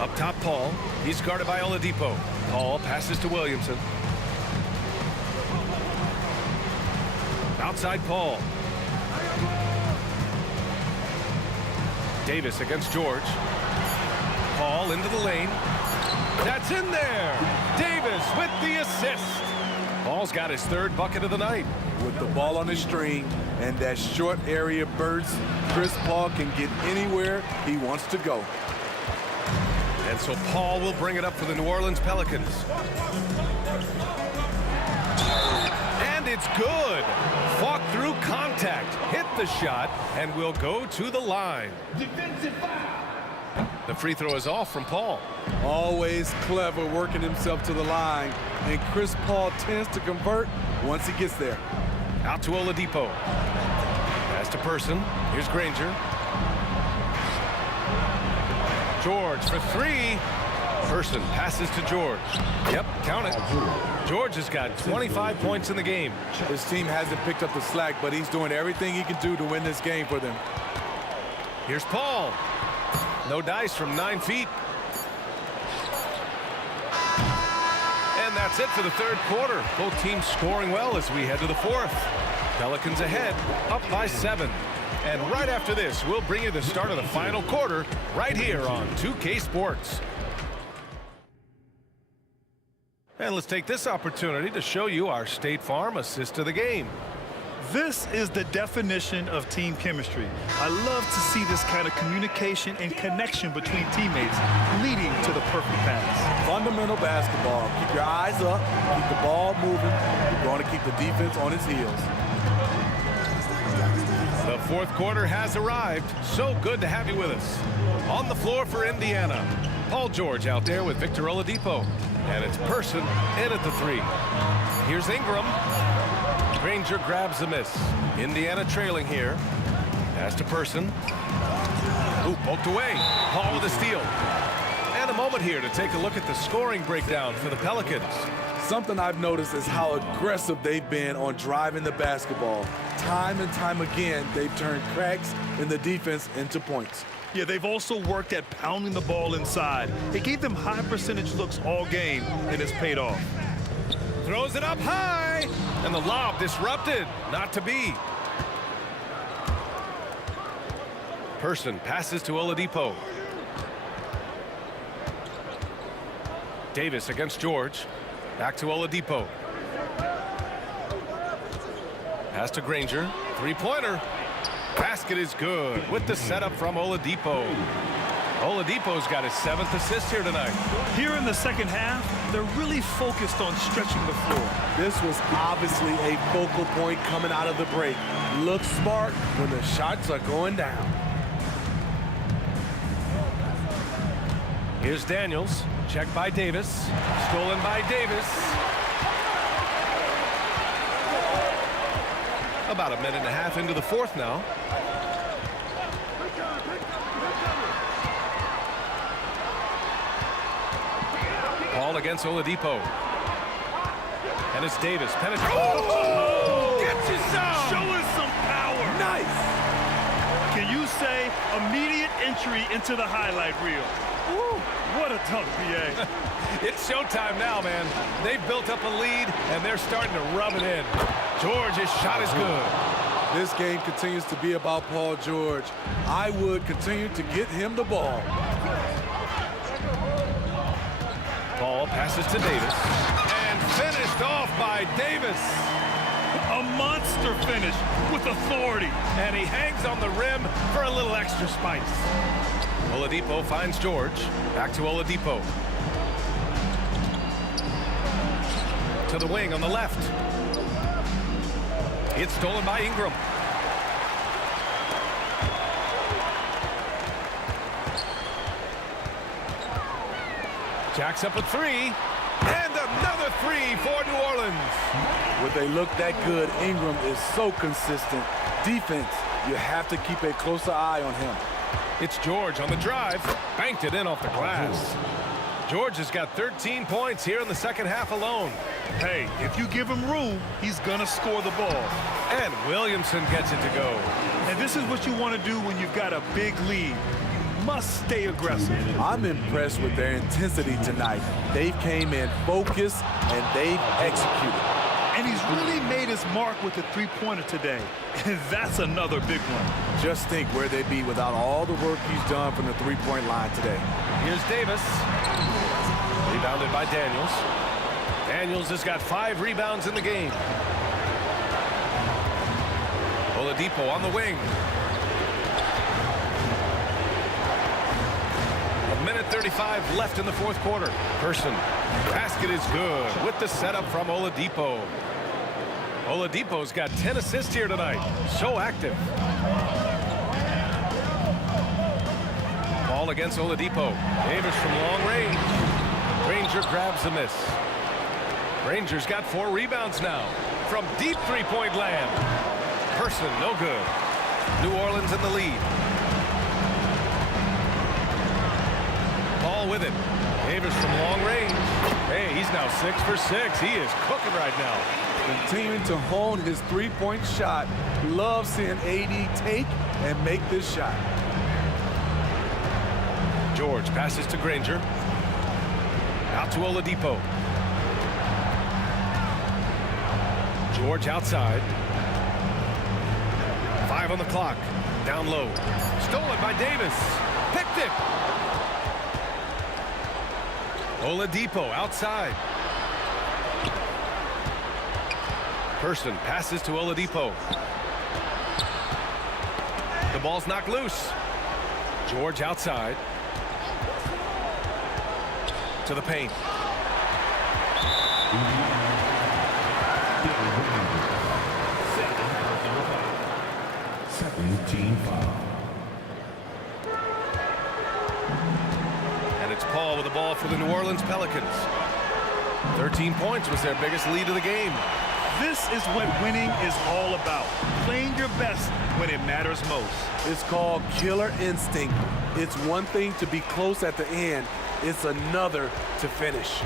Up top, Paul. He's guarded by Oladipo. Paul passes to Williamson. Outside Paul. Davis against George. Paul into the lane. That's in there. Davis with the assist. Paul's got his 3rd bucket of the night. With the ball on the string and that short area burst, Chris Paul can get anywhere he wants to go. And so Paul will bring it up for the New Orleans Pelicans. And it's good. Fought through contact, hit the shot, and will go to the line. Defensive foul. The free throw is off from Paul. Always clever working himself to the line, and Chris Paul tends to convert once he gets there. Out to Oladipo. Pass to Person. Here's Granger. George for three. Person passes to George. Yep, count it. George has got 25 points in the game. His team hasn't picked up the slack, but he's doing everything he can do to win this game for them. Here's Paul. No dice from 9 feet. And that's it for the third quarter. Both teams scoring well as we head to the fourth. Pelicans ahead, up by 7. And right after this, we'll bring you the start of the final quarter right here on 2K Sports. And let's take this opportunity to show you our State Farm assist of the game. This is the definition of team chemistry. I love to see this kind of communication and connection between teammates leading to the perfect pass. Fundamental basketball. Keep your eyes up, keep the ball moving. You're going to keep the defense on its heels. The fourth quarter has arrived. So good to have you with us. On the floor for Indiana, Paul George out there with Victor Oladipo. And it's Person in at the 3. Here's Ingram. Granger grabs the miss. Indiana trailing here. Pass to Person. Ooh, poked away. Paul with a steal. And a moment here to take a look at the scoring breakdown for the Pelicans. Something I've noticed is how aggressive they've been on driving the basketball. Time and time again, they've turned cracks in the defense into points. Yeah, they've also worked at pounding the ball inside. It gave them high percentage looks all game, and it's paid off. Throws it up high, and the lob disrupted. Not to be. Person passes to Oladipo. Davis against George. Back to Oladipo. Pass to Granger. Three-pointer. Basket is good with the setup from Oladipo. Oladipo's got his 7th assist here tonight. Here in the second half, they're really focused on stretching the floor. This was obviously a focal point coming out of the break. Look smart when the shots are going down. Here's Daniels. Checked by Davis. Stolen by Davis. About a minute and a half into the fourth now. Ball against Oladipo. And it's Davis. Penetrates. Oh! Gets you some! Show us some power. Nice! Can you say immediate entry into the highlight reel? Woo, what a dunk, BA. It's showtime now, man. They've built up a lead, and they're starting to rub it in. George's shot is good. This game continues to be about Paul George. I would continue to get him the ball. Ball passes to Davis. And finished off by Davis. A monster finish with authority. And he hangs on the rim for a little extra spice. Oladipo finds George. Back to Oladipo. To the wing on the left. It's stolen by Ingram. Jacks up a 3. And another 3 for New Orleans. When they look that good, Ingram is so consistent. Defense, you have to keep a closer eye on him. It's George on the drive. Banked it in off the glass. George has got 13 points here in the second half alone. Hey, if you give him room, he's gonna score the ball. And Williamson gets it to go. And this is what you want to do when you've got a big lead. You must stay aggressive. I'm impressed with their intensity tonight. They've came in focused and they've executed. And he's really made his mark with the three-pointer today. And that's another big one. Just think where they'd be without all the work he's done from the three-point line today. Here's Davis. Rebounded by Daniels. Daniels has got 5 rebounds in the game. Oladipo on the wing. A minute 35 left in the fourth quarter. Person. Basket is good with the setup from Oladipo. Oladipo's got 10 assists here tonight. So active. Ball against Oladipo. Davis from long range. Granger grabs the miss. Granger's got 4 rebounds now from deep three-point land. Person, no good. New Orleans in the lead. Ball with it. Davis from long range. Hey, he's now 6 for 6. He is cooking right now. Continuing to hone his three-point shot. Love seeing AD take and make this shot. George passes to Granger. Out to Oladipo. George outside. 5 on the clock. Down low. Stolen by Davis. Picked it. Oladipo outside. Person passes to Oladipo. The ball's knocked loose. George outside. To the paint. Team foul. And it's Paul with the ball for the New Orleans Pelicans. 13 points was their biggest lead of the game. This is what winning is all about. Playing your best when it matters most. It's called killer instinct. It's one thing to be close at the end. It's another to finish.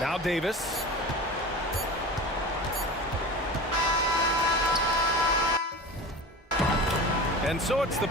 Now Davis. And so it's the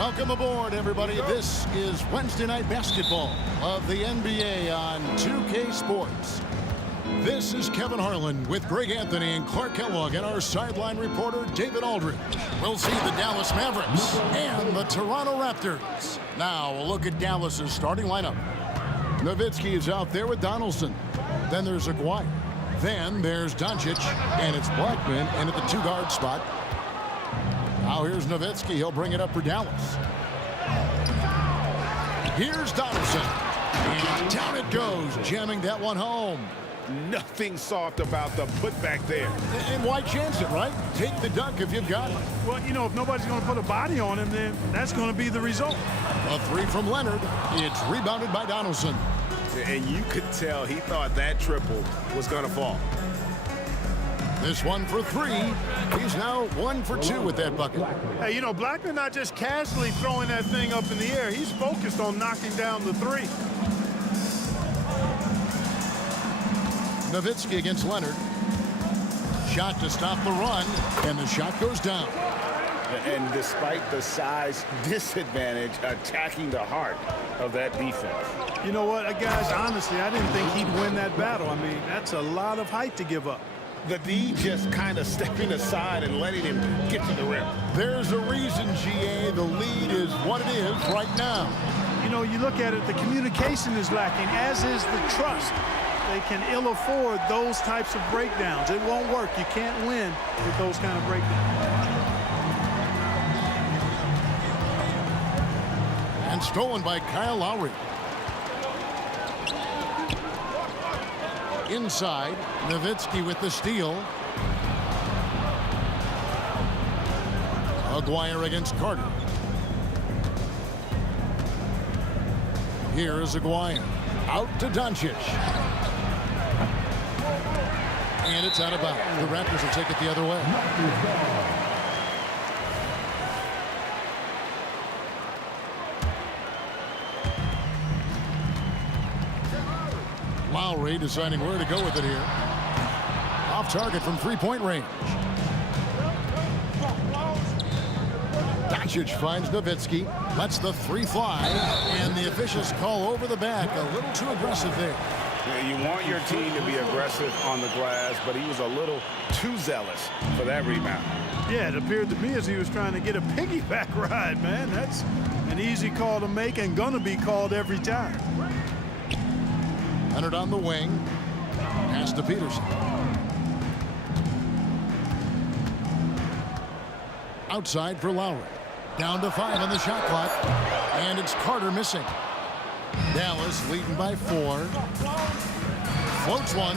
Welcome aboard, everybody. This is Wednesday Night Basketball of the NBA on 2K Sports. This is Kevin Harlan with Greg Anthony and Clark Kellogg and our sideline reporter, David Aldridge. We'll see the Dallas Mavericks and the Toronto Raptors. Now, a look at Dallas's starting lineup. Nowitzki is out there with Donaldson. Then there's Aguirre. Then there's Doncic, and it's Blackman in at the two-guard spot. Now here's Nowitzki. He'll bring it up for Dallas. Here's Donaldson. And down it goes, jamming that one home. Nothing soft about the putback there. And why chance it, right? Take the dunk if you've got it. Well, you know, if nobody's going to put a body on him, then that's going to be the result. A three from Leonard. It's rebounded by Donaldson. And you could tell he thought that triple was going to fall. This one for three. He's now 1 for 2 with that bucket. Hey, you know, Blackman not just casually throwing that thing up in the air. He's focused on knocking down the three. Nowitzki against Leonard. Shot to stop the run, and the shot goes down. And despite the size disadvantage, attacking the heart of that defense. You know what, guys, honestly, I didn't think he'd win that battle. I mean, that's a lot of height to give up. The D just kind of stepping aside and letting him get to the rim. There's a reason, GA, the lead is what it is right now. You know, you look at it, the communication is lacking, as is the trust. They can ill afford those types of breakdowns. It won't work. You can't win with those kind of breakdowns. And stolen by Kyle Lowry. Inside, Nowitzki with the steal. Aguirre against Carter. Here is Aguirre. Out to Doncic. And it's out of bounds. The Raptors will take it the other way. Lowry deciding where to go with it here. Off target from three-point range. Doncic finds Nowitzki. Lets the three fly. And the officials call over the back. A little too aggressive there. Yeah, you want your team to be aggressive on the glass, but he was a little too zealous for that rebound. Yeah, it appeared to me as he was trying to get a piggyback ride, man. That's an easy call to make and gonna be called every time. Leonard on the wing. Pass to Peterson. Outside for Lowry. Down to 5 on the shot clock. And it's Carter missing. Dallas leading by 4. Floats one.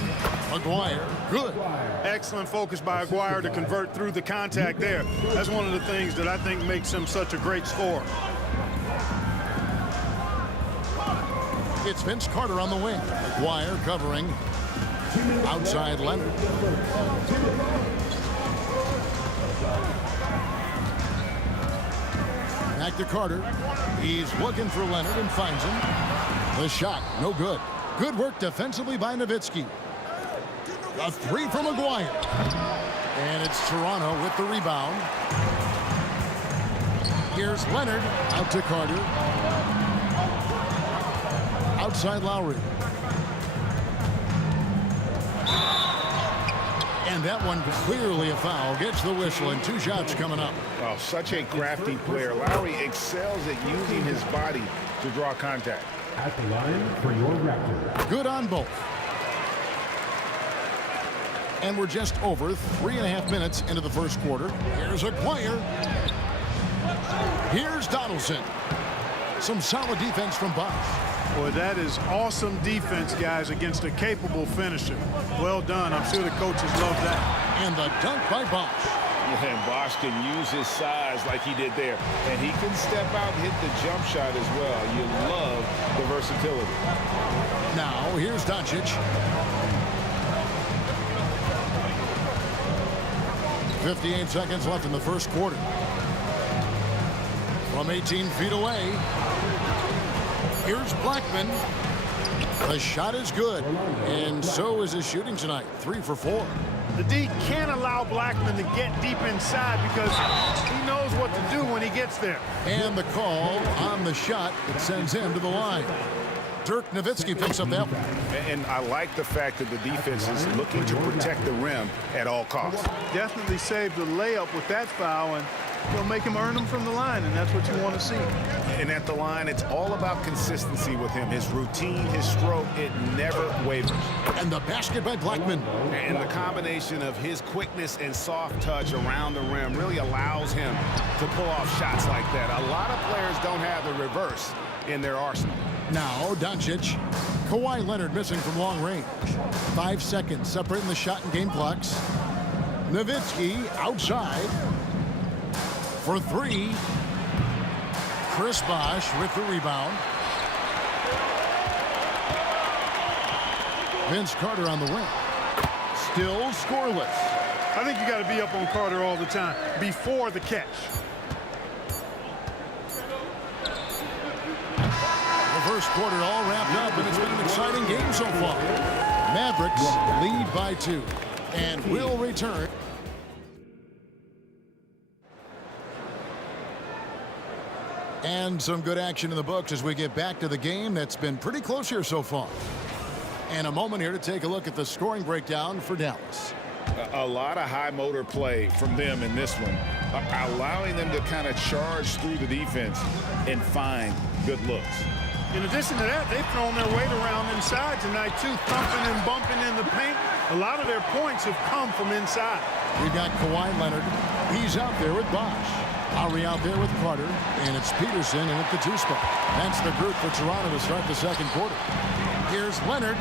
Aguirre. Good. Excellent focus by Aguirre to convert through the contact there. That's one of the things that I think makes him such a great scorer. It's Vince Carter on the wing. Aguirre covering. Outside Leonard. Back to Carter. He's looking for Leonard and finds him. The shot, no good. Good work defensively by Nowitzki. A three from Aguirre. And it's Toronto with the rebound. Here's Leonard out to Carter. Outside Lowry. And that one clearly a foul. Gets the whistle and 2 shots coming up. Oh, such a crafty player. Lowry excels at using his body to draw contact. At the line for your Raptors. Good on both. And we're just over 3.5 minutes into the first quarter. Here's Aguirre. Here's Donaldson. Some solid defense from Bosch. Boy, that is awesome defense, guys, against a capable finisher. Well done. I'm sure the coaches love that. And the dunk by Bosch. Yeah, and Bosch can use his size like he did there. And he can step out and hit the jump shot as well. You love the versatility. Now, here's Doncic. 58 seconds left in the first quarter. From 18 feet away. Here's Blackman. The shot is good. And so is his shooting tonight. 3 for 4. The D can't allow Blackman to get deep inside because he knows what to do when he gets there. And the call on the shot that sends him to the line. Dirk Nowitzki picks up that one. And I like the fact that the defense is looking to protect the rim at all costs. Definitely saved the layup with that foul, and you'll make him earn them from the line, and that's what you want to see. And at the line, it's all about consistency with him. His routine, his stroke, it never wavers. And the basket by Blackman. And the combination of his quickness and soft touch around the rim really allows him to pull off shots like that. A lot of players don't have the reverse in their arsenal. Now Doncic. Kawhi Leonard missing from long range. 5 seconds separating the shot and game clocks. Nowitzki outside for three. Chris Bosh with the rebound. Vince Carter on the wing. Still scoreless. I think you got to be up on Carter all the time before the catch. The first quarter all wrapped up, and it's been an exciting game so far. Mavericks lead by 2 and will return. And some good action in the books as we get back to the game that's been pretty close here so far. And a moment here to take a look at the scoring breakdown for Dallas. A lot of high motor play from them in this one, allowing them to kind of charge through the defense and find good looks. In addition to that, they've thrown their weight around inside tonight, too, thumping and bumping in the paint. A lot of their points have come from inside. We've got Kawhi Leonard. He's out there with Bosh. Lowry out there with Carter, and it's Peterson in at the 2 spot. That's the group for Toronto to start the second quarter. Here's Leonard.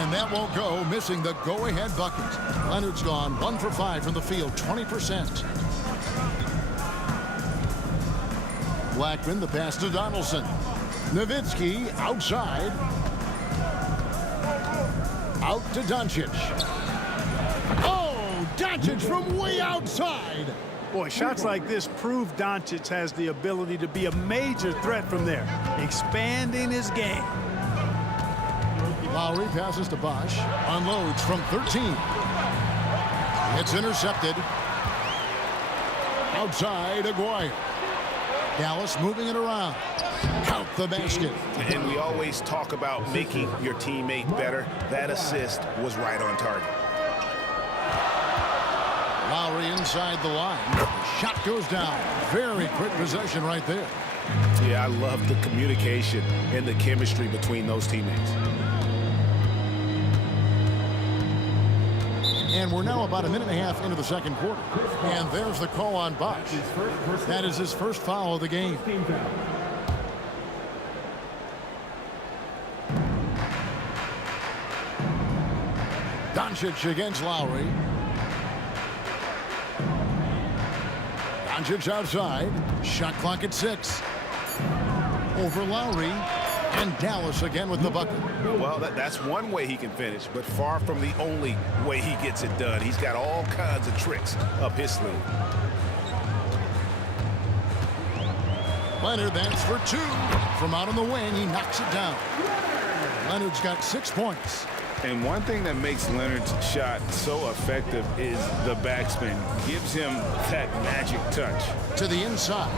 And that won't go, missing the go-ahead bucket. Leonard's gone 1 for 5 from the field, 20%. Blackman, the pass to Donaldson. Nowitzki outside. Out to Doncic. Oh, Doncic from way outside. Boy, shots like this prove Doncic has the ability to be a major threat from there, expanding his game. Lowry passes to Bosh. Unloads from 13. It's intercepted. Outside, Aguirre. Dallas moving it around. Count the basket. And we always talk about making your teammate better. That assist was right on target. Lowry inside the line. The shot goes down. Very quick possession right there. Yeah, I love the communication and the chemistry between those teammates. And we're now about a minute and a half into the second quarter. And there's the call on Bosh. That is his first foul of the game. Doncic against Lowry. Doncic outside. Shot clock at 6. Over Lowry. And Dallas again with the bucket. Well, that's one way he can finish, but far from the only way he gets it done. He's got all kinds of tricks up his sleeve. Leonard, that's for 2. From out on the wing, he knocks it down. Leonard's got 6 points. And one thing that makes Leonard's shot so effective is the backspin. Gives him that magic touch. To the inside.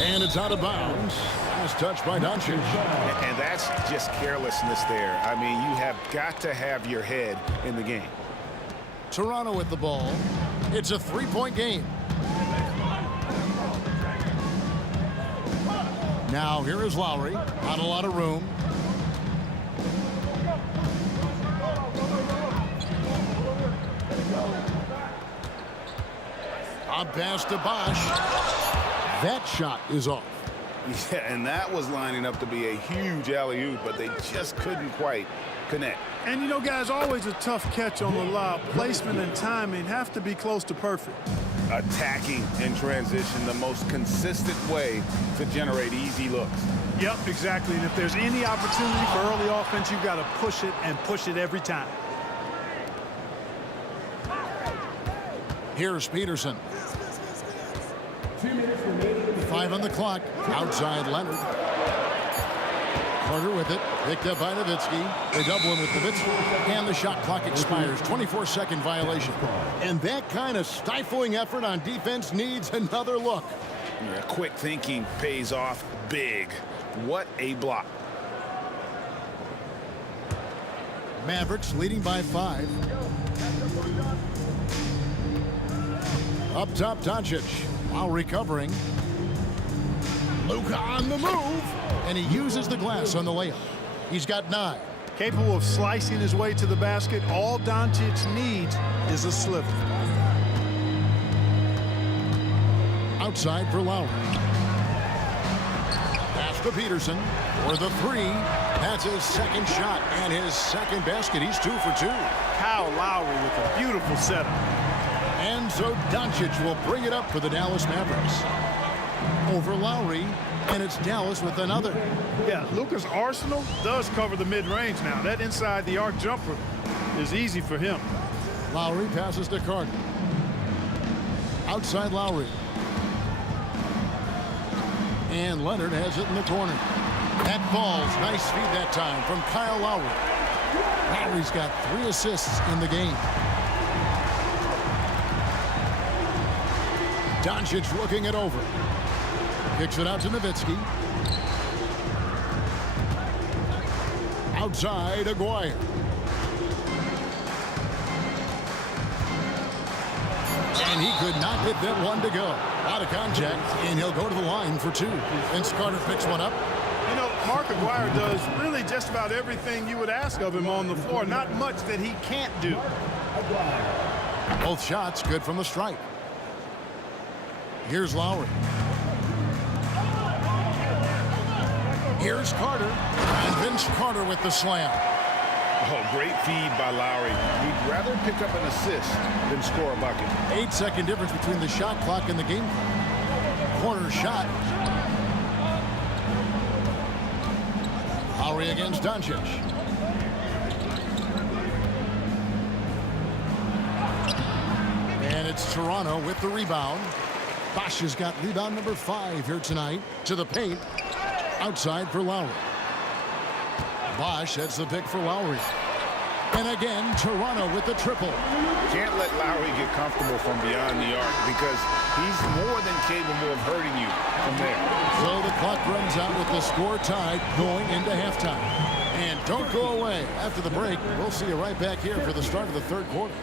And it's out of bounds. Last touch by Doncic. And that's just carelessness there. I mean, you have got to have your head in the game. Toronto with the ball. It's a 3-point game. Now here is Lowry. Not a lot of room. A pass to Bosh. That shot is off. Yeah, and that was lining up to be a huge alley-oop, but they just couldn't quite connect. And you know, guys, always a tough catch on the lob. Placement and timing have to be close to perfect. Attacking in transition, the most consistent way to generate easy looks. Yep, exactly. And if there's any opportunity for early offense, you've got to push it and push it every time. Here's Peterson. 5 on the clock. Outside Leonard. Carter with it. Picked up by Nowitzki. They double him with Nowitzki. And the shot clock expires. 24-second violation. And that kind of stifling effort on defense needs another look. Yeah, quick thinking pays off big. What a block. Mavericks leading by 5. Up top, Doncic. While recovering. Luka on the move. And he uses the glass on the layup. He's got 9. Capable of slicing his way to the basket. All Doncic needs is a sliver. Outside for Lowry. Pass to Peterson for the 3. That's his second shot and his second basket. He's 2 for 2. Kyle Lowry with a beautiful setup. And so Doncic will bring it up for the Dallas Mavericks. Over Lowry, and it's Dallas with another. Yeah, Luka's arsenal does cover the mid-range now. That inside the arc jumper is easy for him. Lowry passes to Carter. Outside Lowry. And Leonard has it in the corner. That falls. Nice feed that time from Kyle Lowry. Lowry's got 3 assists in the game. Doncic looking it over. Kicks it out to Nowitzki. Outside, Aguirre. And he could not hit that one to go. Out of contact, and he'll go to the line for 2. Vince Carter picks one up. You know, Mark Aguirre does really just about everything you would ask of him on the floor. Not much that he can't do. Both shots good from the stripe. Here's Lowry. Here's Carter. And Vince Carter with the slam. Oh, great feed by Lowry. He'd rather pick up an assist than score a bucket. 8-second difference between the shot clock and the game clock. Corner shot. Lowry against Doncic. And it's Toronto with the rebound. Bosch has got rebound number 5 here tonight. To the paint. Outside for Lowry. Bosch heads the pick for Lowry. And again, Toronto with the triple. Can't let Lowry get comfortable from beyond the arc because he's more than capable of hurting you from there. So the clock runs out with the score tied going into halftime. And don't go away. After the break, we'll see you right back here for the start of the 3rd quarter.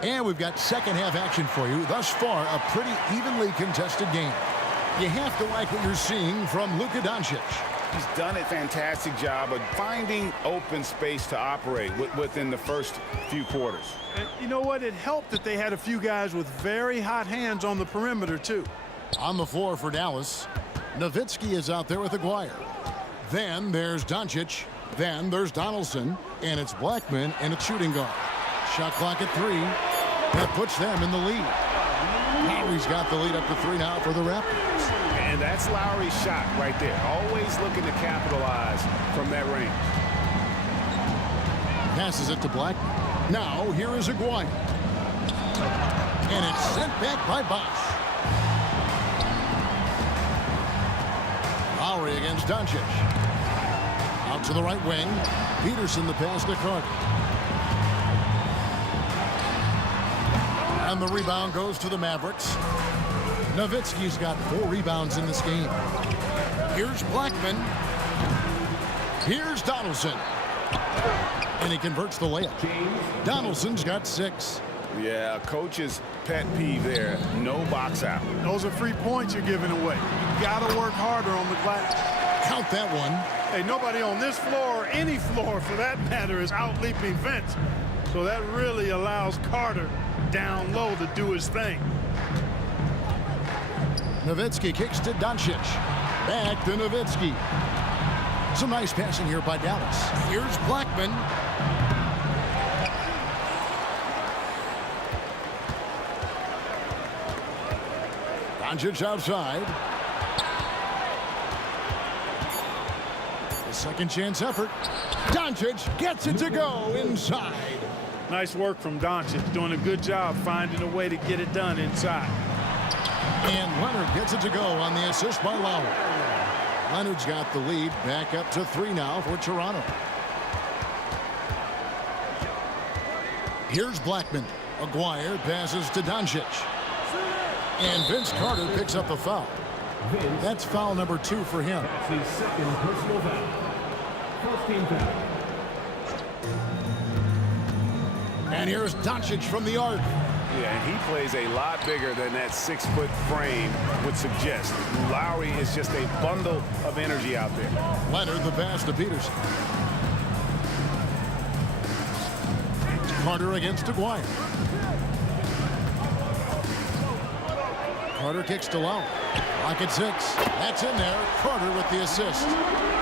And we've got second half action for you. Thus far, a pretty evenly contested game. You have to like what you're seeing from Luka Doncic. He's done a fantastic job of finding open space to operate within the first few quarters. And you know what? It helped that they had a few guys with very hot hands on the perimeter, too. On the floor for Dallas, Nowitzki is out there with Aguirre. Then there's Doncic. Then there's Donaldson. And it's Blackman and a shooting guard. Shot clock at 3. That puts them in the lead. Lowry's got the lead up to 3 now for the Raptors. And that's Lowry's shot right there. Always looking to capitalize from that range. Passes it to Blackman. Now here is Aguirre. And it's sent back by Bosch. Lowry against Doncic. Out to the right wing. Peterson the pass to Carter. And the rebound goes to the Mavericks. Nowitzki's got 4 rebounds in this game. Here's Blackman. Here's Donaldson. And he converts the layup. Donaldson's got 6. Yeah, coach's pet peeve there. No box out. Those are free points you're giving away. You got to work harder on the glass. Count that one. Hey, nobody on this floor or any floor for that matter is out-leaping Vince. So that really allows Carter down low to do his thing. Nowitzki kicks to Doncic. Back to Nowitzki. Some nice passing here by Dallas. Here's Blackman. Doncic outside. The second chance effort. Doncic gets it to go inside. Nice work from Doncic, doing a good job finding a way to get it done inside. And Leonard gets it to go on the assist by Lowry. Leonard's got the lead back up to 3 now for Toronto. Here's Blackman. Aguirre passes to Doncic. And Vince Carter picks up the foul. That's foul number 2 for him. That's his second personal foul. First team foul. And here's Doncic from the arc. Yeah, and he plays a lot bigger than that 6-foot frame would suggest. Lowry is just a bundle of energy out there. Leonard the pass to Peterson. Carter against Aguirre. Carter kicks to Lowry. Lock at 6. That's in there. Carter with the assist.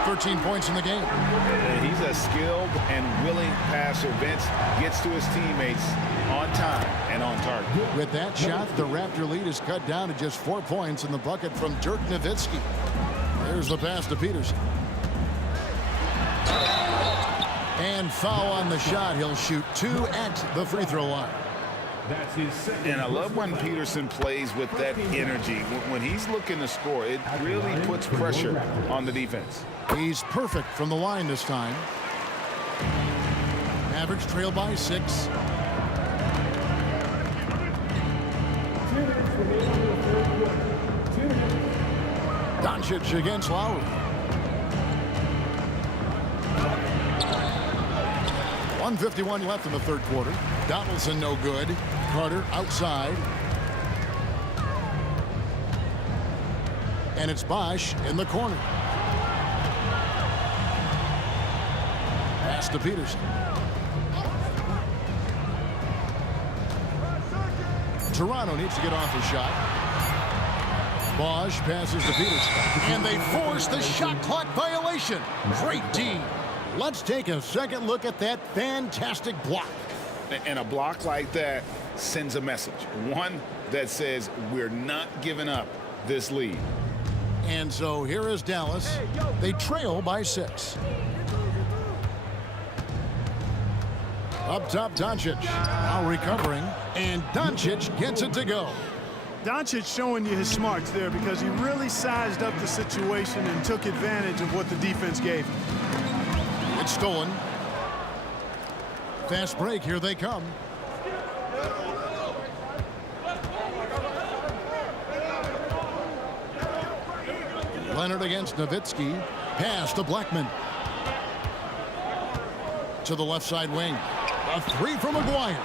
13 points in the game. And he's a skilled and willing passer. Vince gets to his teammates on time and on target. With that shot, the Raptor lead is cut down to just 4 points in the bucket from Dirk Nowitzki. There's the pass to Peterson. And foul on the shot. He'll shoot 2 at the free throw line. That's his second. And I love when Peterson plays with that energy. When he's looking to score, it really puts pressure on the defense. He's perfect from the line this time. Mavericks trail by 6. Doncic against Lowry. 1:51 left in the third quarter. Donaldson no good. Carter outside. And it's Bosch in the corner. Pass to Peterson. Toronto needs to get off a shot. Bosch passes to Peterson. And they force the shot clock violation. Great D. Let's take a second look at that fantastic block. And a block like that sends a message. One that says we're not giving up this lead. And so here is Dallas. They trail by 6. Up top, Doncic. Now recovering. And Doncic gets it to go. Doncic showing you his smarts there because he really sized up the situation and took advantage of what the defense gave him. It's stolen. Fast break. Here they come. Leonard against Nowitzki. Pass to Blackman. To the left side wing. A 3 from Aguirre.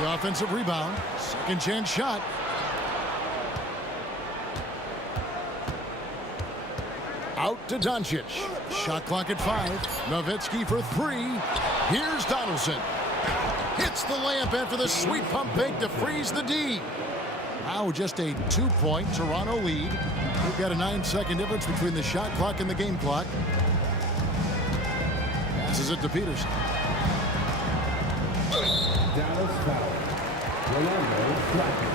The offensive rebound. Second chance shot. Out to Doncic. Shot clock at 5. Nowitzki for 3. Here's Donaldson. Hits the layup after the sweet pump fake to freeze the D. Now just a 2-point Toronto lead. We've got a 9-second difference between the shot clock and the game clock. Passes it to Peterson. Dallas foul. Rolando Blackman.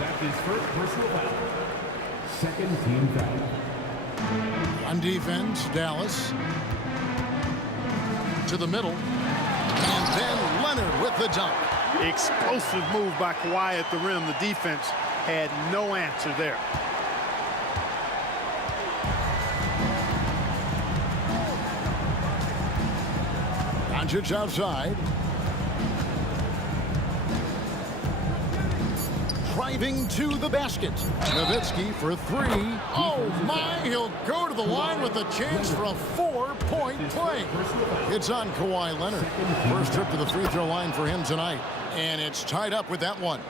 That's his first personal foul. Second team foul. On defense, Dallas. To the middle. And then Leonard with the dunk. Explosive move by Kawhi at the rim. The defense had no answer there. Doncic outside. Driving to the basket. Nowitzki for 3. Oh my, he'll go to the line with a chance for a 4-point play. It's on Kawhi Leonard. First trip to the free throw line for him tonight. And it's tied up with that one.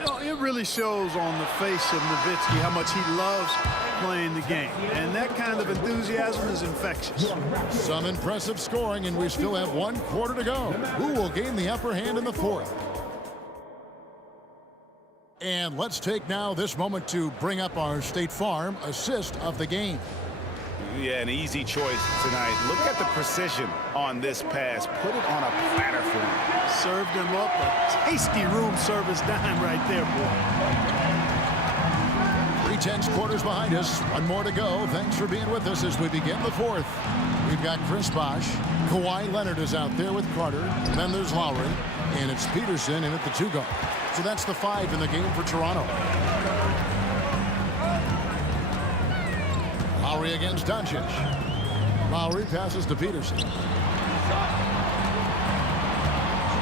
You know, it really shows on the face of Nowitzki how much he loves playing the game. And that kind of enthusiasm is infectious. Some impressive scoring, and we still have 1 quarter to go. Who will gain the upper hand in the fourth? And let's take now this moment to bring up our State Farm assist of the game. Yeah, an easy choice tonight. Look at the precision on this pass. Put it on a platter for him. Served him up a tasty room service dime right there, boy. 3/10 quarters behind us. One more to go. Thanks for being with us as we begin the fourth. We've got Chris Bosh. Kawhi Leonard is out there with Carter. Then there's Lowry. And it's Peterson in at the 2 guard. So that's the 5 in the game for Toronto. Lowry against Doncic. Lowry passes to Peterson.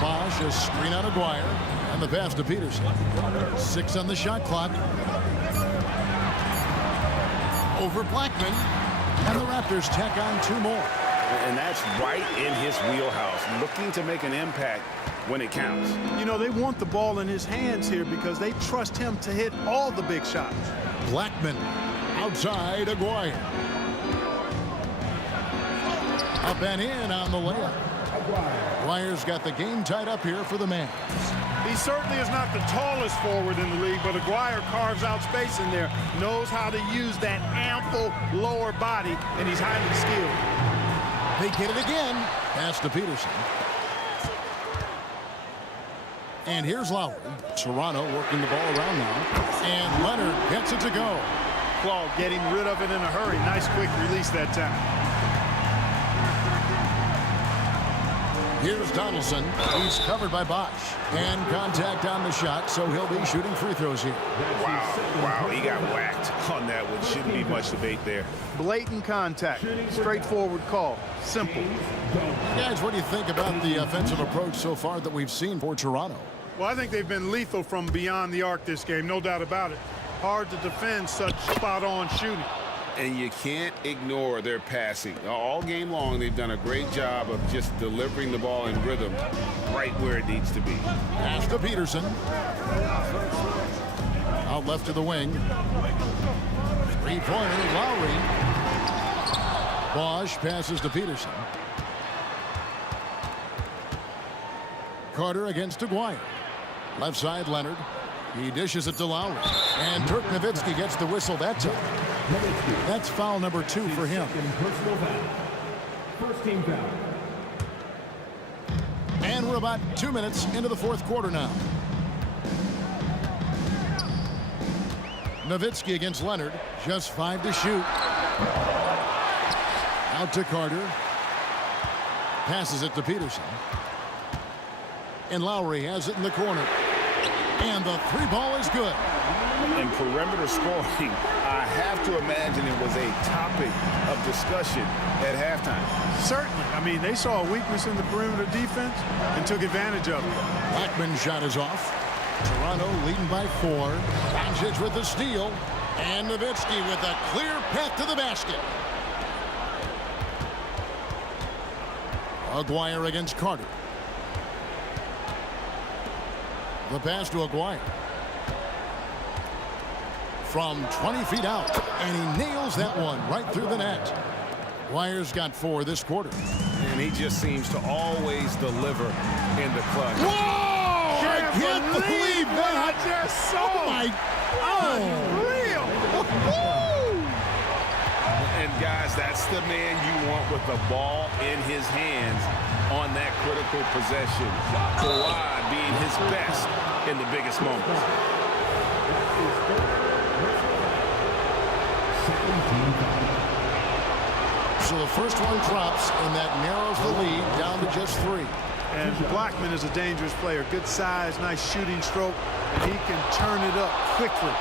Bosh, a screen on Aguirre. And the pass to Peterson. 6 on the shot clock. Over Blackman. And the Raptors tack on 2 more. And that's right in his wheelhouse, looking to make an impact when it counts. You know, they want the ball in his hands here because they trust him to hit all the big shots. Blackman outside Aguirre. Up and in on the layup. Aguirre's got the game tied up here for the man. He certainly is not the tallest forward in the league, but Aguirre carves out space in there, knows how to use that ample lower body, and he's highly skilled. They get it again. Pass to Peterson. And here's Lowry. Toronto working the ball around now. And Leonard gets it to go. Claude getting rid of it in a hurry. Nice quick release that time. Here's Donaldson. He's covered by Bosh. And contact on the shot, so he'll be shooting free throws here. Wow, he got whacked on that one. Shouldn't be much debate there. Blatant contact. Straightforward call. Simple. Guys, what do you think about the offensive approach so far that we've seen for Toronto? Well, I think they've been lethal from beyond the arc this game, no doubt about it. Hard to defend such spot-on shooting. And you can't ignore their passing. All game long, they've done a great job of just delivering the ball in rhythm right where it needs to be. Pass to Peterson. Out left to the wing. 3-pointer, Lowry. Bosh passes to Peterson. Carter against Aguirre. Left side, Leonard. He dishes it to Lowry. And Dirk Nowitzki gets the whistle that time. That's foul number 2 for him. Personal foul. First team foul. And we're about 2 minutes into the fourth quarter now. Nowitzki against Leonard. Just 5 to shoot. Out to Carter. Passes it to Peterson. And Lowry has it in the corner. And the 3 ball is good. And perimeter scoring, I have to imagine it was a topic of discussion at halftime. Certainly. I mean, they saw a weakness in the perimeter defense and took advantage of it. Blackman's shot is off. Toronto leading by 4. Doncic with the steal. And Nowitzki with a clear path to the basket. Aguirre against Carter. The pass to Aguirre. From 20 feet out. And he nails that one right through the net. Aguirre's got 4 this quarter. And he just seems to always deliver in the clutch. Whoa! I can't believe that! I just saw. Oh my God! Unreal! And guys, that's the man you want with the ball in his hands on that critical possession. Kawhi being his best in the biggest moments. So the first one drops, and that narrows the lead down to just 3. And Blackman is a dangerous player. Good size, nice shooting stroke, and he can turn it up quickly.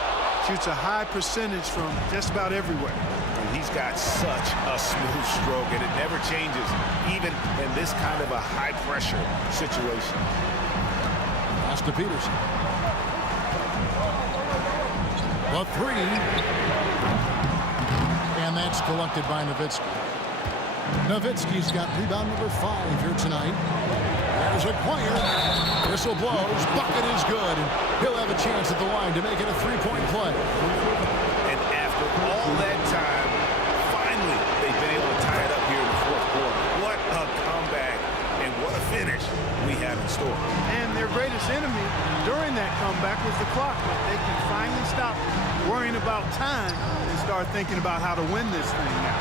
Shoots a high percentage from just about everywhere. And he's got such a smooth stroke, and it never changes, even in this kind of a high-pressure situation. Pass to Peterson. The 3. And that's collected by Nowitzki. Nowitzki's got rebound number 5 here tonight. There's Aguirre. Whistle blows. Bucket is good. He'll have a chance at the line to make it a 3-point play. And after all that time, finally, they've been able to tie it up here in the fourth quarter. What a comeback and what a finish we have in store. And their greatest enemy during that comeback was the clock. But they can finally stop worrying about time and start thinking about how to win this thing now.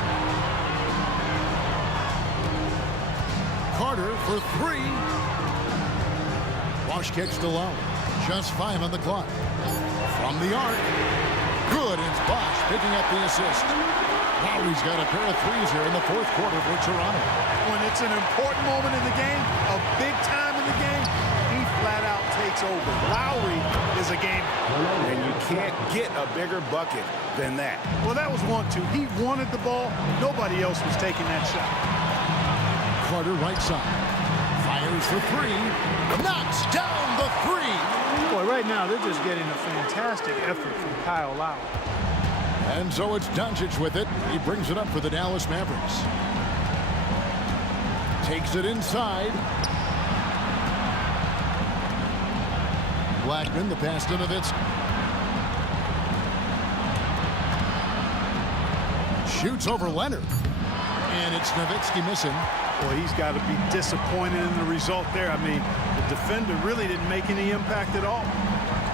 Carter for 3. Bosh kicks to Lowry. Just 5 on the clock. From the arc. Good, and Bosch picking up the assist. Lowry's got a pair of threes here in the fourth quarter for Toronto. When it's an important moment in the game, a big time in the game, he flat out takes over. Lowry is a game. And you can't get a bigger bucket than that. Well, that was 1-2. He wanted the ball. Nobody else was taking that shot. Carter right side. Fires for three. Knocks down the three. Boy, right now they're just getting a fantastic effort from Kyle Lowry. And so it's Doncic with it. He brings it up for the Dallas Mavericks. Takes it inside. Blackman, the pass to Nowitzki. Shoots over Leonard. And it's Nowitzki missing. Boy, he's got to be disappointed in the result there. I mean, the defender really didn't make any impact at all.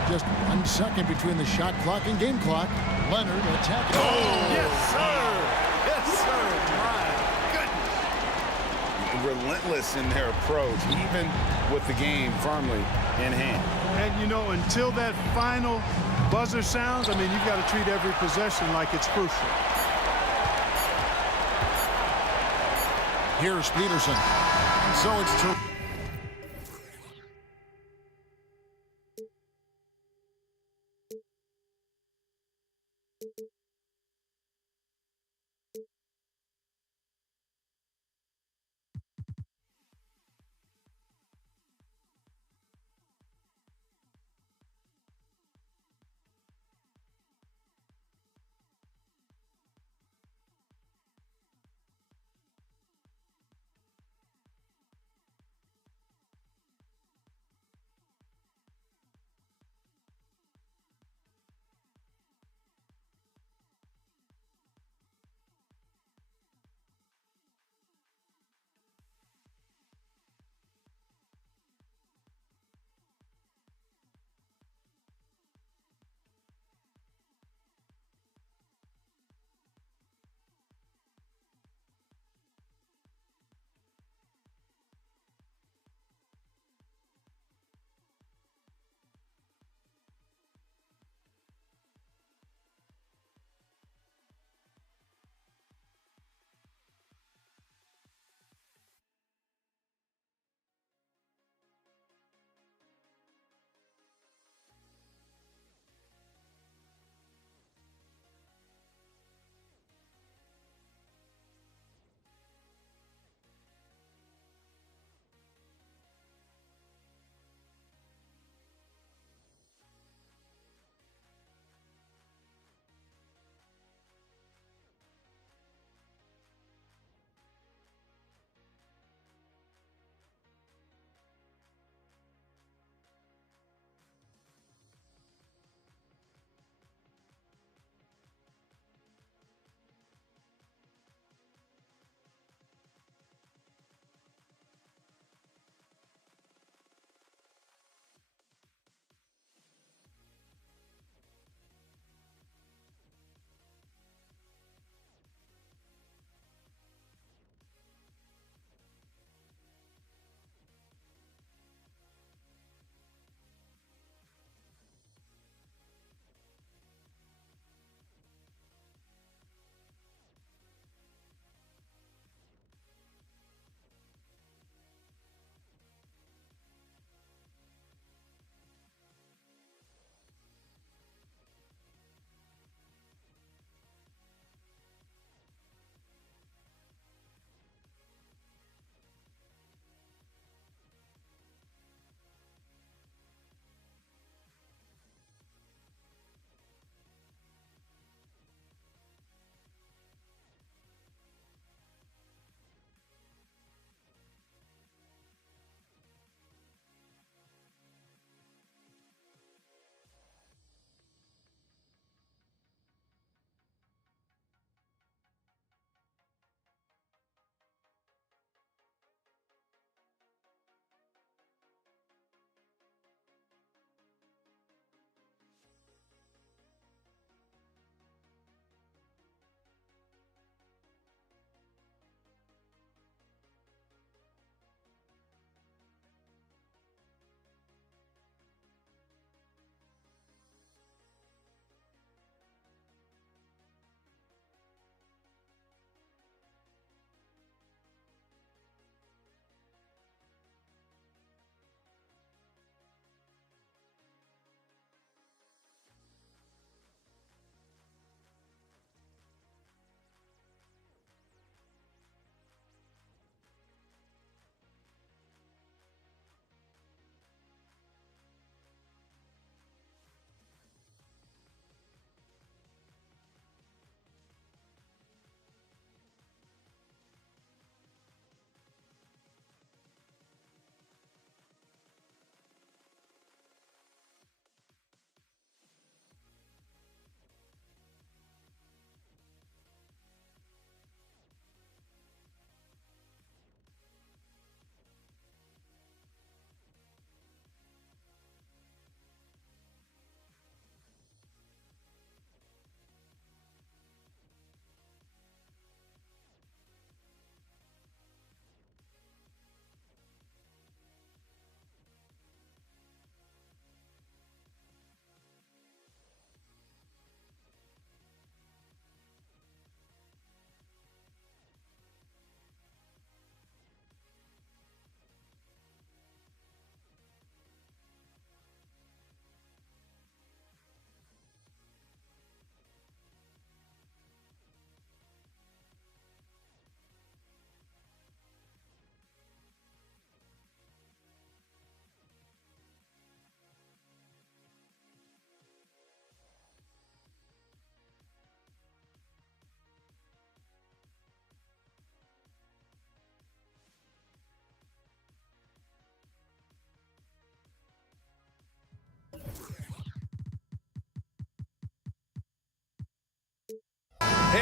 Just 1 second between the shot clock and game clock. Leonard attacking. Oh, yes, sir. Yes, sir. My goodness. Relentless in their approach, even with the game firmly in hand. And, you know, until that final buzzer sounds, I mean, you've got to treat every possession like it's crucial. Here's Peterson. So it's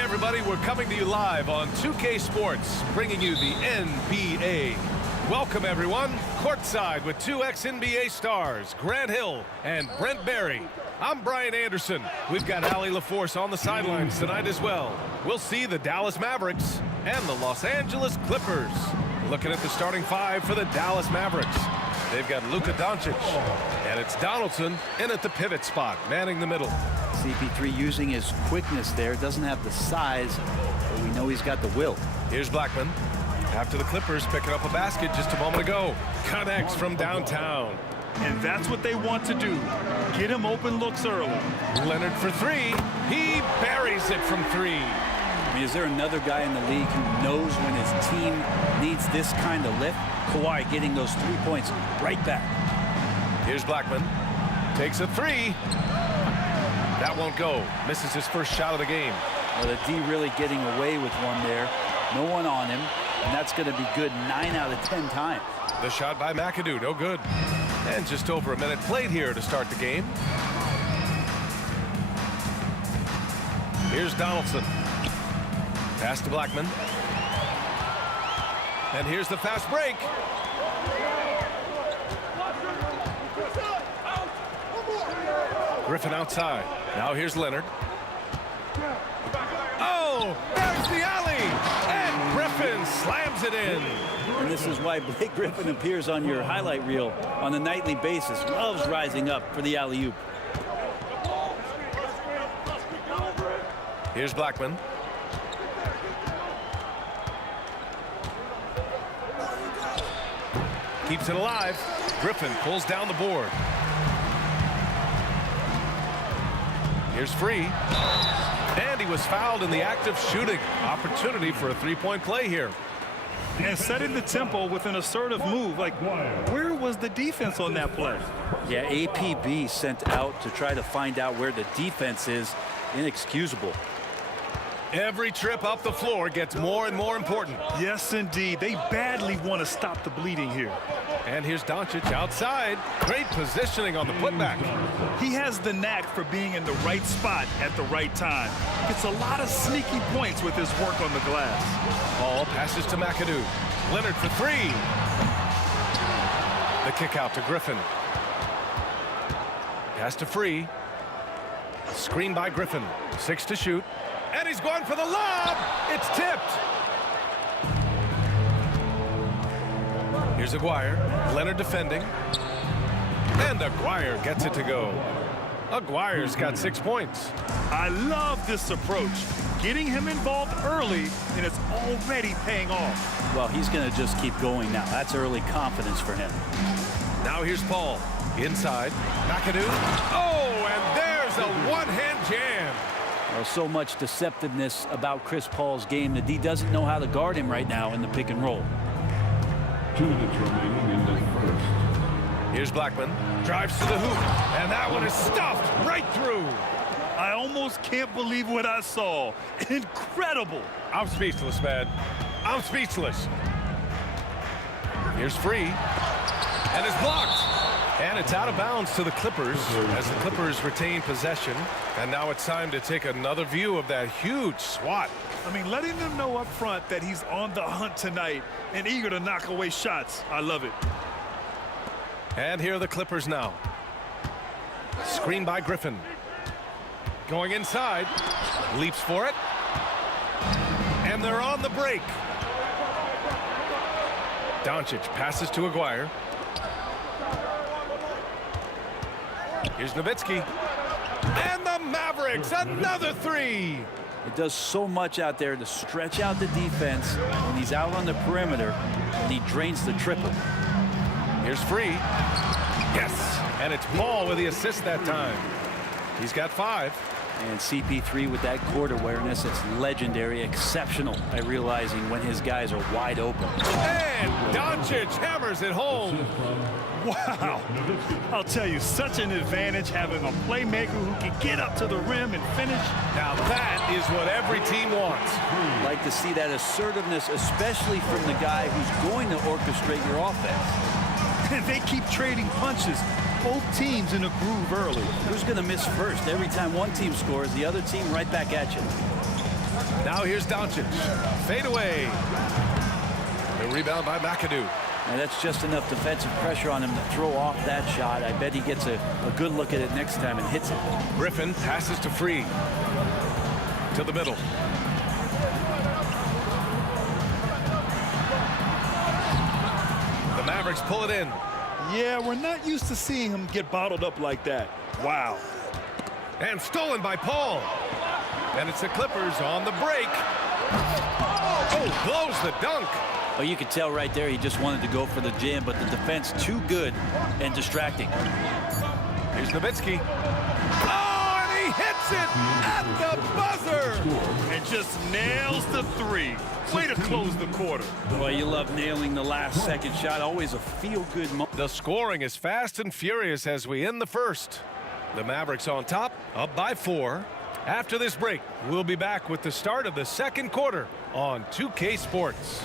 everybody. We're coming to you live on 2K Sports, bringing you the NBA. Welcome, everyone. Courtside with two ex-NBA stars, Grant Hill and Brent Barry. I'm Brian Anderson. We've got Allie LaForce on the sidelines tonight as well. We'll see the Dallas Mavericks and the Los Angeles Clippers. Looking at the starting five for the Dallas Mavericks. They've got Luka Doncic, and it's Donaldson in at the pivot spot, manning the middle. CP3 using his quickness there. Doesn't have the size, but we know he's got the will. Here's Blackman. After the Clippers picking up a basket just a moment ago. Connects from downtown. And that's what they want to do. Get him open looks early. Leonard for three. He buries it from three. I mean, is there another guy in the league who knows when his team needs this kind of lift? Kawhi getting those 3 points right back. Here's Blackman. Takes a three. That won't go. Misses his first shot of the game. Well, the D really getting away with one there. No one on him. And that's going to be good 9 out of 10 times. The shot by McAdoo, no good. And just over a minute played here to start the game. Here's Donaldson. Pass to Blackman. And here's the fast break. Griffin outside. Now here's Leonard. Oh, there's the alley. And Griffin slams it in. And this is why Blake Griffin appears on your highlight reel on a nightly basis. Loves rising up for the alley-oop. Here's Blackman. Keeps it alive. Griffin pulls down the board. Here's Free. And he was fouled in the act of shooting. Opportunity for a three-point play here. And setting the tempo with an assertive move. Like, where was the defense on that play? Yeah, APB sent out to try to find out where the defense is. Inexcusable. Every trip up the floor gets more and more important. Yes, indeed. They badly want to stop the bleeding here. And here's Doncic outside. Great positioning on the putback. He has the knack for being in the right spot at the right time. Gets a lot of sneaky points with his work on the glass. Ball passes to McAdoo. Leonard for three. The kick out to Griffin. Pass to Free. Screen by Griffin. 6 to shoot. And he's going for the lob. It's tipped. Here's Aguirre. Leonard defending. And Aguirre gets it to go. Aguirre's got 6 points. I love this approach. Getting him involved early, and it's already paying off. Well, he's going to just keep going now. That's early confidence for him. Now here's Paul. Inside. McAdoo. Oh, and there's a one-hand jam. Well, so much deceptiveness about Chris Paul's game that he doesn't know how to guard him right now in the pick and roll. 2 minutes remaining in the first. Here's Blackman. Drives to the hoop. And that one is stuffed right through. I almost can't believe what I saw. Incredible. I'm speechless, man. I'm speechless. Here's Free. And it's blocked. And it's out of bounds to the Clippers as the Clippers retain possession. And now it's time to take another view of that huge swat. I mean, letting them know up front that he's on the hunt tonight and eager to knock away shots. I love it. And here are the Clippers now. Screen by Griffin. Going inside. Leaps for it. And they're on the break. Doncic passes to Aguirre. Here's Nowitzki. And the Mavericks, another three. It does so much out there to stretch out the defense when he's out on the perimeter, and he drains the triple. Here's Free. Yes. And it's Paul with the assist that time. He's got 5. And CP3 with that court awareness, it's legendary, exceptional at realizing when his guys are wide open. And Doncic hammers it home. Wow. I'll tell you, such an advantage having a playmaker who can get up to the rim and finish. Now that is what every team wants. Like to see that assertiveness, especially from the guy who's going to orchestrate your offense. And they keep trading punches. Both teams in a groove early. Who's going to miss first? Every time one team scores, the other team right back at you. Now here's Doncic. Fade away. The rebound by McAdoo. And that's just enough defensive pressure on him to throw off that shot. I bet he gets a good look at it next time and hits it. Griffin passes to Free. To the middle. The Mavericks pull it in. Yeah, we're not used to seeing him get bottled up like that. Wow. And stolen by Paul. And it's the Clippers on the break. Oh, blows the dunk. Oh, you could tell right there he just wanted to go for the jam, but the defense too good and distracting. Here's Nowitzki. Oh, and he hits it at the buzzer. And just nails the three. Way to close the quarter. Well, you love nailing the last second shot. Always a feel-good moment. The scoring is fast and furious as we end the first. The Mavericks on top, up by 4. After this break, we'll be back with the start of the second quarter on 2K Sports.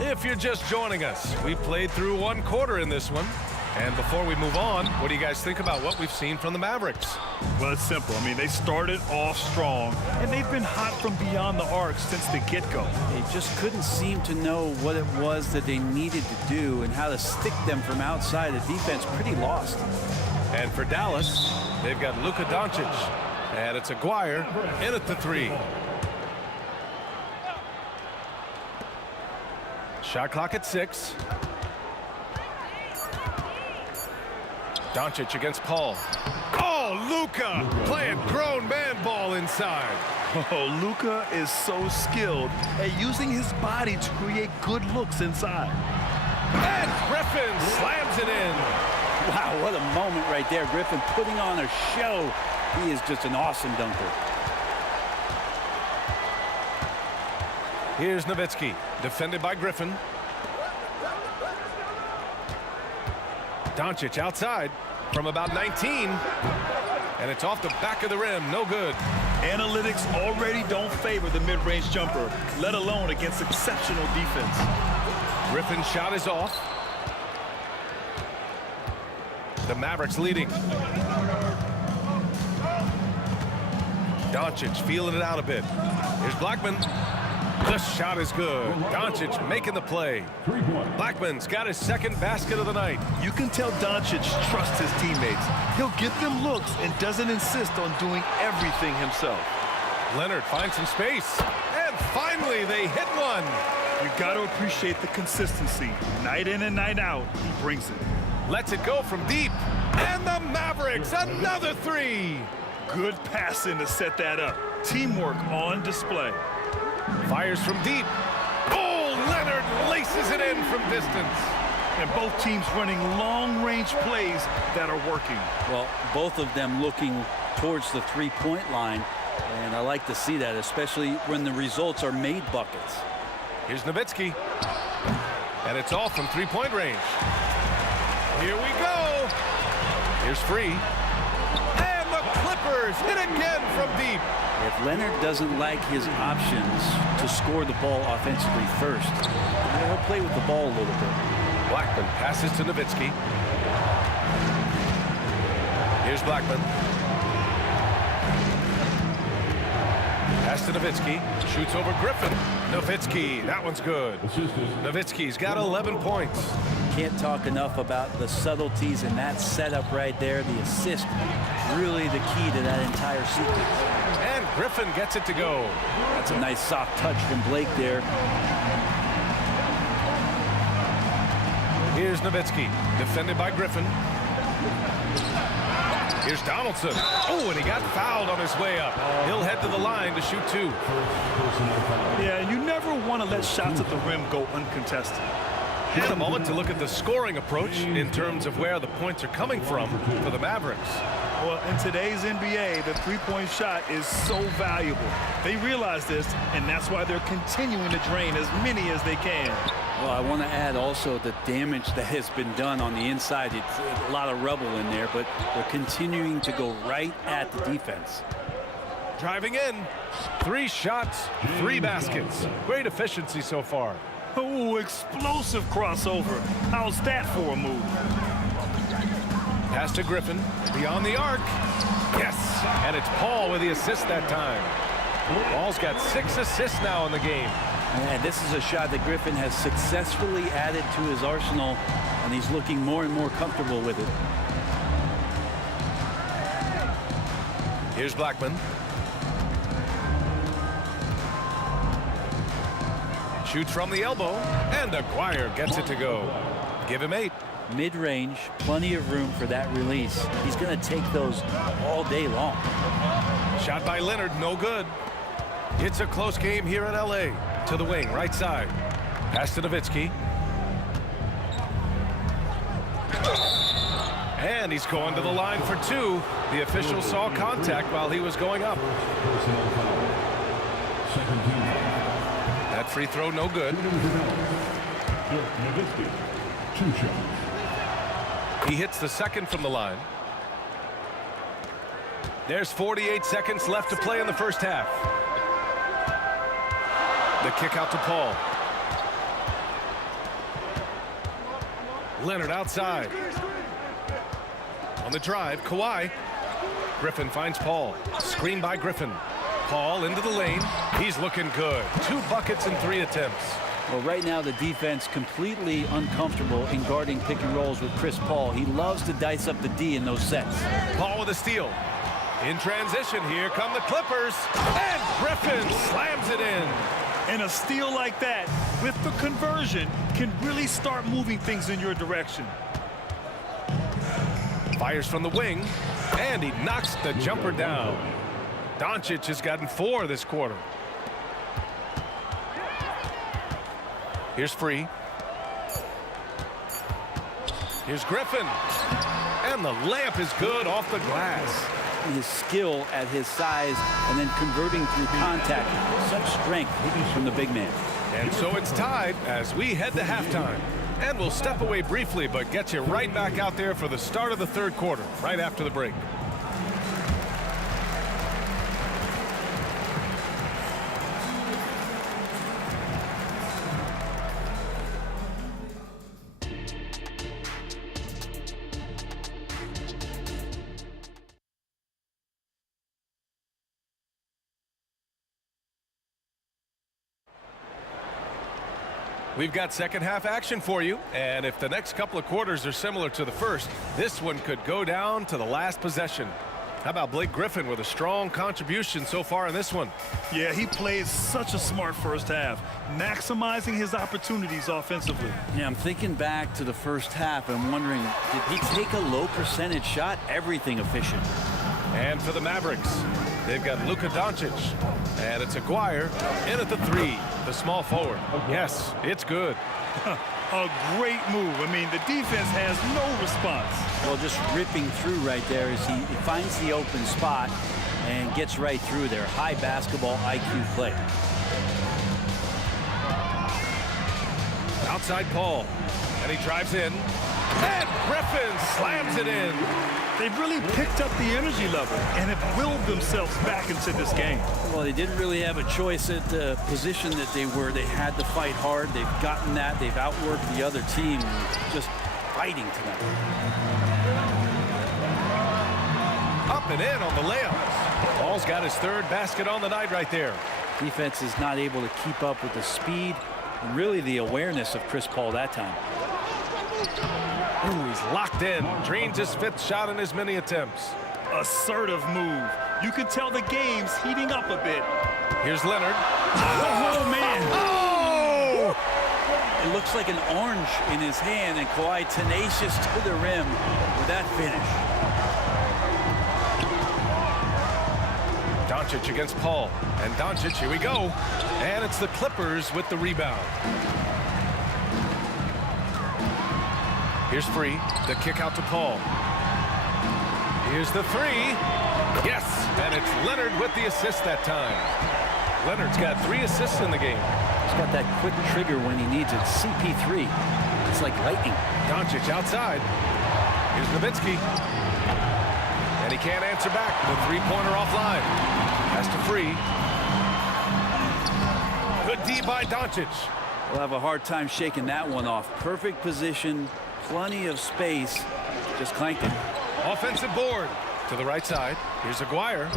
If you're just joining us, we played through 1 quarter in this one. And before we move on, what do you guys think about what we've seen from the Mavericks? Well, it's simple. I mean, they started off strong, and they've been hot from beyond the arc since the get-go. They just couldn't seem to know what it was that they needed to do and how to stick them from outside. The defense pretty lost. And for Dallas, they've got Luka Doncic. And it's Aguirre in at the 3. Shot clock at 6. Doncic against Paul. Oh, Luka playing grown man ball inside. Oh, Luka is so skilled at using his body to create good looks inside. And Griffin slams it in. Wow, what a moment right there. Griffin putting on a show. He is just an awesome dunker. Here's Nowitzki, defended by Griffin. Doncic outside from about 19. And it's off the back of the rim. No good. Analytics already don't favor the mid-range jumper, let alone against exceptional defense. Griffin's shot is off. The Mavericks leading. Doncic feeling it out a bit. Here's Blackman. The shot is good. Doncic making the play. Blackman's got his second basket of the night. You can tell Doncic trusts his teammates. He'll get them looks and doesn't insist on doing everything himself. Leonard finds some space. And finally, they hit one. You got to appreciate the consistency. Night in and night out, he brings it. Lets it go from deep. And the Mavericks, another 3. Good passing to set that up. Teamwork on display. Fires from deep. Oh, Leonard laces it in from distance. And both teams running long-range plays that are working. Well, both of them looking towards the three-point line. And I like to see that, especially when the results are made buckets. Here's Nowitzki. And it's all from three-point range. Here we go. Here's Free. And the Clippers hit again from deep. If Leonard doesn't like his options to score the ball offensively first, he'll play with the ball a little bit. Blackman passes to Nowitzki. Here's Blackman. Pass to Nowitzki. Shoots over Griffin. Nowitzki, that one's good. Nowitzki's got 11 points. Can't talk enough about the subtleties in that setup right there. The assist, really the key to that entire sequence. And Griffin gets it to go. That's a nice soft touch from Blake there. Here's Nowitzki, defended by Griffin. Here's Donaldson. Oh, and he got fouled on his way up. He'll head to the line to shoot 2. Yeah, you never want to let shots at the rim go uncontested. Here's a moment to look at the scoring approach in terms of where the points are coming from for the Mavericks. Well, in today's NBA, the three-point shot is so valuable. They realize this, and that's why they're continuing to drain as many as they can. Well, I want to add also the damage that has been done on the inside. It's a lot of rubble in there, but they're continuing to go right at the defense. Driving in. 3 shots, 3 baskets. Great efficiency so far. Oh, explosive crossover. How's that for a move? Pass to Griffin. Beyond the arc. Yes. And it's Paul with the assist that time. Paul's got 6 assists now in the game. And this is a shot that Griffin has successfully added to his arsenal, and he's looking more and more comfortable with it. Here's Blackman. Shoots from the elbow, and Aguirre gets it to go. Give him 8. Mid-range, plenty of room for that release. He's going to take those all day long. Shot by Leonard, no good. It's a close game here in L.A. To the wing, right side. Pass to Nowitzki. And he's going to the line for 2. The official saw contact while he was going up. That free throw, no good. He hits the second from the line. There's 48 seconds left to play in the first half. The kick out to Paul. Leonard outside. On the drive, Kawhi. Griffin finds Paul. Screen by Griffin. Paul into the lane. He's looking good. 2 buckets in 3 attempts. Well, right now the defense completely uncomfortable in guarding pick and rolls with Chris Paul. He loves to dice up the D in those sets. Paul with a steal. In transition, here come the Clippers. And Griffin slams it in. And a steal like that with the conversion can really start moving things in your direction. Fires from the wing, and he knocks the jumper down. Doncic has gotten 4 this quarter. Here's Free. Here's Griffin. And the layup is good off the glass. His skill at his size and then converting through contact. Such strength from the big man. And so it's tied as we head to halftime. And we'll step away briefly, but get you right back out there for the start of the third quarter, right after the break. We've got second half action for you, and if the next couple of quarters are similar to the first, this one could go down to the last possession. How about Blake Griffin with a strong contribution so far in this one? Yeah, he played such a smart first half, maximizing his opportunities offensively. Yeah, I'm thinking back to the first half and wondering, did he take a low percentage shot? Everything efficient. And for the Mavericks, they've got Luka Doncic, and it's Aguirre in at the 3, the small forward. Yes, it's good. A great move. I mean, the defense has no response. Well, just ripping through right there as he finds the open spot and gets right through there. High basketball IQ play. Outside Paul, and he drives in, and Griffin slams it in. They've really picked up the energy level and have willed themselves back into this game. Well, they didn't really have a choice at the position that they were. They had to fight hard. They've gotten that. They've outworked the other team, just fighting tonight. Up and in on the layup. Paul's got his 3rd basket on the night right there. Defense is not able to keep up with the speed and really the awareness of Chris Paul that time. Ooh, he's locked in. Drains his 5th shot in as many attempts. Assertive move. You can tell the game's heating up a bit. Here's Leonard. Oh, man. Oh! It looks like an orange in his hand, and Kawhi tenacious to the rim with that finish. Doncic against Paul. And Doncic, here we go. And it's the Clippers with the rebound. Here's Free. The kick out to Paul. Here's the 3. Yes, and it's Leonard with the assist that time. Leonard's got 3 assists in the game. He's got that quick trigger when he needs it. CP3. It's like lightning. Doncic outside. Here's Nowitzki. And he can't answer back. The 3-pointer offline. Has to Free. Good D by Doncic. We'll have a hard time shaking that one off. Perfect position. Plenty of space. Just clanked it. Offensive board to the right side. Here's Aguirre.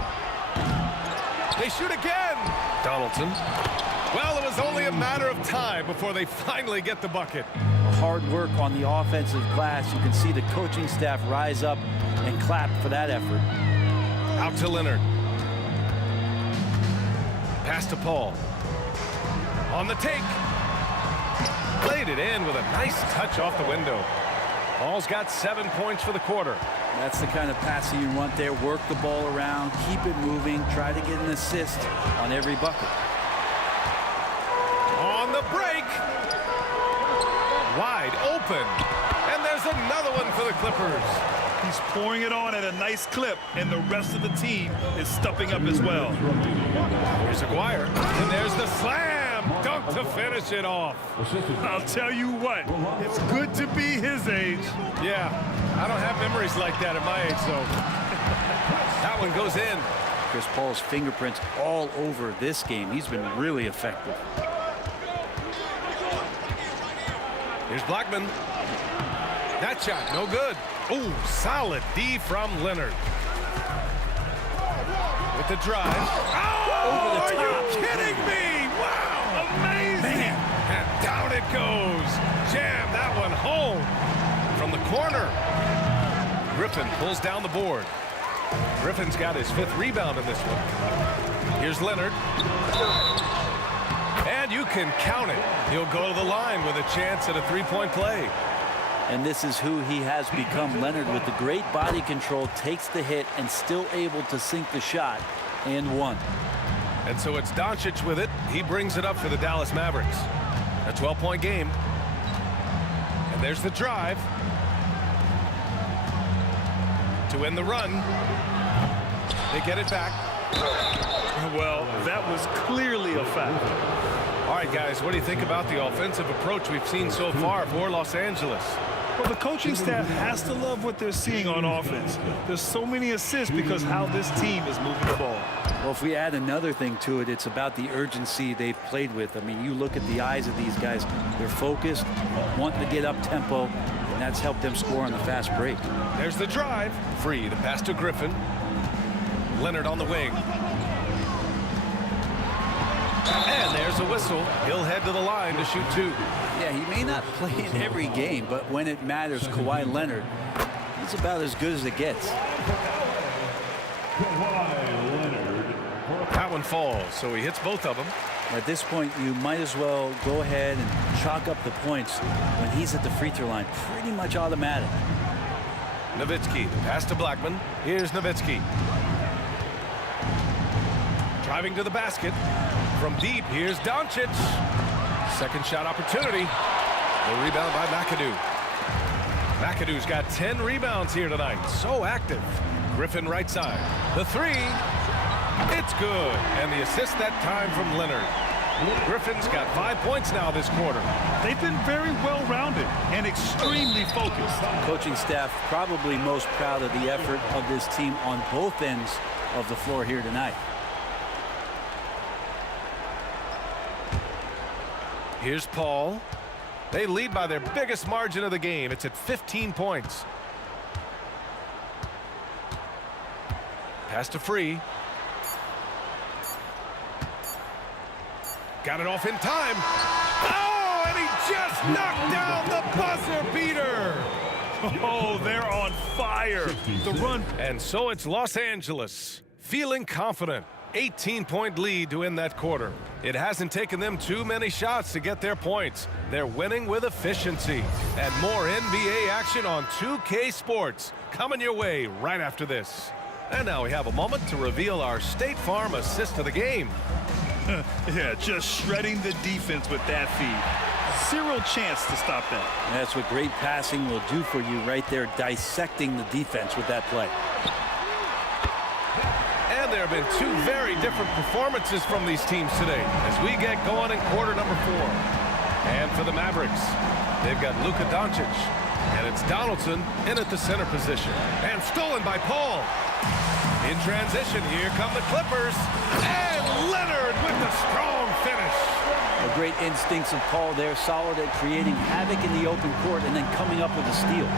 They shoot again. Donaldson. Well, it was only a matter of time before they finally get the bucket. Hard work on the offensive glass. You can see the coaching staff rise up and clap for that effort. Out to Leonard. Pass to Paul. On the take. Played it in with a nice touch off the window. Paul's got 7 points for the quarter. That's the kind of passing you want there. Work the ball around, keep it moving, try to get an assist on every bucket. On the break. Wide open. And there's another one for the Clippers. He's pouring it on at a nice clip, and the rest of the team is stepping up as well. Here's Aguirre. And there's the slam. Dunk to finish it off. I'll tell you what, it's good to be his age. Yeah, I don't have memories like that at my age, though. That one goes in. Chris Paul's fingerprints all over this game. He's been really effective. Here's Blackman. That shot, no good. Oh, solid D from Leonard. With the drive. Oh, are you kidding me? Wow, amazing. Man. And down it goes. Jam that one home from the corner. Griffin pulls down the board. Griffin's got his 5th rebound in this one. Here's Leonard. And you can count it. He'll go to the line with a chance at a 3-point play. And this is who he has become. Leonard, with the great body control, takes the hit and still able to sink the shot and one. And so it's Doncic with it. He brings it up for the Dallas Mavericks. A 12-point game. And there's the drive to win the run. They get it back. Well, that was clearly a foul. All right, guys, what do you think about the offensive approach we've seen so far for Los Angeles? Well, the coaching staff has to love what they're seeing on offense. There's so many assists because how this team is moving the ball. Well, if we add another thing to it, it's about the urgency they've played with. I mean, you look at the eyes of these guys. They're focused, wanting to get up tempo, and that's helped them score on the fast break. There's the drive. Free, the pass to Griffin. Leonard on the wing. And there's a whistle. He'll head to the line to shoot 2. Yeah, he may not play in every game, but when it matters, Kawhi Leonard, he's about as good as it gets. That one falls, so he hits both of them. At this point, you might as well go ahead and chalk up the points when he's at the free throw line. Pretty much automatic. Nowitzki, the pass to Blackman. Here's Nowitzki. Driving to the basket. From deep, here's Doncic. Second shot opportunity. The rebound by McAdoo. McAdoo's got 10 rebounds here tonight. So active. Griffin right side. The 3. It's good. And the assist that time from Leonard. Griffin's got 5 points now this quarter. They've been very well-rounded and extremely focused. Coaching staff probably most proud of the effort of this team on both ends of the floor here tonight. Here's Paul. They lead by their biggest margin of the game. It's at 15 points. Pass to Free. Got it off in time. Oh, and he just knocked down the buzzer beater. Oh, they're on fire. The run. And so it's Los Angeles, feeling confident. 18-point lead to end that quarter. It hasn't taken them too many shots to get their points. They're winning with efficiency. And more NBA action on 2K Sports coming your way right after this. And now we have a moment to reveal our State Farm assist of the game. Yeah, just shredding the defense with that feed. Zero chance to stop that. That's what great passing will do for you right there, dissecting the defense with that play. And there have been 2 very different performances from these teams today as we get going in quarter number 4. And for the Mavericks, they've got Luka Doncic. And it's Donaldson in at the center position. And stolen by Paul. In transition, here come the Clippers. And Leonard with the strong finish. The great instincts of Paul there, solid at creating havoc in the open court and then coming up with a steal.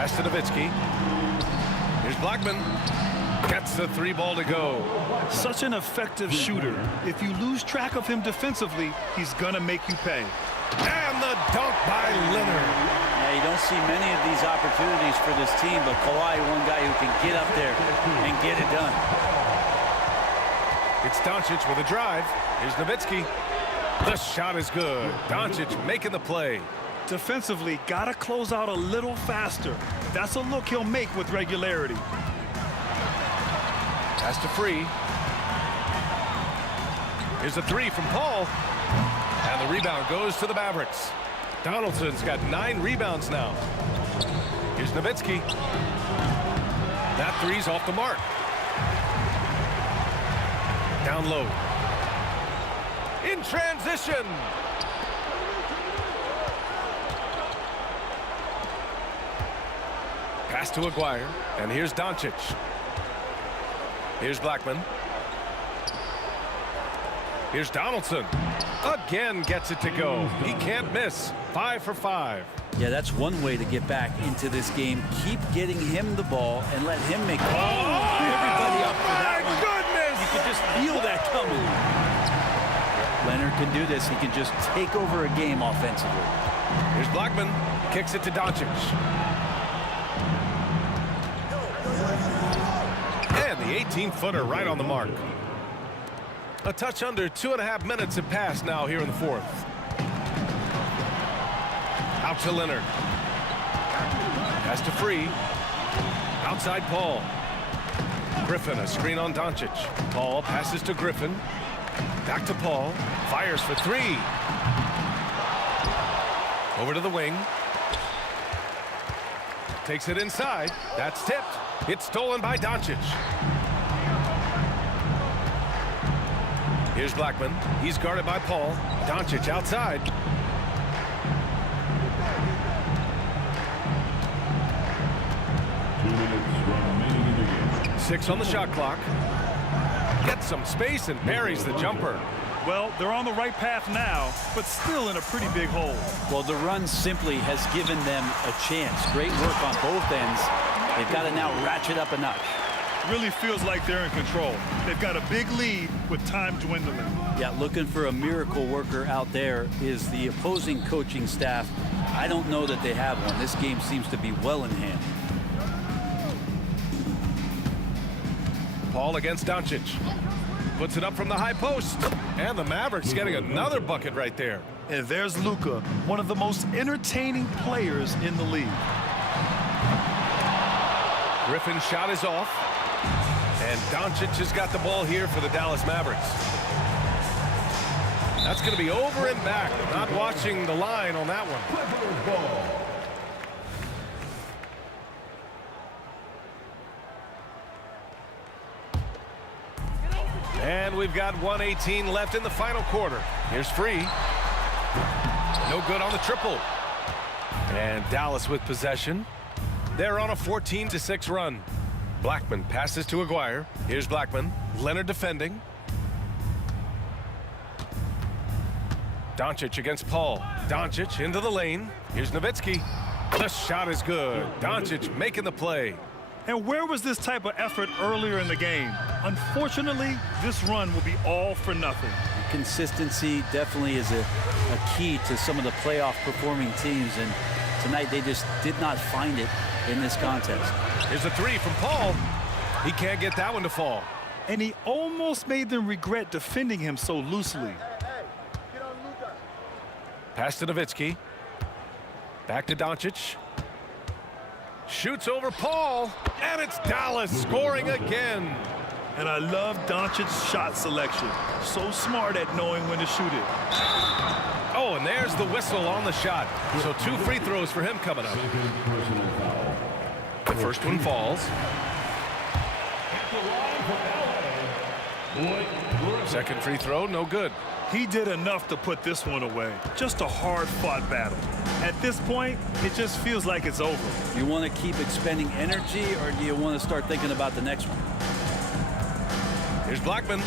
Pass to Nowitzki. Here's Blackman. Gets the 3 ball to go. Such an effective shooter. If you lose track of him defensively, he's going to make you pay. And the dunk by Leonard. Yeah, you don't see many of these opportunities for this team, but Kawhi, one guy who can get up there and get it done. It's Doncic with a drive. Here's Nowitzki. The shot is good. Doncic making the play. Defensively, got to close out a little faster. That's a look he'll make with regularity. Pass to Free. Here's a 3 from Paul. And the rebound goes to the Mavericks. Donaldson's got 9 rebounds now. Here's Nowitzki. That 3's off the mark. Down low. In transition. Pass to Aguirre. And here's Doncic. Here's Blackman. Here's Donaldson. Again gets it to go. He can't miss. 5 for 5. Yeah, that's one way to get back into this game. Keep getting him the ball and let him make everybody up for that one. Goodness! You can just feel that coming. Leonard can do this. He can just take over a game offensively. Here's Blackman. Kicks it to Doncic. And the 18-footer right on the mark. A touch under 2.5 minutes have passed now here in the 4th. Out to Leonard. Pass to Free. Outside Paul. Griffin, a screen on Doncic. Paul passes to Griffin. Back to Paul. Fires for 3. Over to the wing. Takes it inside. That's tipped. It's stolen by Doncic. Here's Blackman. He's guarded by Paul. Doncic outside. Remaining in the game. 6 on the shot clock. Gets some space and buries the jumper. Well, they're on the right path now, but still in a pretty big hole. Well, the run simply has given them a chance. Great work on both ends. They've got to now ratchet up a notch. Really feels like they're in control. They've got a big lead with time dwindling. Yeah, looking for a miracle worker out there is the opposing coaching staff. I don't know that they have one. This game seems to be well in hand. Paul against Doncic. Puts it up from the high post. And the Mavericks getting another bucket right there. And there's Luka, one of the most entertaining players in the league. Griffin's shot is off. And Doncic has got the ball here for the Dallas Mavericks. That's going to be over and back. Not watching the line on that one. And we've got 1:18 left in the final quarter. Here's Free. No good on the triple. And Dallas with possession. They're on a 14-6 run. Blackman passes to Aguirre. Here's Blackman. Leonard defending. Doncic against Paul. Doncic into the lane. Here's Nowitzki. The shot is good. Doncic making the play. And where was this type of effort earlier in the game? Unfortunately, this run will be all for nothing. Consistency definitely is a key to some of the playoff performing teams, and tonight they just did not find it in this contest. Here's a 3 from Paul. He can't get that one to fall. And he almost made them regret defending him so loosely. Pass to Nowitzki. Back to Doncic. Shoots over Paul, and it's Dallas scoring again. And I love Doncic's shot selection. So smart at knowing when to shoot it. Oh, and there's the whistle on the shot. So 2 free throws for him coming up. The first one falls. Second free throw, no good. He did enough to put this one away. Just a hard-fought battle. At this point, it just feels like it's over. You want to keep expending energy, or do you want to start thinking about the next one? Here's Blackman.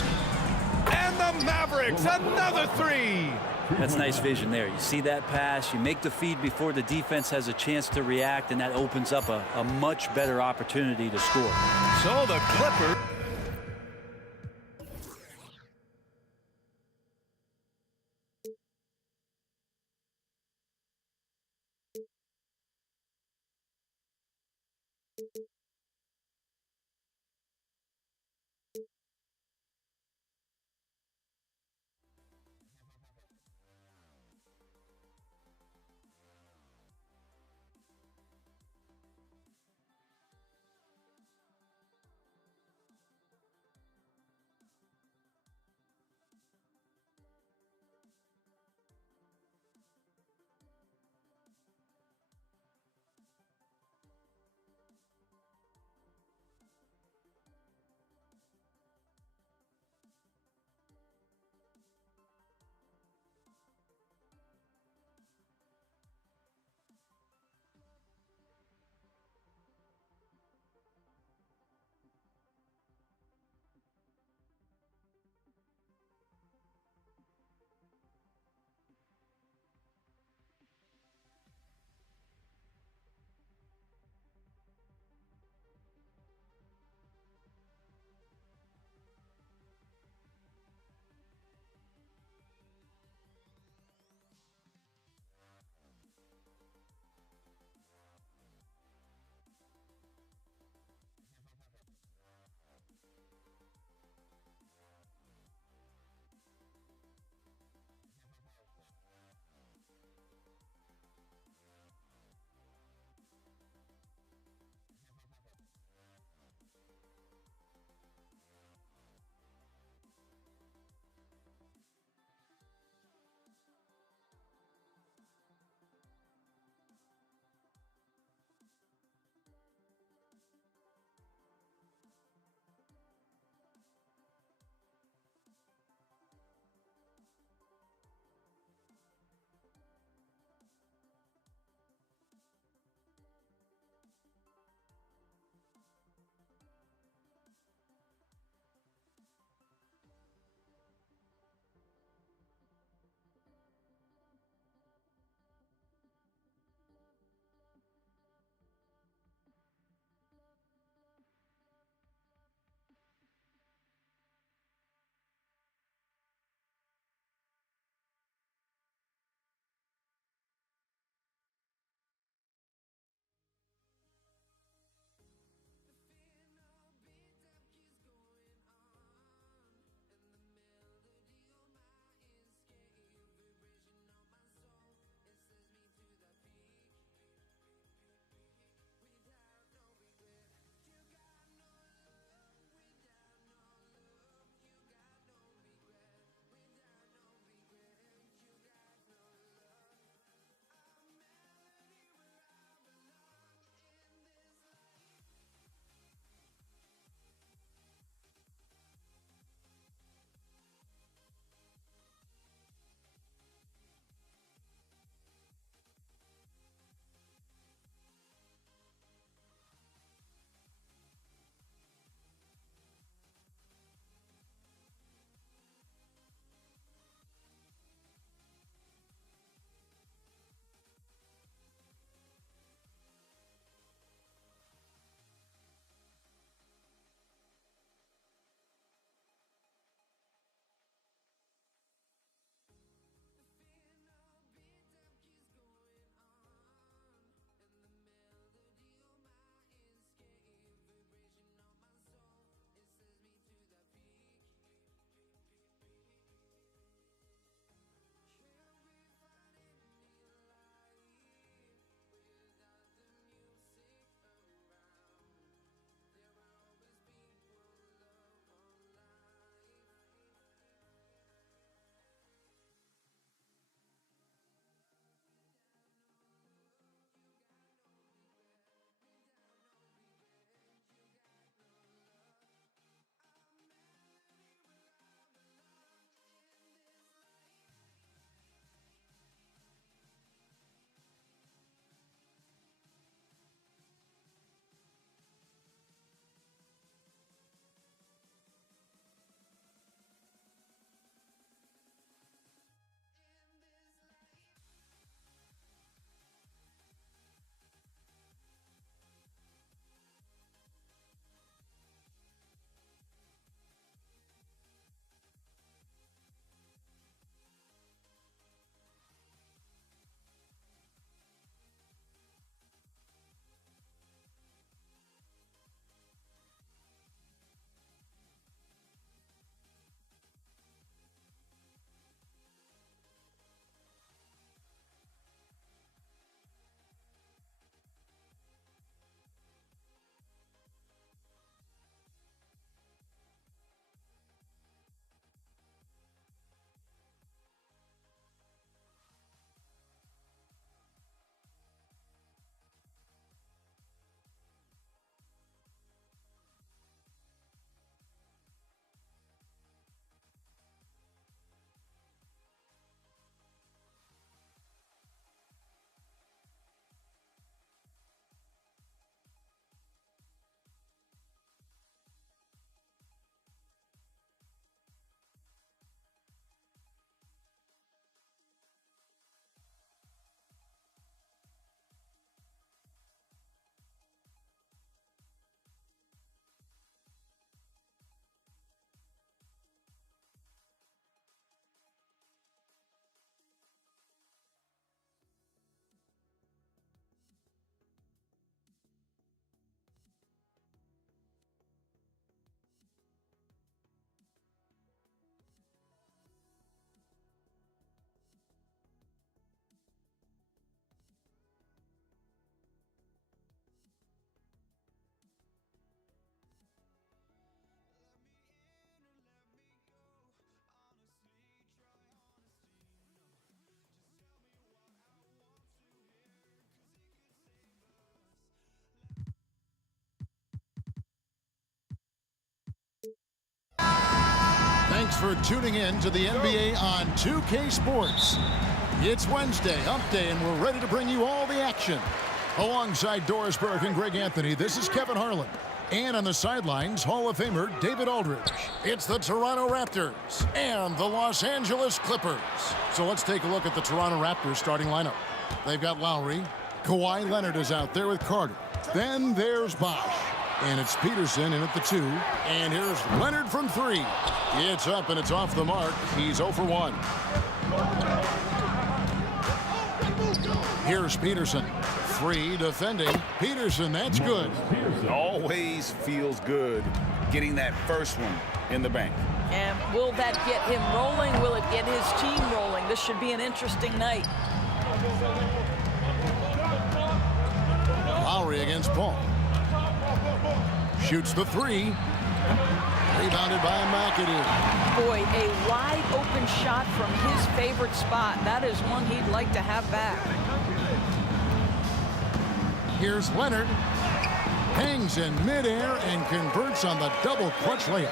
And the Mavericks, another three. That's nice vision there. You see that pass, you make the feed before the defense has a chance to react, and that opens up a much better opportunity to score. So the Clippers. for tuning in to the NBA on 2K Sports. It's Wednesday, Hump Day, and we're ready to bring you all the action. Alongside Doris Burke and Greg Anthony, this is Kevin Harlan. And on the sidelines, Hall of Famer David Aldridge. It's the Toronto Raptors and the Los Angeles Clippers. So let's take a look at the Toronto Raptors starting lineup. They've got Lowry. Kawhi Leonard is out there with Carter. Then there's Bosh. And it's Peterson in at the 2. And here's Leonard from 3. It's up and it's off the mark. He's 0 for 1. Here's Peterson. Free defending. Peterson, that's good. Always feels good getting that first one in the bank. And will that get him rolling? Will it get his team rolling? This should be an interesting night. Lowry against Paul. Shoots the 3. Rebounded by McAdoo. Boy, a wide open shot from his favorite spot. That is one he'd like to have back. Here's Leonard. Hangs in midair and converts on the double clutch layup.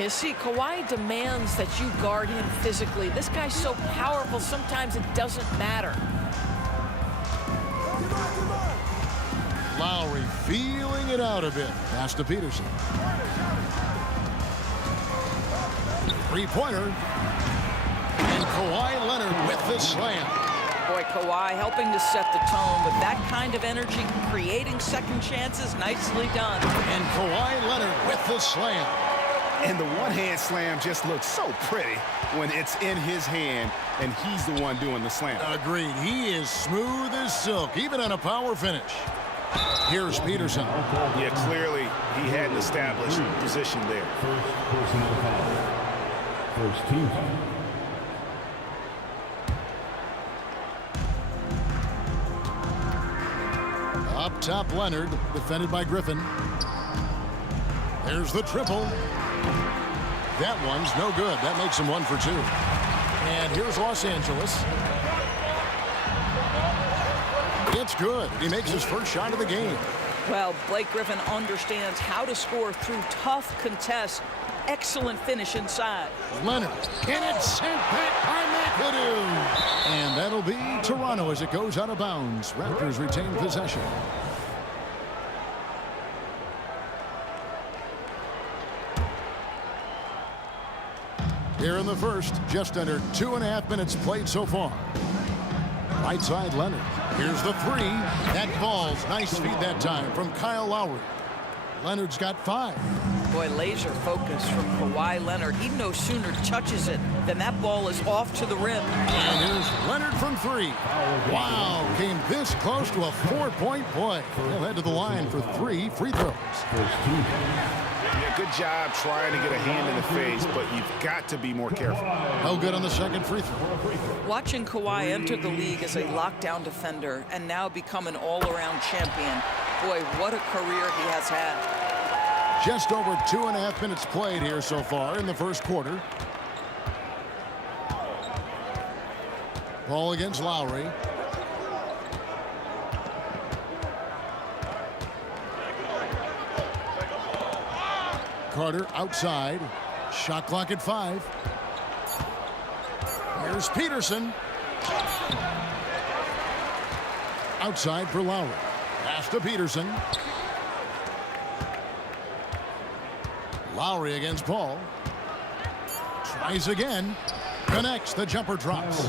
You see, Kawhi demands that you guard him physically. This guy's so powerful, sometimes it doesn't matter. Lowry feeling it out a bit. Pass to Peterson. Three-pointer. And Kawhi Leonard with the slam. Boy, Kawhi helping to set the tone with that kind of energy, creating second chances. Nicely done. And Kawhi Leonard with the slam. And the one-hand slam just looks so pretty when it's in his hand and he's the one doing the slam. Agreed. He is smooth as silk, even on a power finish. Here's Peterson. Yeah, clearly he had an established position there. First personal foul. First team foul. Up top, Leonard, defended by Griffin. There's the triple. That one's no good. That makes him 1 for 2. And here's Los Angeles. It's good. He makes his first shot of the game. Well, Blake Griffin understands how to score through tough contests. Excellent finish inside. Leonard, and it's sent back by McAdoo. And that'll be Toronto as it goes out of bounds. Raptors retain possession. Here in the first, just under 2.5 minutes played so far. Right side, Leonard. Here's the 3. That falls. Nice feed that time from Kyle Lowry. Leonard's got 5. Boy, laser focus from Kawhi Leonard. He no sooner touches it than that ball is off to the rim. And here's Leonard from 3. Wow, came this close to a 4-point play. He'll head to the line for 3 free throws. Yeah, good job trying to get a hand in the face, but you've got to be more careful. No good on the second free throw. Watching Kawhi enter the league as a lockdown defender and now become an all-around champion. Boy, what a career he has had. Just over 2.5 minutes played here so far in the first quarter. Ball against Lowry. Carter outside. Shot clock at 5. Here's Peterson. Outside for Lowry. Pass to Peterson. Lowry against Paul. Tries again. Connects. The jumper drops.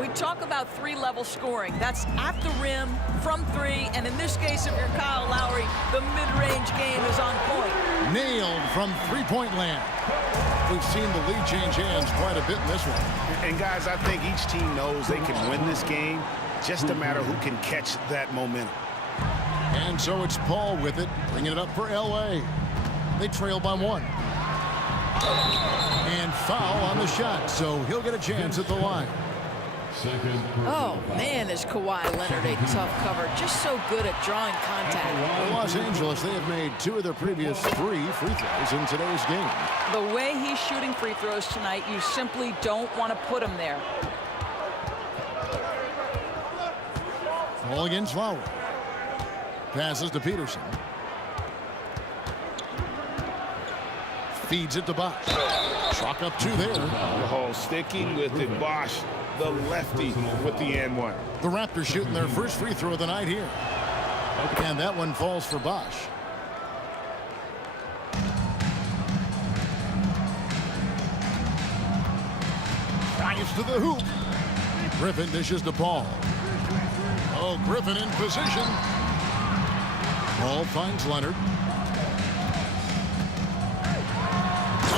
We talk about 3-level scoring. That's at the rim, from 3, and in this case, if you're Kyle Lowry, the mid-range game is on point. Nailed from three-point land. We've seen the lead change hands quite a bit in this one. And guys, I think each team knows they can win this game. Just a matter who can catch that momentum. And so it's Paul with it, bringing it up for L.A. They trail by 1. And foul on the shot, so he'll get a chance at the line. Oh, man, is Kawhi Leonard a tough cover. Just so good at drawing contact. For Los Angeles, they have made 2 of their previous 3 free throws in today's game. The way he's shooting free throws tonight, you simply don't want to put him there. Ball against Lowry. Passes to Peterson. Feeds it to Bosh. Chalk up 2 there. Oh, sticking with it, Bosch, the lefty with the N1. The Raptors shooting their first free throw of the night here. And that one falls for Bosch. Drives to the hoop. Griffin dishes to Paul. Oh, Griffin in position. Paul finds Leonard.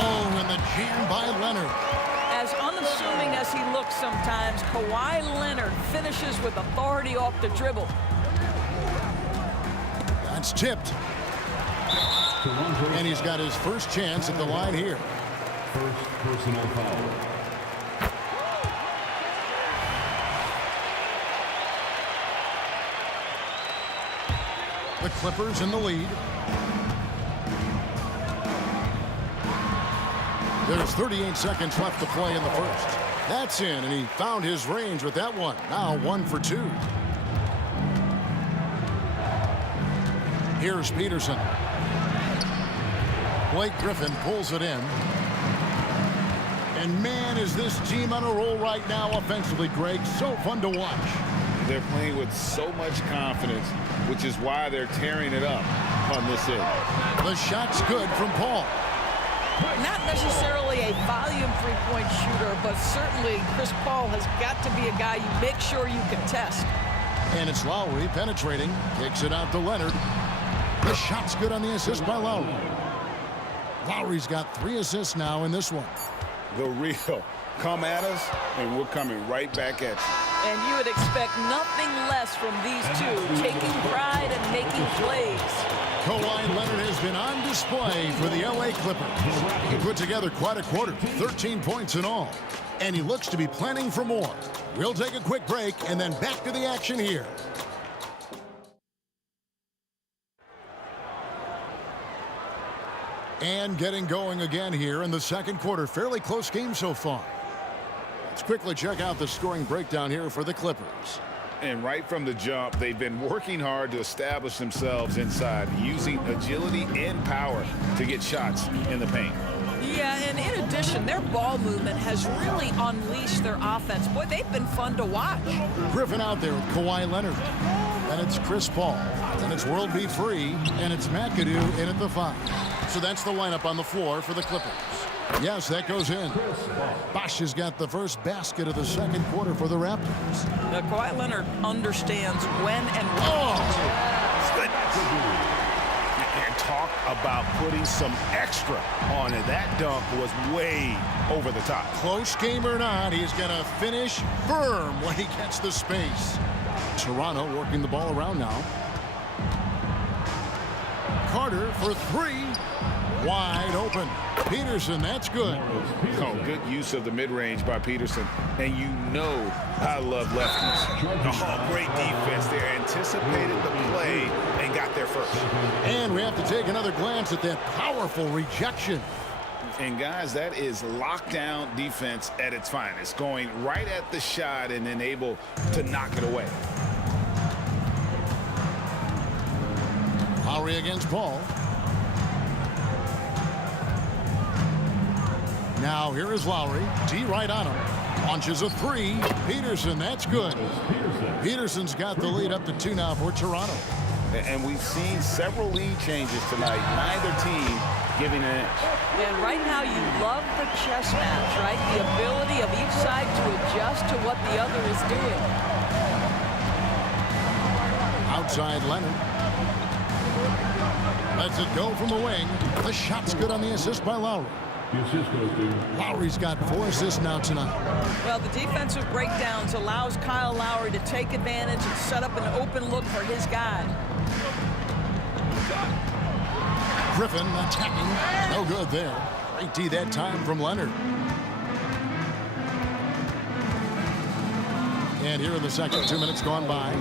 Oh, and the jam by Leonard. As unassuming as he looks sometimes, Kawhi Leonard finishes with authority off the dribble. That's tipped. And he's got his first chance at the line here. First personal foul. The Clippers in the lead. There's 38 seconds left to play in the first. That's in, and he found his range with that one. Now 1 for 2. Here's Peterson. Blake Griffin pulls it in. And man, is this team on a roll right now offensively, Greg. So fun to watch. They're playing with so much confidence, which is why they're tearing it up on this end. The shot's good from Paul. Not necessarily a volume three-point shooter, but certainly Chris Paul has got to be a guy you make sure you can test. And it's Lowry penetrating. Kicks it out to Leonard. The shot's good on the assist by Lowry. Lowry's got 3 assists now in this one. The real. Come at us, and we're coming right back at you. And you would expect nothing less from these two, taking pride and making plays. Kawhi Leonard has been on display for the LA Clippers. He put together quite a quarter, 13 points in all. And he looks to be planning for more. We'll take a quick break and then back to the action here. And getting going again here in the second quarter. Fairly close game so far. Let's quickly check out the scoring breakdown here for the Clippers. And right from the jump, they've been working hard to establish themselves inside, using agility and power to get shots in the paint. Yeah, and in addition, their ball movement has really unleashed their offense. Boy, they've been fun to watch. Griffin out there with Kawhi Leonard. And it's Chris Paul. And it's World B. Free. And it's McAdoo in at the 5. So that's the lineup on the floor for the Clippers. Yes, that goes in. Bosch has got the first basket of the second quarter for the Raptors. Now, Kawhi Leonard understands when and where. Oh! And talk about putting some extra on it. That dunk was way over the top. Close game or not, he's going to finish firm when he gets the space. Toronto working the ball around now. Carter for 3. Wide open. Peterson, that's good. Oh, good use of the mid-range by Peterson. And you know I love lefties. Oh, great defense there. Anticipated the play and got there first. And we have to take another glance at that powerful rejection. And, guys, that is lockdown defense at its finest. Going right at the shot and then able to knock it away. Lowry against Paul. Now here is Lowry. D right on him. Launches a 3. Peterson, that's good. Peterson's got the lead up to 2 now for Toronto. And we've seen several lead changes tonight. Neither team giving an inch. And right now you love the chess match, right? The ability of each side to adjust to what the other is doing. Outside Leonard. Lets it go from the wing. The shot's good on the assist by Lowry. Lowry's got 4 assists now tonight. Well, the defensive breakdowns allows Kyle Lowry to take advantage and set up an open look for his guy. Griffin attacking. No good there. Great D that time from Leonard. And here in the second, 2 minutes gone by.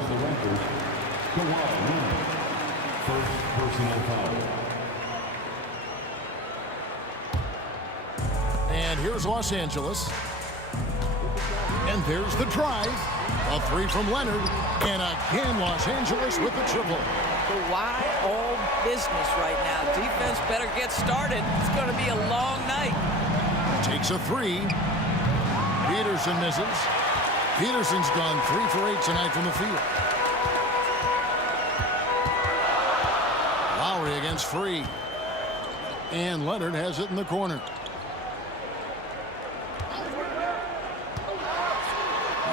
First personal foul. And here's Los Angeles. And there's the drive. A 3 from Leonard. And again, Los Angeles with the triple. Kawhi all business right now. Defense better get started. It's going to be a long night. Takes a three. Peterson misses. Peterson's gone 3 for 8 tonight from the field. Lowry against Free. And Leonard has it in the corner.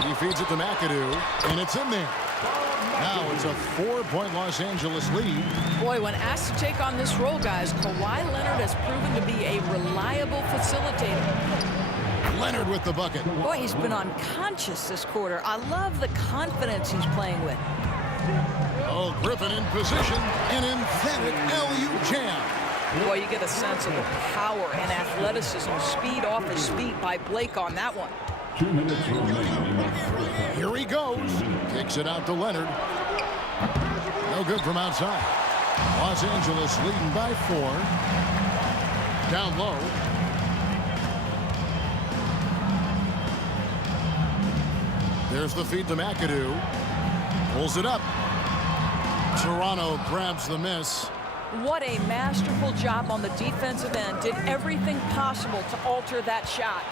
He feeds it to McAdoo, and it's in there. Now it's a 4-point Los Angeles lead. Boy, when asked to take on this role, guys, Kawhi Leonard has proven to be a reliable facilitator. Leonard with the bucket. Boy, he's been unconscious this quarter. I love the confidence he's playing with. Oh, Griffin in position. An emphatic LU jam. Boy, you get a sense of the power and athleticism, speed off his feet by Blake on that one. 2 minutes remaining. Here he goes. Kicks it out to Leonard. No good from outside. Los Angeles leading by 4. Down low. There's the feed to McAdoo. Pulls it up. Toronto grabs the miss. What a masterful job on the defensive end. Did everything possible to alter that shot.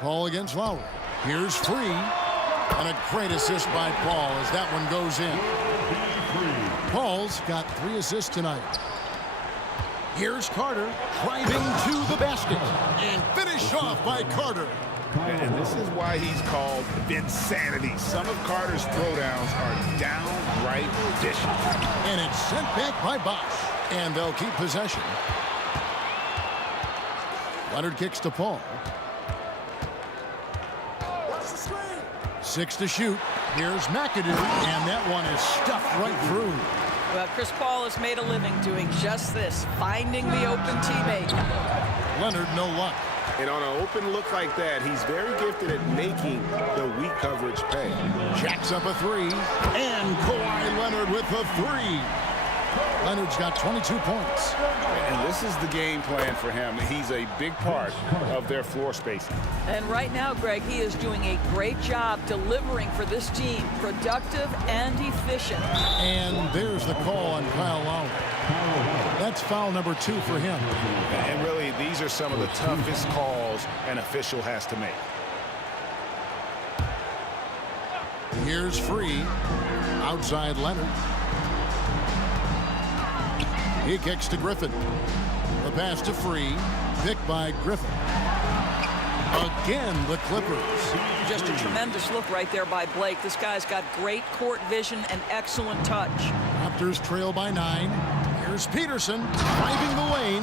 Paul against Lowry. Here's Free. And a great assist by Paul as that one goes in. Paul's got 3 assists tonight. Here's Carter driving to the basket. And finished off by Carter. And this is why he's called Vinsanity. Some of Carter's throwdowns are downright vicious. And it's sent back by Bosch. And they'll keep possession. Leonard kicks to Paul. 6 to shoot. Here's McAdoo, and that one is stuffed right through. Well, Chris Paul has made a living doing just this, finding the open teammate. Leonard, no luck. And on an open look like that, he's very gifted at making the weak coverage pay. Jacks up a 3, and Kawhi Leonard with a 3. Leonard's got 22 points. And this is the game plan for him. He's a big part of their floor spacing. And right now, Greg, he is doing a great job delivering for this team, productive and efficient. And there's the call on Kyle Lowry. That's foul number 2 for him. And really, these are some of the toughest calls an official has to make. Here's Free. Outside Leonard. He kicks to Griffin. The pass to Free. Picked by Griffin. Again, the Clippers. Just a tremendous look right there by Blake. This guy's got great court vision and excellent touch. Raptors trail by 9. Here's Peterson driving the lane.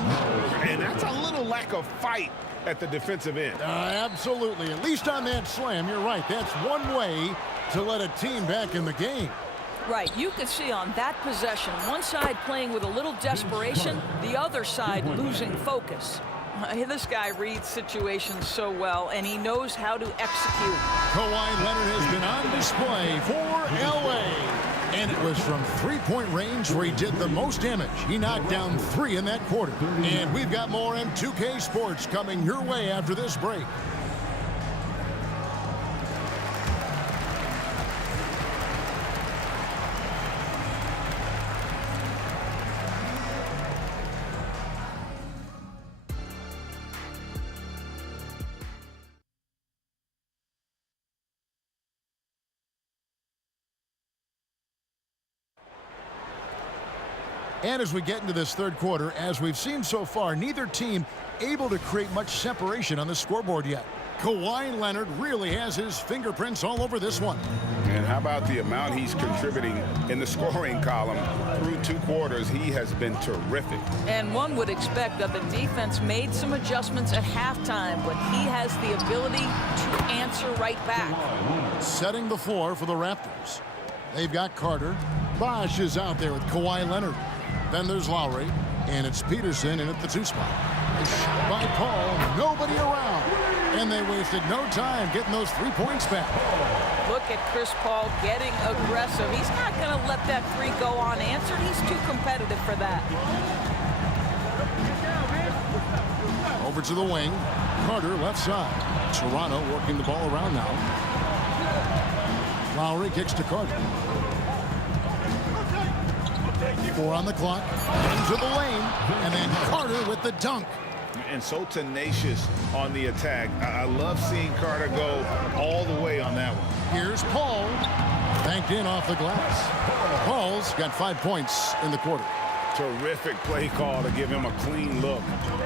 And that's a little lack of fight at the defensive end. Absolutely. At least on that slam, you're right. That's one way to let a team back in the game. Right, you could see on that possession, one side playing with a little desperation, the other side losing focus. This guy reads situations so well, and he knows how to execute. Kawhi Leonard has been on display for LA. And it was from 3-point range where he did the most damage. He knocked down 3 in that quarter. And we've got more M2K Sports coming your way after this break. And as we get into this third quarter, as we've seen so far, neither team able to create much separation on the scoreboard yet. Kawhi Leonard really has his fingerprints all over this one. And how about the amount he's contributing in the scoring column? Through 2 quarters, he has been terrific. And one would expect that the defense made some adjustments at halftime, but he has the ability to answer right back. Setting the floor for the Raptors. They've got Carter. Bosch is out there with Kawhi Leonard. Then there's Lowry, and it's Peterson in at the 2 spot. A shot by Paul, nobody around. And they wasted no time getting those 3 points back. Look at Chris Paul getting aggressive. He's not going to let that 3 go unanswered. He's too competitive for that. Over to the wing. Carter left side. Toronto working the ball around now. Lowry kicks to Carter. 4 on the clock. Into the lane. And then Carter with the dunk. And so tenacious on the attack. I love seeing Carter go all the way on that one. Here's Paul. Banked in off the glass. Paul's got 5 points in the quarter. Terrific play call to give him a clean look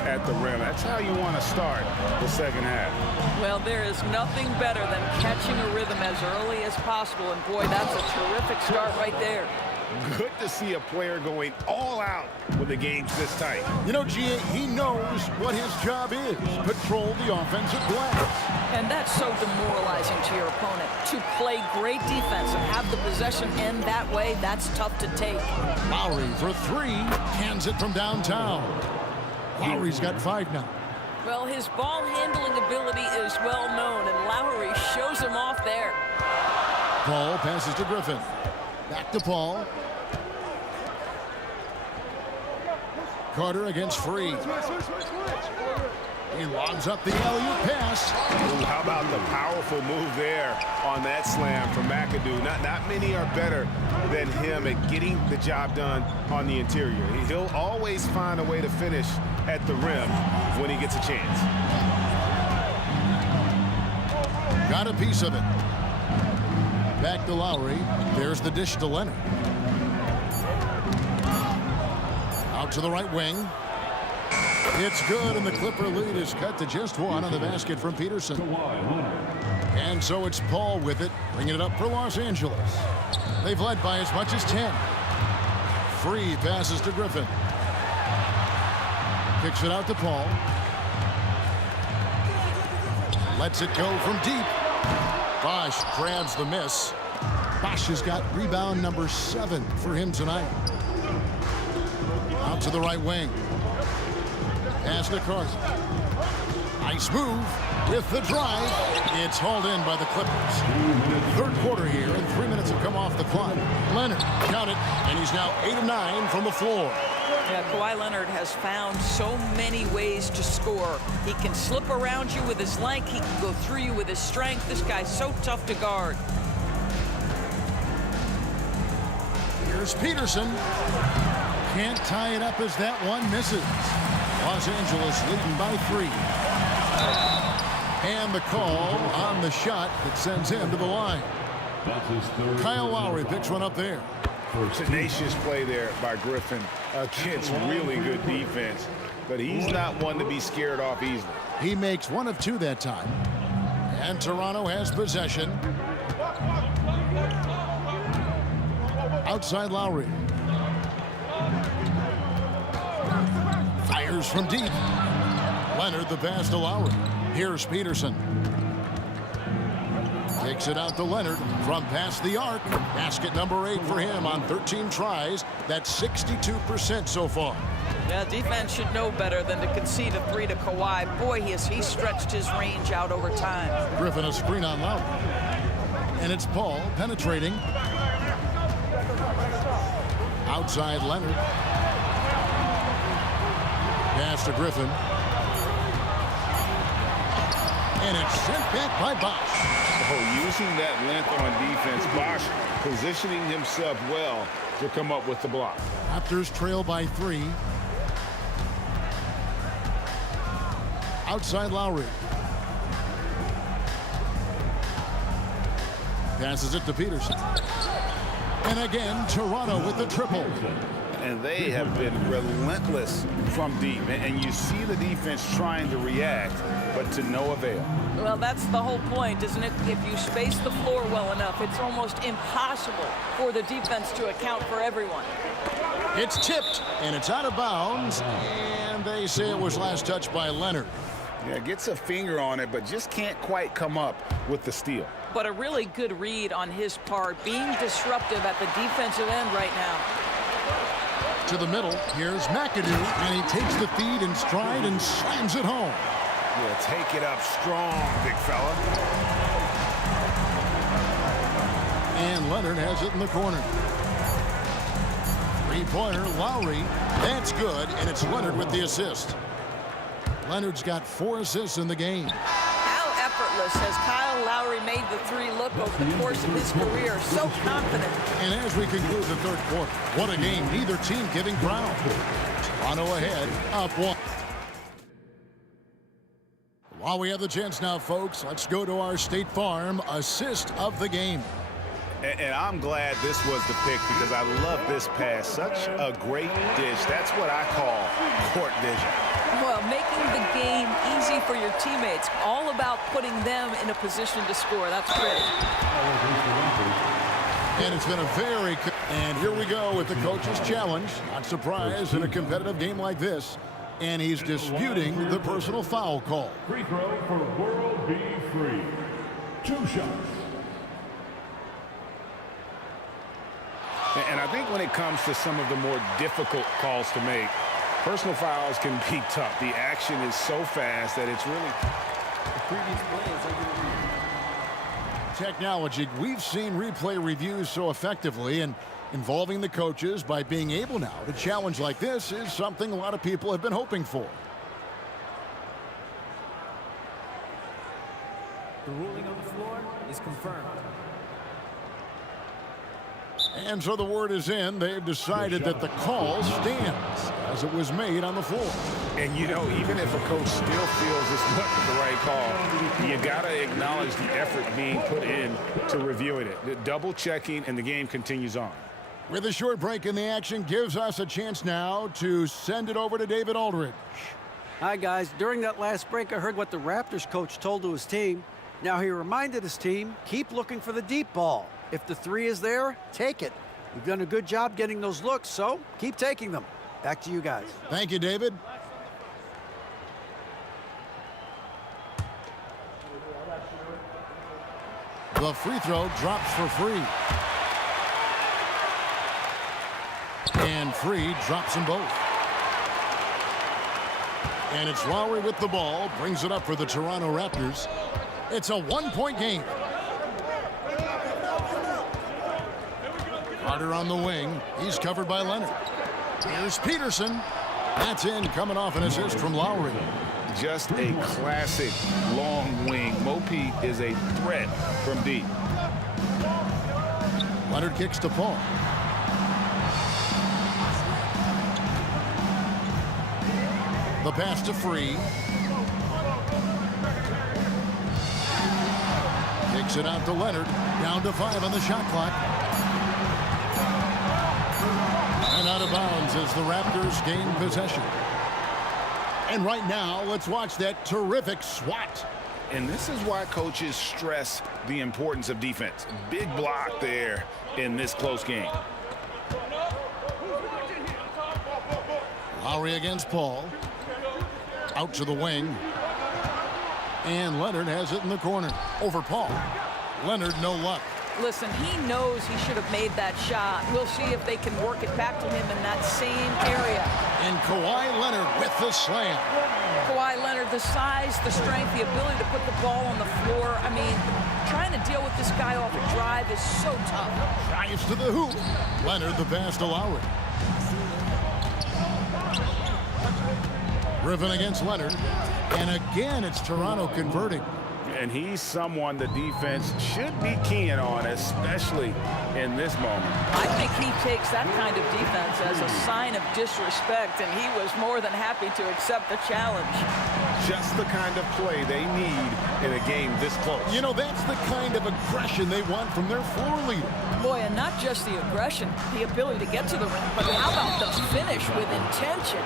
at the rim. That's how you want to start the second half. Well, there is nothing better than catching a rhythm as early as possible. And boy, that's a terrific start right there. Good to see a player going all out when the game's this tight. You know, G.A., he knows what his job is. Patrol the offensive glass. And that's so demoralizing to your opponent. To play great defense and have the possession end that way, that's tough to take. Lowry for 3. Cans it from downtown. Lowry's got 5 now. Well, his ball handling ability is well known, and Lowry shows him off there. Paul passes to Griffin. Back to Paul. Carter against Free. He lobs up the alley-oop pass. Ooh, how about the powerful move there on that slam from McAdoo? Not many are better than him at getting the job done on the interior. He'll always find a way to finish at the rim when he gets a chance. Got a piece of it. Back to Lowry. There's the dish to Leonard. Out to the right wing. It's good, and the Clipper lead is cut to just 1 on the basket from Peterson. And so it's Paul with it, bringing it up for Los Angeles. They've led by as much as 10. Free passes to Griffin. Kicks it out to Paul. Lets it go from deep. Bosch grabs the miss. Bosch has got rebound number 7 for him tonight. Out to the right wing. Pass to Carson. Nice move with the drive. It's hauled in by the Clippers. Third quarter here, and 3 minutes have come off the clock. Leonard got it, and he's now 8 of 9 from the floor. Yeah, Kawhi Leonard has found so many ways to score. He can slip around you with his length. He can go through you with his strength. This guy's so tough to guard. Here's Peterson. Can't tie it up as that one misses. Los Angeles leading by 3. And the call on the shot that sends him to the line. Kyle Lowry picks one up there. Tenacious play there by Griffin against really good defense, but he's not one to be scared off easily. He makes 1 of 2 that time. And Toronto has possession. Outside Lowry. Fires from deep. Leonard the pass to Lowry. Here's Peterson. Takes it out to Leonard from past the arc. Basket number 8 for him on 13 tries. That's 62% so far. Yeah, defense should know better than to concede a 3 to Kawhi. Boy, he stretched his range out over time. Griffin a screen on Lowry. And it's Paul penetrating. Outside Leonard. Pass to Griffin. And it's sent back by Bosch. Oh, using that length on defense, Bosch positioning himself well to come up with the block. Raptors trail by 3. Outside Lowry. Passes it to Peterson. And again, Toronto with the triple. And they have been relentless from deep. And you see the defense trying to react, but to no avail. Well, that's the whole point, isn't it? If you space the floor well enough, it's almost impossible for the defense to account for everyone. It's tipped, and it's out of bounds. And they say it was last touched by Leonard. Yeah, gets a finger on it, but just can't quite come up with the steal. But a really good read on his part, being disruptive at the defensive end right now. To the middle, here's McAdoo, and he takes the feed in stride and slams it home. Yeah, take it up strong, big fella. And Leonard has it in the corner. Three-pointer, Lowry. That's good, and it's Leonard with the assist. Leonard's got 4 assists in the game. How effortless has Kyle Lowry made the three look over the course of his career. So confident. And as we conclude the third quarter, what a game, neither team giving ground. Toronto ahead, up 1. While we have the chance now, folks, let's go to our State Farm assist of the game. And I'm glad this was the pick because I love this pass. Such a great dish. That's what I call court vision. Well, making the game easy for your teammates. All about putting them in a position to score. That's great. And it's been a very... And here we go with the coach's challenge. Not surprised in a competitive game like this. And he's disputing the personal foul call. Free throw for World B. Free. 2 shots. And I think when it comes to some of the more difficult calls to make, personal fouls can be tough. The action is so fast that it's really... Technology, we've seen replay reviews so effectively, and involving the coaches by being able now to challenge like this is something a lot of people have been hoping for. The ruling on the floor is confirmed. And so the word is in. They've decided that the call stands as it was made on the floor. And, you know, even if a coach still feels this wasn't the right call, you got to acknowledge the effort being put in to reviewing it. The double checking, and the game continues on. With a short break in the action gives us a chance now to send it over to David Aldridge. Hi, guys. During that last break, I heard what the Raptors coach told to his team. Now, he reminded his team, keep looking for the deep ball. If the three is there, take it. You've done a good job getting those looks, so keep taking them. Back to you guys. Thank you, David. The free throw drops for Free. And Free drops them both. And it's Lowry with the ball, brings it up for the Toronto Raptors. It's a one-point game. Carter on the wing. He's covered by Leonard. Here's Peterson. That's in, coming off an assist from Lowry. Just a classic long wing. Mo Pete is a threat from deep. Leonard kicks to Paul. The pass to Free. Takes it out to Leonard. Down to 5 on the shot clock. And out of bounds as the Raptors gain possession. And right now, let's watch that terrific swat. And this is why coaches stress the importance of defense. Big block there in this close game. Lowry against Paul. Out to the wing. And Leonard has it in the corner. Over Paul. Leonard, no luck. Listen, he knows he should have made that shot. We'll see if they can work it back to him in that same area. And Kawhi Leonard with the slam. Kawhi Leonard, the size, the strength, the ability to put the ball on the floor. I mean, trying to deal with this guy off a drive is so tough. Drives to the hoop. Leonard the pass to Lowry. Griffin against Leonard. And again, it's Toronto converting. And he's someone the defense should be keying on, especially in this moment. I think he takes that kind of defense as a sign of disrespect, and he was more than happy to accept the challenge. Just the kind of play they need in a game this close. You know, that's the kind of aggression they want from their floor leader. Boy, and not just the aggression, the ability to get to the rim, but how about the finish with intention?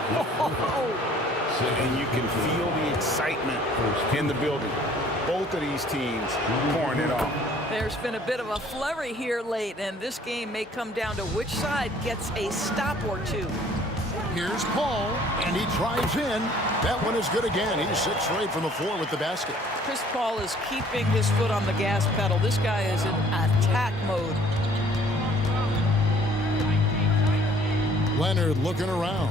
And you can feel the excitement in the building. Both of these teams pouring it on. There's been a bit of a flurry here late, and this game may come down to which side gets a stop or two. Here's Paul, and he drives in. That one is good again. He's 6 straight from the floor with the basket. Chris Paul is keeping his foot on the gas pedal. This guy is in attack mode. Leonard looking around.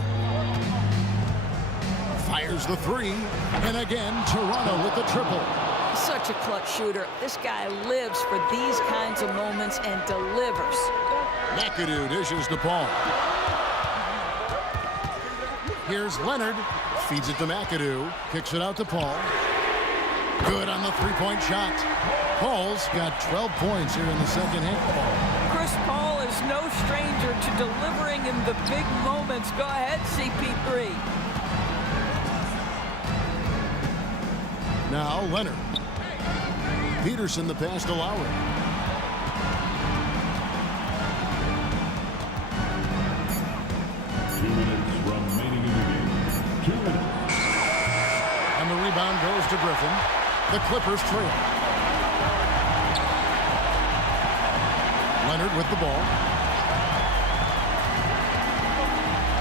Fires the 3, and again, Toronto with the triple. Such a clutch shooter. This guy lives for these kinds of moments and delivers. McAdoo dishes to Paul. Here's Leonard. Feeds it to McAdoo. Kicks it out to Paul. Good on the 3-point shot. Paul's got 12 points here in the second half. Chris Paul is no stranger to delivering in the big moments. Go ahead, CP3. Now Leonard. Peterson the pass to Lowry. Remaining in the game. 2 minutes. And the rebound goes to Griffin. The Clippers trail. Leonard with the ball.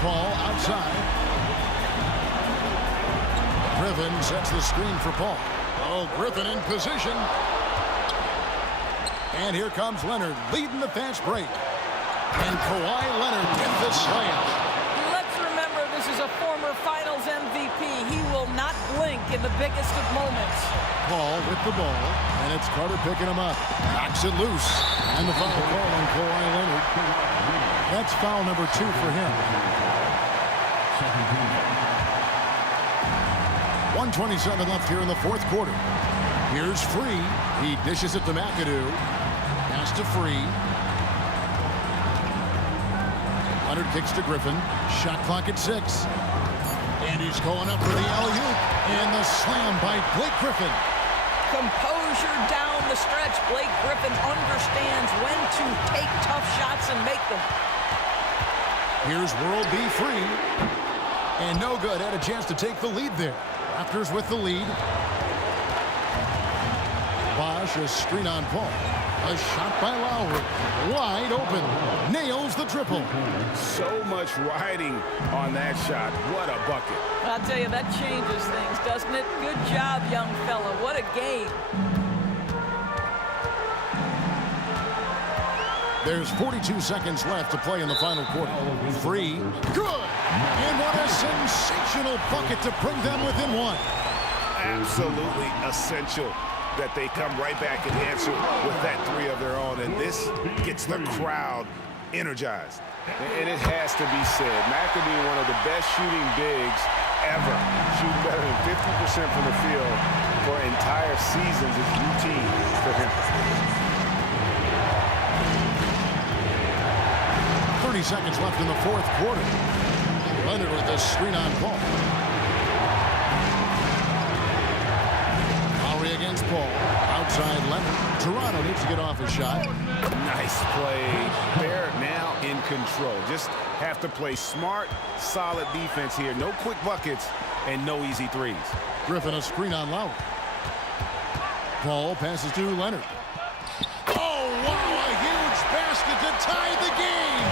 Paul outside. Griffin sets the screen for Paul. Oh, Griffin in position. And here comes Leonard leading the fast break. And Kawhi Leonard with the slam. Let's remember this is a former Finals MVP. He will not blink in the biggest of moments. Paul with the ball, and it's Carter picking him up. Knocks it loose. And the foul call on Kawhi Leonard. That's foul number 2 for him. 1:27 left here in the fourth quarter. Here's Free. He dishes it to McAdoo. Pass to Free. Leonard kicks to Griffin. Shot clock at 6. And he's going up for the alley-oop. And the slam by Blake Griffin. Composure down the stretch. Blake Griffin understands when to take tough shots and make them. Here's World B. Free. And no good. Had a chance to take the lead there. Raptors with the lead. Bosch, a screen on Paul. A shot by Lowry. Wide open. Nails the triple. So much riding on that shot. What a bucket. I'll tell you, that changes things, doesn't it? Good job, young fella. What a game. There's 42 seconds left to play in the final quarter. Free. Good. And what a sensational bucket to bring them within 1. Absolutely essential that they come right back and answer with that 3 of their own. And this gets the crowd energized. And it has to be said, McAdoo, one of the best shooting bigs ever. Shooting better than 50% from the field for entire seasons is routine for him. 30 seconds left in the fourth quarter. Leonard with the screen on Paul. Lowry against Paul. Outside Leonard. Toronto needs to get off a shot. Nice play. They're now in control. Just have to play smart, solid defense here. No quick buckets and no easy threes. Griffin a screen on Lowry. Paul passes to Leonard. Oh, wow, a huge basket to tie the game.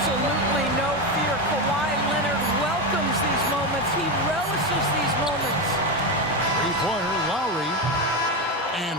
Absolutely no fear. Kawhi Leonard welcomes these moments. He relishes these moments. Three-pointer, Lowry. And